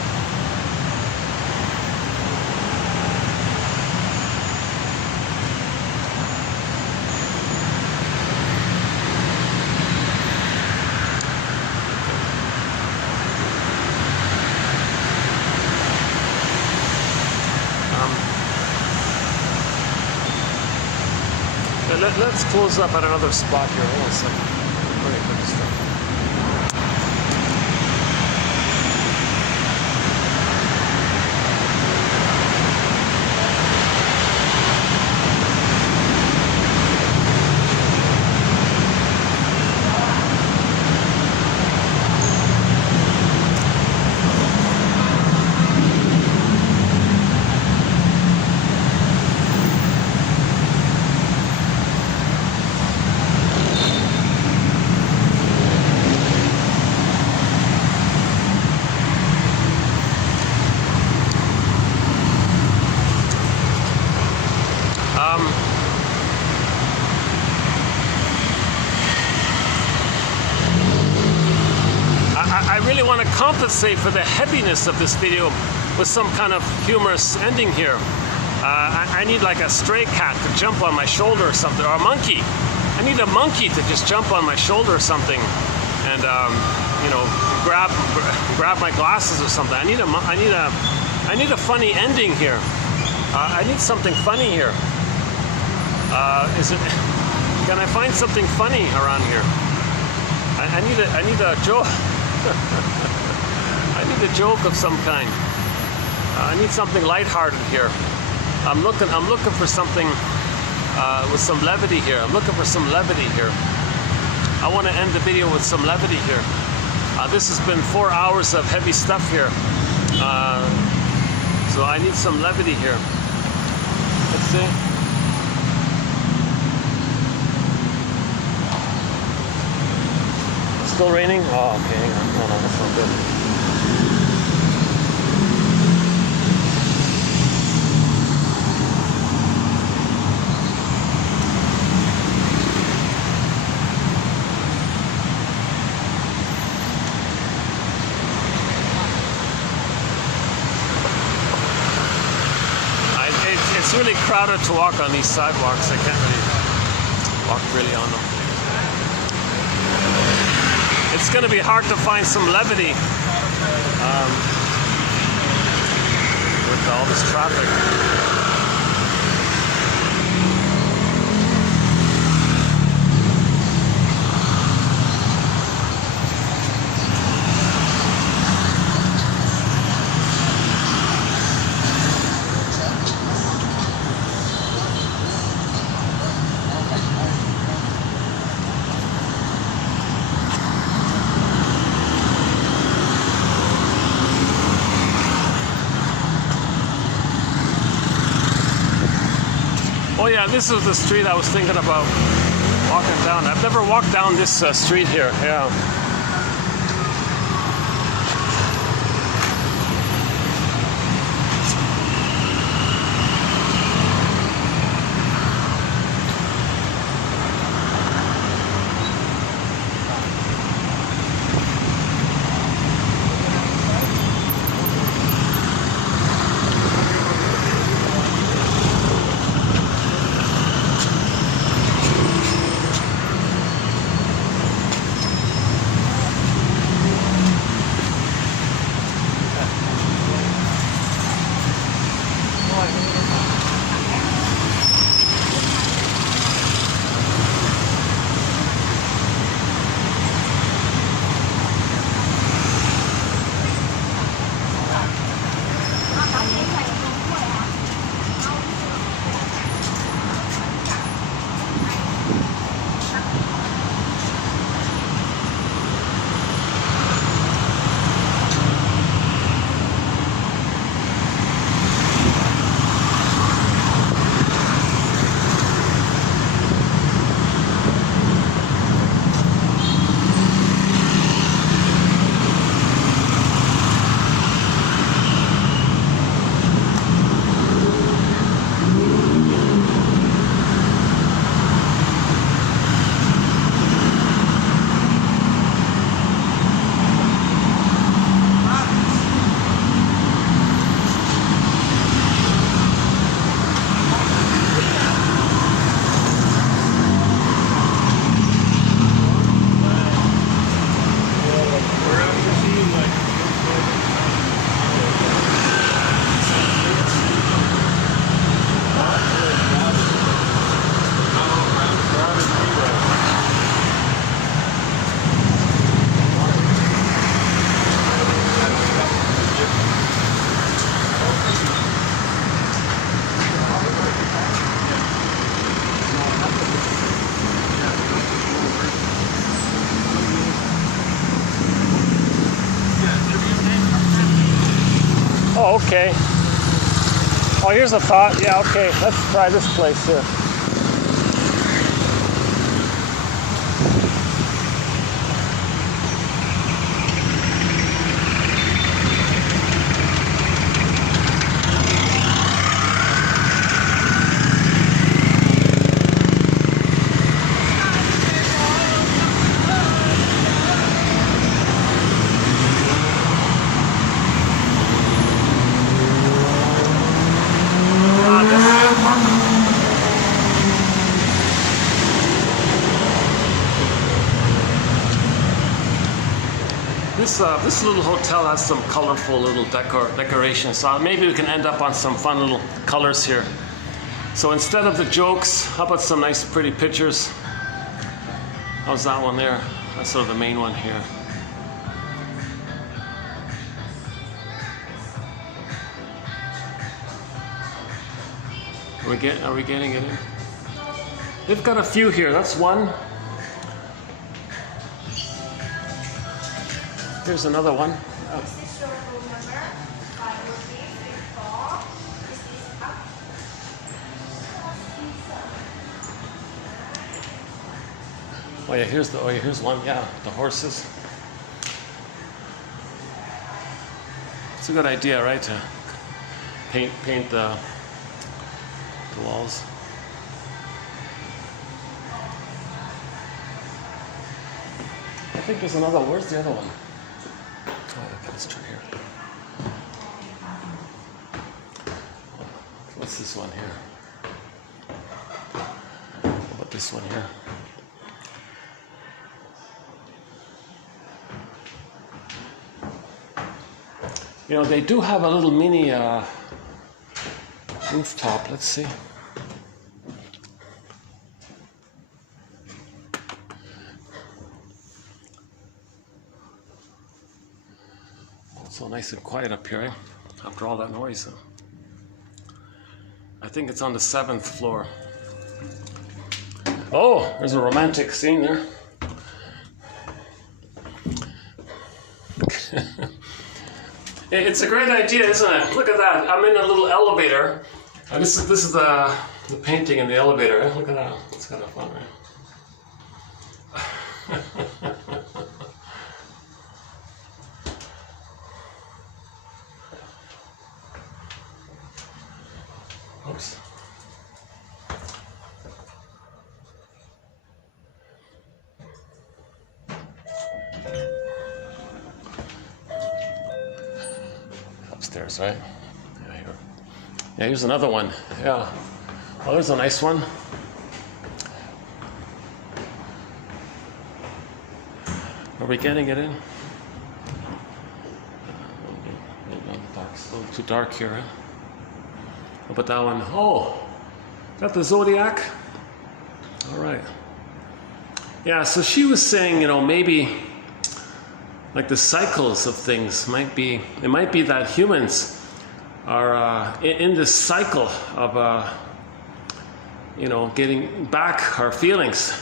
Let's close up at another spot here. Hold on a second. Let me put this down. I really want to compensate for the heaviness of this video with some kind of humorous ending here. I need like a stray cat to jump on my shoulder or something, or a monkey. I need a monkey to just jump on my shoulder or something, and you know, grab my glasses or something. I need a funny ending here. I need something funny here. Can I find something funny around here? I need a joke. I need a joke of some kind. I need something lighthearted here. I'm looking for something with some levity here. I'm looking for some levity here. I want to end the video with some levity here. This has been 4 hours of heavy stuff here. So I need some levity here. Let's see. Still raining? Oh, okay, hang on. No, that's not good. really crowded to walk on these sidewalks. I can't really walk really on them. It's going to be hard to find some levity with all this traffic. Oh yeah, this is the street I was thinking about walking down. I've never walked down this street here. Yeah. Oh, okay. Oh, here's a thought. Yeah, okay. Let's try this place here. This little hotel has some colorful little decorations, so maybe we can end up on some fun little colors here. So instead of the jokes, how about some nice pretty pictures? How's that one there? That's sort of the main one here. Are we getting it in? They've got a few here. That's one. Here's another one. Oh yeah, here's one. Yeah, the horses. It's a good idea, right? To paint the walls. I think there's another. Where's the other one? Oh, okay, let's try here. What's this one here? What about this one here? You know, they do have a little mini rooftop. Let's see. It's so nice and quiet up here, eh? After all that noise. I think it's on the 7th floor. Oh, there's a romantic scene there. It's a great idea, isn't it? Look at that. I'm in a little elevator. This is the painting in the elevator. Eh? Look at that. It's kind of fun, right? Oops. Upstairs, right? Yeah, here. Yeah, here's another one. Yeah. Oh, there's a nice one. Are we getting it in? It's a little too dark here, huh? How about that one? Oh, is that the Zodiac? All right. Yeah, so she was saying, you know, maybe like the cycles of things might be, it might be that humans are in this cycle of, you know, getting back our feelings.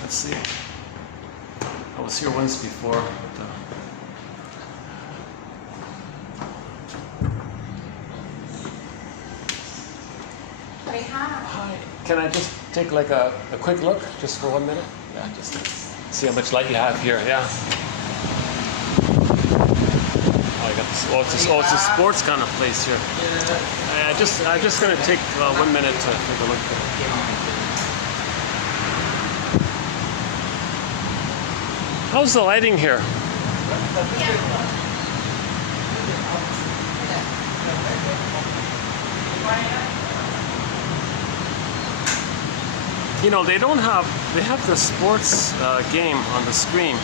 Let's see. I was here once before. But, hi. Can I just take like a quick look, just for 1 minute? Yeah, just to see how much light you have here. Yeah. Oh, I got this. Oh, it's a sports kind of place here. I'm just gonna take 1 minute to take a look. How's the lighting here? You know, they have the sports game on the screen,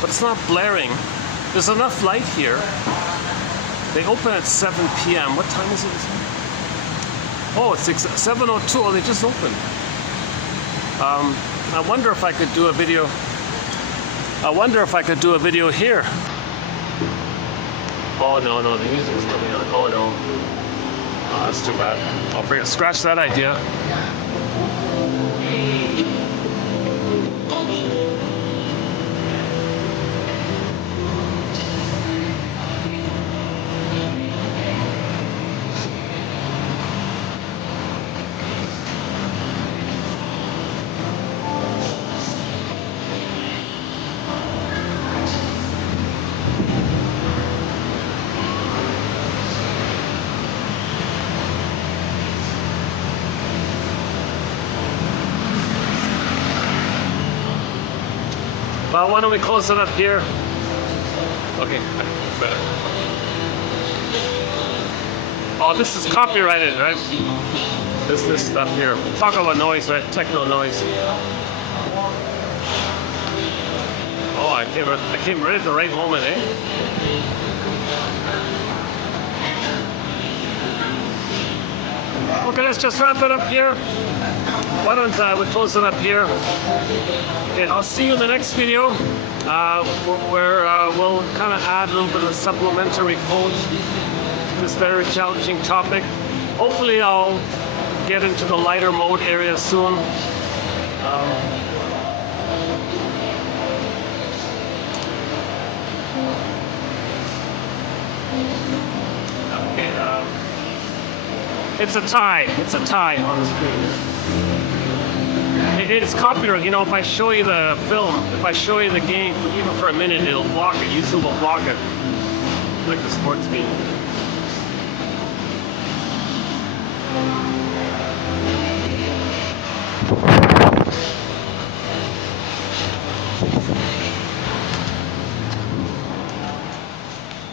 but it's not blaring. There's enough light here. They open at 7 p.m. What time is it? Oh, it's 7:02. Oh, they just opened. I wonder if I could do a video. I wonder if I could do a video here. Oh, no, the music's coming on. Oh, no. Oh, that's too bad. I'll scratch that idea. Well, why don't we close it up here? Okay, better. Oh, this is copyrighted, right? This stuff here. Talk about noise, right? Techno noise. Oh, I came right at the right moment, eh? Okay, let's just wrap it up here. Why don't we close it up here? Okay, I'll see you in the next video, where we'll kind of add a little bit of supplementary code to this very challenging topic. Hopefully I'll get into the lighter mode area soon. Okay, it's a tie on the screen. It's copyright, you know, if I show you the film, if I show you the game, even for a minute, it'll block it. YouTube will block it. Like the sports game.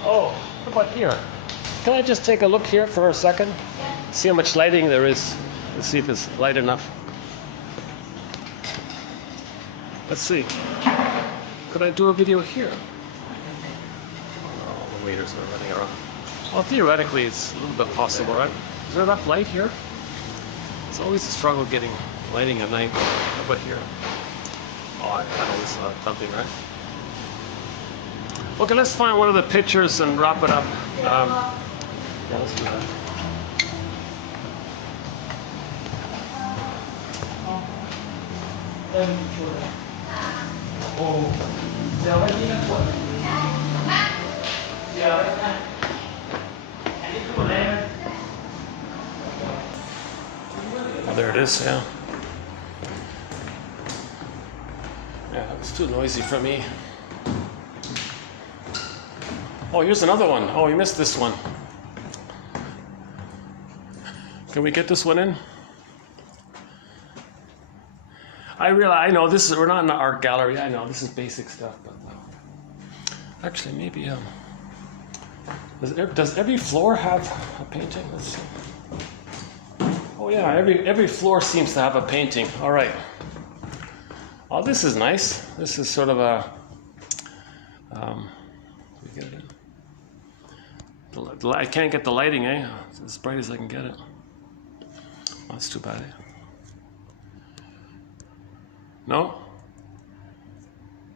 Oh, what about here? Can I just take a look here for a second? See how much lighting there is. Let's see if it's light enough. Let's see. Could I do a video here? Oh, the waiters are running around. Well, theoretically, it's a little bit possible, right? Is there enough light here? It's always a struggle getting lighting at night. How about here? Oh, I know this is something, right? Okay, let's find one of the pictures and wrap it up. Yeah, let's do that. Oh, there it is, yeah. Yeah, that was too noisy for me. Oh, here's another one. Oh, you missed this one. Can we get this one in? I know this is, we're not in the art gallery. I know this is basic stuff, but actually maybe does every floor have a painting? Let's see. Oh yeah, every floor seems to have a painting. All right. Oh, this is nice. This is sort of a. We get it in. I can't get the lighting, eh? It's as bright as I can get it. Oh, that's too bad, eh? No?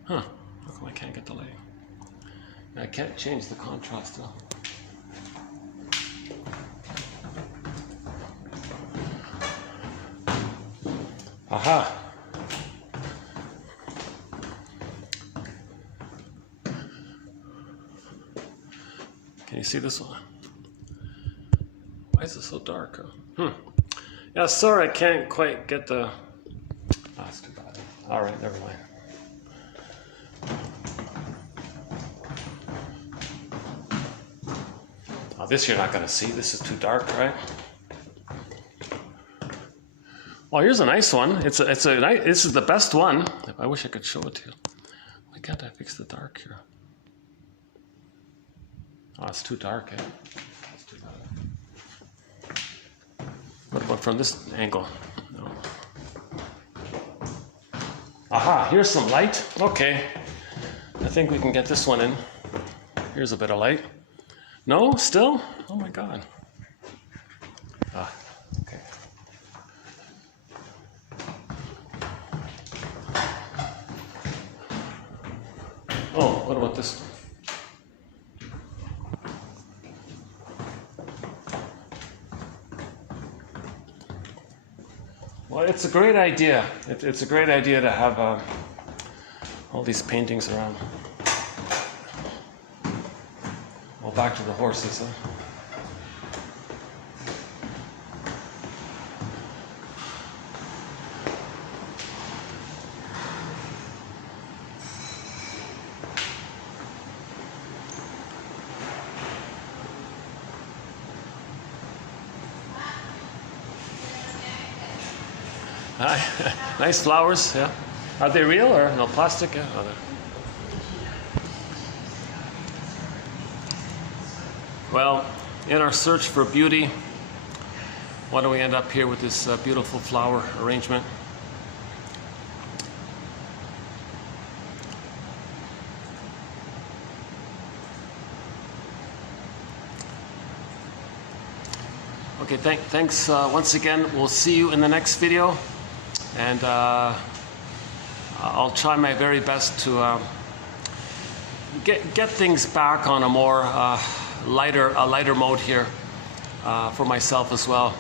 Huh. How come I can't get the lighting? I can't change the contrast though. Aha. Can you see this one? Why is it so dark? Yeah, sorry, I can't quite get the... Oh, that's too bad. All right, never mind. Oh, this you're not going to see. This is too dark, right? Oh, here's a nice one. This is the best one. I wish I could show it to you. Why can't I fix the dark here? Oh, it's too dark, eh? It's too bad. What about from this angle? No. Aha, here's some light. Okay. I think we can get this one in. Here's a bit of light. No, still? Oh my God. Ah, okay. Oh, what about this one? Well, it's a great idea. It's a great idea to have all these paintings around. Well, back to the horses, huh? Nice flowers, yeah. Are they real or no plastic? Yeah. Oh, well, in our search for beauty, why don't we end up here with this beautiful flower arrangement? Okay, thanks once again. We'll see you in the next video. And I'll try my very best to get things back on a more lighter mode here for myself as well.